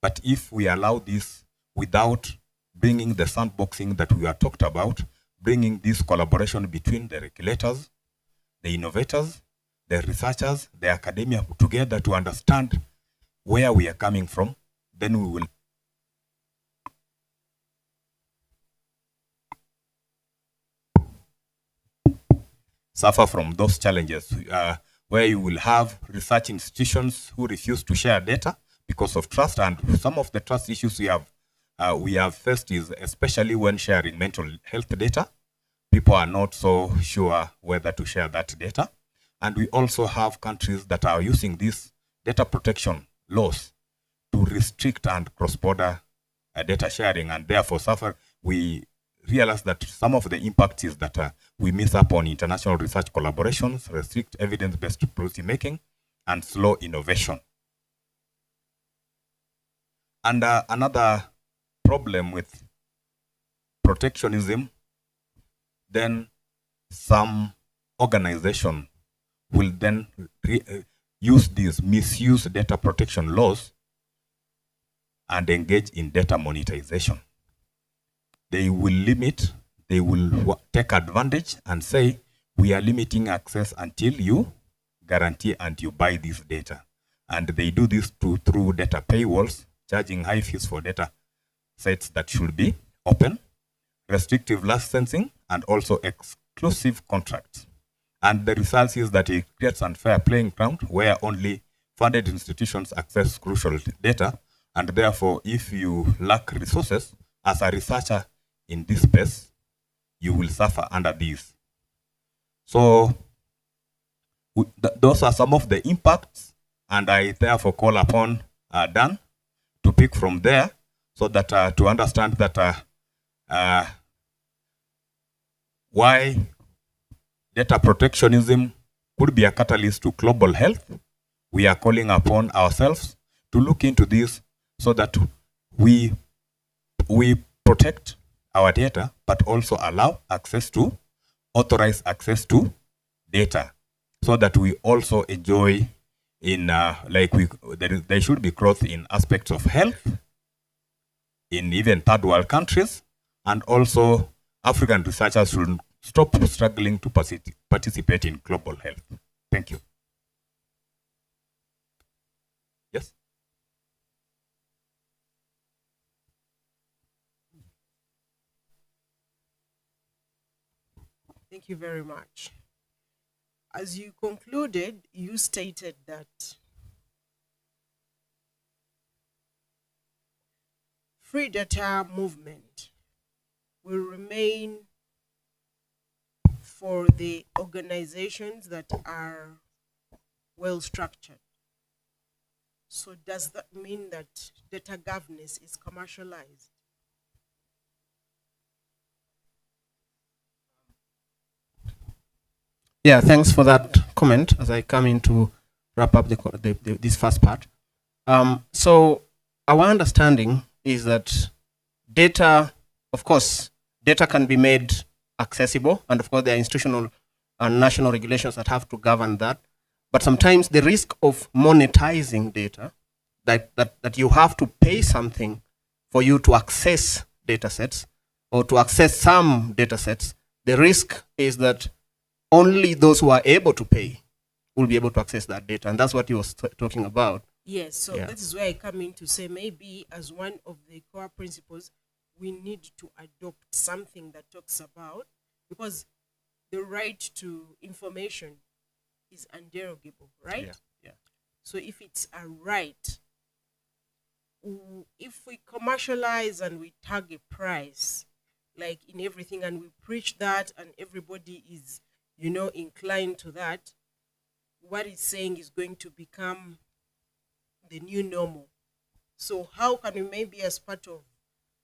but if we allow this without bringing the sandboxing that we are talked about, bringing this collaboration between the regulators, the innovators, the researchers, the academia together to understand where we are coming from, then we will suffer from those challenges, where you will have research institutions who refuse to share data because of trust. And some of the trust issues we have faced is especially when sharing mental health data, people are not so sure whether to share that data. And we also have countries that are using these data protection laws to restrict and cross-border data sharing, and therefore we realize that some of the impacts is that we miss up on international research collaborations, restrict evidence-based policy making, and slow innovation. And another problem with protectionism, then some organization will then misuse data protection laws and engage in data monetization. They will take advantage and say, we are limiting access until you guarantee and you buy this data. And they do this through data paywalls, charging high fees for data sets that should be open, restrictive licensing, and also exclusive contracts. And the result is that it creates unfair playing ground where only funded institutions access crucial data. And therefore, if you lack resources as a researcher in this space, you will suffer under these. So those are some of the impacts, and I therefore call upon Dan to pick from there so that to understand that why data protectionism could be a catalyst to global health. We are calling upon ourselves to look into this so that we protect our data, but also allow authorized access to data, so that we also enjoy there should be growth in aspects of health in even third world countries, and also African researchers should stop struggling to participate in global health. Thank you. Yes? Thank you very much. As you concluded, you stated that free data movement will remain for the organizations that are well structured. So does that mean that data governance is commercialized? Yeah, thanks for that comment as I come in to wrap up this first part. So our understanding is that data, of course, data can be made accessible, and of course there are institutional and national regulations that have to govern that. But sometimes the risk of monetizing data, that you have to pay something for you to access data sets or to access some data sets, the risk is that only those who are able to pay will be able to access that data. And that's what you were talking about. Yes, so that is where I come in to say maybe as one of the core principles, we need to adopt something that talks about, because the right to information is underogable, right? Yeah. Yeah. So if it's a right, if we commercialize and we tag a price, like in everything, and we preach that and everybody is, inclined to that, what it's saying is going to become the new normal. So how can we, maybe as part of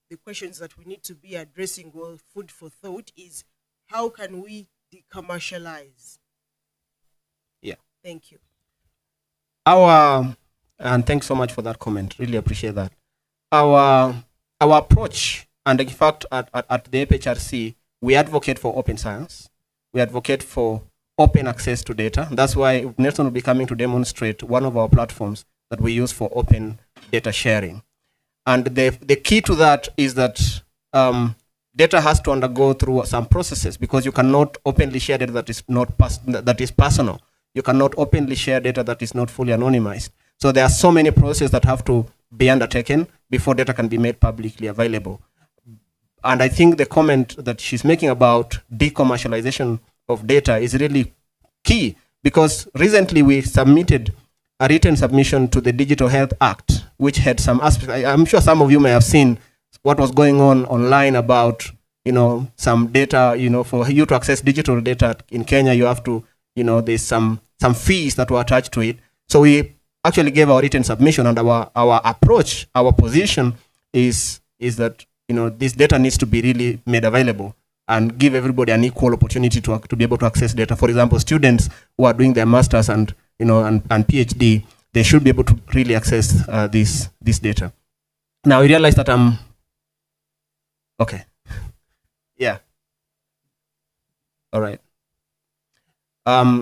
the questions that we need to be addressing, or food for thought, is how can we decommercialize? Yeah. Thank you. And thanks so much for that comment. Really appreciate that. Our approach, and in fact at the FHRC, we advocate for open science. We advocate for open access to data. That's why Nelson will be coming to demonstrate one of our platforms that we use for open data sharing. And the key to that is that data has to undergo through some processes, because you cannot openly share data that is personal. You cannot openly share data that is not fully anonymized. So there are so many processes that have to be undertaken before data can be made publicly available. And I think the comment that she's making about decommercialization of data is really key, because recently we submitted a written submission to the Digital Health Act, which had some aspects. I'm sure some of you may have seen what was going on online about, some data, for you to access digital data in Kenya, you have to, there's some fees that were attached to it. So we actually gave our written submission, and our approach, our position is that, this data needs to be really made available and give everybody an equal opportunity to be able to access data. For example, students who are doing their masters and PhD, they should be able to really access this data. Now we realize that okay. Yeah. All right.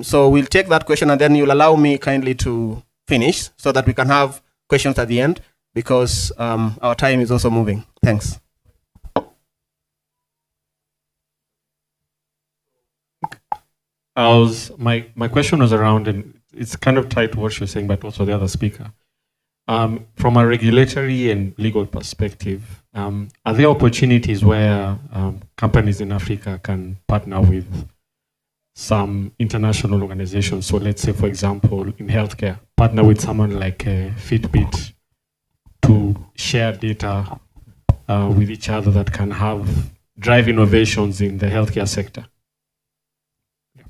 So we'll take that question, and then you'll allow me kindly to finish so that we can have questions at the end, because our time is also moving. Thanks. My question was around, and it's kind of tied to what you're saying, but also the other speaker. From a regulatory and legal perspective, are there opportunities where companies in Africa can partner with some international organizations? So let's say, for example, in healthcare, partner with someone like Fitbit to share data with each other that can drive innovations in the healthcare sector? Yeah,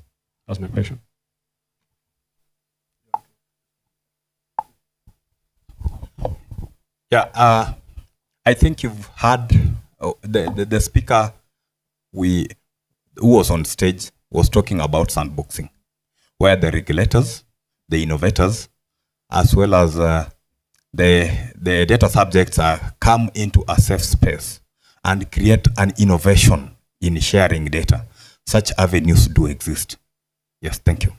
that's my question. Yeah, I think you've heard the speaker who was on stage was talking about sandboxing, where the regulators, the innovators, as well as the data subjects come into a safe space and create an innovation in sharing data. Such avenues do exist. Yes, thank you.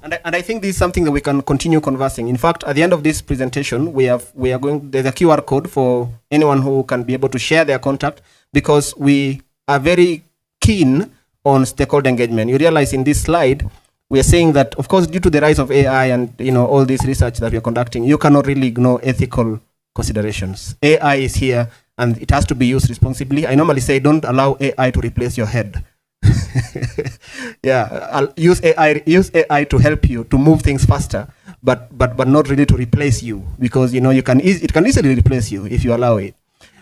And I think this is something that we can continue conversing. In fact, at the end of this presentation, there's a QR code for anyone who can be able to share their contact, because we are very keen on stakeholder engagement. You realize in this slide, we are saying that, of course, due to the rise of AI and all this research that we are conducting, you cannot really ignore ethical considerations. AI is here, and it has to be used responsibly. I normally say, don't allow AI to replace your head. Yeah, I'll use AI to help you to move things faster, but not really to replace you, because it can easily replace you if you allow it.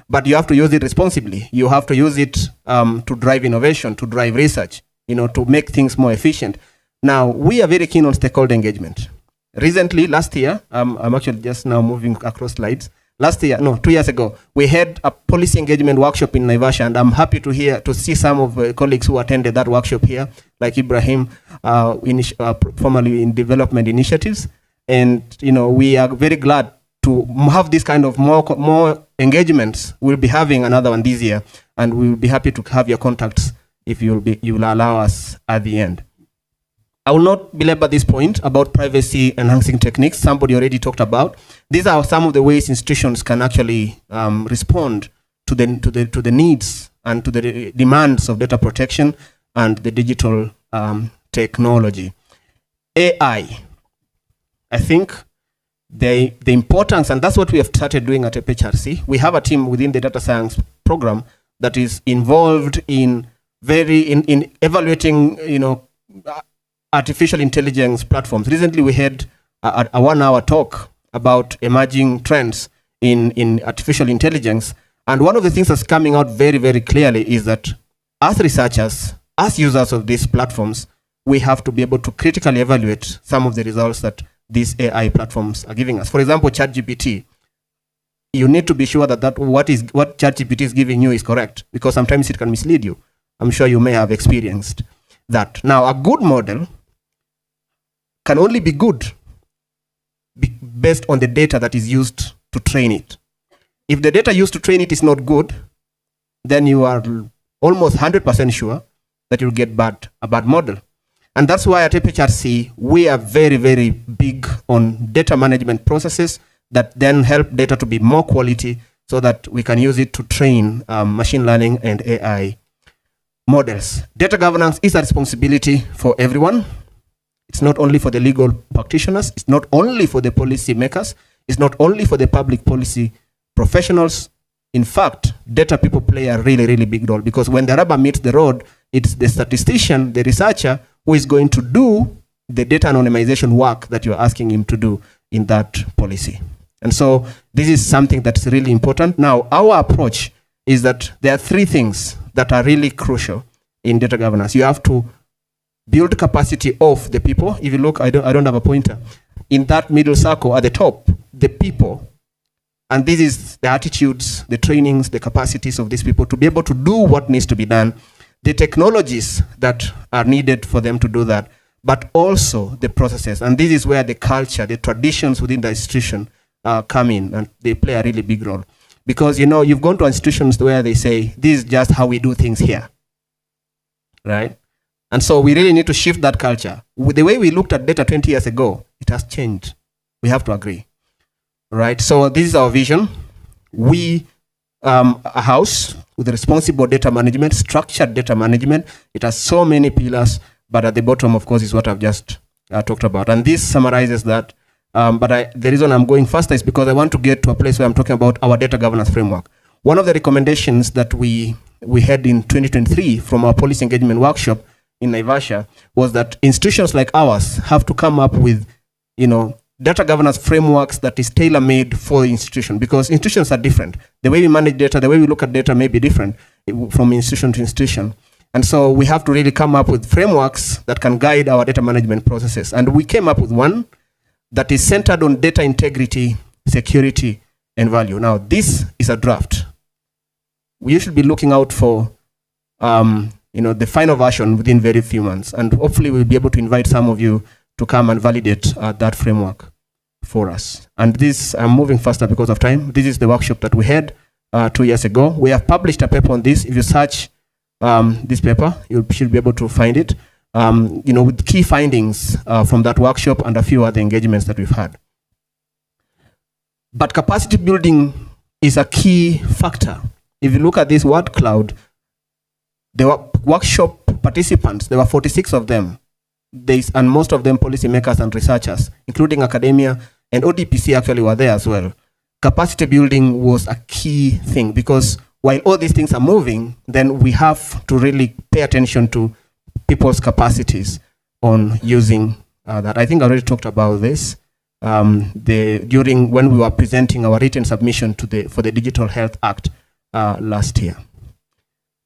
But you have to use it responsibly. You have to use it to drive innovation, to drive research, to make things more efficient. Now, we are very keen on stakeholder engagement. Recently, last year, I'm actually just now moving across slides. 2 years ago, we had a policy engagement workshop in Naivasha, and I'm happy to see some of the colleagues who attended that workshop here, like Ibrahim, formerly in development initiatives. And we are very glad to have this kind of more engagements. We'll be having another one this year, and we'll be happy to have your contacts if you'll allow us at the end. I will not belabor this point about privacy enhancing techniques. Somebody already talked about. These are some of the ways institutions can actually respond to the needs and to the demands of data protection and the digital technology. AI, I think the importance, and that's what we have started doing at FHRC. We have a team within the data science program that is involved in evaluating, artificial intelligence platforms. Recently, we had a 1-hour talk about emerging trends in artificial intelligence. And one of the things that's coming out very, very clearly is that as researchers, as users of these platforms, we have to be able to critically evaluate some of the results that these AI platforms are giving us. For example, ChatGPT. You need to be sure that what ChatGPT is giving you is correct, because sometimes it can mislead you. I'm sure you may have experienced that. Now, a good model can only be good based on the data that is used to train it. If the data used to train it is not good, then you are almost 100% sure that you'll get a bad model. And that's why at FHRC, we are very, very big on data management processes that then help data to be more quality so that we can use it to train machine learning and AI models. Data governance is a responsibility for everyone. It's not only for the legal practitioners, it's not only for the policy makers, it's not only for the public policy professionals. In fact, data people play a really, really big role, because when the rubber meets the road, it's the statistician, the researcher, who is going to do the data anonymization work that you're asking him to do in that policy. And so this is something that's really important. Now, our approach is that there are three things that are really crucial in data governance. You have to build capacity of the people. If you look, I don't have a pointer. In that middle circle at the top, the people, and this is the attitudes, the trainings, the capacities of these people to be able to do what needs to be done, the technologies that are needed for them to do that, but also the processes. And this is where the culture, the traditions within the institution come in, and they play a really big role. Because, you know, you've gone to institutions where they say, this is just how we do things here, right? And so we really need to shift that culture. With the way we looked at data 20 years ago, it has changed. We have to agree, right? So this is our vision. We, a house with responsible data management, structured data management. It has so many pillars, but at the bottom, of course, is what I've just talked about. And this summarizes that. The reason I'm going faster is because I want to get to a place where I'm talking about our data governance framework. One of the recommendations that we had in 2023 from our policy engagement workshop in Naivasha was that institutions like ours have to come up with, you know, data governance frameworks that is tailor-made for the institution, because institutions are different. The way we manage data, the way we look at data may be different from institution to institution. And so we have to really come up with frameworks that can guide our data management processes. And we came up with one that is centered on data integrity, security, and value. Now, this is a draft. We should be looking out for the final version within very few months. And hopefully we'll be able to invite some of you to come and validate that framework for us. And this, I'm moving faster because of time. This is the workshop that we had 2 years ago. We have published a paper on this. If you search this paper, you should be able to find it. With key findings from that workshop and a few other engagements that we've had. But capacity building is a key factor. If you look at this word cloud, there were workshop participants, there were 46 of them, and most of them policymakers and researchers, including academia, and ODPC actually were there as well. Capacity building was a key thing, because while all these things are moving, then we have to really pay attention to people's capacities on using that. I think I already talked about this during when we were presenting our written submission for the Digital Health Act last year.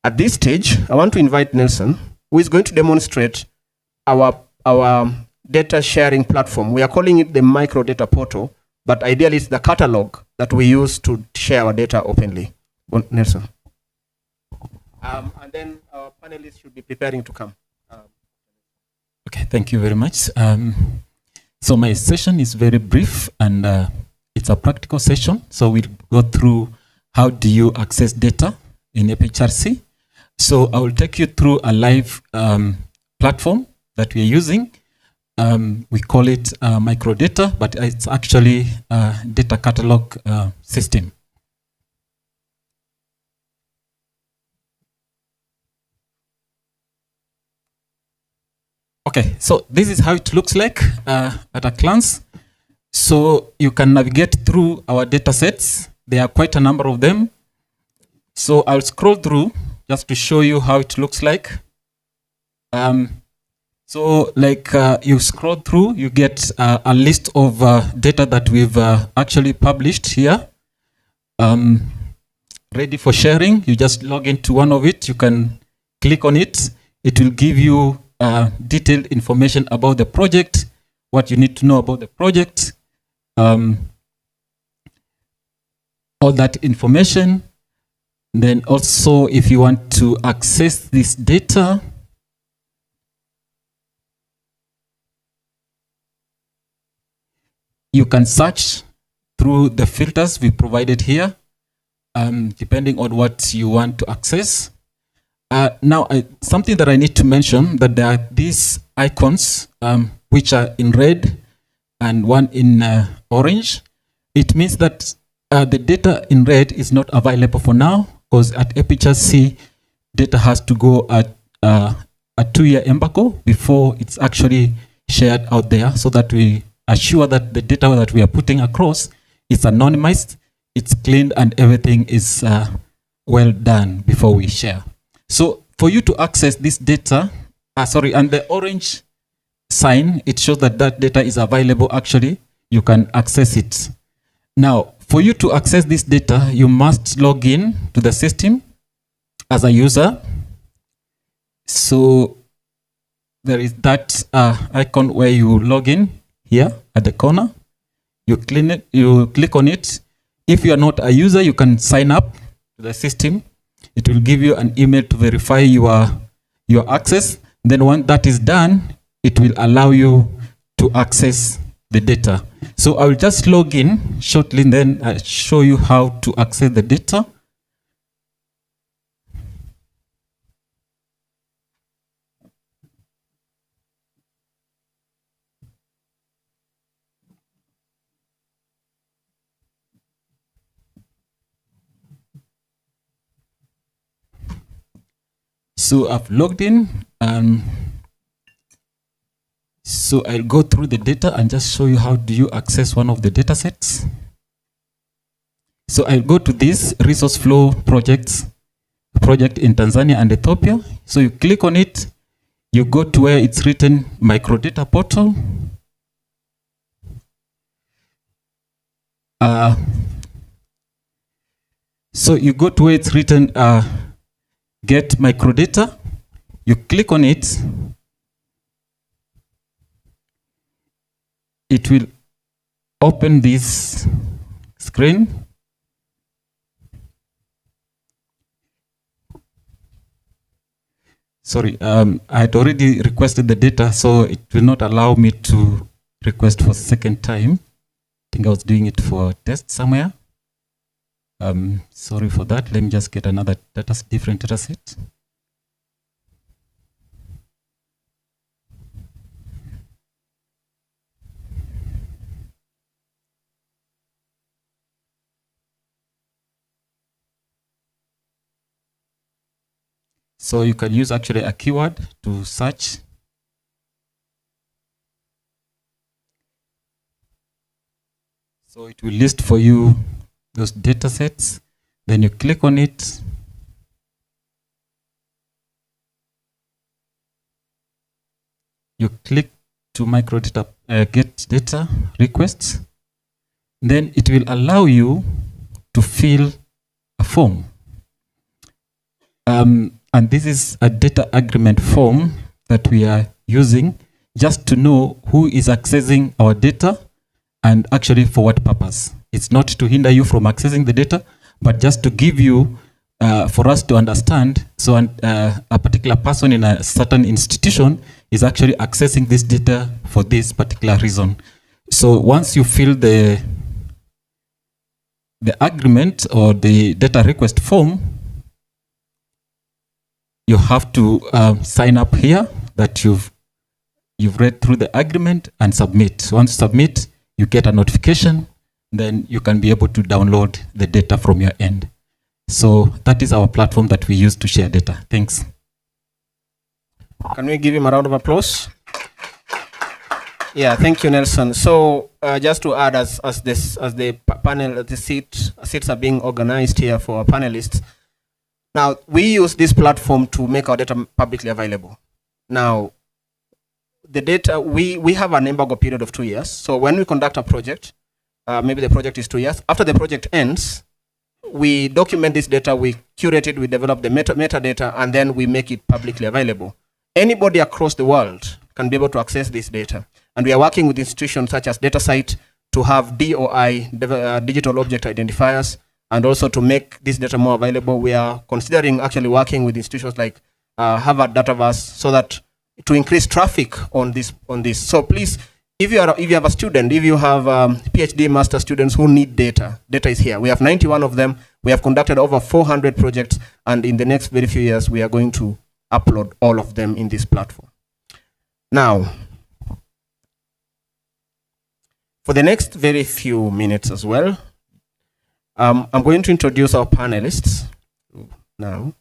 At this stage, I want to invite Nelson, who is going to demonstrate our data sharing platform. We are calling it the micro data portal, but ideally it's the catalog that we use to share our data openly. Nelson. And then our panelists should be preparing to come. Okay, thank you very much. So my session is very brief, and it's a practical session. So we'll go through how do you access data in FHRC. So I will take you through a live platform that we are using. We call it microdata, but it's actually a data catalog system. Okay, so this is how it looks like at a glance. So you can navigate through our data sets. There are quite a number of them. So I'll scroll through just to show you how it looks like. You scroll through, you get a list of data that we've actually published here. Ready for sharing. You just log into one of it. You can click on it. It will give you detailed information about the project, what you need to know about the project, all that information. Then also, if you want to access this data, you can search through the filters we provided here, depending on what you want to access. Something that I need to mention, that there are these icons which are in red and one in orange. It means that the data in red is not available for now, because at FHRC, data has to go at a 2-year embargo before it's actually shared out there, so that we assure that the data that we are putting across is anonymized, it's cleaned, and everything is well done before we share. So for you to access this data, and the orange sign, it shows that that data is available actually. You can access it. Now, for you to access this data, you must log in to the system as a user. So there is that icon where you log in here at the corner. You click on it. If you are not a user, you can sign up to the system. It will give you an email to verify your access. Then once that is done, it will allow you to access the data. So I will just log in shortly, and then I'll show you how to access the data. So I've logged in. So I'll go through the data and just show you how do you access one of the data sets. So I'll go to this resource flow project in Tanzania and Ethiopia. So you click on it, you go to where it's written microdata portal. So you go to where it's written get microdata, you click on it. It will open this screen. Sorry, I had already requested the data, so it will not allow me to request for a second time. I think I was doing it for a test somewhere. Sorry for that. Let me just get another different data set. So you can use actually a keyword to search. So it will list for you those data sets. Then you click on it. You click to microdata, get data requests. Then it will allow you to fill a form. And this is a data agreement form that we are using just to know who is accessing our data and actually for what purpose. It's not to hinder you from accessing the data, but just to give you, for us to understand, so a particular person in a certain institution is actually accessing this data for this particular reason. So once you fill the agreement or the data request form, you have to sign up here that you've read through the agreement and submit. Once you submit, you get a notification, then you can be able to download the data from your end. So that is our platform that we use to share data. Thanks. Can we give him a round of applause? Yeah, thank you, Nelson. So just to add, as the panel, the seats are being organized here for our panelists. Now, we use this platform to make our data publicly available. Now, the data, we have an embargo period of 2 years. So when we conduct a project, maybe the project is 2 years. After the project ends, we document this data, we curate it, we develop the metadata, and then we make it publicly available. Anybody across the world can be able to access this data. And we are working with institutions such as DataCite to have DOI, digital object identifiers, and also to make this data more available. We are considering actually working with institutions like Harvard Dataverse so that to increase traffic on this. So please, if you have a student, if you have PhD master students who need data is here. We have 91 of them. We have conducted over 400 projects, and in the next very few years, we are going to upload all of them in this platform. Now, for the next very few minutes as well, I'm going to introduce our panelists. Now,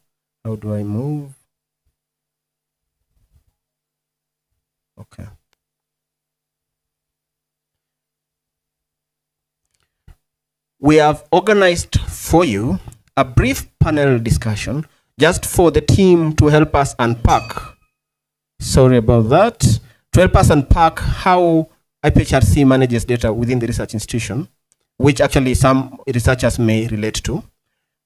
how do I move? Okay. We have organized for you a brief panel discussion just for the team to help us unpack. Sorry about that. To help us unpack how IPHRC manages data within the research institution. which actually some researchers may relate to,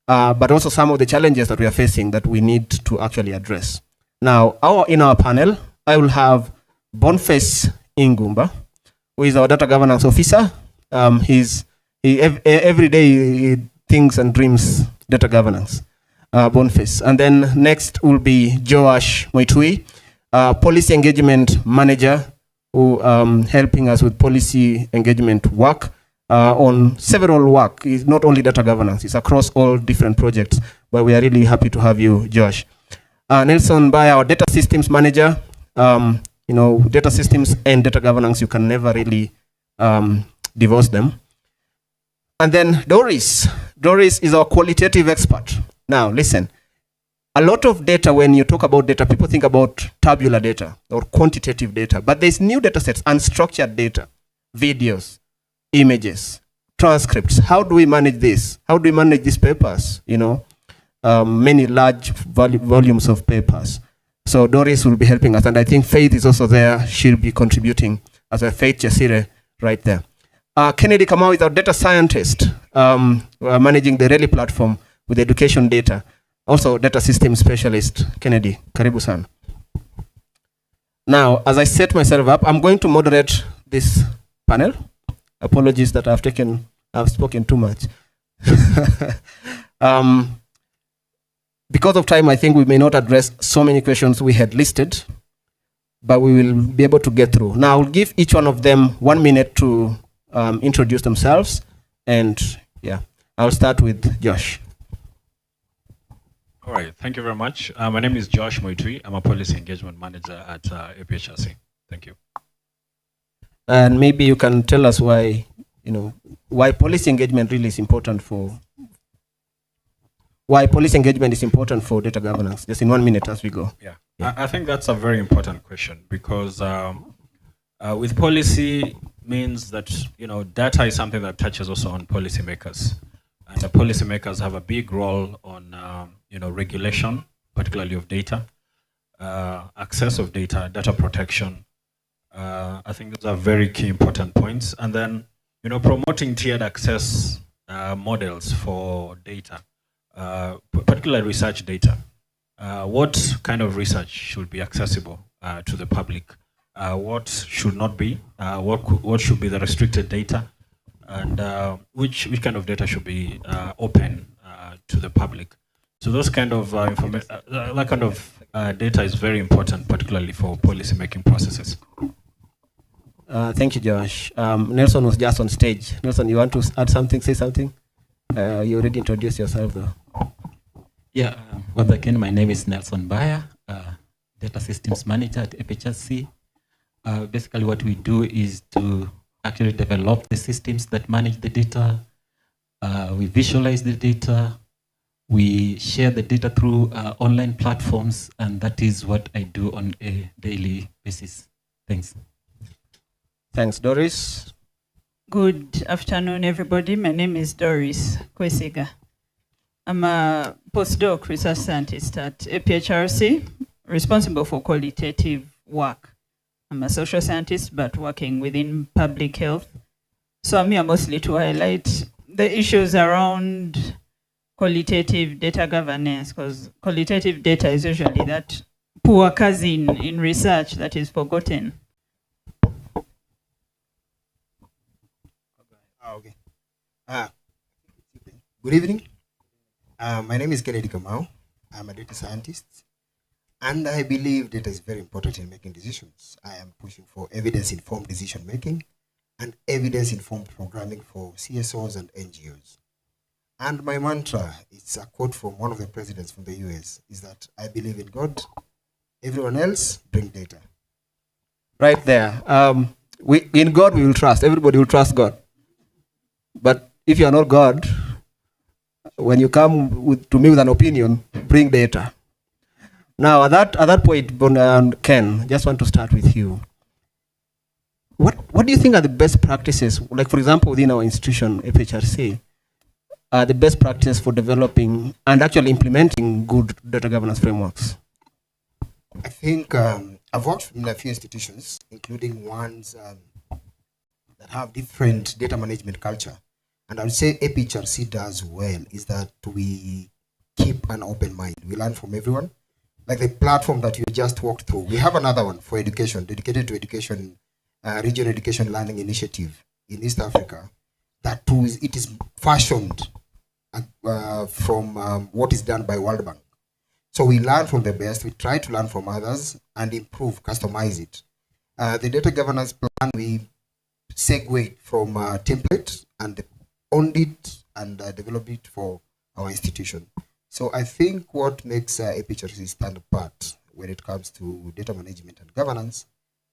but also some of the challenges that we are facing that we need to actually address. Now, in our panel, I will have Boniface Ingumba, who is our data governance officer. Every day he thinks and dreams data governance, Boniface. And then next will be Joash Moitui, policy engagement manager, who helping us with policy engagement work on several work. It's not only data governance, it's across all different projects, but we are really happy to have you, Josh. Nelson By, our data systems manager. Data systems and data governance, you can never really divorce them. And then Doris. Doris is our qualitative expert. Now, listen. A lot of data, when you talk about data, people think about tabular data or quantitative data, but there's new data sets, unstructured data, videos, images, transcripts. How do we manage this? How do we manage these papers? Many large volumes of papers. So Doris will be helping us, and I think Faith is also there. She'll be contributing as a Faith Chesire right there. Kennedy Kamau is our data scientist, managing the Rally platform with education data. Also data system specialist. Kennedy, karibu sana. Now, as I set myself up, I'm going to moderate this panel. Apologies that I've spoken too much. Because of time, I think we may not address so many questions we had listed, but we will be able to get through. Now, I'll give each one of them 1 minute to introduce themselves. And yeah, I'll start with Josh. All right, thank you very much. My name is Josh Moitui. I'm a policy engagement manager at APHRC. Thank you. And maybe you can tell us why policy engagement really is important for data governance, just in 1 minute as we go. Yeah. I think that's a very important question because with policy means that, data is something that touches also on policymakers. And the policymakers have a big role on, regulation, particularly of data, access of data, data protection. I think those are very key important points. And then, promoting tiered access models for data, particularly research data. What kind of research should be accessible to the public? What should not be? What should be the restricted data? And which kind of data should be open to the public? So those kind of that kind of data is very important, particularly for policy making processes. Thank you, Josh. Nelson was just on stage. Nelson, you want to add something, say something? You already introduced yourself, though. Yeah, once again, my name is Nelson Baya, Data Systems Manager at APHRC. Basically, what we do is to actually develop the systems that manage the data. We visualize the data. We share the data through online platforms, and that is what I do on a daily basis. Thanks. Thanks, Doris. Good afternoon, everybody. My name is Doris Kwesiga. I'm a postdoc research scientist at APHRC, responsible for qualitative work. I'm a social scientist, but working within public health. So I'm here mostly to highlight the issues around qualitative data governance, because qualitative data is usually that poor cousin in research that is forgotten. Okay. Good evening. My name is Kennedy Kamau. I'm a data scientist, and I believe data is very important in making decisions. I am pushing for evidence-informed decision making and evidence-informed programming for CSOs and NGOs. And my mantra, it's a quote from one of the presidents from the US, is that I believe in God, everyone else bring data. Right there. In God we will trust. Everybody will trust God. But if you are not God, when you come to me with an opinion, bring data. Now, at that point, Ken, just want to start with you. What do you think are the best practices, like for example, within our institution, APHRC, are the best practices for developing and actually implementing good data governance frameworks? I think I've worked in a few institutions, including ones that have different data management culture. and I would say APHRC does well, is that we keep an open mind. We learn from everyone. Like the platform that you just walked through, we have another one for education, dedicated to education, Regional Education Learning Initiative in East Africa. That too it is fashioned from what is done by World Bank. So we learn from the best, we try to learn from others and improve, customize it. The data governance plan, we segue from a template and owned it and developed it for our institution. So I think what makes APHRC stand apart when it comes to data management and governance